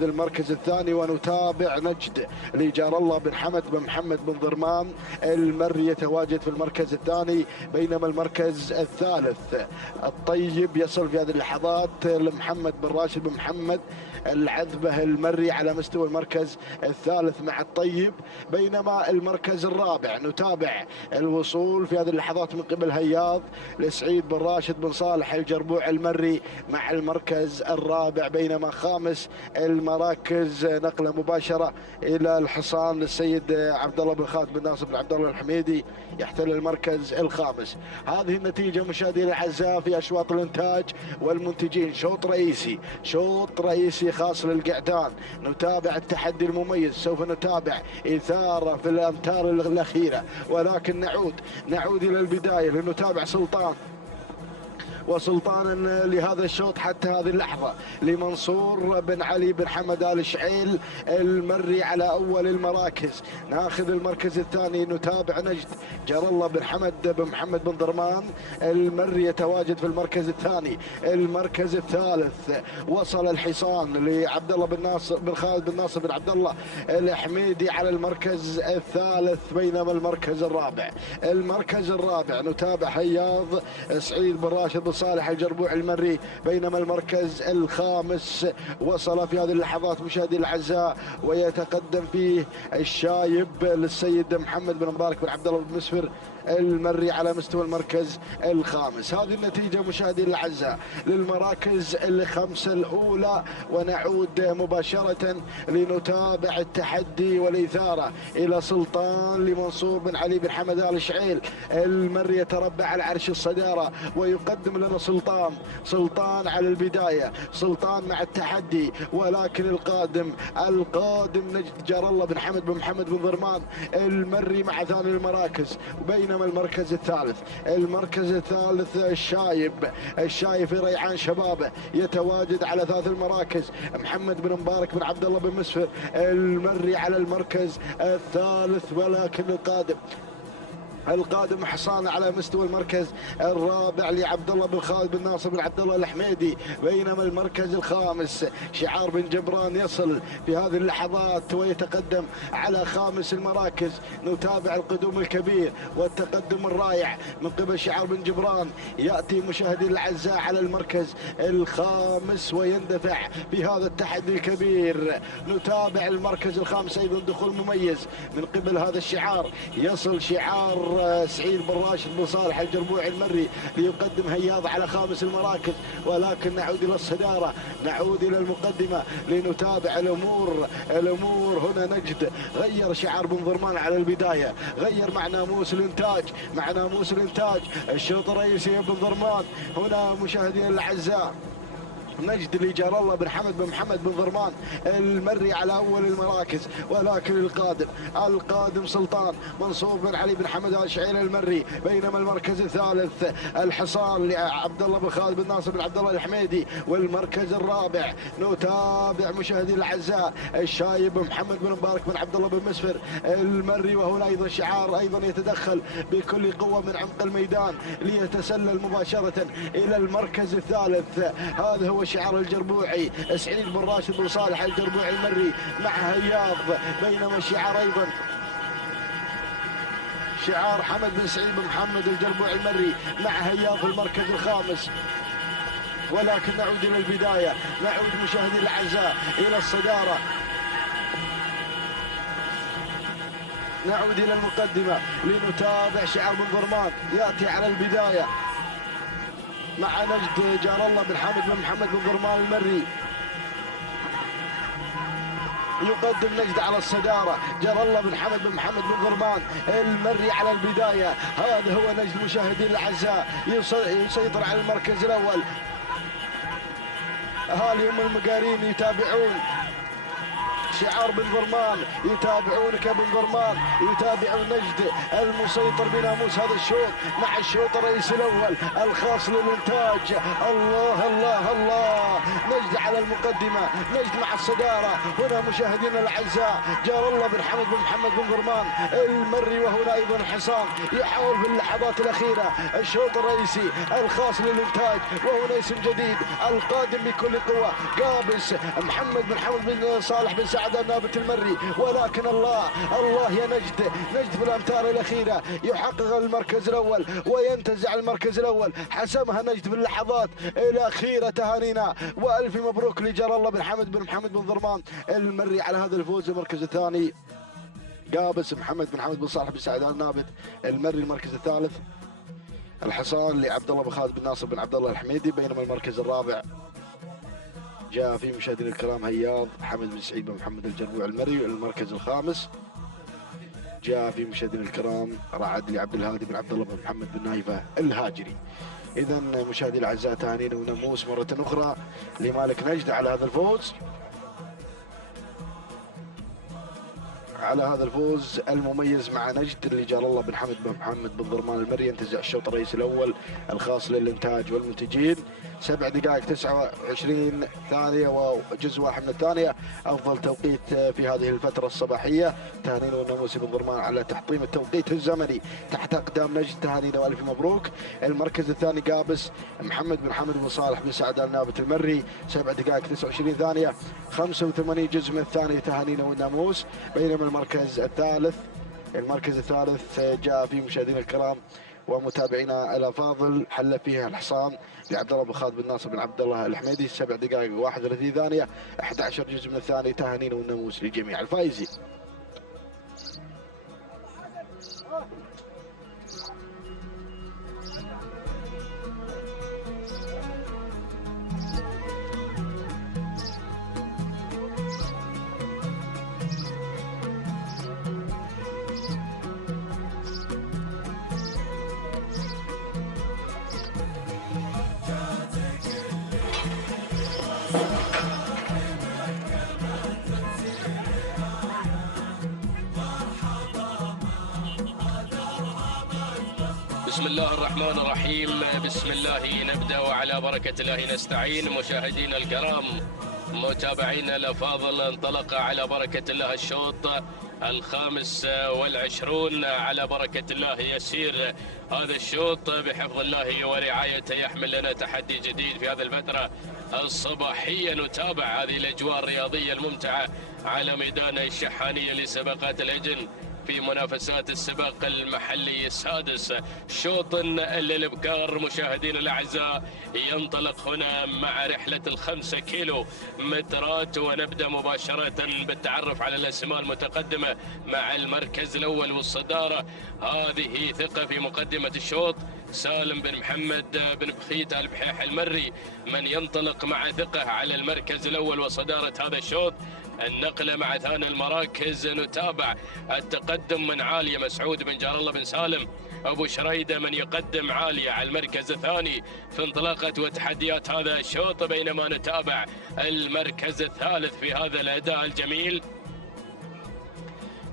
المركز الثاني ونتابع نجد لجار الله بن حمد بن محمد بن ضرمان المري يتواجد في المركز الثاني. بينما المركز الثالث الطيب يصل في هذه اللحظات لمحمد بن راشد بن محمد العذبة المري على مستوى المركز الثالث مع الطيب. بينما المركز الرابع نتابع الوصول في هذه اللحظات من قبل هياض لسعيد بن راشد بن صالح الجربوع المري مع المركز الرابع. بينما خامس المراكز نقلة مباشرة إلى الحصان للسيد عبد الله بن خالد بن ناصر بن عبد الله الحميدي يحتل المركز الخامس. هذه النتيجة مشاهدينا الأعزاء في أشواط الإنتاج والمنتجين. شوط رئيسي تحدي خاص للقعدان. نتابع التحدي المميز، سوف نتابع إثارة في الأمتار الأخيرة، ولكن نعود إلى البداية لنتابع سلطان. وسلطان لهذا الشوط حتى هذه اللحظة لمنصور بن علي بن حمد آل شعيل المري على أول المراكز. ناخذ المركز الثاني، نتابع نجد جار الله بن حمد بن محمد بن ضرمان المري يتواجد في المركز الثاني. المركز الثالث وصل الحصان لعبد الله بن ناصر بن خالد بن ناصر بن عبد الله الحميدي على المركز الثالث، بينما المركز الرابع نتابع هياض سعيد بن راشد بن صالح الجربوع المري، بينما المركز الخامس وصل في هذه اللحظات مشاهدي الاعزاء ويتقدم فيه الشايب للسيد محمد بن مبارك بن عبد الله بن مسفر المري على مستوى المركز الخامس. هذه النتيجة مشاهدي الاعزاء للمراكز الخمسة الاولى، ونعود مباشرة لنتابع التحدي والاثارة الى سلطان لمنصور بن علي بن حمد آل شعيل المري يتربع على عرش الصدارة ويقدم لنا سلطان على البداية، سلطان مع التحدي، ولكن القادم نجد جار الله بن حمد بن محمد بن ضرمان المري مع ثاني المراكز. بينما المركز الثالث الشايب في ريعان شبابه يتواجد على ثلاث المراكز، محمد بن مبارك بن عبد الله بن مسفر المري على المركز الثالث، ولكن القادم حصان على مستوى المركز الرابع لعبد الله بن خالد بن ناصر بن عبد الله الحميدي. بينما المركز الخامس شعار بن جبران يصل في هذه اللحظات ويتقدم على خامس المراكز. نتابع القدوم الكبير والتقدم الرائع من قبل شعار بن جبران، ياتي مشاهدي الاعزاء على المركز الخامس ويندفع في هذا التحدي الكبير. نتابع المركز الخامس ايضا دخول مميز من قبل هذا الشعار، يصل شعار سعيد بن راشد بن صالح الجربوعي المري ليقدم هياض على خامس المراكز، ولكن نعود الى الصداره، نعود الى المقدمه لنتابع الامور. هنا نجد غير شعار بن ضرمان على البدايه، غير مع ناموس الانتاج الشوط الرئيسي بن ضرمان. هنا مشاهدينا الاعزاء نجد لجار الله بن حمد بن محمد بن ضرمان المري على اول المراكز، ولكن القادم سلطان منصور بن علي بن حمد آل شعيل المري. بينما المركز الثالث الحصان لعبد الله بن خالد بن ناصر بن عبد الله الحميدي. والمركز الرابع نتابع مشاهدي الاعزاء الشايب بن محمد بن مبارك بن عبد الله بن مسفر المري. وهنا ايضا شعار ايضا يتدخل بكل قوه من عمق الميدان ليتسلل مباشره الى المركز الثالث. هذا هو شعار الجربوعي سعيد بن راشد بن صالح الجربوعي المري مع هياض. بينما شعار ايضا شعار حمد بن سعيد بن محمد الجربوعي المري مع هياض في المركز الخامس. ولكن نعود الى البدايه، نعود مشاهدي الاعزاء الى الصداره، نعود الى المقدمه لنتابع شعار بن ضرمان ياتي على البدايه مع نجد جار الله بن حمد بن محمد بن ضرمان المري. يقدم نجد على الصدارة، جار الله بن حمد بن محمد بن ضرمان المري على البداية. هذا هو نجد مشاهدين الأعزاء يسيطر على المركز الأول. أهالي أم المقارين يتابعون شعار بن ضرمان، يتابعونك بن ضرمان، يتابعون نجد المسيطر بناموس هذا الشوط مع الشوط الرئيسي الاول الخاص للانتاج. الله الله الله، نجد على المقدمه، نجد مع الصداره. هنا مشاهدينا الاعزاء جار الله بن حمد بن محمد بن ضرمان المري، وهنا ايضا الحصان يحاول في اللحظات الاخيره الشوط الرئيسي الخاص للانتاج. وهنا اسم جديد القادم بكل قوه، قابس محمد بن حمد بن صالح بن سعد النابت المري. ولكن الله يا نجد في الامتار الاخيره يحقق المركز الاول وينتزع المركز الاول. حسمها نجد في اللحظات الاخيره. تهانينا والف مبروك لجار الله بن حمد بن محمد بن ضرمان المري على هذا الفوز. المركز الثاني قابس محمد بن حمد بن صالح بن سعد النابت المري. المركز الثالث الحصان لعبد الله بن خالد بن ناصر بن عبد الله الحميدي. بينما المركز الرابع جاء في مشاهدينا الكرام هياض حمد بن سعيد بن محمد الجربوع المري. المركز الخامس جاء في مشاهدينا الكرام رعد لعبد الهادي بن عبد الله بن محمد بن نايفة الهاجري. إذا مشاهدي الأعزاء تهانينا ونموس مرة أخرى لمالك نجد على هذا الفوز، على هذا الفوز المميز مع نجد اللي جار الله بن حمد بن محمد بن ضرمان المري. ينتزع الشوط الرئيسي الأول الخاص للإنتاج والمنتجين 7 دقائق 29 ثانية وجزء واحد من الثانية، أفضل توقيت في هذه الفترة الصباحية. تهانينا والناموسي بن ضرمان على تحطيم التوقيت الزمني تحت أقدام نجد، تهانينا والف مبروك. المركز الثاني قابس محمد بن حمد بن صالح بن سعد النابت المري 7 دقائق 29 ثانية 85 جزء من الثانية، تهانينا والناموس. بينما المركز الثالث جاء فيه مشاهدينا الكرام ومتابعينا الافاضل حل فيها الحصان لعبد الله بن خالد بن ناصر بن عبد الله الحميدي 7 دقائق 31 ثانية 11 جزء من الثانية، تهانينا والناموس لجميع الفائزين. بسم الله الرحمن الرحيم، بسم الله نبدأ وعلى بركة الله نستعين. مشاهدينا الكرام متابعينا الأفاضل، انطلق على بركة الله الشوط 25 على بركة الله يسير هذا الشوط بحفظ الله ورعايته، يحمل لنا تحدي جديد في هذه الفترة الصباحية. نتابع هذه الأجواء الرياضية الممتعة على ميدان الشحانية لسباقات الهجن في منافسات السباق المحلي السادس. شوط للإبكار مشاهدينا الأعزاء ينطلق هنا مع رحلة 5 كيلو مترات، ونبدأ مباشرة بالتعرف على الأسماء المتقدمة مع المركز الأول والصدارة. هذه ثقة في مقدمة الشوط، سالم بن محمد بن بخيت البحيح المري من ينطلق مع ثقة على المركز الأول وصدارة هذا الشوط. النقلة مع ثاني المراكز نتابع التقدم من عالية مسعود بن جار الله بن سالم أبو شريدة من يقدم عالية على المركز الثاني في انطلاقة وتحديات هذا الشوط، بينما نتابع المركز الثالث في هذا الأداء الجميل.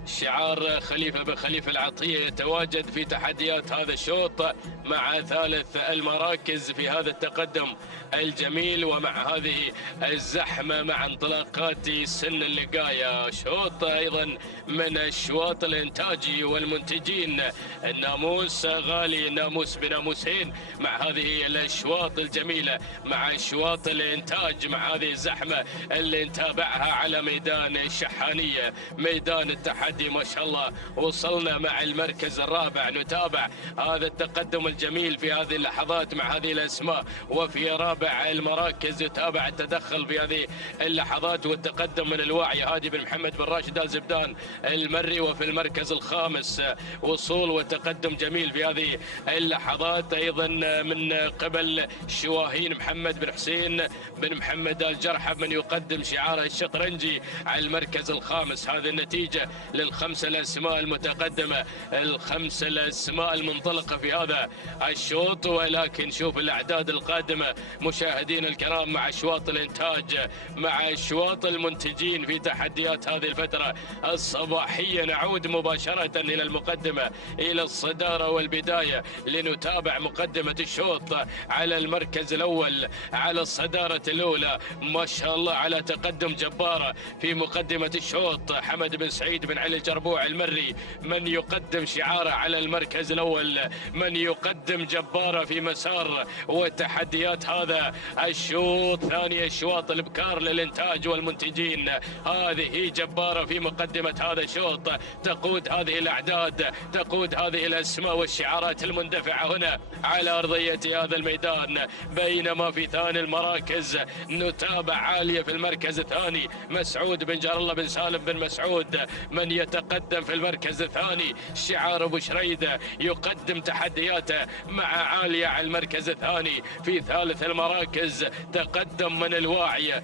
شعار خليفة بن خليفة العطية يتواجد في تحديات هذا الشوط مع ثالث المراكز في هذا التقدم الجميل ومع هذه الزحمة مع انطلاقات سن اللقاية. شوط أيضا من الشواط الإنتاجي والمنتجين، الناموس غالي، الناموس بناموسين مع هذه الأشواط الجميلة مع شواط الإنتاج مع هذه الزحمة اللي نتابعها على ميدان الشحانية ميدان التحدي. ما شاء الله وصلنا مع المركز الرابع، نتابع هذا التقدم الجميل في هذه اللحظات مع هذه الأسماء. وفي رابع المراكز يتابع التدخل في هذه اللحظات والتقدم من الواعي هادي بن محمد بن راشد آل زبدان المري. وفي المركز الخامس وصول وتقدم جميل في هذه اللحظات أيضا من قبل شواهين محمد بن حسين بن محمد آل جرحب من يقدم شعاره الشطرنجي على المركز الخامس. هذه النتيجة للخمسة الأسماء المتقدمة، الخمسة الأسماء المنطلقة في هذا الشوط. ولكن شوف الأعداد القادمة مشاهدين الكرام مع أشواط الإنتاج مع أشواط المنتجين في تحديات هذه الفترة الصباحية. نعود مباشرة إلى المقدمة إلى الصدارة والبداية لنتابع مقدمة الشوط. على المركز الأول على الصدارة الأولى ما شاء الله على تقدم جبارة في مقدمة الشوط حمد بن سعيد بن علي الجربوع المري من يقدم شعاره على المركز الأول، من يقدم جبارة في مسار وتحديات هذا الشوط. ثاني أشواط الإبكار للإنتاج والمنتجين، هذه جبارة في مقدمة هذا الشوط، تقود هذه الأعداد، تقود هذه الأسماء والشعارات المندفعة هنا على أرضية هذا الميدان. بينما في ثاني المراكز نتابع عالية في المركز الثاني مسعود بن جار الله بن سالم بن مسعود من يتقدم في المركز الثاني شعار أبو شريدة يقدم تحدياته مع عالية على المركز الثاني. في ثالث المراكز تقدم من الواعية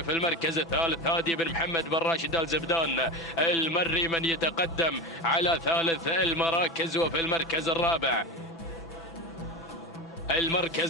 في المركز الثالث هادي بن محمد بن راشد آل زبدان المري من يتقدم على ثالث المراكز. وفي المركز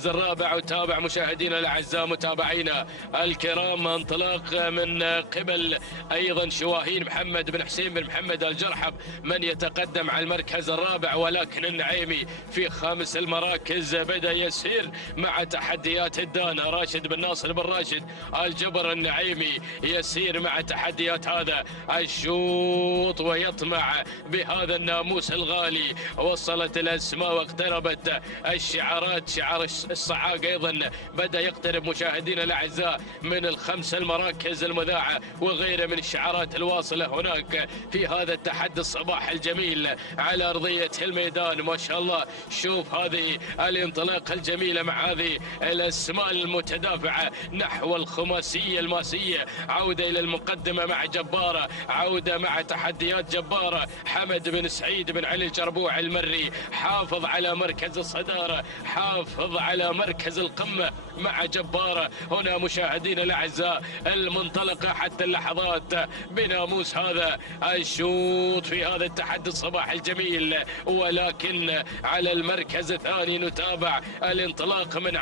الرابع وتابع مشاهدينا الاعزاء متابعينا الكرام انطلاق من قبل ايضا شواهين محمد بن حسين بن محمد الجرحب من يتقدم على المركز الرابع. ولكن النعيمي في خامس المراكز بدا يسير مع تحديات الدانا راشد بن ناصر بن راشد الجبر. النعيمي يسير مع تحديات هذا الشوط ويطمع بهذا الناموس الغالي. وصلت الاسماء واقتربت الشعارات. شعار الصعاق ايضا بدا يقترب مشاهدينا الاعزاء من الخمس المراكز المذاعه وغيرها من الشعارات الواصله هناك في هذا التحدي الصباح الجميل على ارضيه الميدان. ما شاء الله شوف هذه الانطلاقه الجميله مع هذه الاسماء المتدافعه نحو الخماسيه الماسيه. عوده الى المقدمه مع جباره، عوده مع تحديات جباره. حمد بن سعيد بن علي الجربوع المري حافظ على مركز الصداره، حافظ على مركز القمة مع جبارة. هنا مشاهدينا الأعزاء المنطلقة حتى اللحظات بناموس هذا الشوط في هذا التحدي الصباح الجميل. ولكن على المركز الثاني نتابع الانطلاق من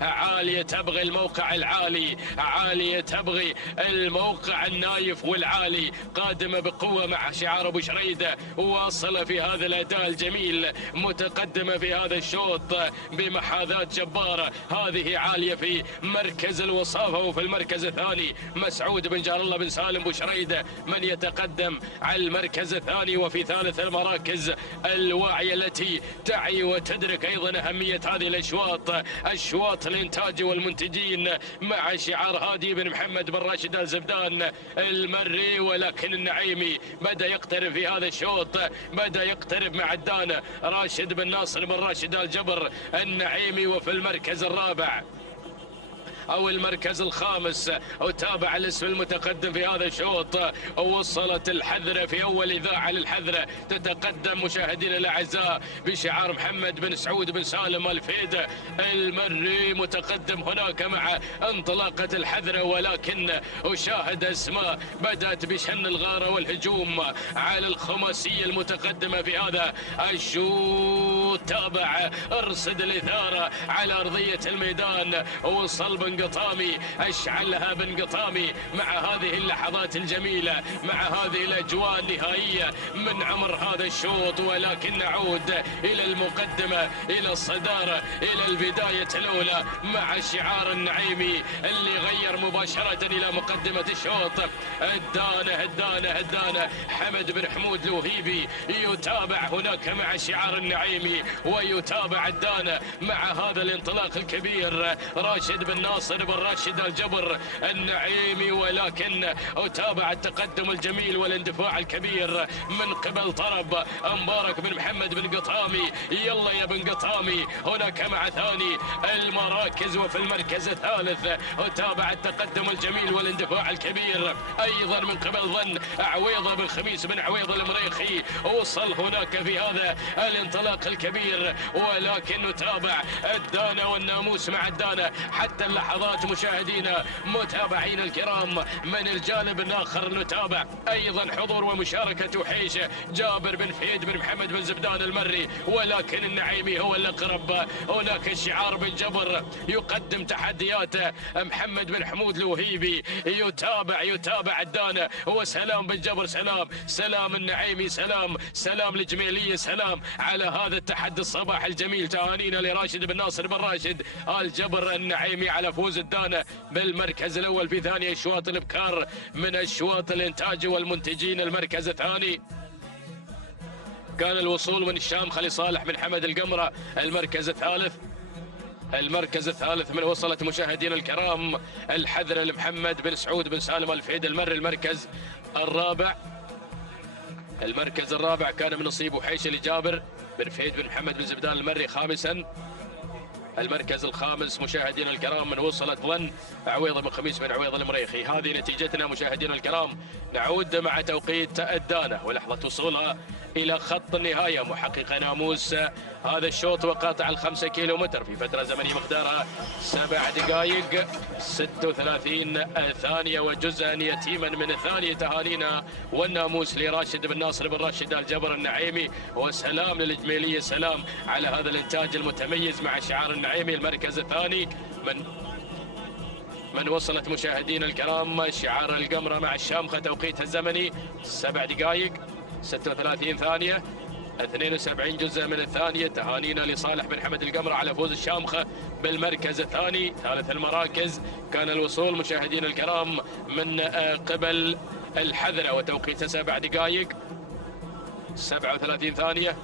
عالية تبغي الموقع العالي، عالية تبغي الموقع النايف والعالي، قادمة بقوة مع شعار أبو شريدة، واصلة في هذا الأداء الجميل، متقدمة في هذا الشوط بمحاذاة جبارة. هذه عالية في مركز الوصافة. وفي المركز الثاني مسعود بن جار الله بن سالم بو شريدة من يتقدم على المركز الثاني. وفي ثالث المراكز الواعية التي تعي وتدرك أيضا أهمية هذه الأشواط، أشواط الإنتاج والمنتجين مع شعار هادي بن محمد بن راشد آل زبدان المري. ولكن النعيمي بدأ يقترب في هذا الشوط، بدأ يقترب مع الدانا راشد بن ناصر بن راشد آل جبر النعيمي. وفي المركز الرابع أو المركز الخامس وتابع الاسم المتقدم في هذا الشوط. وصلت الحذرة في أول إذاعة للحذرة تتقدم مشاهدينا الأعزاء بشعار محمد بن سعود بن سالم الفيدة المري متقدم هناك مع انطلاقة الحذرة. ولكن أشاهد أسماء بدأت بشن الغارة والهجوم على الخماسية المتقدمة في هذا الشوط. تابع ارصد الإثارة على أرضية الميدان. وصل بن قطامي، أشعلها بن قطامي مع هذه اللحظات الجميلة، مع هذه الأجواء النهائية من عمر هذا الشوط. ولكن نعود إلى المقدمة، إلى الصدارة، إلى البداية الأولى مع شعار النعيمي اللي غير مباشرة إلى مقدمة الشوط. الدانة حمد بن حمود الوهيبي يتابع هناك مع شعار النعيمي، ويتابع الدانة مع هذا الانطلاق الكبير راشد بن ناصر بن راشد الجبر النعيمي. ولكن أتابع التقدم الجميل والاندفاع الكبير من قبل طرب مبارك بن محمد بن قطامي. يلا يا بن قطامي هناك مع ثاني المراكز. وفي المركز الثالث أتابع التقدم الجميل والاندفاع الكبير أيضا من قبل ظن عويضة بن خميس بن عويضة المريخي. وصل هناك في هذا الانطلاق الكبير. ولكن نتابع الدانا والناموس مع الدانا حتى اللحظات مشاهدينا متابعين الكرام. من الجانب الآخر نتابع أيضا حضور ومشاركة وحيشة جابر بن فهيد بن محمد بن زبدان المري. ولكن النعيمي هو الأقرب. هناك شعار بن جبر يقدم تحدياته. محمد بن حمود الوهيبي يتابع الدانا. وسلام بن جبر، سلام النعيمي، سلام الجميلية، سلام على هذا التحدي الصباح الجميل. تهانينا لراشد بن ناصر بن راشد الجبر النعيمي على فوز الدانا بالمركز الأول في ثاني أشواط الإبكار من أشواط الإنتاج والمنتجين. المركز الثاني كان الوصول من الشام خلي صالح بن حمد القمرة. المركز الثالث من وصلت مشاهدينا الكرام الحذرة لمحمد بن سعود بن سالم الفيد المري. المركز الرابع كان من نصيب وحيش لجابر بن فهيد بن محمد بن زبدان المري. خامسا المركز الخامس مشاهدينا الكرام من وصلت ظن عويض بن خميس بن عويض المريخي. هذه نتيجتنا مشاهدينا الكرام. نعود مع توقيت الدانة ولحظة وصولها إلى خط النهاية محققة ناموس هذا الشوط وقاطع 5 كيلومتر في فترة زمنية مقدارها 7 دقائق 36 ثانية وجزءا يتيما من الثانية. تهانينا والناموس لراشد بن ناصر بن راشد الجبر النعيمي، وسلام للجميلية، سلام على هذا الإنتاج المتميز مع شعار النعيمي. المركز الثاني من وصلت مشاهدينا الكرام شعار القمرة مع الشامخة توقيتها الزمني 7 دقائق 36 ثانية 72 جزء من الثانية. تهانينا لصالح بن حمد القمرة على فوز الشامخة بالمركز الثاني. ثالث المراكز كان الوصول مشاهدينا الكرام من قبل الحذرة وتوقيتها 7 دقائق 37 ثانية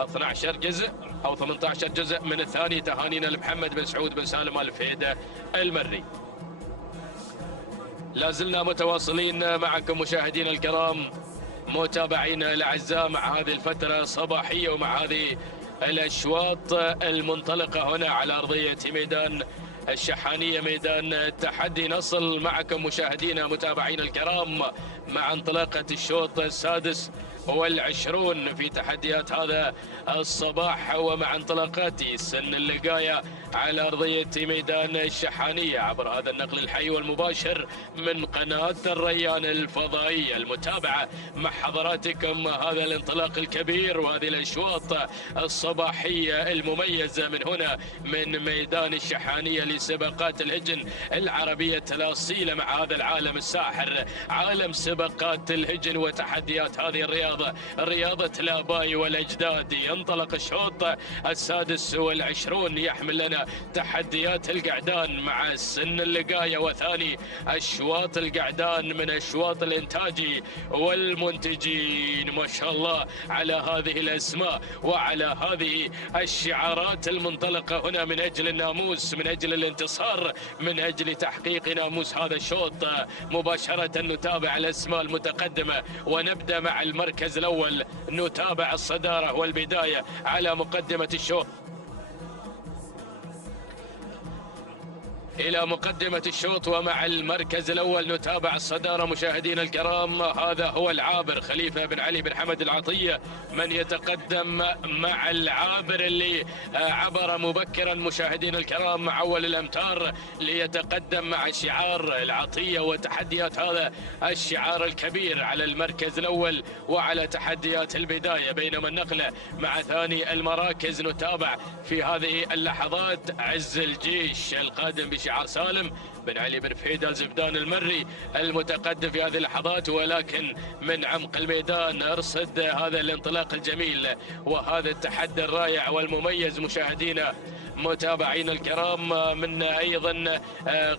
12 جزء أو 18 جزء من الثانية. تهانينا لمحمد بن سعود بن سالم الفيدة المري. لازلنا متواصلين معكم مشاهدينا الكرام متابعينا الأعزاء مع هذه الفترة الصباحية ومع هذه الأشواط المنطلقة هنا على أرضية ميدان الشحانية ميدان التحدي. نصل معكم مشاهدينا متابعينا الكرام مع انطلاقة الشوط السادس والعشرون في تحديات هذا الصباح ومع انطلاقات سن اللقاية على أرضية ميدان الشحانية عبر هذا النقل الحي والمباشر من قناة الريان الفضائية. المتابعة مع حضراتكم هذا الانطلاق الكبير وهذه الأشواط الصباحية المميزة من هنا من ميدان الشحانية لسباقات الهجن العربية الأصيلة مع هذا العالم الساحر، عالم سباقات الهجن وتحديات هذه الرياضة، رياضة الآباء والأجداد. ينطلق الشوط السادس والعشرون يحمل لنا تحديات القعدان مع سن اللقاية وثاني أشواط القعدان من أشواط الإنتاجي والمنتجين. ما شاء الله على هذه الأسماء وعلى هذه الشعارات المنطلقة هنا من أجل الناموس، من أجل الانتصار، من أجل تحقيق ناموس هذا الشوط. مباشرة نتابع الأسماء المتقدمة ونبدأ مع المركز الأول. نتابع الصدارة والبداية على مقدمة الشوط. إلى مقدمة الشوط ومع المركز الأول نتابع الصدارة مشاهدينا الكرام. هذا هو العابر خليفة بن علي بن حمد العطية من يتقدم مع العابر اللي عبر مبكرا مشاهدينا الكرام مع أول الأمتار ليتقدم مع شعار العطية وتحديات هذا الشعار الكبير على المركز الأول وعلى تحديات البداية. بينما النقلة مع ثاني المراكز نتابع في هذه اللحظات عز الجيش القادم بشعار سالم بن علي بن فهيد الزبدان المري المتقدم في هذه اللحظات، ولكن من عمق الميدان ارصد هذا الانطلاق الجميل وهذا التحدي الرائع والمميز مشاهدينا متابعينا الكرام من ايضا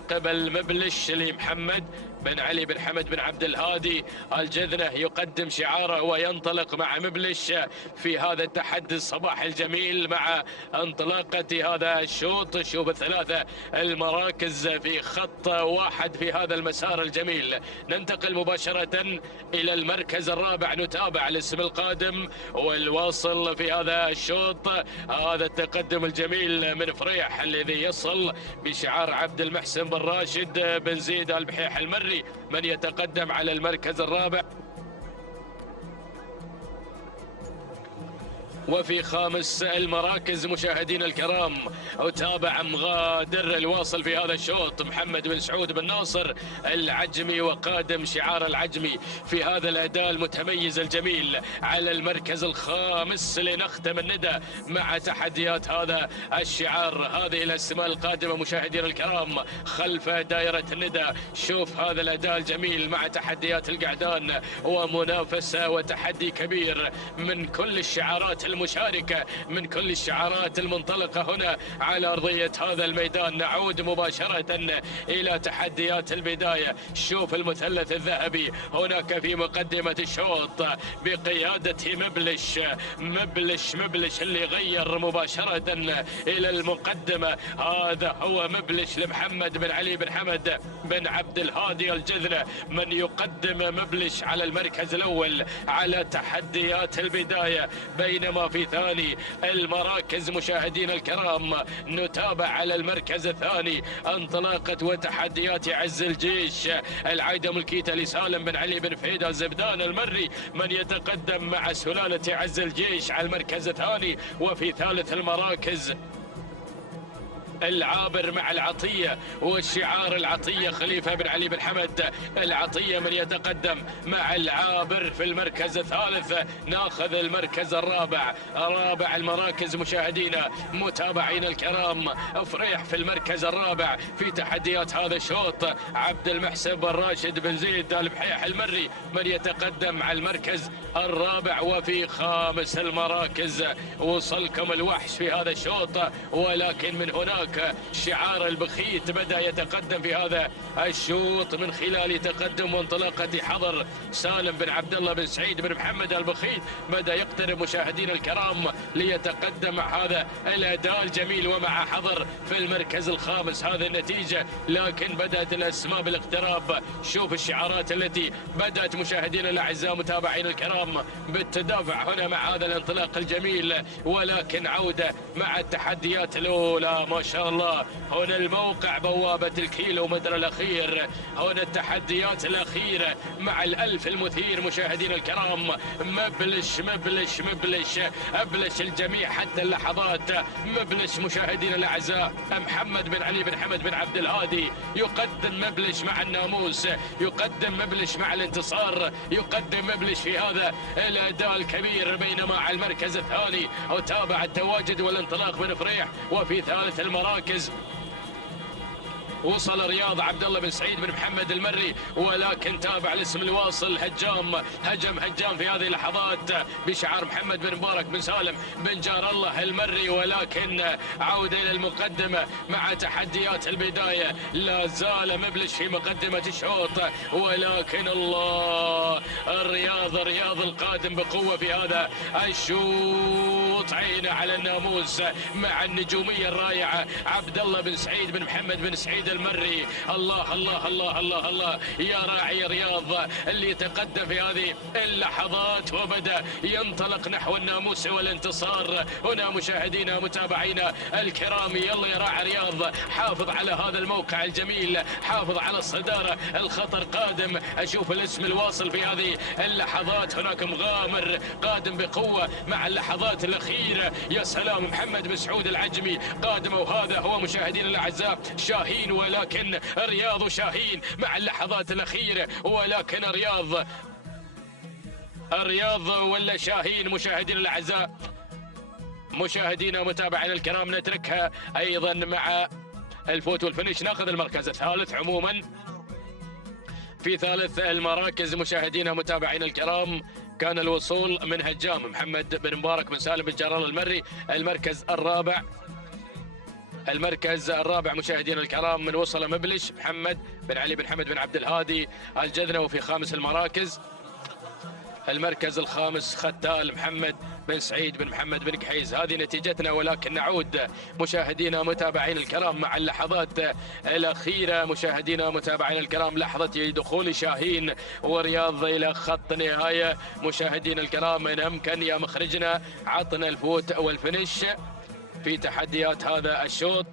قبل مبلش لمحمد بن علي بن حمد بن عبد الهادي الجذنة يقدم شعاره وينطلق مع مبلش في هذا التحدي الصباح الجميل مع انطلاقة هذا الشوط. شوف الثلاثة المراكز في خط واحد في هذا المسار الجميل. ننتقل مباشرة إلى المركز الرابع نتابع الاسم القادم والواصل في هذا الشوط. هذا التقدم الجميل من فريح الذي يصل بشعار عبد المحسن بن راشد بن زيد البحيح المري من يتقدم على المركز الرابع. وفي خامس المراكز مشاهدينا الكرام أتابع مغادر الواصل في هذا الشوط محمد بن سعود بن ناصر العجمي وقادم شعار العجمي في هذا الأداء المتميز الجميل على المركز الخامس لنختم الندى مع تحديات هذا الشعار. هذه الأسماء القادمة مشاهدينا الكرام خلف دائرة الندى. شوف هذا الأداء الجميل مع تحديات القعدان ومنافسة وتحدي كبير من كل الشعارات المشاركة، من كل الشعارات المنطلقة هنا على أرضية هذا الميدان. نعود مباشرة إلى تحديات البداية. شوف المثلث الذهبي هناك في مقدمة الشوط بقيادة مبلش اللي غير مباشرة إلى المقدمة. هذا هو مبلش لمحمد بن علي بن حمد بن عبد الهادي الجذنة من يقدم مبلش على المركز الأول على تحديات البداية. بينما وفي ثاني المراكز مشاهدينا الكرام نتابع على المركز الثاني انطلاقة وتحديات عز الجيش العايدة ملكيته لسالم بن علي بن فهيد الزبدان المري من يتقدم مع سلالة عز الجيش على المركز الثاني. وفي ثالث المراكز العابر مع العطية والشعار العطية خليفة بن علي بن حمد العطية من يتقدم مع العابر في المركز الثالث. ناخذ المركز الرابع. رابع المراكز مشاهدينا متابعين الكرام فريح في المركز الرابع في تحديات هذا الشوط عبد المحسن بن راشد بن زيد البحيح المري من يتقدم على المركز الرابع. وفي خامس المراكز وصلكم الوحش في هذا الشوط ولكن من هناك شعار البخيت بدأ يتقدم في هذا الشوط من خلال تقدم وانطلاقة حضر سالم بن عبد الله بن سعيد بن محمد البخيت بدأ يقترب مشاهدينا الكرام ليتقدم مع هذا الأداء الجميل ومع حضر في المركز الخامس. هذه النتيجة لكن بدأت الأسماء بالاقتراب. شوف الشعارات التي بدأت مشاهدينا الأعزاء متابعين الكرام بالتدافع هنا مع هذا الانطلاق الجميل ولكن عودة مع التحديات الأولى. ما شاء الله هنا الموقع بوابة الكيلومتر الأخير هنا التحديات الأخيرة مع الألف المثير مشاهدينا الكرام مبلش مبلش مبلش أبلش الجميع حتى اللحظات مبلش مشاهدينا الأعزاء. محمد بن علي بن حمد بن عبد الهادي يقدم مبلش مع الناموس يقدم مبلش مع الانتصار يقدم مبلش في هذا الأداء الكبير بينما على المركز الثاني وتابع التواجد والانطلاق من فريح. وفي ثالث المراكز وصل رياض عبد الله بن سعيد بن محمد المري ولكن تابع الاسم الواصل هجام هجام في هذه اللحظات بشعار محمد بن مبارك بن سالم بن جار الله المري ولكن عودة إلى المقدمة مع تحديات البداية لا زال مبلش في مقدمة الشوط ولكن الله الرياض القادم بقوة في هذا الشوط عينه على الناموس مع النجومية الرائعة عبد الله بن سعيد بن محمد بن سعيد المري. الله الله الله الله الله يا راعي رياض اللي يتقدم في هذه اللحظات وبدأ ينطلق نحو الناموس والانتصار. هنا مشاهدينا متابعينا الكرام يلا يا راعي رياض حافظ على هذا الموقع الجميل حافظ على الصدارة الخطر قادم. أشوف الاسم الواصل في هذه اللحظات هناك مغامر قادم بقوة مع اللحظات الأخيرة. يا سلام محمد بن سعود العجمي قادم وهذا هو مشاهدينا الأعزاء شاهين ولكن رياض وشاهين مع اللحظات الأخيرة ولكن الرياض ولا شاهين مشاهدينا الأعزاء مشاهدينا متابعينا الكرام نتركها أيضا مع الفوت والفينش. ناخذ المركز الثالث. عموما في ثالث المراكز مشاهدينا متابعينا الكرام كان الوصول من هجام محمد بن مبارك بن سالم بن جار الله المري. المركز الرابع مشاهدينا الكرام من وصل مبلش محمد بن علي بن حمد بن عبد الهادي الجذنة. وفي خامس المركز الخامس ختال محمد بن سعيد بن محمد بن قحيز. هذه نتيجتنا ولكن نعود مشاهدينا متابعين الكرام مع اللحظات الأخيرة. مشاهدينا متابعين الكرام لحظة دخول شاهين ورياض إلى خط نهاية. مشاهدينا الكرام إن أمكن يا مخرجنا عطنا الفوت والفينش في تحديات هذا الشوط.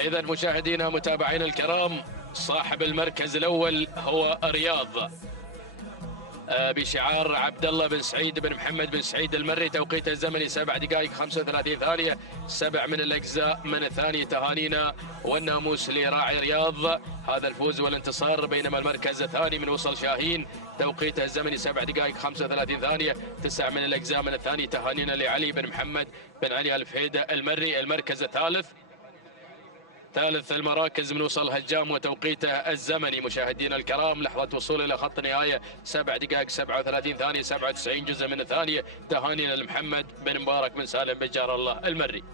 إذا مشاهدينا متابعين الكرام صاحب المركز الأول هو رياض بشعار عبد الله بن سعيد بن محمد بن سعيد المري. توقيت الزمني 7 دقائق 35 ثانية. 7 من الأجزاء من الثانية تهانينا والناموس لراعي رياض هذا الفوز والانتصار. بينما المركز الثاني من وصل شاهين توقيت الزمني 7 دقائق 35 ثانية. 9 من الأجزاء من الثانية تهانينا لعلي بن محمد بن علي الفهيدة المري. المركز ثالث المراكز من وصل هجام وتوقيته الزمني مشاهدينا الكرام لحظة وصول إلى خط نهاية 7 دقائق 37 ثانية 97 جزء من الثانية. تهانينا لمحمد بن مبارك بن سالم بن جار الله المري.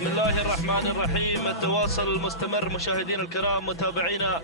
بسم الله الرحمن الرحيم. التواصل المستمر مشاهدينا الكرام متابعينا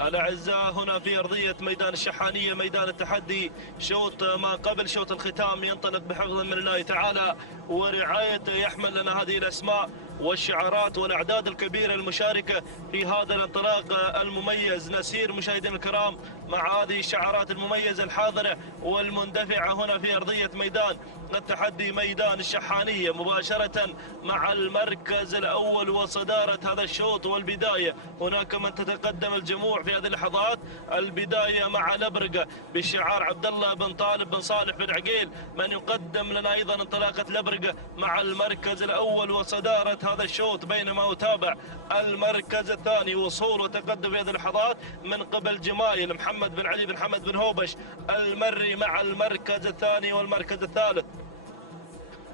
الأعزاء هنا في أرضية ميدان الشحانية، ميدان التحدي. شوط ما قبل شوط الختام ينطلق بحفظ من الله تعالى ورعايته، يحمل لنا هذه الأسماء والشعارات والأعداد الكبيرة المشاركة في هذا الانطلاق المميز. نسير مشاهدينا الكرام مع هذه الشعارات المميزة الحاضرة والمندفعة هنا في أرضية ميدان التحدي، ميدان الشحانية، مباشرة مع المركز الأول وصدارة هذا الشوط والبداية. هناك من تتقدم الجموع في هذه اللحظات. البداية مع لبرقة بشعار عبد الله بن طالب بن صالح بن عقيل، من يقدم لنا أيضا انطلاقة لبرقة مع المركز الأول وصدارة هذا الشوط، بينما أتابع المركز الثاني وصول وتقدم في هذه اللحظات من قبل جمايل محمد بن علي بن حمد بن هوبش المري مع المركز الثاني والمركز الثالث.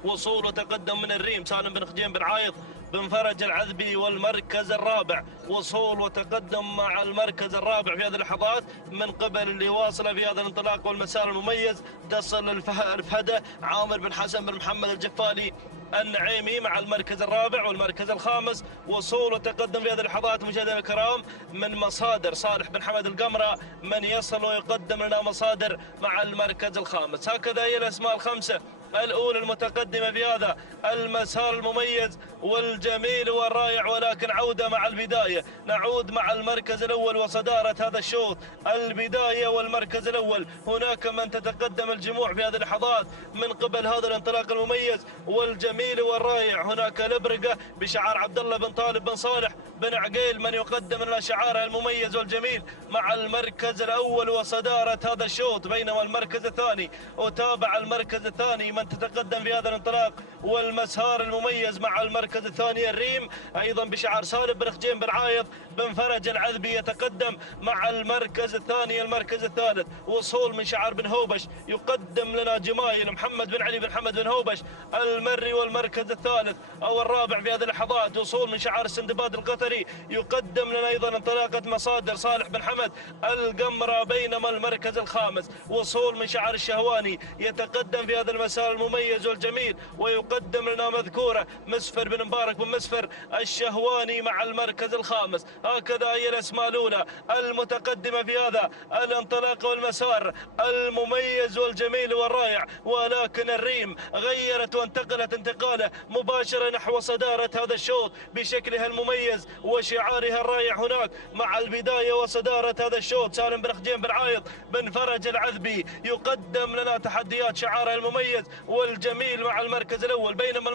وصول وتقدم من الريم سالم بن خجين بن عايض بن فرج العذبي والمركز الرابع. وصول وتقدم مع المركز الرابع في هذه اللحظات من قبل اللي واصل في هذا الانطلاق والمسار المميز. تصل الفهدة عامر بن حسن بن محمد الجفالي النعيمي مع المركز الرابع والمركز الخامس. وصول وتقدم في هذه اللحظات مشاهدينا الكرام من مصادر صالح بن حمد القمرة، من يصل ويقدم لنا مصادر مع المركز الخامس. هكذا هي الأسماء الخمسة الأولى المتقدمة في هذا المسار المميز والجميل والرائع. ولكن عودة مع البداية، نعود مع المركز الأول وصدارة هذا الشوط. البداية والمركز الأول، هناك من تتقدم الجموع في هذه اللحظات من قبل هذا الانطلاق المميز والجميل والرائع. هناك لبرقة بشعار عبد الله بن طالب بن صالح بن عقيل، من يقدم لنا شعارها المميز والجميل مع المركز الأول وصدارة هذا الشوط. بينما المركز الثاني أتابع المركز الثاني من تتقدم في هذا الانطلاق والمسار المميز مع المركز الثاني الريم، أيضا بشعار سالم بن خجين بن عايض بن فرج العذبي يتقدم مع المركز الثاني المركز الثالث. وصول من شعار بن هوبش يقدم لنا جمايل محمد بن علي بن حمد بن هوبش المري والمركز الثالث أو الرابع في هذه اللحظات. وصول من شعار السندباد القطري يقدم لنا أيضا انطلاقة مصادر صالح بن حمد القمرة، بينما المركز الخامس وصول من شعار الشهواني يتقدم في هذا المسار المميز والجميل ويقدم لنا مذكورة مسفر بن مبارك بن مسفر الشهواني مع المركز الخامس. هكذا هي الأسماء الأولى المتقدمة في هذا الانطلاق والمسار المميز والجميل والرائع. ولكن الريم غيرت وانتقلت انتقالة مباشرة نحو صدارة هذا الشوط بشكلها المميز وشعارها الرائع. هناك مع البداية وصدارة هذا الشوط سالم بن خجين بن عايض بن فرج العذبي يقدم لنا تحديات شعارها المميز والجميل مع المركز الأول. بينما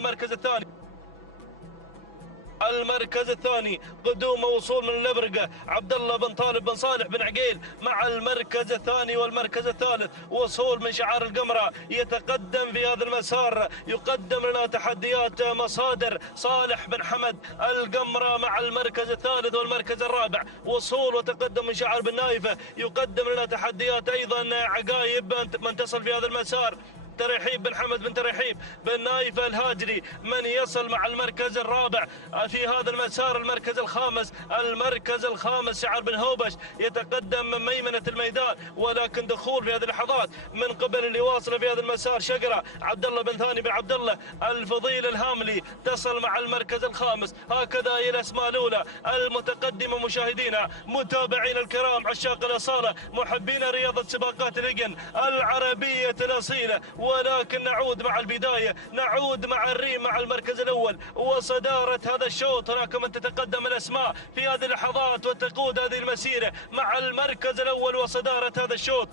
المركز الثاني قدوم وصول من لبرقة عبد الله بن طالب بن صالح بن عقيل مع المركز الثاني والمركز الثالث. وصول من شعار القمرة يتقدم في هذا المسار، يقدم لنا تحديات مصادر صالح بن حمد القمرة مع المركز الثالث والمركز الرابع. وصول وتقدم من شعار بن نايفة يقدم لنا تحديات أيضا عقايب من تصل في هذا المسار. ترحيب بن حمد بن ترحيب بن نايفة الهاجري من يصل مع المركز الرابع في هذا المسار. المركز الخامس شعار بن هوبش يتقدم من ميمنة الميدان، ولكن دخول في هذه اللحظات من قبل اللي واصل في هذا المسار شقرة عبد الله بن ثاني بن عبد الله الفضيل الهاملي تصل مع المركز الخامس. هكذا هي الأسماء الأولى المتقدمة مشاهدينا متابعين الكرام عشاق الأصالة محبين رياضة سباقات الإجن العربية الأصيلة. ولكن نعود مع البداية، نعود مع الريم مع المركز الأول وصدارة هذا الشوط. هناك من تتقدم الأسماء في هذه اللحظات وتقود هذه المسيرة مع المركز الأول وصدارة هذا الشوط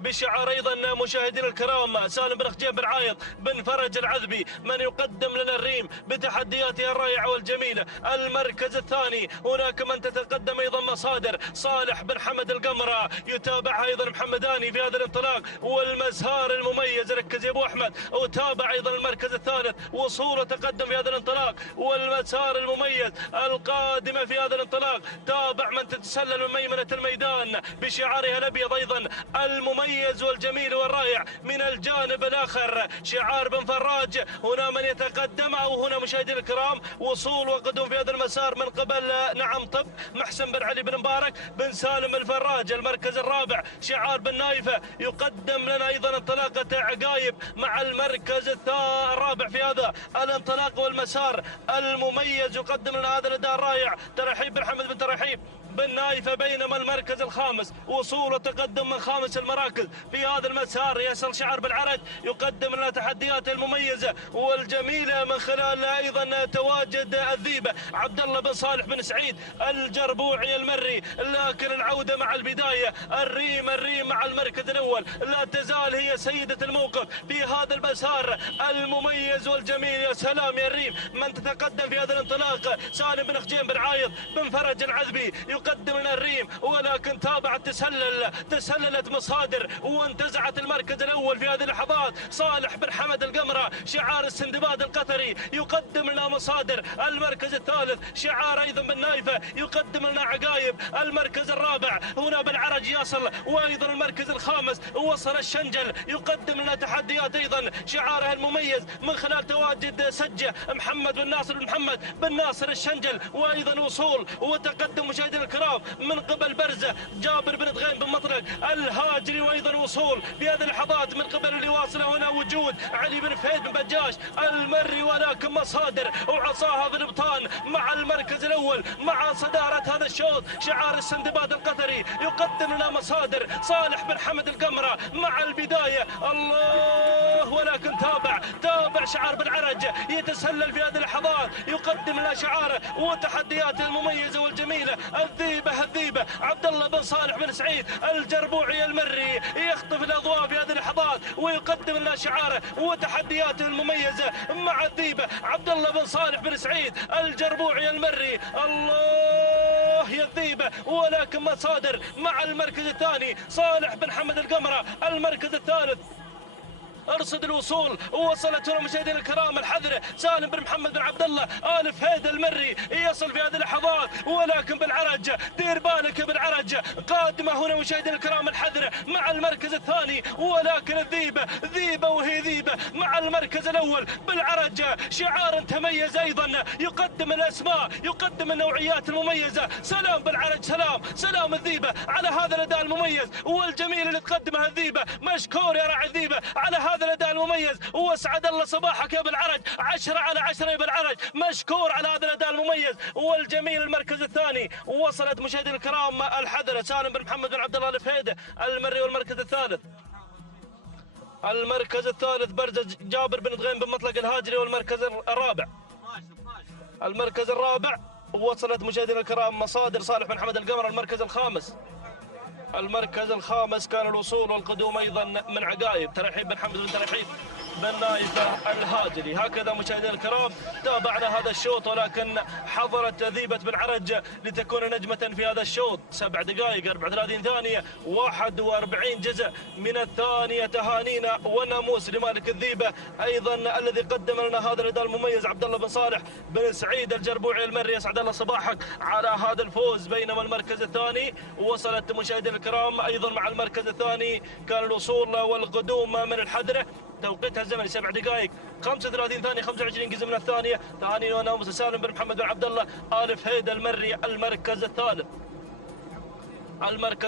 بشعار ايضا مشاهدينا الكرام سالم بن خجين بن عايض بن فرج العذبي، من يقدم لنا الريم بتحدياتها الرائعه والجميله. المركز الثاني هناك من تتقدم ايضا مصادر صالح بن حمد القمره، يتابعها ايضا محمداني في هذا الانطلاق والمسار المميز. ركز يا ابو احمد. وتابع ايضا المركز الثالث وصول وتقدم في هذا الانطلاق والمسار المميز القادمه في هذا الانطلاق. تابع من تتسلل من ميمنه الميدان بشعارها الابيض ايضا المميز المميز والجميل والرائع. من الجانب الآخر شعار بن فراج، هنا من يتقدم، أو هنا مشاهدينا الكرام وصول وقدوم في هذا المسار من قبل طب محسن بن علي بن مبارك بن سالم الفراج. المركز الرابع شعار بن نايفة يقدم لنا أيضا انطلاقة عقايب مع المركز الرابع في هذا الانطلاق والمسار المميز. يقدم لنا هذا الأداء الرائع ترحيب بن حمد بن ترحيب بن نايفة. بينما المركز الخامس وصول وتقدم من خامس المراكز في هذا المسار ياسر شعار بالعرج يقدم لنا تحديات المميزة والجميلة من خلال أيضا تواجد الذيبة عبد الله بن صالح بن سعيد الجربوعي المري. لكن العودة مع البداية، الريم مع المركز الأول لا تزال هي سيدة الموقف في هذا المسار المميز والجميل. يا سلام يا الريم، من تتقدم في هذا الانطلاق سالم بن خجين بن عايض بن فرج العذبي يقدم لنا الريم، ولكن تابعت تسللت مصادر وانتزعت المركز الأول في هذه اللحظات. صالح بن حمد القمرة شعار السندباد القطري يقدم لنا مصادر. المركز الثالث شعار أيضا بن نايفة يقدم لنا عقايب. المركز الرابع هنا بالعرج يصل، وأيضا المركز الخامس وصل الشنجل يقدم لنا تحديات أيضا شعاره المميز من خلال تواجد سجة محمد بن ناصر بن محمد بن ناصر الشنجل. وأيضا وصول وتقدم مشاهدينا الكرام من قبل برزة جابر بن دغيم بن مطلق الهاجري. وأيضا وصول في هذه اللحظات من قبل اللي واصله هنا وجود علي بن فهيد بن بجاش المري، ولكن مصادر وعصاها ضربطان مع المركز الأول مع صدارة هذا الشوط. شعار السندباد القطري يقدم لنا مصادر. صالح بن حمد القمرة مع البداية الله، ولكن تابع شعار بالعرج يتسلل في هذه اللحظات يقدم لنا شعاره وتحدياته المميزة والجميلة. الذيبة عبد الله بن صالح بن سعيد الجربوعي المري يخطف الأضواء في هذه اللحظات ويقدم لنا شعاره وتحدياته المميزة مع الذيبة عبد الله بن صالح بن سعيد الجربوعي المري. الله يا الذيبة، ولكن مصادر مع المركز الثاني صالح بن حمد القمرة. المركز الثالث ارصد الوصول، ووصلت هنا مشاهدينا الكرام الحذره سالم بن محمد بن عبد الله آل فهيد المري يصل في هذه اللحظات، ولكن بالعرج دير بالك بالعرج قادمه هنا مشاهدينا الكرام الحذره مع المركز الثاني. ولكن الذيبه وهي ذيبه مع المركز الاول بالعرج. شعار تميز ايضا يقدم الاسماء يقدم النوعيات المميزه. سلام بالعرج، سلام الذيبه على هذا الاداء المميز والجميل اللي تقدمه الذيبه. مشكور يا راعي الذيبه على هذا الاداء المميز، واسعد الله صباحك يا بالعرج. 10 على 10 يا بالعرج، مشكور على هذا الاداء المميز والجميل. المركز الثاني وصلت مشاهدينا الكرام الحذره سالم بن محمد بن عبد الله الفهيده المري. والمركز الثالث برزة جابر بن دغيم بن مطلق الهاجري. والمركز الرابع وصلت مشاهدينا الكرام مصادر صالح بن حمد القمر. المركز الخامس كان الوصول والقدوم ايضا من عقايب ترحيب بن حمد بن ترحيب بن نايفة الهاجري. هكذا مشاهدينا الكرام تابعنا هذا الشوط، ولكن حضرت ذيبة بالعرج لتكون نجمة في هذا الشوط. 7 دقائق 34 ثانية 41 جزء من الثانية. تهانينا وناموس لمالك الذيبة ايضا الذي قدم لنا هذا الاداء المميز عبد الله بن صالح بن سعيد الجربوعي المري. اسعد الله صباحك على هذا الفوز. بينما المركز الثاني وصلت مشاهدينا الكرام ايضا مع المركز الثاني كان الوصول والقدوم من الحذره. توقيتها الزمني 7 دقائق 35 ثانية 25 جزء من الثانية. تهاني وناموس سالم بن محمد بن عبد الله آل فهيد المري. المركز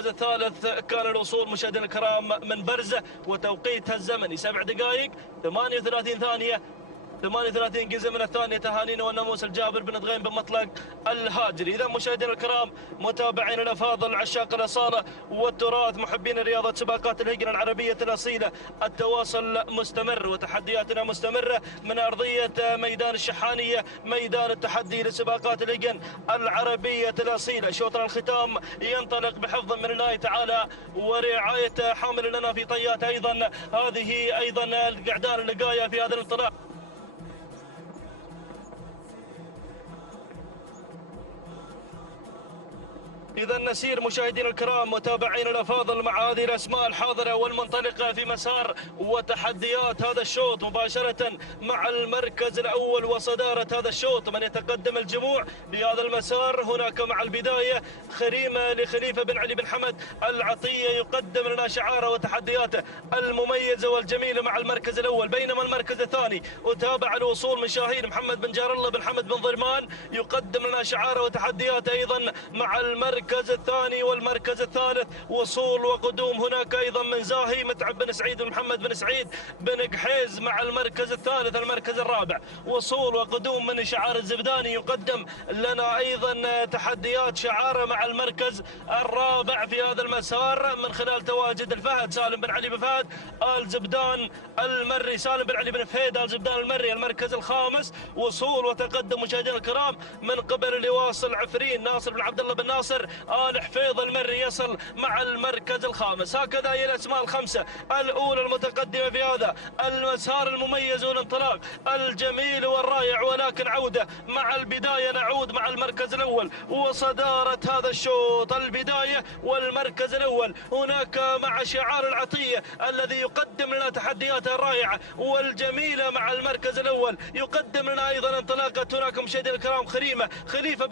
الثالث كان الوصول مشاهدينا الكرام من برزة، وتوقيتها الزمني 7 دقائق 38 ثانية 38 جزء من الثانية. تهانينا والناموس الجابر بن دغيم بن مطلق الهاجري. إذا مشاهدينا الكرام متابعين الأفاضل عشاق الأصالة والتراث محبين رياضة سباقات الهجن العربية الأصيلة، التواصل مستمر وتحدياتنا مستمرة من أرضية ميدان الشحانية، ميدان التحدي لسباقات الهجن العربية الأصيلة. شوطنا الختام ينطلق بحفظ من الله تعالى ورعاية حامل لنا في طيات. أيضا هذه أيضا القعدان اللقاية في هذا الانطلاق. إذا نسير مشاهدينا الكرام متابعينا الأفاضل مع هذه الأسماء الحاضرة والمنطلقة في مسار وتحديات هذا الشوط مباشرة مع المركز الأول وصدارة هذا الشوط. من يتقدم الجموع بهذا المسار هناك مع البداية خريمة لخليفة بن علي بن حمد العطية يقدم لنا شعاره وتحدياته المميزة والجميلة مع المركز الأول، بينما المركز الثاني أتابع الوصول من شاهين محمد بن جار الله بن حمد بن ضرمان يقدم لنا شعاره وتحدياته أيضا مع المركز الثاني. والمركز الثالث وصول وقدوم هناك أيضا من زاهي متعب بن سعيد بن محمد بن سعيد بن قحيز مع المركز الثالث. المركز الرابع وصول وقدوم من شعار الزبداني يقدم لنا أيضا تحديات شعاره مع المركز الرابع في هذا المسار من خلال تواجد الفهد سالم بن علي بن فهد آل زبدان المري، سالم بن علي بن فهد آل زبدان المري. المركز الخامس وصول وتقدم مشاهدينا الكرام من قبل اللي واصل عفرين ناصر بن عبد الله بن ناصر آل حفيظ المري يصل مع المركز الخامس. هكذا هي الأسماء الخمسة الأولى المتقدمة في هذا المسار المميز والانطلاق الجميل والرائع. ولكن عودة مع البداية، نعود مع المركز الأول وصدارة هذا الشوط. البداية والمركز الأول هناك مع شعار العطية الذي يقدم لنا تحدياته الرائعة والجميلة مع المركز الأول. يقدم لنا أيضا انطلاقة هناك مشاهدينا الكرام خليفة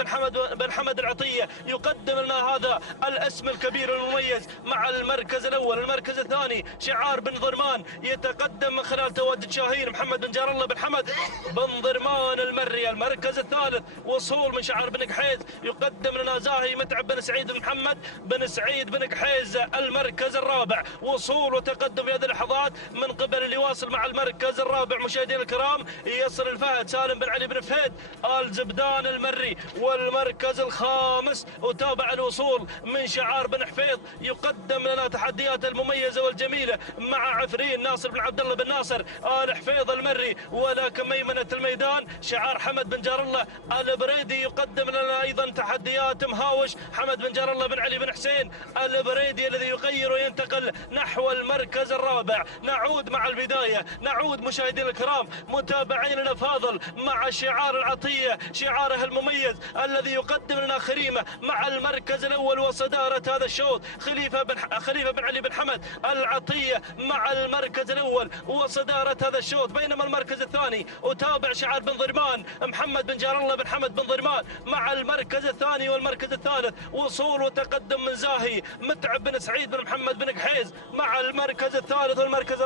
بن حمد العطية يقدم لنا هذا الاسم الكبير المميز مع المركز الأول. المركز الثاني شعار بن ضرمان يتقدم من خلال تواجد شاهين محمد بن جار الله بن حمد بن ضرمان المري. المركز الثالث وصول من شعار بن قحيز يقدم لنا زاهي متعب بن سعيد بن محمد بن سعيد بن قحيز. المركز الرابع وصول وتقدم في هذه اللحظات من قبل اللي واصل مع المركز الرابع مشاهدينا الكرام يصل الفهد سالم بن علي بن فهد آل زبدان المري. والمركز الخامس وتابع الوصول من شعار بن حفيظ يقدم لنا تحديات المميزة والجميلة مع عفرين ناصر بن عبد الله بن ناصر آل حفيظ المري. ولكن ميمنة الميدان شعار حمد بن جار الله البريدي يقدم لنا أيضا تحديات مهاوش حمد بن جار الله بن علي بن حسين البريدي الذي يغير وينتقل نحو المركز الرابع. نعود مع البداية، نعود مشاهدينا الكرام متابعين الأفاضل مع شعار العطية شعاره المميز الذي يقدم لنا خريمة مع المركز الأول وصدارة هذا الشوط. خليفة بن علي بن حمد العطية مع المركز الأول وصدارة هذا الشوط. بينما المركز الثاني أتابع شعار بن ضرمان محمد بن جار الله بن حمد بن ضرمان مع المركز الثاني. والمركز الثالث وصول وتقدم من زاهي متعب بن سعيد بن محمد بن قحيز مع المركز الثالث. والمركز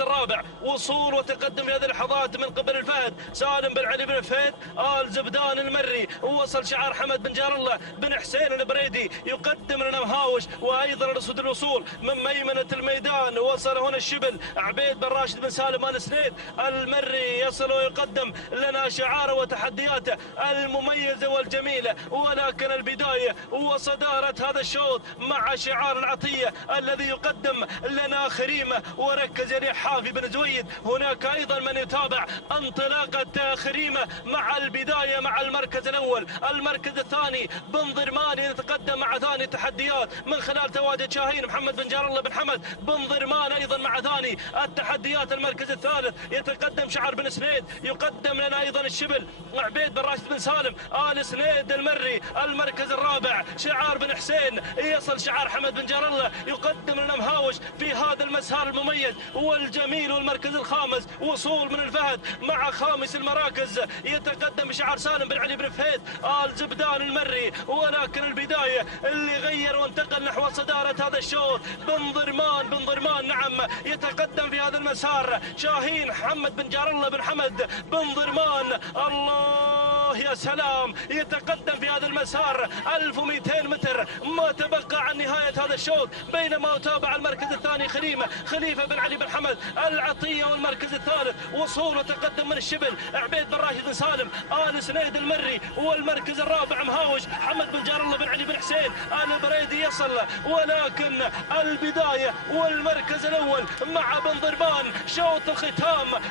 الرابع وصول وتقدم في هذه اللحظات من قبل الفهد سالم بن علي بن فهد آل زبدان المري. ووصل شعار حمد بن جار الله بن حسين البريدي يقدم لنا مهاوش وايضا رصد الوصول من ميمنة الميدان. وصل هنا الشبل عبيد بن راشد بن سالم آل سنيد المري يصل ويقدم لنا شعاره وتحدياته المميزة والجميلة. ولكن البداية وصدارة هذا الشوط مع شعار العطية الذي يقدم لنا خريمة وركز يلي حافي بن زويد. هناك أيضا من يتابع انطلاقة خريمة مع البداية مع المركز الأول. المركز الثاني بن ضرمان يتقدم مع ثاني تحديات من خلال تواجد شاهين محمد بن جار الله بن حمد بن ضرمان أيضا مع ثاني التحديات. المركز الثالث يتقدم شعار بن سنيد يقدم لنا أيضا الشبل عبيد بن راشد بن سالم آل سنيد المري. المركز الرابع شعار بن حسين يصل شعار حمد بن جار الله يقدم لنا مهاوش في هذا المسار المميز والجميل. والمركز الخامس وصول من الفهد مع خامس المراكز يتقدم شعار سالم بن علي بن فهد آل زبدان المري. ولكن البداية اللي غير وانتقل نحو صدارة هذا الشوط بن ضرمان نعم يتقدم في هذا المسار شاهين محمد بن جار الله بن حمد بن ضرمان. الله يا سلام يتقدم في هذا المسار 1200 متر ما تبقى عن نهاية هذا الشوط. بينما يتابع المركز الثاني خليفة بن علي بن حمد العطية. والمركز الثالث وصول وتقدم من الشبل عبيد بن راشد بن سالم آل سنيد المري. والمركز الرابع مهاوش محمد بن جار الله بن علي بن حسين البريدي يصل. ولكن البداية والمركز الأول مع بن ضرمان.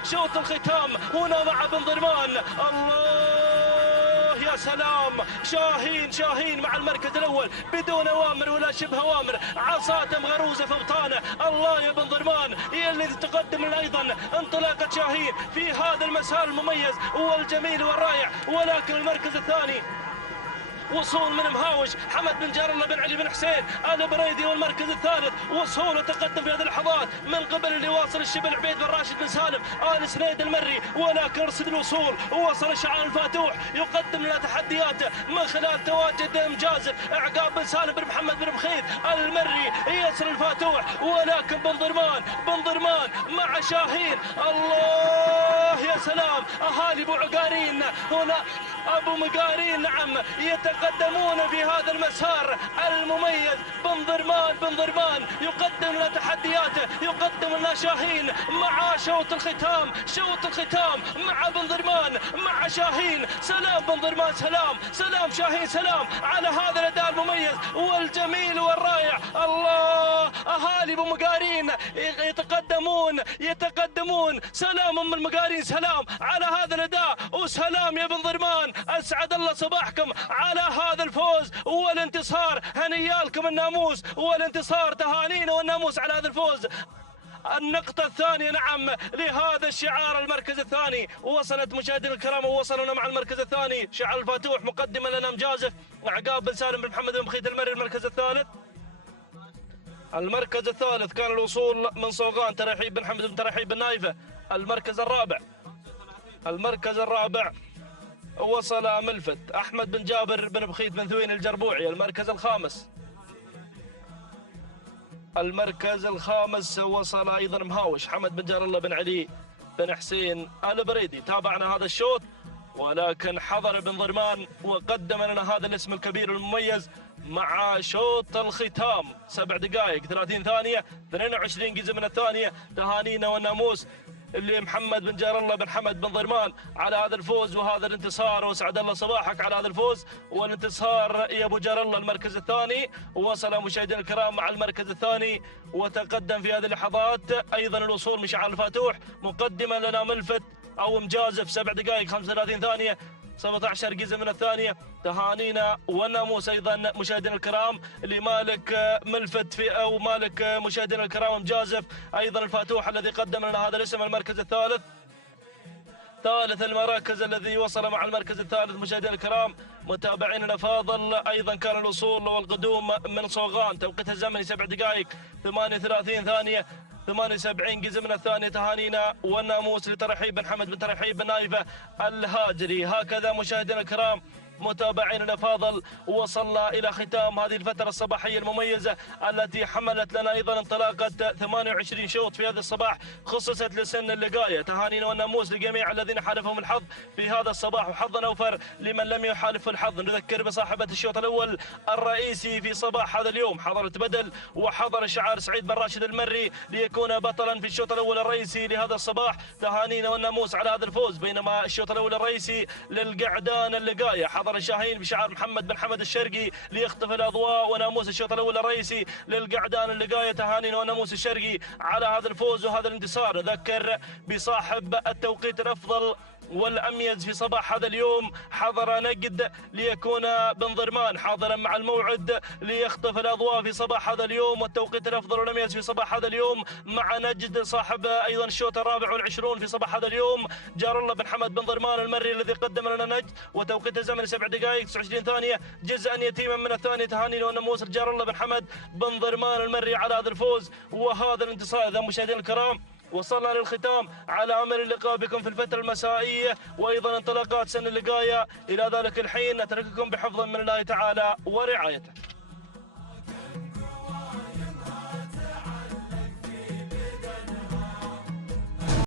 شوط الختام هنا مع بن ضرمان. الله يا سلام شاهين مع المركز الأول بدون أوامر ولا شبه أوامر عصاته مغروزة في بطانه. الله يا بن ضرمان هي الذي تقدم لنا أيضا انطلاقة شاهين في هذا المسار المميز والجميل والرائع. ولكن المركز الثاني وصول من مهاوش حمد بن جار الله بن علي بن حسين البريدي والمركز الثالث. وصول وتقدم في هذه اللحظات من قبل اللي واصل الشبل عبيد بن راشد بن سالم آل سنيد المري، ولكن رصد الوصول ووصل شعار الفاتوح يقدم لنا تحدياته من خلال تواجد مجازف عقاب بن سالم بن محمد بن مخيث المري يصل الفاتوح، ولكن بن ضرمان مع شاهين. الله يا سلام، اهالي ابو عقارين هنا ابو مقارين نعم يتقدمون في هذا المسار المميز. بن ضرمان يقدم لنا تحدياته، يقدم لنا شاهين مع شوط الختام مع بن ضرمان مع شاهين. سلام بن ضرمان، سلام شاهين، سلام على هذا الاداء المميز والجميل والرائع. الله، اهالي ابو مقارين يتقدمون. سلام ام المقارين، سلام على هذا الاداء، وسلام يا بن ضرمان. اسعد الله صباحكم على هذا الفوز والانتصار، هنيالكم الناموس والانتصار، تهانينا والناموس على هذا الفوز. النقطة الثانية نعم لهذا الشعار، المركز الثاني وصلت مشاهدينا الكرام، ووصلنا مع المركز الثاني شعار الفاتوح مقدما لنا مجازف عقاب بن سالم بن محمد بن مخيث المري. المركز الثالث كان الوصول من صوغان ترحيب بن حمد بن ترحيب بن نايفة. المركز الرابع وصل ملفت أحمد بن جابر بن بخيت بن ثوين الجربوعي. المركز الخامس وصل أيضا مهاوش حمد بن جار الله بن علي بن حسين البريدي. تابعنا هذا الشوط، ولكن حضر بن ضرمان وقدم لنا هذا الاسم الكبير المميز مع شوط الختام 7 دقائق 30 ثانية 22 جزء من الثانية. تهانينا والناموس اللي محمد بن جار الله بن حمد بن ضرمان على هذا الفوز وهذا الانتصار، وسعد الله صباحك على هذا الفوز والانتصار يا ابو جار الله. المركز الثاني وصل مشاهدينا الكرام مع المركز الثاني، وتقدم في هذه اللحظات ايضا الوصول من شعار الفاتوح مقدما لنا ملفت او مجازف 7 دقائق 35 ثانية 17 جزء من الثانية. تهانينا والناموس ايضا مشاهدينا الكرام لمالك ملفت في او مالك مشاهدينا الكرام مجازف ايضا الفاتوح الذي قدم لنا هذا الاسم. المركز الثالث، ثالث المراكز الذي وصل مع المركز الثالث مشاهدينا الكرام متابعينا الافاضل ايضا كان الوصول والقدوم من صوغان، توقيت الزمني 7 دقائق 38 ثانية 78 جزء من الثانية. تهانينا والناموس لترحيب بن حمد بن ترحيب بن نايفة الهاجري. هكذا مشاهدينا الكرام متابعين الافاضل وصلنا الى ختام هذه الفتره الصباحيه المميزه التي حملت لنا ايضا انطلاقه 28 شوط في هذا الصباح خصصت لسن اللقايه. تهانينا والناموس لجميع الذين حالفهم الحظ في هذا الصباح، وحظا اوفر لمن لم يحالف الحظ. نذكر بصاحبه الشوط الاول الرئيسي في صباح هذا اليوم حضرت بدل وحضر شعار سعيد بن راشد المري ليكون بطلا في الشوط الاول الرئيسي لهذا الصباح. تهانينا والناموس على هذا الفوز. بينما الشوط الاول الرئيسي للقعدان اللقايه حضر الشاهين بشعار محمد بن حمد الشرقي ليخطف الاضواء، وناموس الشوط الاول الرئيسي للقعدان اللقايه. تهانينا وناموس الشرقي على هذا الفوز وهذا الانتصار. نذكر بصاحب التوقيت الافضل والاميز في صباح هذا اليوم حضر نقد ليكون بن ضرمان حاضرا مع الموعد ليخطف الاضواء في صباح هذا اليوم، والتوقيت الافضل والاميز في صباح هذا اليوم مع نجد صاحب ايضا الشوط الرابع والعشرون في صباح هذا اليوم جار الله بن حمد بن ضرمان المري الذي قدم لنا نجد، وتوقيت الزمن 7 دقائق 29 ثانيه جزءا يتيما من الثانيه. تهانينا والناموس جار الله بن حمد بن ضرمان المري على هذا الفوز وهذا الانتصار. اذا مشاهدينا الكرام وصلنا للختام على امل اللقاء بكم في الفتره المسائيه وايضا انطلاقات سن اللقايه. الى ذلك الحين نترككم بحفظ من الله تعالى ورعايته.